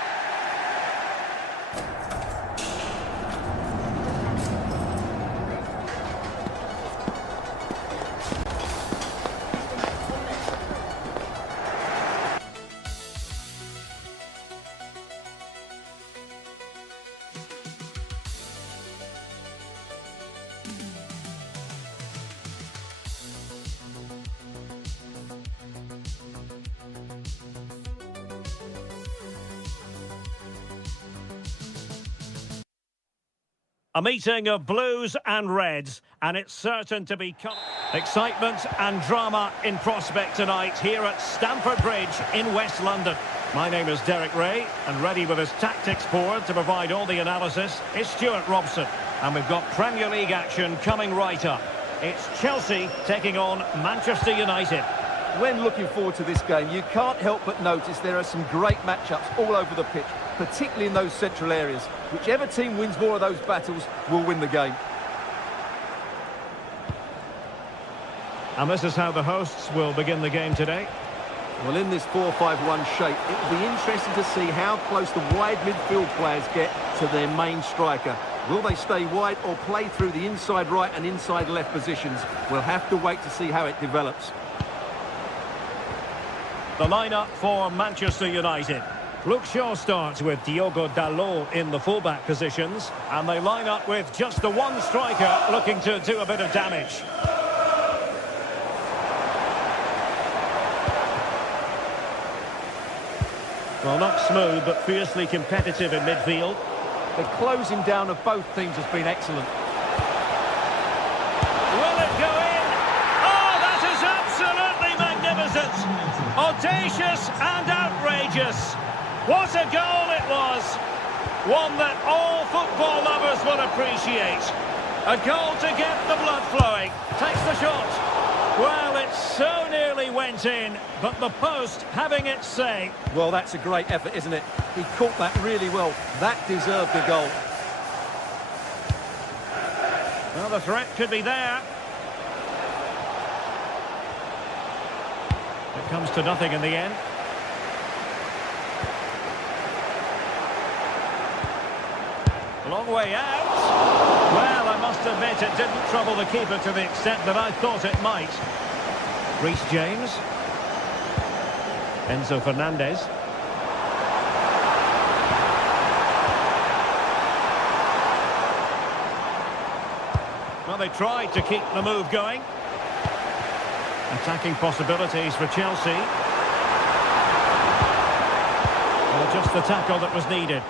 A meeting of blues and reds, and it's certain to be excitement and drama in prospect tonight here at Stamford Bridge in West London. My name is Derek Ray, and ready with his tactics board to provide all the analysis is Stuart Robson. And we've got Premier League action coming right up. It's Chelsea taking on Manchester United. When looking forward to this game, you can't help but notice there are some great matchups all over the pitch, particularly in those central areas. Whichever team wins more of those battles will win the game. And this is how the hosts will begin the game today. Well, in this 4-5-1 shape, it will be interesting to see how close the wide midfield players get to their main striker. Will they stay wide or play through the inside right and inside left positions? We'll have to wait to see how it develops. The lineup for Manchester United. Luke Shaw starts with Diogo Dalot in the fullback positions, and they line up with just the one striker looking to do a bit of damage. Well, not smooth, but fiercely competitive in midfield. The closing down of both teams has been excellent. Will it go in? Oh, that is absolutely magnificent! Audacious and outrageous. What a goal it was! One that all football lovers will appreciate. A goal to get the blood flowing. Takes the shot. Well, it so nearly went in, but the post having its say. Well, that's a great effort, isn't it? He caught that really well. That deserved a goal. Well, the threat could be there. It comes to nothing in the end. Long way out. Well, I must admit it didn't trouble the keeper to the extent that I thought it might. Reece James. Enzo Fernandez. Well, they tried to keep the move going. Attacking possibilities for Chelsea. Well, just the tackle that was needed.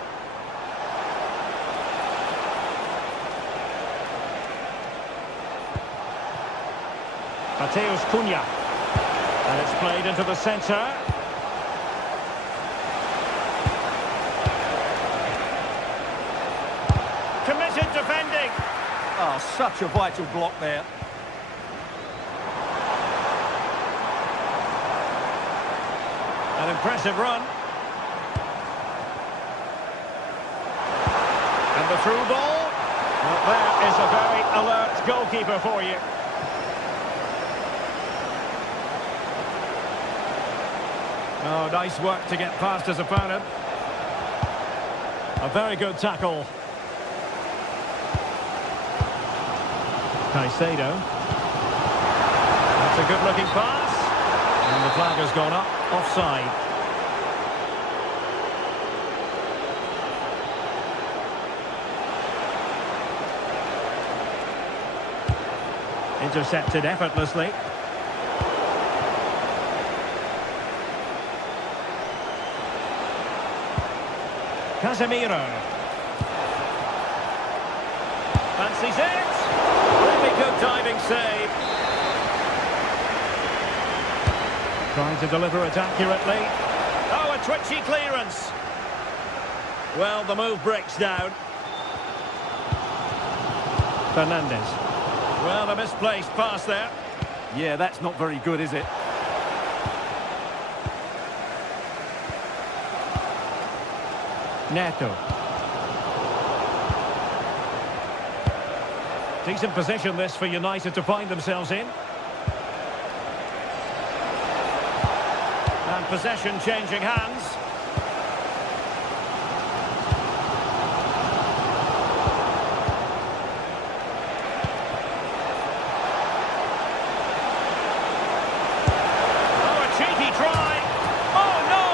Mateus Cunha. And it's played into the centre. Oh, such a vital block there. An impressive run. And the through ball. Well, there is a very alert goalkeeper for you. Oh, nice work to get past his opponent. A very good tackle. Caicedo. That's a good-looking pass. And the flag has gone up, offside. Intercepted effortlessly. Casemiro. Fancies it. Really good diving save. Trying to deliver it accurately. Oh, a twitchy clearance. Well, the move breaks down. Fernandez. Well, a misplaced pass there. Yeah, that's not very good, is it? Neto. Decent position this for United to find themselves in. And possession changing hands. Oh, a cheeky try. Oh, no!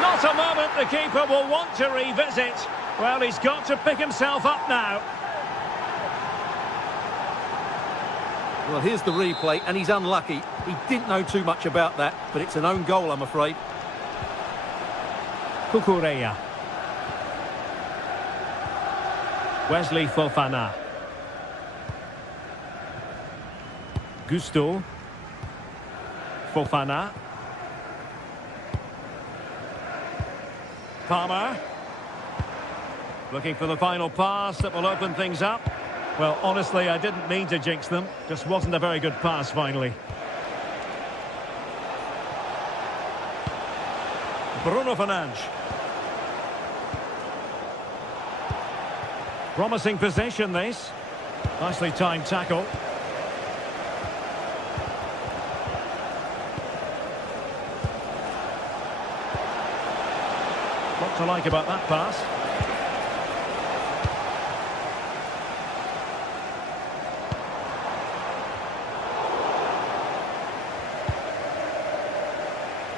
Not a moment the keeper will want to revisit. Well, he's got to pick himself up now. Well, here's the replay, and he's unlucky. He didn't know too much about that, but it's an own goal, I'm afraid. Cucurella. Wesley Fofana. Gusto. Fofana. Palmer. Looking for the final pass that will open things up. Well, honestly, I didn't mean to jinx them. Just wasn't a very good pass, finally. Bruno Fernandes. Promising possession, this. Nicely timed tackle. What to like about that pass?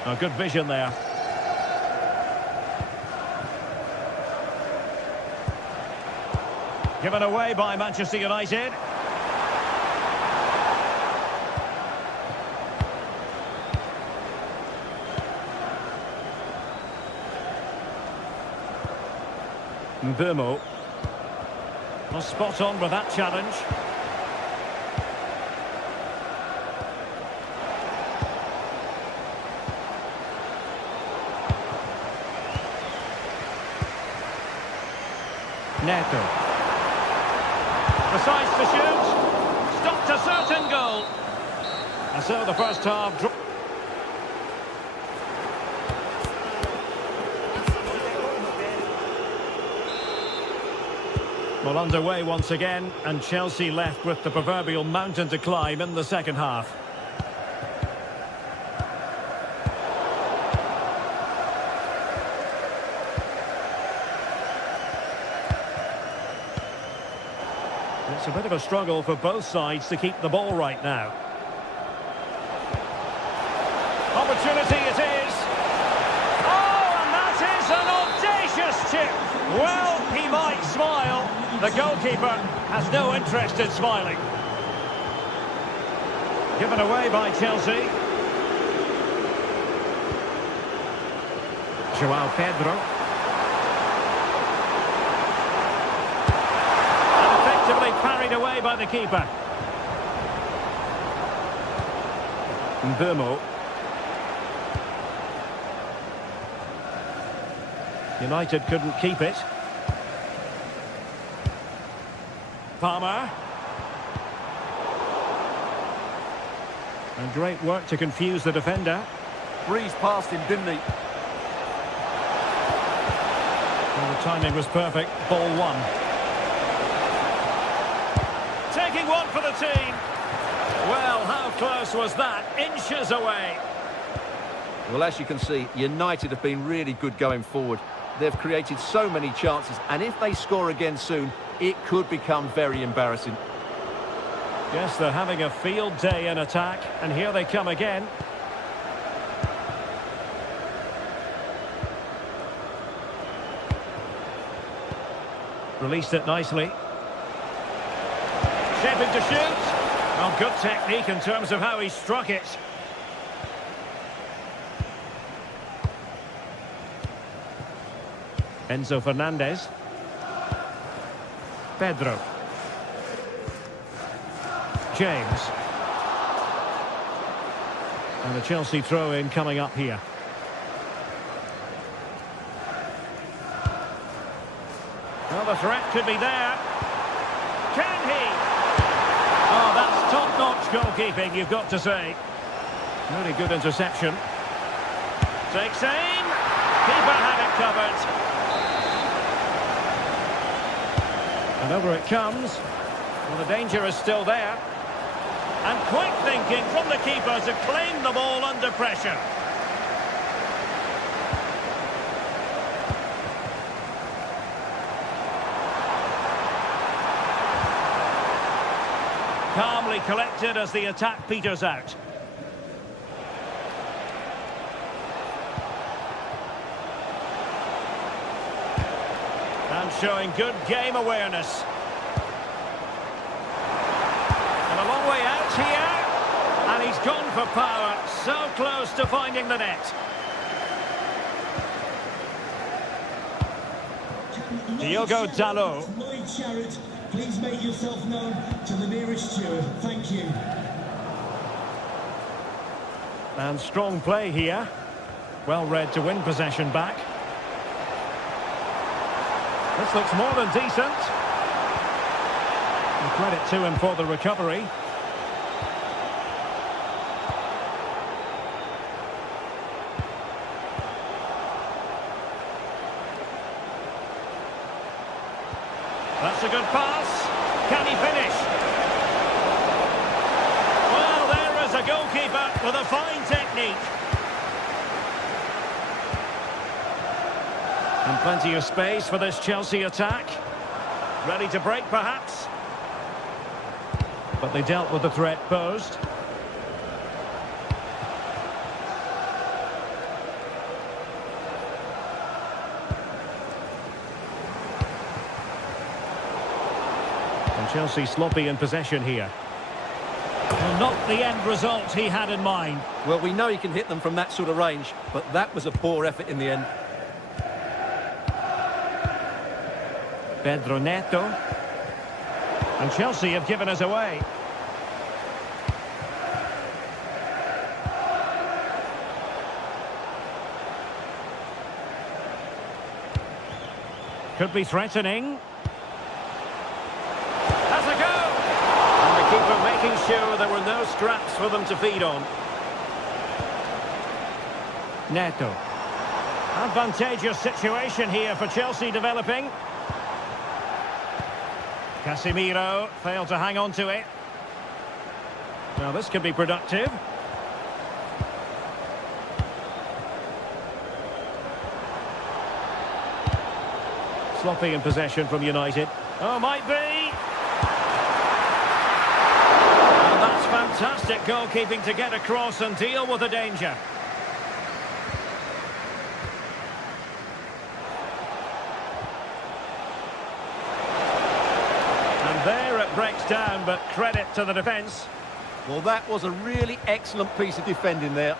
Oh, good vision there. Given away by Manchester United. Mbeumo. Well, spot on with that challenge. Neto. Precise to shoot. Stopped a certain goal. And so the first half... Well, underway once again, and Chelsea left with the proverbial mountain to climb in the second half. It's a bit of a struggle for both sides to keep the ball right now. Opportunity it is. Oh, and that is an audacious chip. Well, he might smile. The goalkeeper has no interest in smiling. Given away by Chelsea. João Pedro. Parried away by the keeper. Mbeumo. United couldn't keep it. Palmer. And great work to confuse the defender. Breezed past him, didn't he? Well, the timing was perfect. Ball one. Taking one for the team. Well, how close was that? Inches away. Well, as you can see, United have been really good going forward. They've created so many chances, and if they score again soon, it could become very embarrassing. Yes, they're having a field day in attack, and here they come again. Released it nicely. Shaping to shoot. Well, good technique in terms of how he struck it. Enzo Fernandez. Pedro. James. And the Chelsea throw-in coming up here. Well, the threat could be there. Can he? Oh, that's top-notch goalkeeping, you've got to say. Really good interception. Takes aim. Keeper had it covered. And over it comes. Well, the danger is still there. And quick thinking from the keeper to claim the ball under pressure. Calmly collected as the attack peters out. And showing good game awareness. And a long way out here. And he's gone for power. So close to finding the net. Diogo Dalot. Please make yourself known to the nearest steward. Thank you. And strong play here. Well read to win possession back. This looks more than decent. And credit to him for the recovery. That's a good pass. Can he finish? Well, there is a goalkeeper with a fine technique. And plenty of space for this Chelsea attack. Ready to break, perhaps. But they dealt with the threat posed. And Chelsea sloppy in possession here. Well, not the end result he had in mind. Well, we know he can hit them from that sort of range, but that was a poor effort in the end. Pedro Neto. And Chelsea have given us away. Could be threatening. Has a go! And the keeper making sure there were no scraps for them to feed on. Neto. Advantageous situation here for Chelsea developing. Casemiro failed to hang on to it. Now this could be productive. Sloppy in possession from United. Oh, might be. And that's fantastic goalkeeping to get across and deal with the danger. There it breaks down, but credit to the defence. Well, that was a really excellent piece of defending there.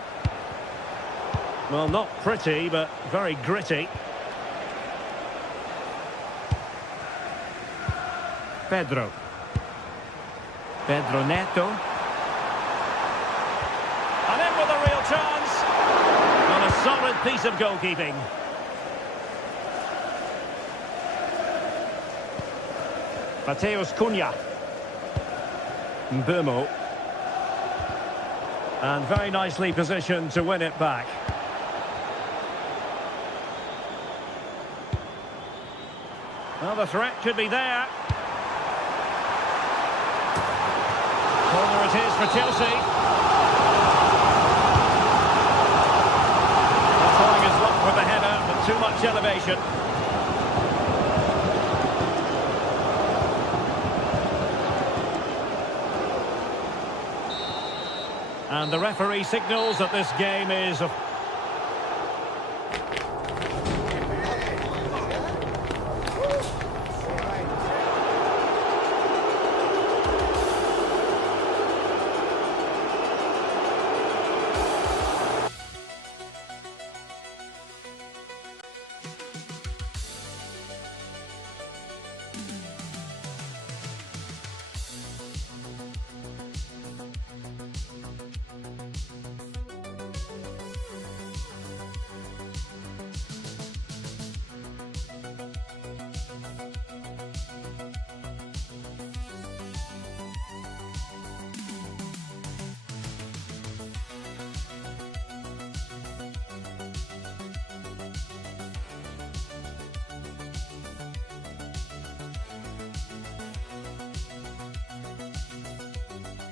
Well, not pretty, but very gritty. Pedro. Pedro Neto. And in with a real chance. And a solid piece of goalkeeping. Mateus Cunha. Mbeumo. And very nicely positioned to win it back. Well, the threat could be there. Corner it is for Chelsea. They're trying his luck with the header, but too much elevation. And the referee signals that this game is...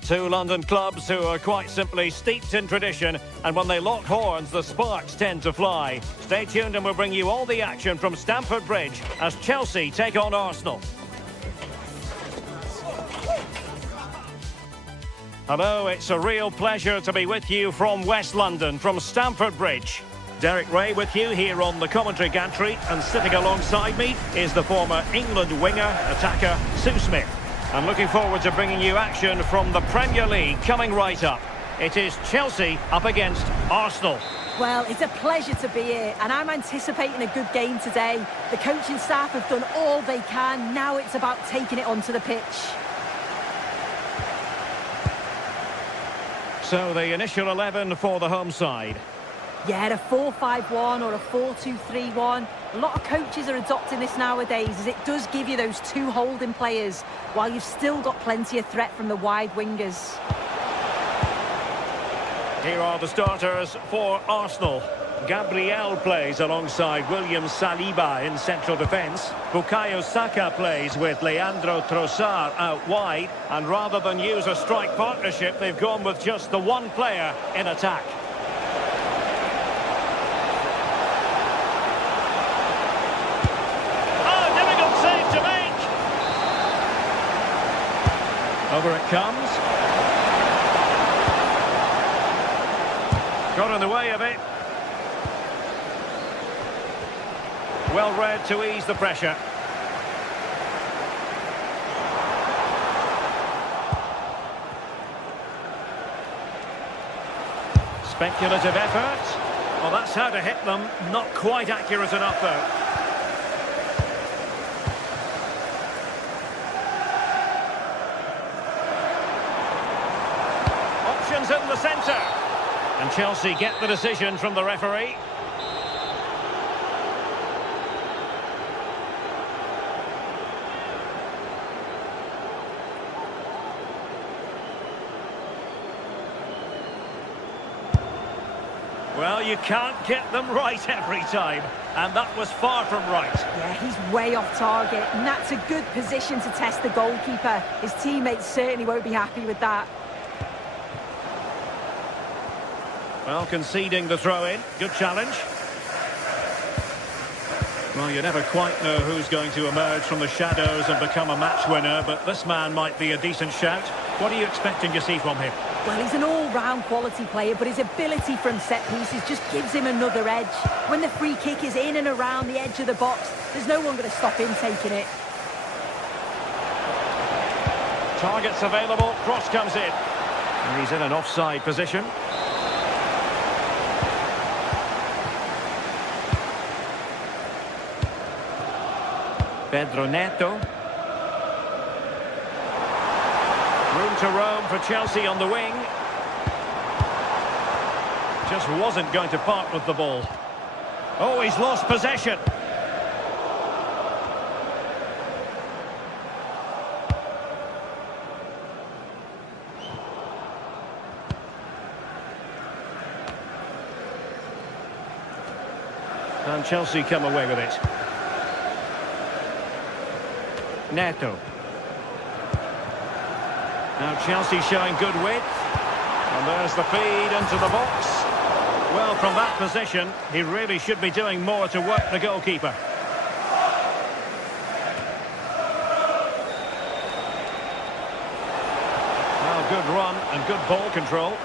Two London clubs who are quite simply steeped in tradition, and when they lock horns, the sparks tend to fly. Stay tuned and we'll bring you all the action from Stamford Bridge as Chelsea take on Arsenal. Hello, it's a real pleasure to be with you from West London, from Stamford Bridge. Derek Ray with you here on the commentary gantry, and sitting alongside me is the former England winger, attacker, Sue Smith. I'm looking forward to bringing you action from the Premier League coming right up. It is Chelsea up against Arsenal. Well, it's a pleasure to be here, and I'm anticipating a good game today. The coaching staff have done all they can. Now it's about taking it onto the pitch. So the initial 11 for the home side. Yeah, a 4-5-1 or a 4-2-3-1. A lot of coaches are adopting this nowadays, as it does give you those two holding players, while you've still got plenty of threat from the wide wingers. Here are the starters for Arsenal. Gabriel plays alongside William Saliba in central defence. Bukayo Saka plays with Leandro Trossard out wide. And rather than use a strike partnership, they've gone with just the one player in attack. Over it comes. Got in the way of it. Well read to ease the pressure. Speculative effort. Well, that's how to hit them. Not quite accurate enough, though. In the centre, and Chelsea get the decision from the referee. Well, you can't get them right every time, and that was far from right. Yeah, he's way off target, and that's a good position to test the goalkeeper. His teammates certainly won't be happy with that. Well, conceding the throw-in. Good challenge. Well, you never quite know who's going to emerge from the shadows and become a match winner, but this man might be a decent shout. What are you expecting to see from him? Well, he's an all-round quality player, but his ability from set pieces just gives him another edge. When the free kick is in and around the edge of the box, there's no one going to stop him taking it. Targets available, cross comes in. And he's in an offside position. Pedro Neto. Room to roam for Chelsea on the wing. Just wasn't going to part with the ball. Oh, he's lost possession. And Chelsea come away with it. Neto. Now Chelsea showing good width. And there's the feed into the box. Well, from that position, he really should be doing more to work the goalkeeper. Well, good run and good ball control.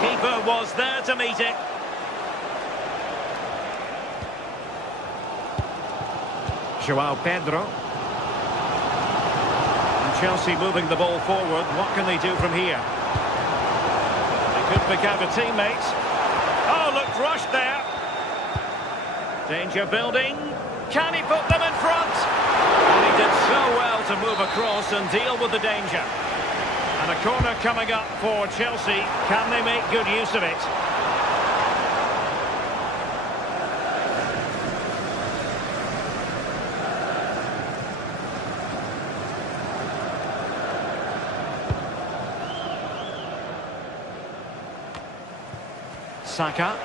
Keeper was there to meet it. João Pedro. And Chelsea moving the ball forward. What can they do from here? They could pick out a teammate. Oh, looked rushed there. Danger building. Can he put them in front? And he did so well to move across and deal with the danger. And a corner coming up for Chelsea. Can they make good use of it? Saka.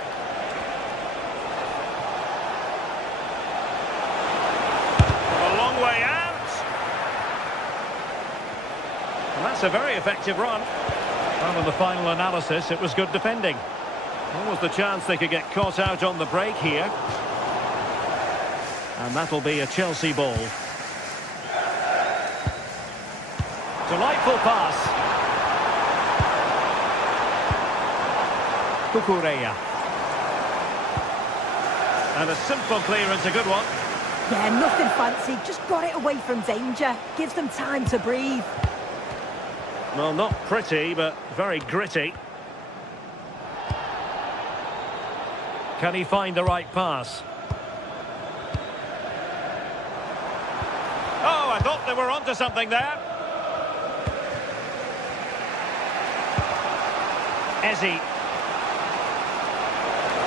A long way out. And that's a very effective run. Well, in the final analysis, it was good defending. What was the chance they could get caught out on the break here? And that'll be a Chelsea ball. Delightful pass. Cucurella. And a simple clearance, a good one. Yeah, nothing fancy. Just got it away from danger. Gives them time to breathe. Well, not pretty, but very gritty. Can he find the right pass? Oh, I thought they were onto something there. Ezzy.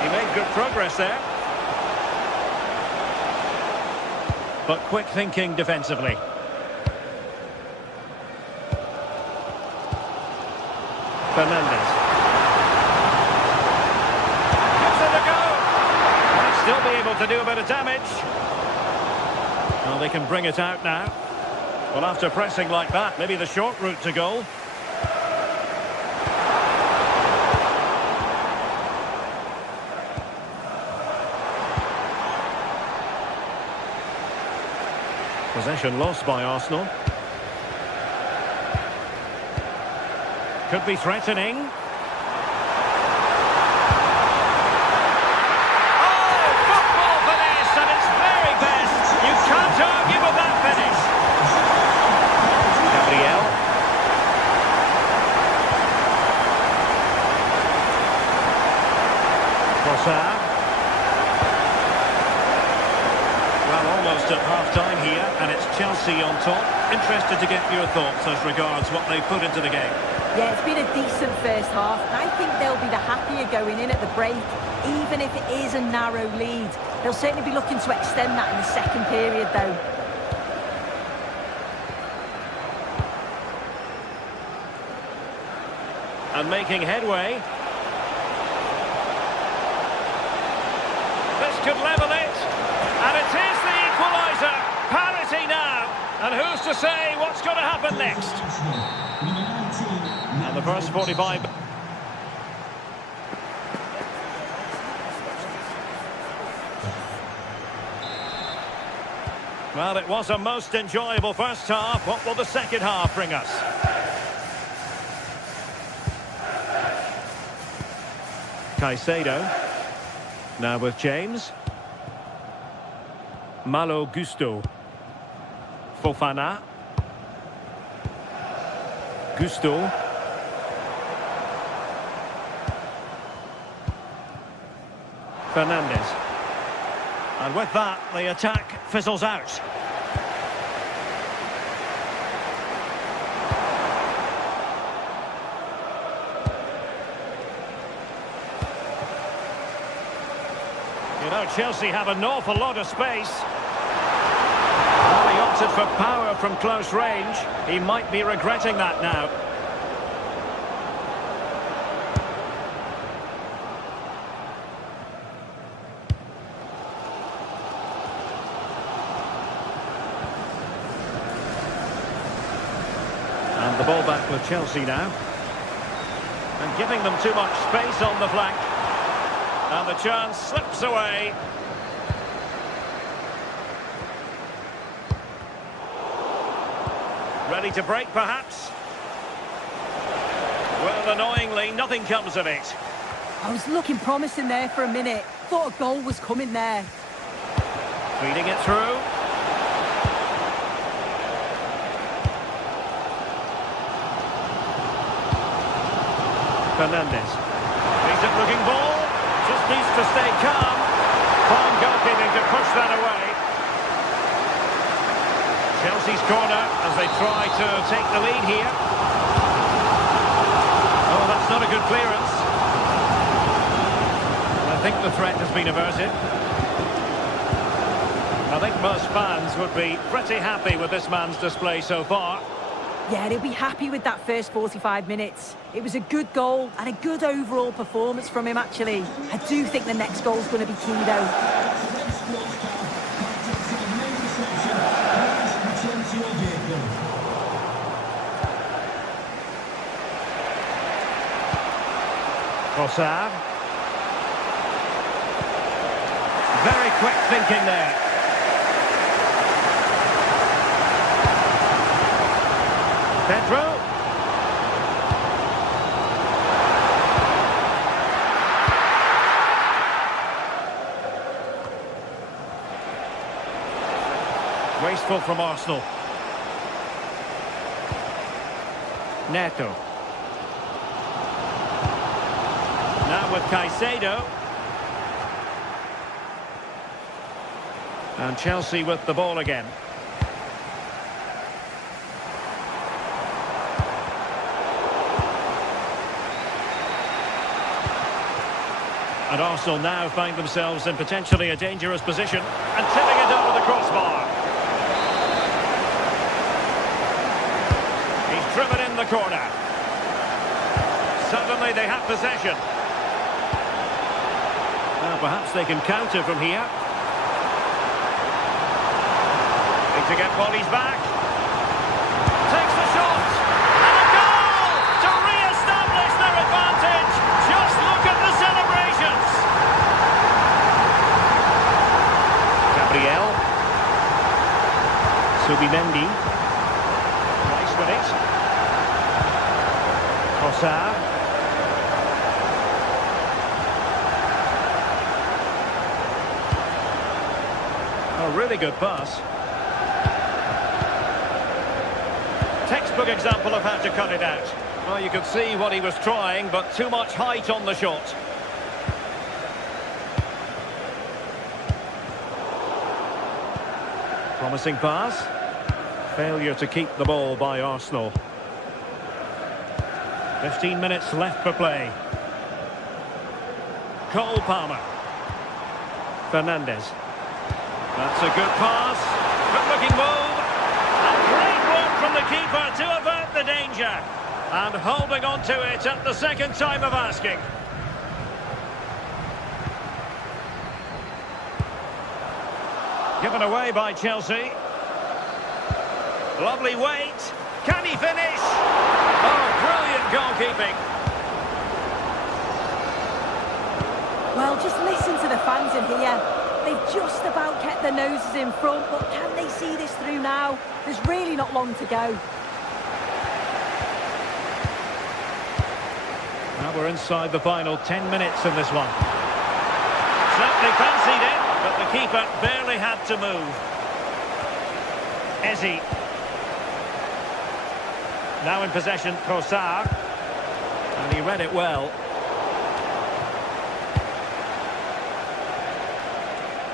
He made good progress there. But quick thinking defensively. Fernandes. Gives it a go. Might still be able to do a bit of damage. Well, they can bring it out now. Well, after pressing like that, maybe the short route to goal. Possession lost by Arsenal. Could be threatening. Oh, football finish, and it's very best. You can't argue with that finish. Gabriel. Trossard. Well, almost at half-time here, and it's Chelsea on top. Interested to get your thoughts as regards what they put into the game. Yeah, it's been a decent first half. I think they'll be the happier going in at the break, even if it is a narrow lead. They'll certainly be looking to extend that in the second period, though. And making headway. This could level it. And it is the equaliser. Parity now. And who's to say what's going to happen next? And the first 45... Well, it was a most enjoyable first half. What will the second half bring us? Caicedo. Now with James. Malo Gusto. Fofana. Gusto. Fernandes. And with that, the attack fizzles out. You know, Chelsea have an awful lot of space. Well, he opted for power from close range. He might be regretting that now. ball back with Chelsea now. And giving them too much space on the flank. And the chance slips away. Ready to break, perhaps? Well, annoyingly, nothing comes of it. I was looking promising there for a minute. Thought a goal was coming there. Feeding it through. Fernandes. Decent looking ball. Just needs to stay calm. Fine goalkeeping to push that away. Chelsea's corner as they try to take the lead here. Oh, that's not a good clearance. I think the threat has been averted. I think most fans would be pretty happy with this man's display so far. Yeah, they'll be happy with that first 45 minutes. It was a good goal and a good overall performance from him, actually. I do think the next goal's going to be key, though. Trossard. Very quick thinking there. Pedro. Wasteful from Arsenal. Neto. Now with Caicedo. And Chelsea with the ball again. And Arsenal now find themselves in potentially a dangerous position and tipping it over the crossbar. He's driven in the corner. Suddenly they have possession. Well, perhaps they can counter from here. Need to get bodies back. Takes the shot. And a goal to re-establish their advantage. Just look at the celebrations. Gabriel. Subimendi. Nice with it. Trossard. A really good pass. Textbook example of how to cut it out. Well, you could see what he was trying, but too much height on the shot. Promising pass. Failure to keep the ball by Arsenal. 15 minutes left for play. Cole Palmer. Fernandes. That's a good pass. Good-looking move. And great work from the keeper to avert the danger. And holding on to it at the second time of asking. Given away by Chelsea. Lovely weight. Can he finish? Oh, brilliant goalkeeping. Well, just listen to the fans in here. They've just about kept their noses in front, but can they see this through now? There's really not long to go. Now we're inside the final 10 minutes of this one. Certainly fancied it, but the keeper barely had to move. Eze. Now in possession, Trossard. And he read it well.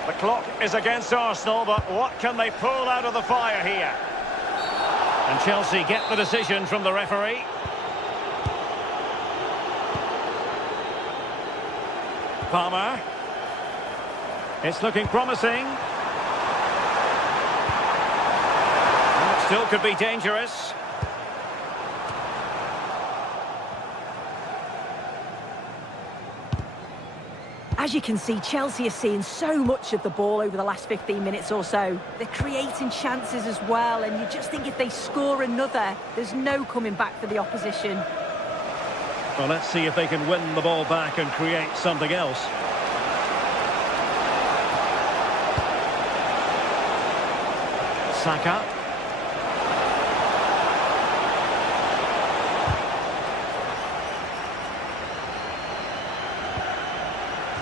The clock is against Arsenal, but what can they pull out of the fire here? And Chelsea get the decision from the referee. Palmer. It's looking promising. And it still could be dangerous. I As you can see, Chelsea are seeing so much of the ball over the last 15 minutes or so. They're creating chances as well, and you just think if they score another, there's no coming back for the opposition. Well, let's see if they can win the ball back and create something else. Saka.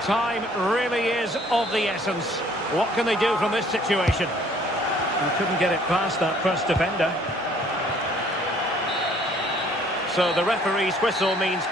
Time really is of the essence. What can they do from this situation? They couldn't get it past that first defender. So the referee's whistle means...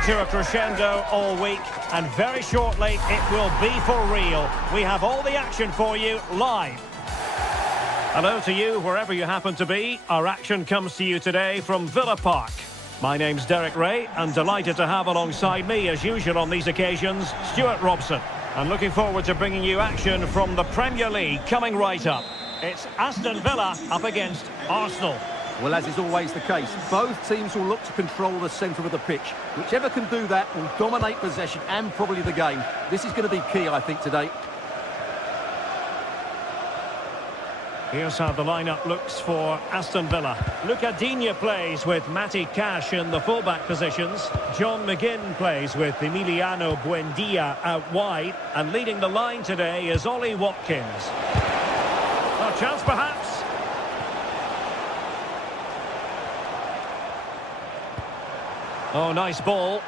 building to a crescendo all week, and very shortly it will be for real. We have all the action for you live. Hello to you, wherever you happen to be. Our action comes to you today from Villa Park. My name's Derek Ray, and delighted to have alongside me, as usual on these occasions, Stuart Robson. And looking forward to bringing you action from the Premier League coming right up. It's Aston Villa up against Arsenal. Well, as is always the case, both teams will look to control the centre of the pitch. Whichever can do that will dominate possession and probably the game. This is going to be key, I think, today. Here's how the lineup looks for Aston Villa. Luca Digne plays with Matty Cash in the fullback positions. John McGinn plays with Emiliano Buendia out wide. And leading the line today is Ollie Watkins. A chance perhaps. Oh, nice ball.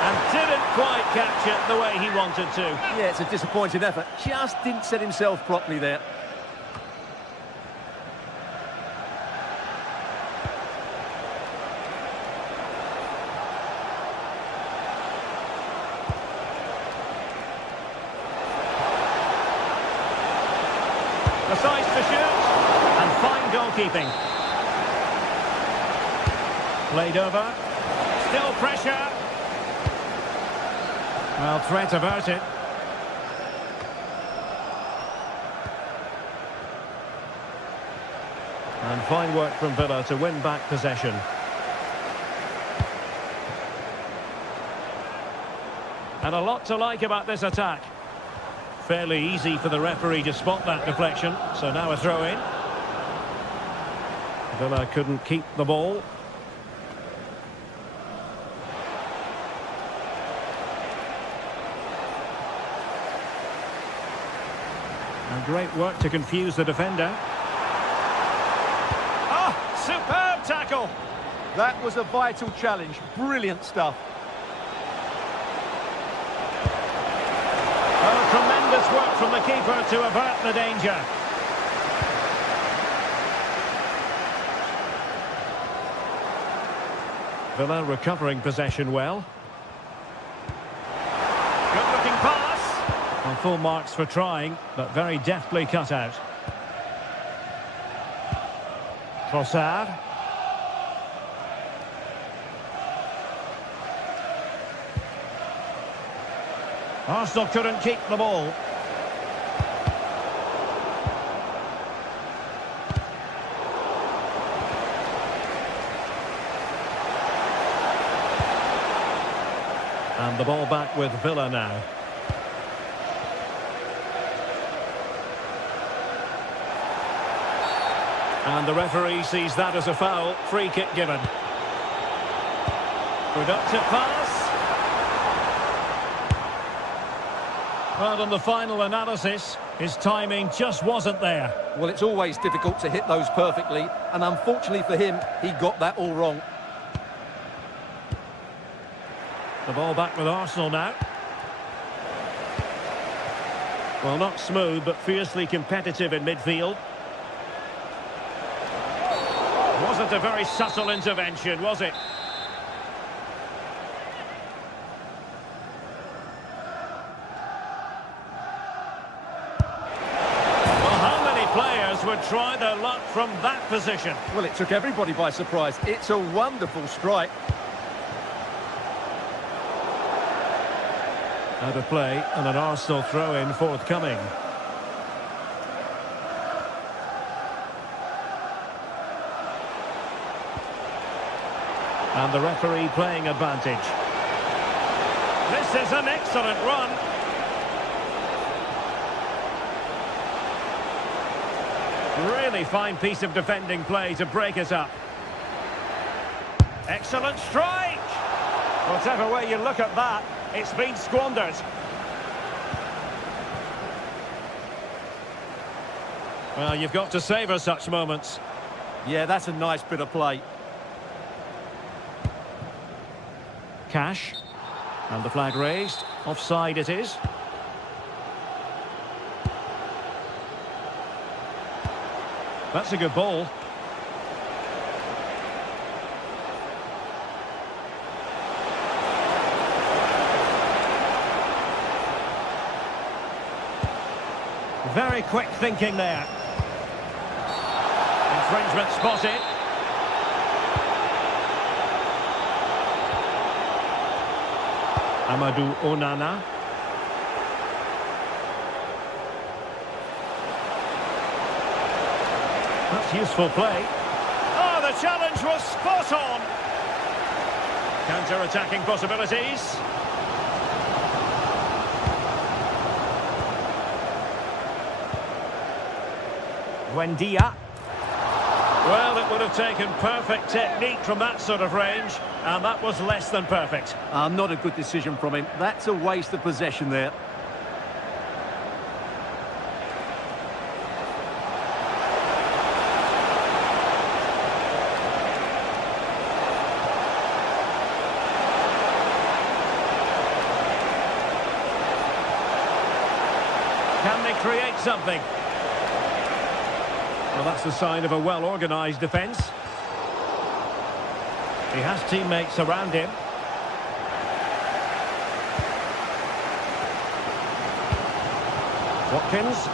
And didn't quite catch it the way he wanted to. Yeah, it's a disappointing effort. Just didn't set himself properly there. Decides to shoot, and fine goalkeeping. Played over, still pressure. Well, threat averted. And fine work from Villa to win back possession. And a lot to like about this attack. Fairly easy for the referee to spot that deflection, so now a throw-in. Villa couldn't keep the ball. And great work to confuse the defender. Oh, superb tackle! That was a vital challenge. Brilliant stuff. Oh, tremendous work from the keeper to avert the danger. Villa recovering possession well. Good-looking pass. And full marks for trying, but very deftly cut out. Trossard. Arsenal couldn't keep the ball. And the ball back with Villa now. And the referee sees that as a foul. Free kick given. Productive pass. Well, on the final analysis, his timing just wasn't there. Well, it's always difficult to hit those perfectly, and unfortunately for him, he got that all wrong. The ball back with Arsenal now. Well, not smooth, but fiercely competitive in midfield. Wasn't a very subtle intervention, was it? Would try their luck from that position. Well, it took everybody by surprise. It's a wonderful strike. Out of play, and an Arsenal throw-in forthcoming. And the referee playing advantage. This is an excellent run. Really fine piece of defending play to break it up. Excellent strike! Whatever way you look at that, it's been squandered. Well, you've got to savour such moments. Yeah, that's a nice bit of play. Cash. And the flag raised. Offside it is. That's a good ball. Very quick thinking there. Infringement spotted. Amadou Onana. That's useful play. Oh, the challenge was spot on. Counter-attacking possibilities. Buendia. Well, it would have taken perfect technique from that sort of range, and that was less than perfect. Not a good decision from him. That's a waste of possession there. Can they create something? Well, that's a sign of a well-organised defence. He has teammates around him. Watkins.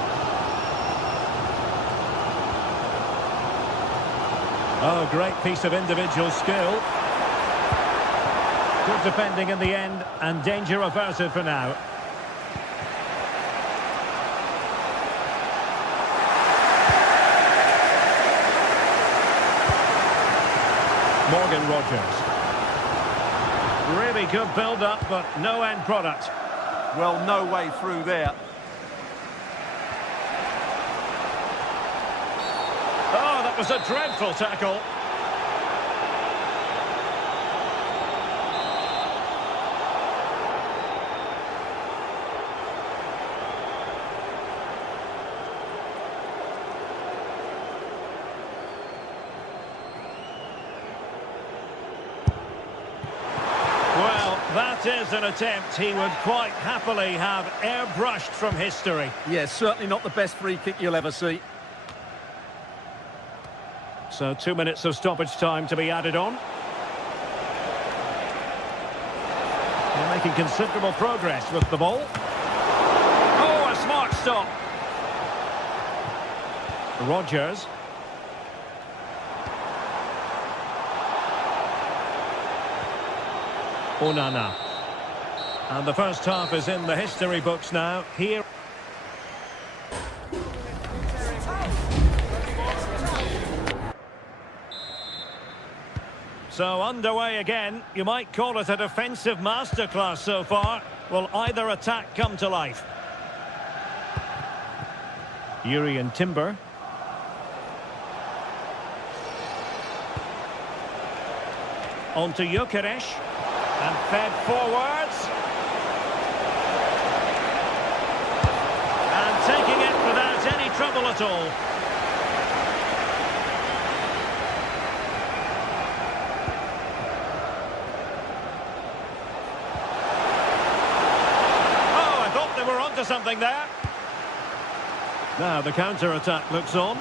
Oh, great piece of individual skill. Good defending in the end, and danger averted for now. Morgan Rogers. Really good build-up, but no end product. Well, no way through there. Oh, that was a dreadful tackle. That is an attempt he would quite happily have airbrushed from history. Yeah, certainly not the best free kick you'll ever see. So 2 minutes of stoppage time to be added on. They're making considerable progress with the ball. Oh, a smart stop. Rogers. Onana. And the first half is in the history books now. Here. So underway again. You might call it a defensive masterclass so far. Will either attack come to life? Yuri and Timber. On to Gyökeres. And fed forwards. And taking it without any trouble at all. Oh, I thought they were onto something there. Now the counter-attack looks on.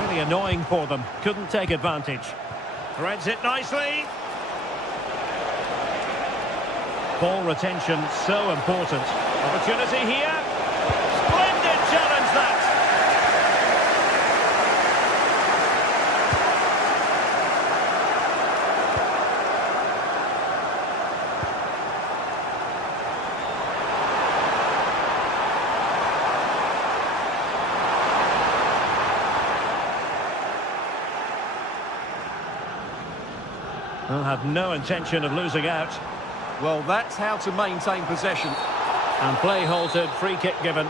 Really annoying for them. Couldn't take advantage. Threads it nicely. Ball retention so important. Opportunity here. Splendid challenge that. Well, had no intention of losing out. Well, that's how to maintain possession. And play halted, free kick given.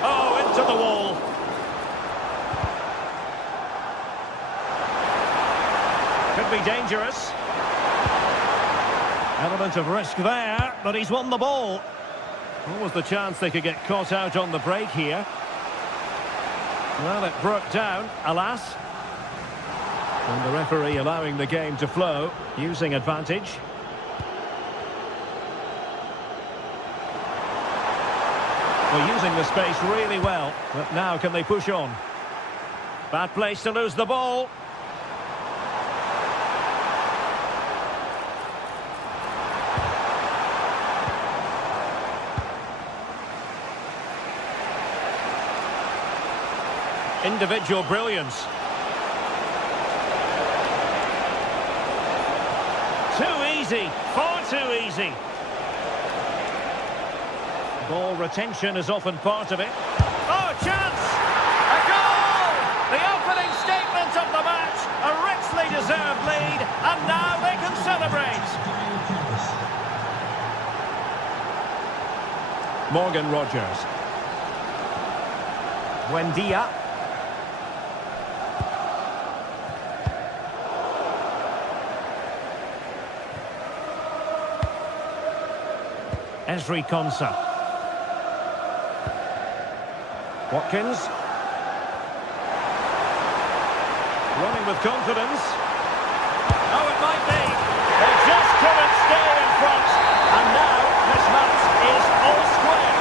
Oh, into the wall. Could be dangerous. Element of risk there, but he's won the ball. What was the chance they could get caught out on the break here? Well, it broke down, alas. And the referee allowing the game to flow, using advantage. Well, using the space really well, but now can they push on? Bad place to lose the ball. Individual brilliance. Too easy, far too easy. Ball retention is often part of it. Oh, chance! A goal! The opening statement of the match. A richly deserved lead, and now they can celebrate. Morgan Rogers. Buendia. Esri Konsa. Watkins. Running with confidence. Oh, it might be. They just couldn't stay in front. And now this match is all square.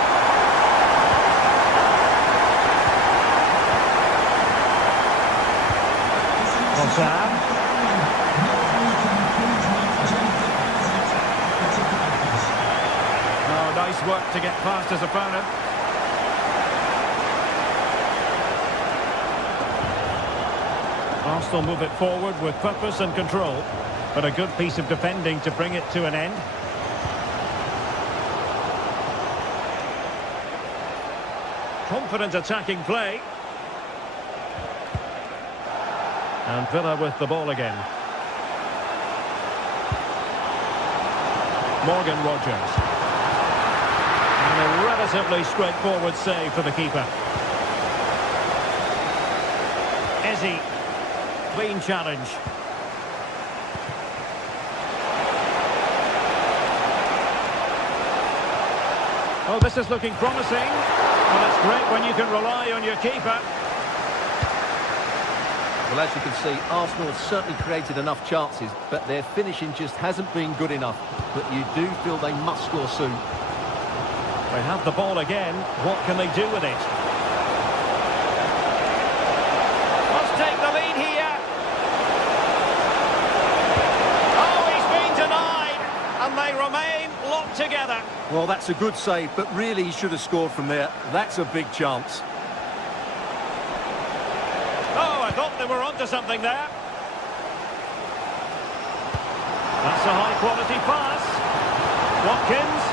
Konsa. Oh, nice work to get past his opponent. Arsenal move it forward with purpose and control, but a good piece of defending to bring it to an end. Confident attacking play. And Villa with the ball again. Morgan Rogers. And a relatively straightforward save for the keeper. Eze. Clean challenge. Oh, this is looking promising. Well, it's great when you can rely on your keeper. Well, as you can see, Arsenal have certainly created enough chances, but their finishing just hasn't been good enough. But you do feel they must score soon. They have the ball again. What can they do with it? Must take the lead here. Oh, he's been denied. And they remain locked together. Well, that's a good save, but really he should have scored from there. That's a big chance. Oh, I thought they were onto something there. That's a high-quality pass. Watkins.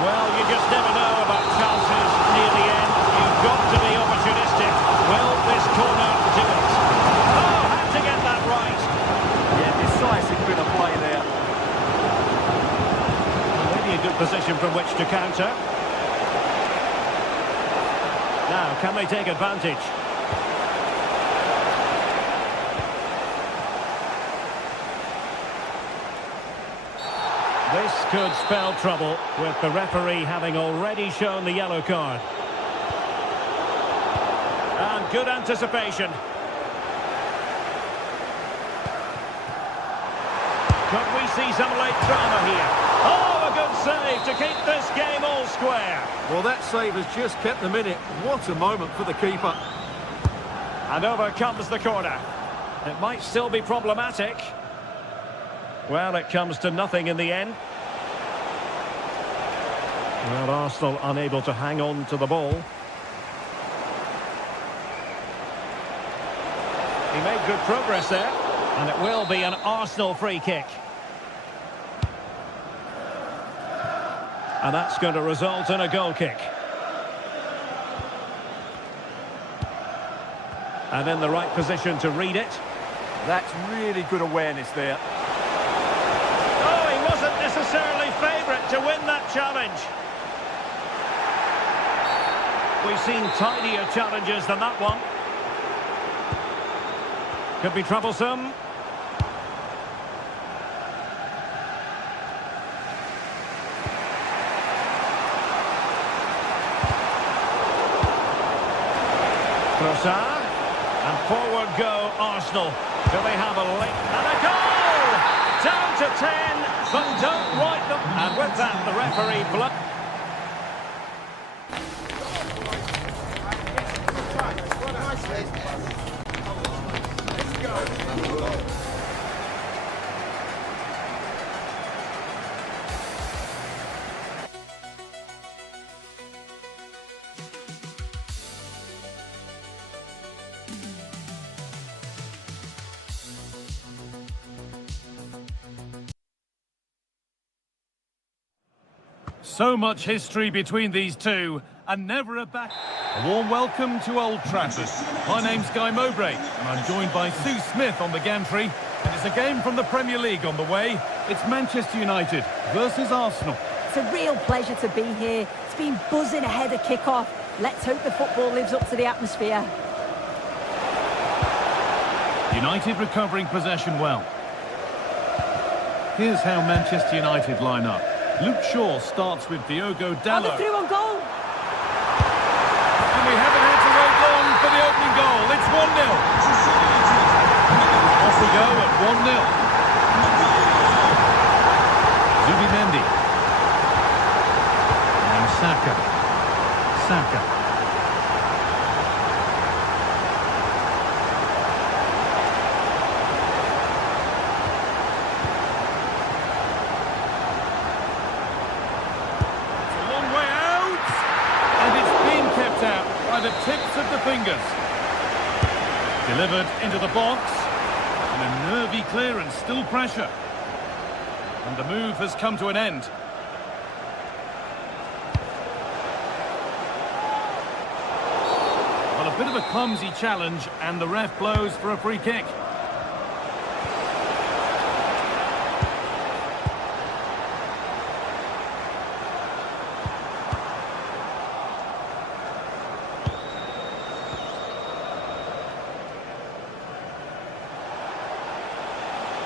Well, you just never know about chances near the end. You've got to be opportunistic. Will this corner do it? Oh, had to get that right. Yeah, decisive bit of play there. Maybe a good position from which to counter. Now, can they take advantage? This could spell trouble, with the referee having already shown the yellow card. And good anticipation. Could we see some late drama here? Oh, a good save to keep this game all square. Well, that save has just kept them in it. What a moment for the keeper. And over comes the corner. It might still be problematic. Well, it comes to nothing in the end. Well, Arsenal unable to hang on to the ball. He made good progress there. And it will be an Arsenal free kick. And that's going to result in a goal kick. And in the right position to read it. That's really good awareness there. Oh, he wasn't necessarily favourite to win that challenge. We've seen tidier challenges than that one. Could be troublesome. Trossard, and forward go Arsenal. Do they have a link? And a goal! Down to 10, but don't write them. And with that, the referee blows. So much history between these two, and never a back. A warm welcome to Old Trafford. My name's Guy Mowbray, and I'm joined by Sue Smith on the gantry. And it's a game from the Premier League on the way. It's Manchester United versus Arsenal. It's a real pleasure to be here. It's been buzzing ahead of kick-off. Let's hope the football lives up to the atmosphere. United recovering possession well. Here's how Manchester United line up. Luke Shaw starts with Diogo On Dalot. the through on goal. And we haven't had to wait long for the opening goal. It's 1-0. Off we go at 1-0. Zubimendi. Now Saka. By the tips of the fingers. Delivered into the box. And a nervy clearance, still pressure. And the move has come to an end. Well, a bit of a clumsy challenge, and the ref blows for a free kick.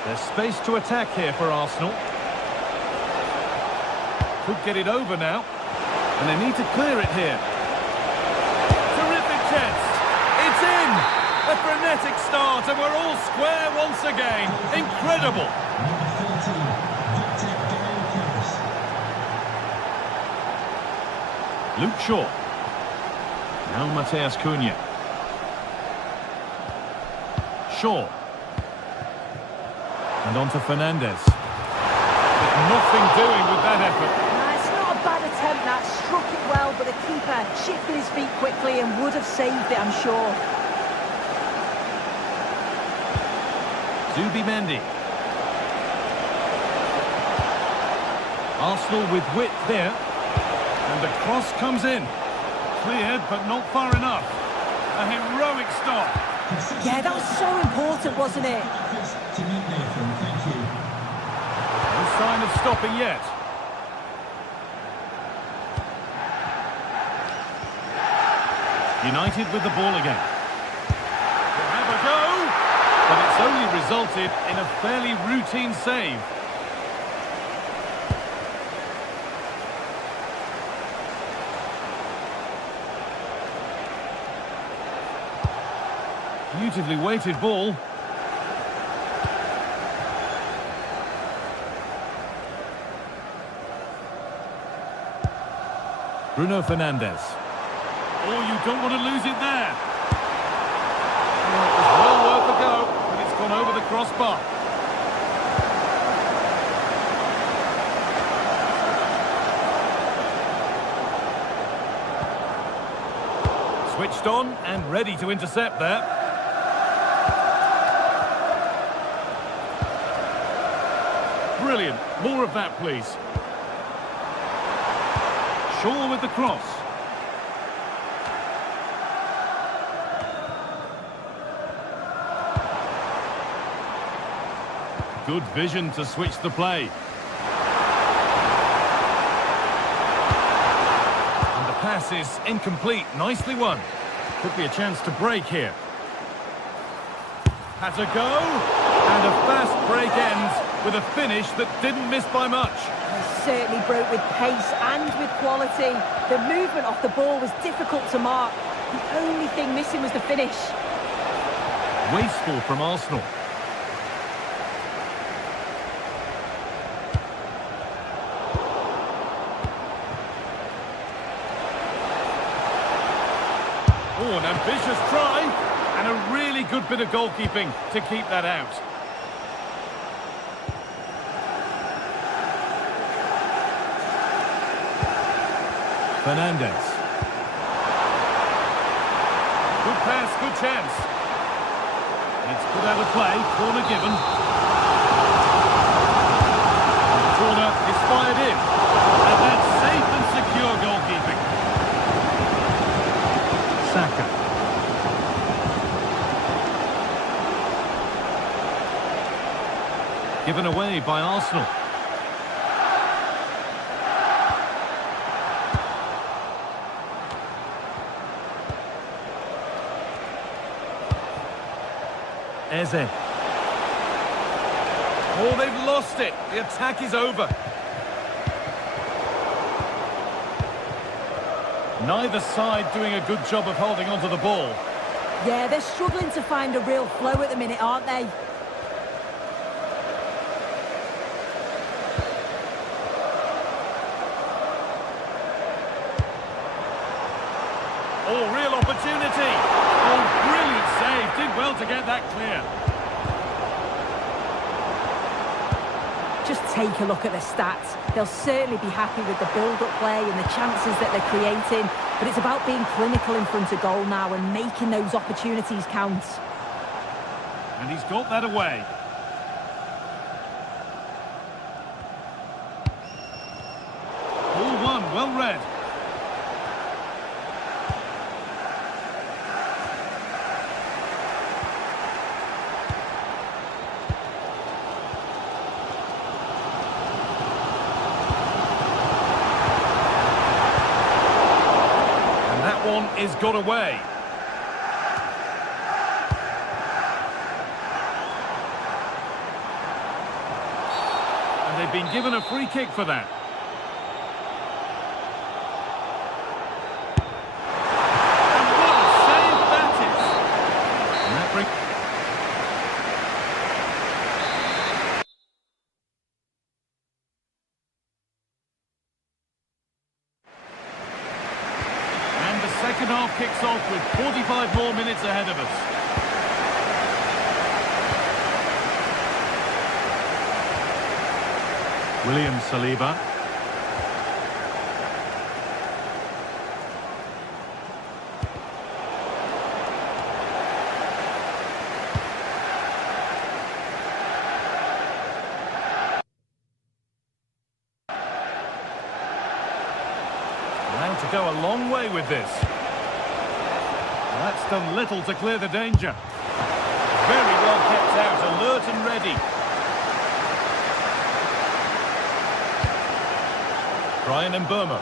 There's space to attack here for Arsenal. Could get it over now. And they need to clear it here. Terrific chance. It's in! A frenetic start, and we're all square once again. Incredible! Number 13, Victor Gale-Harris. Luke Shaw. Now Mateus Cunha. Shaw. And on to Fernandes. But nothing doing with that effort. It's not a bad attempt, that. Struck it well, but the keeper shifted his feet quickly and would have saved it, I'm sure. Zubimendi. Arsenal with width there. And the cross comes in. Cleared, but not far enough. A heroic stop. Yeah, that was so important, wasn't it? To meet Nathan, thank you. No sign of stopping yet. United with the ball again. We'll have a go, but it's only resulted in a fairly routine save. Beautifully weighted ball. Bruno Fernandes. Oh, you don't want to lose it there. Oh, it was well worth a go, but it's gone over the crossbar. Switched on and ready to intercept there. Brilliant. More of that, please. Shaw with the cross. Good vision to switch the play. And the pass is incomplete. Nicely won. Could be a chance to break here. Has a go. And a fast break ends with a finish that didn't miss by much. Certainly broke with pace and with quality. The movement off the ball was difficult to mark. The only thing missing was the finish. Wasteful from Arsenal. Oh, an ambitious try, and a really good bit of goalkeeping to keep that out. Fernandes. Good pass, good chance. It's put out of play, corner given. And the corner is fired in. And that saves Given away by Arsenal. Eze. Oh, they've lost it. The attack is over. Neither side doing a good job of holding onto the ball. Yeah, they're struggling to find a real flow at the minute, aren't they? Oh, real opportunity. Oh, brilliant save. Did well to get that clear. Just take a look at the stats. They'll certainly be happy with the build-up play and the chances that they're creating. But it's about being clinical in front of goal now and making those opportunities count. And he's got that away. Ball one, well read. One is got away. And they've been given a free kick for that. And what a save that is! And that brings... Second half kicks off with 45 more minutes ahead of us. William Saliba. Now to go a long way with this. That's done little to clear the danger. Very well kept out, alert and ready. Brian Mbeumo.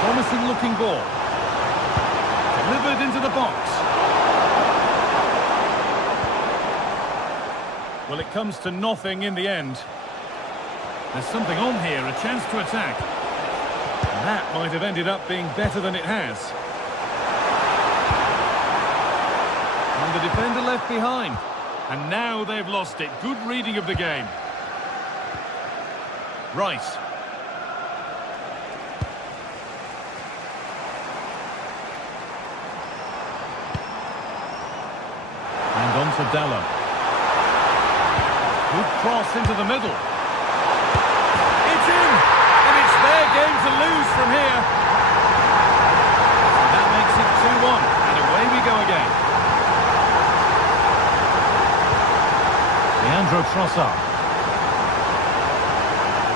Promising looking ball. Delivered into the box. Well, it comes to nothing in the end. There's something on here, a chance to attack. And that might have ended up being better than it has. And the defender left behind. And now they've lost it. Good reading of the game. Rice. And on to Dalla. Good cross into the middle. It's in! And it's their game to lose from here. That makes it 2-1. And away we go again. Leandro Trossard.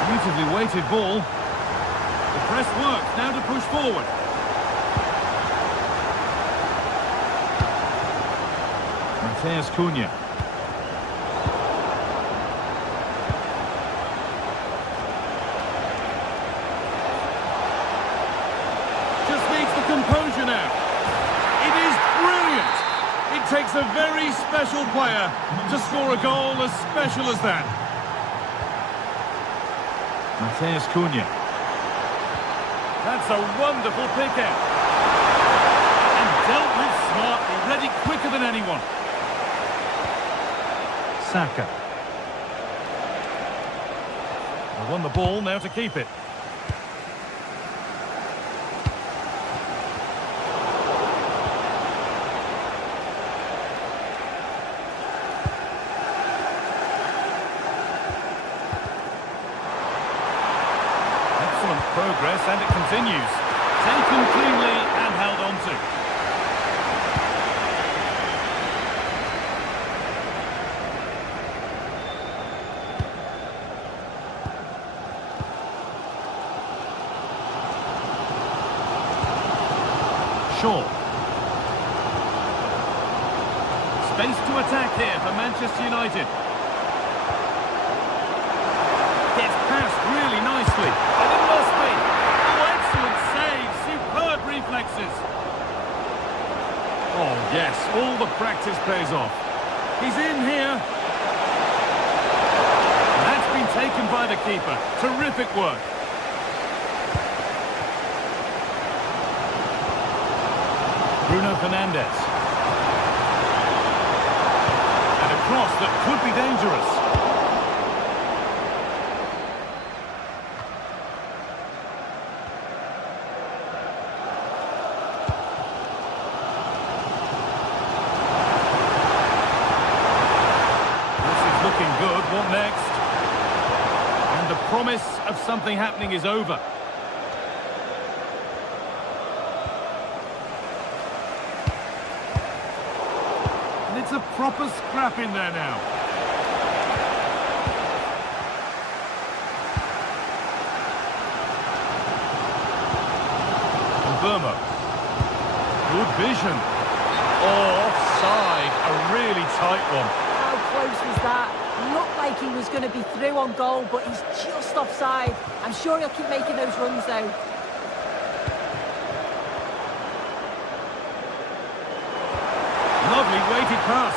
Beautifully weighted ball. The press works, now to push forward. Mateus Cunha. Just needs the composure now. It is brilliant. It takes a very special player to score a goal as special as that. Mateus Cunha. That's a wonderful pick-out. And dealt with smartly, ready quicker than anyone. Saka. They won the ball, now to keep it. Progress, and it continues. Taken cleanly and held on to. Shaw. Space to attack here for Manchester United. Yes, all the practice pays off. He's in here. That's been taken by the keeper. Terrific work. Bruno Fernandes. And a cross that could be dangerous. Good, what next? And the promise of something happening is over. And it's a proper scrap in there now. And Burma. Good vision. Oh, offside. A really tight one. How close was that? Looked like he was going to be through on goal, but he's just offside. I'm sure he'll keep making those runs, though. Lovely weighted pass.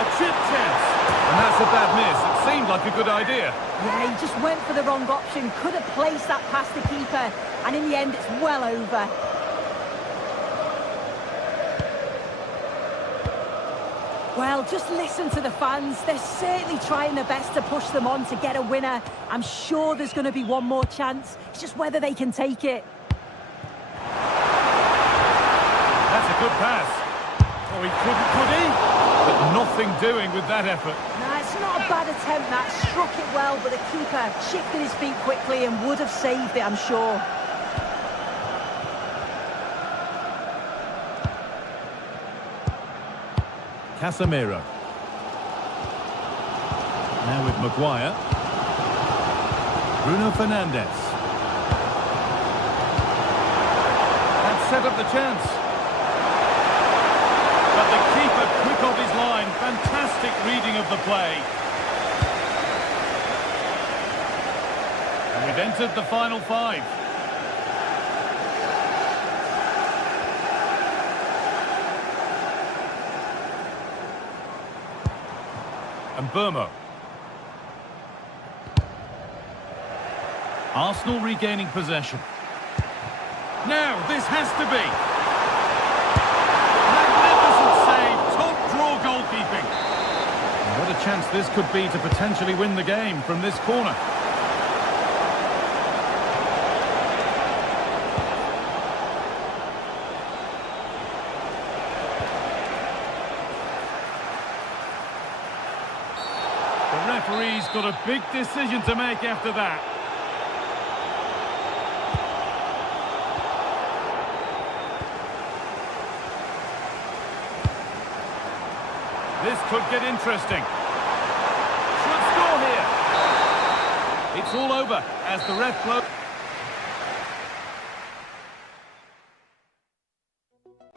A chip chance. And that's a bad miss. It seemed like a good idea. Yeah, he just went for the wrong option. Could have placed that past the keeper. And in the end, it's well over. Well, just listen to the fans. They're certainly trying their best to push them on to get a winner. I'm sure there's going to be one more chance. It's just whether they can take it. That's a good pass. Oh, he couldn't, could he? But nothing doing with that effort. Nah, it's not a bad attempt, that. Struck it well, but the keeper shifted his feet quickly and would have saved it, I'm sure. Casemiro. Now with Maguire. Bruno Fernandes. That set up the chance. But the keeper quick off his line. Fantastic reading of the play. And we've entered the final five. And Burma. Arsenal regaining possession. Now, this has to be. Magnificent save, top draw goalkeeping. And what a chance this could be to potentially win the game from this corner. The referee's got a big decision to make after that. This could get interesting. Should score here. It's all over as the ref blows.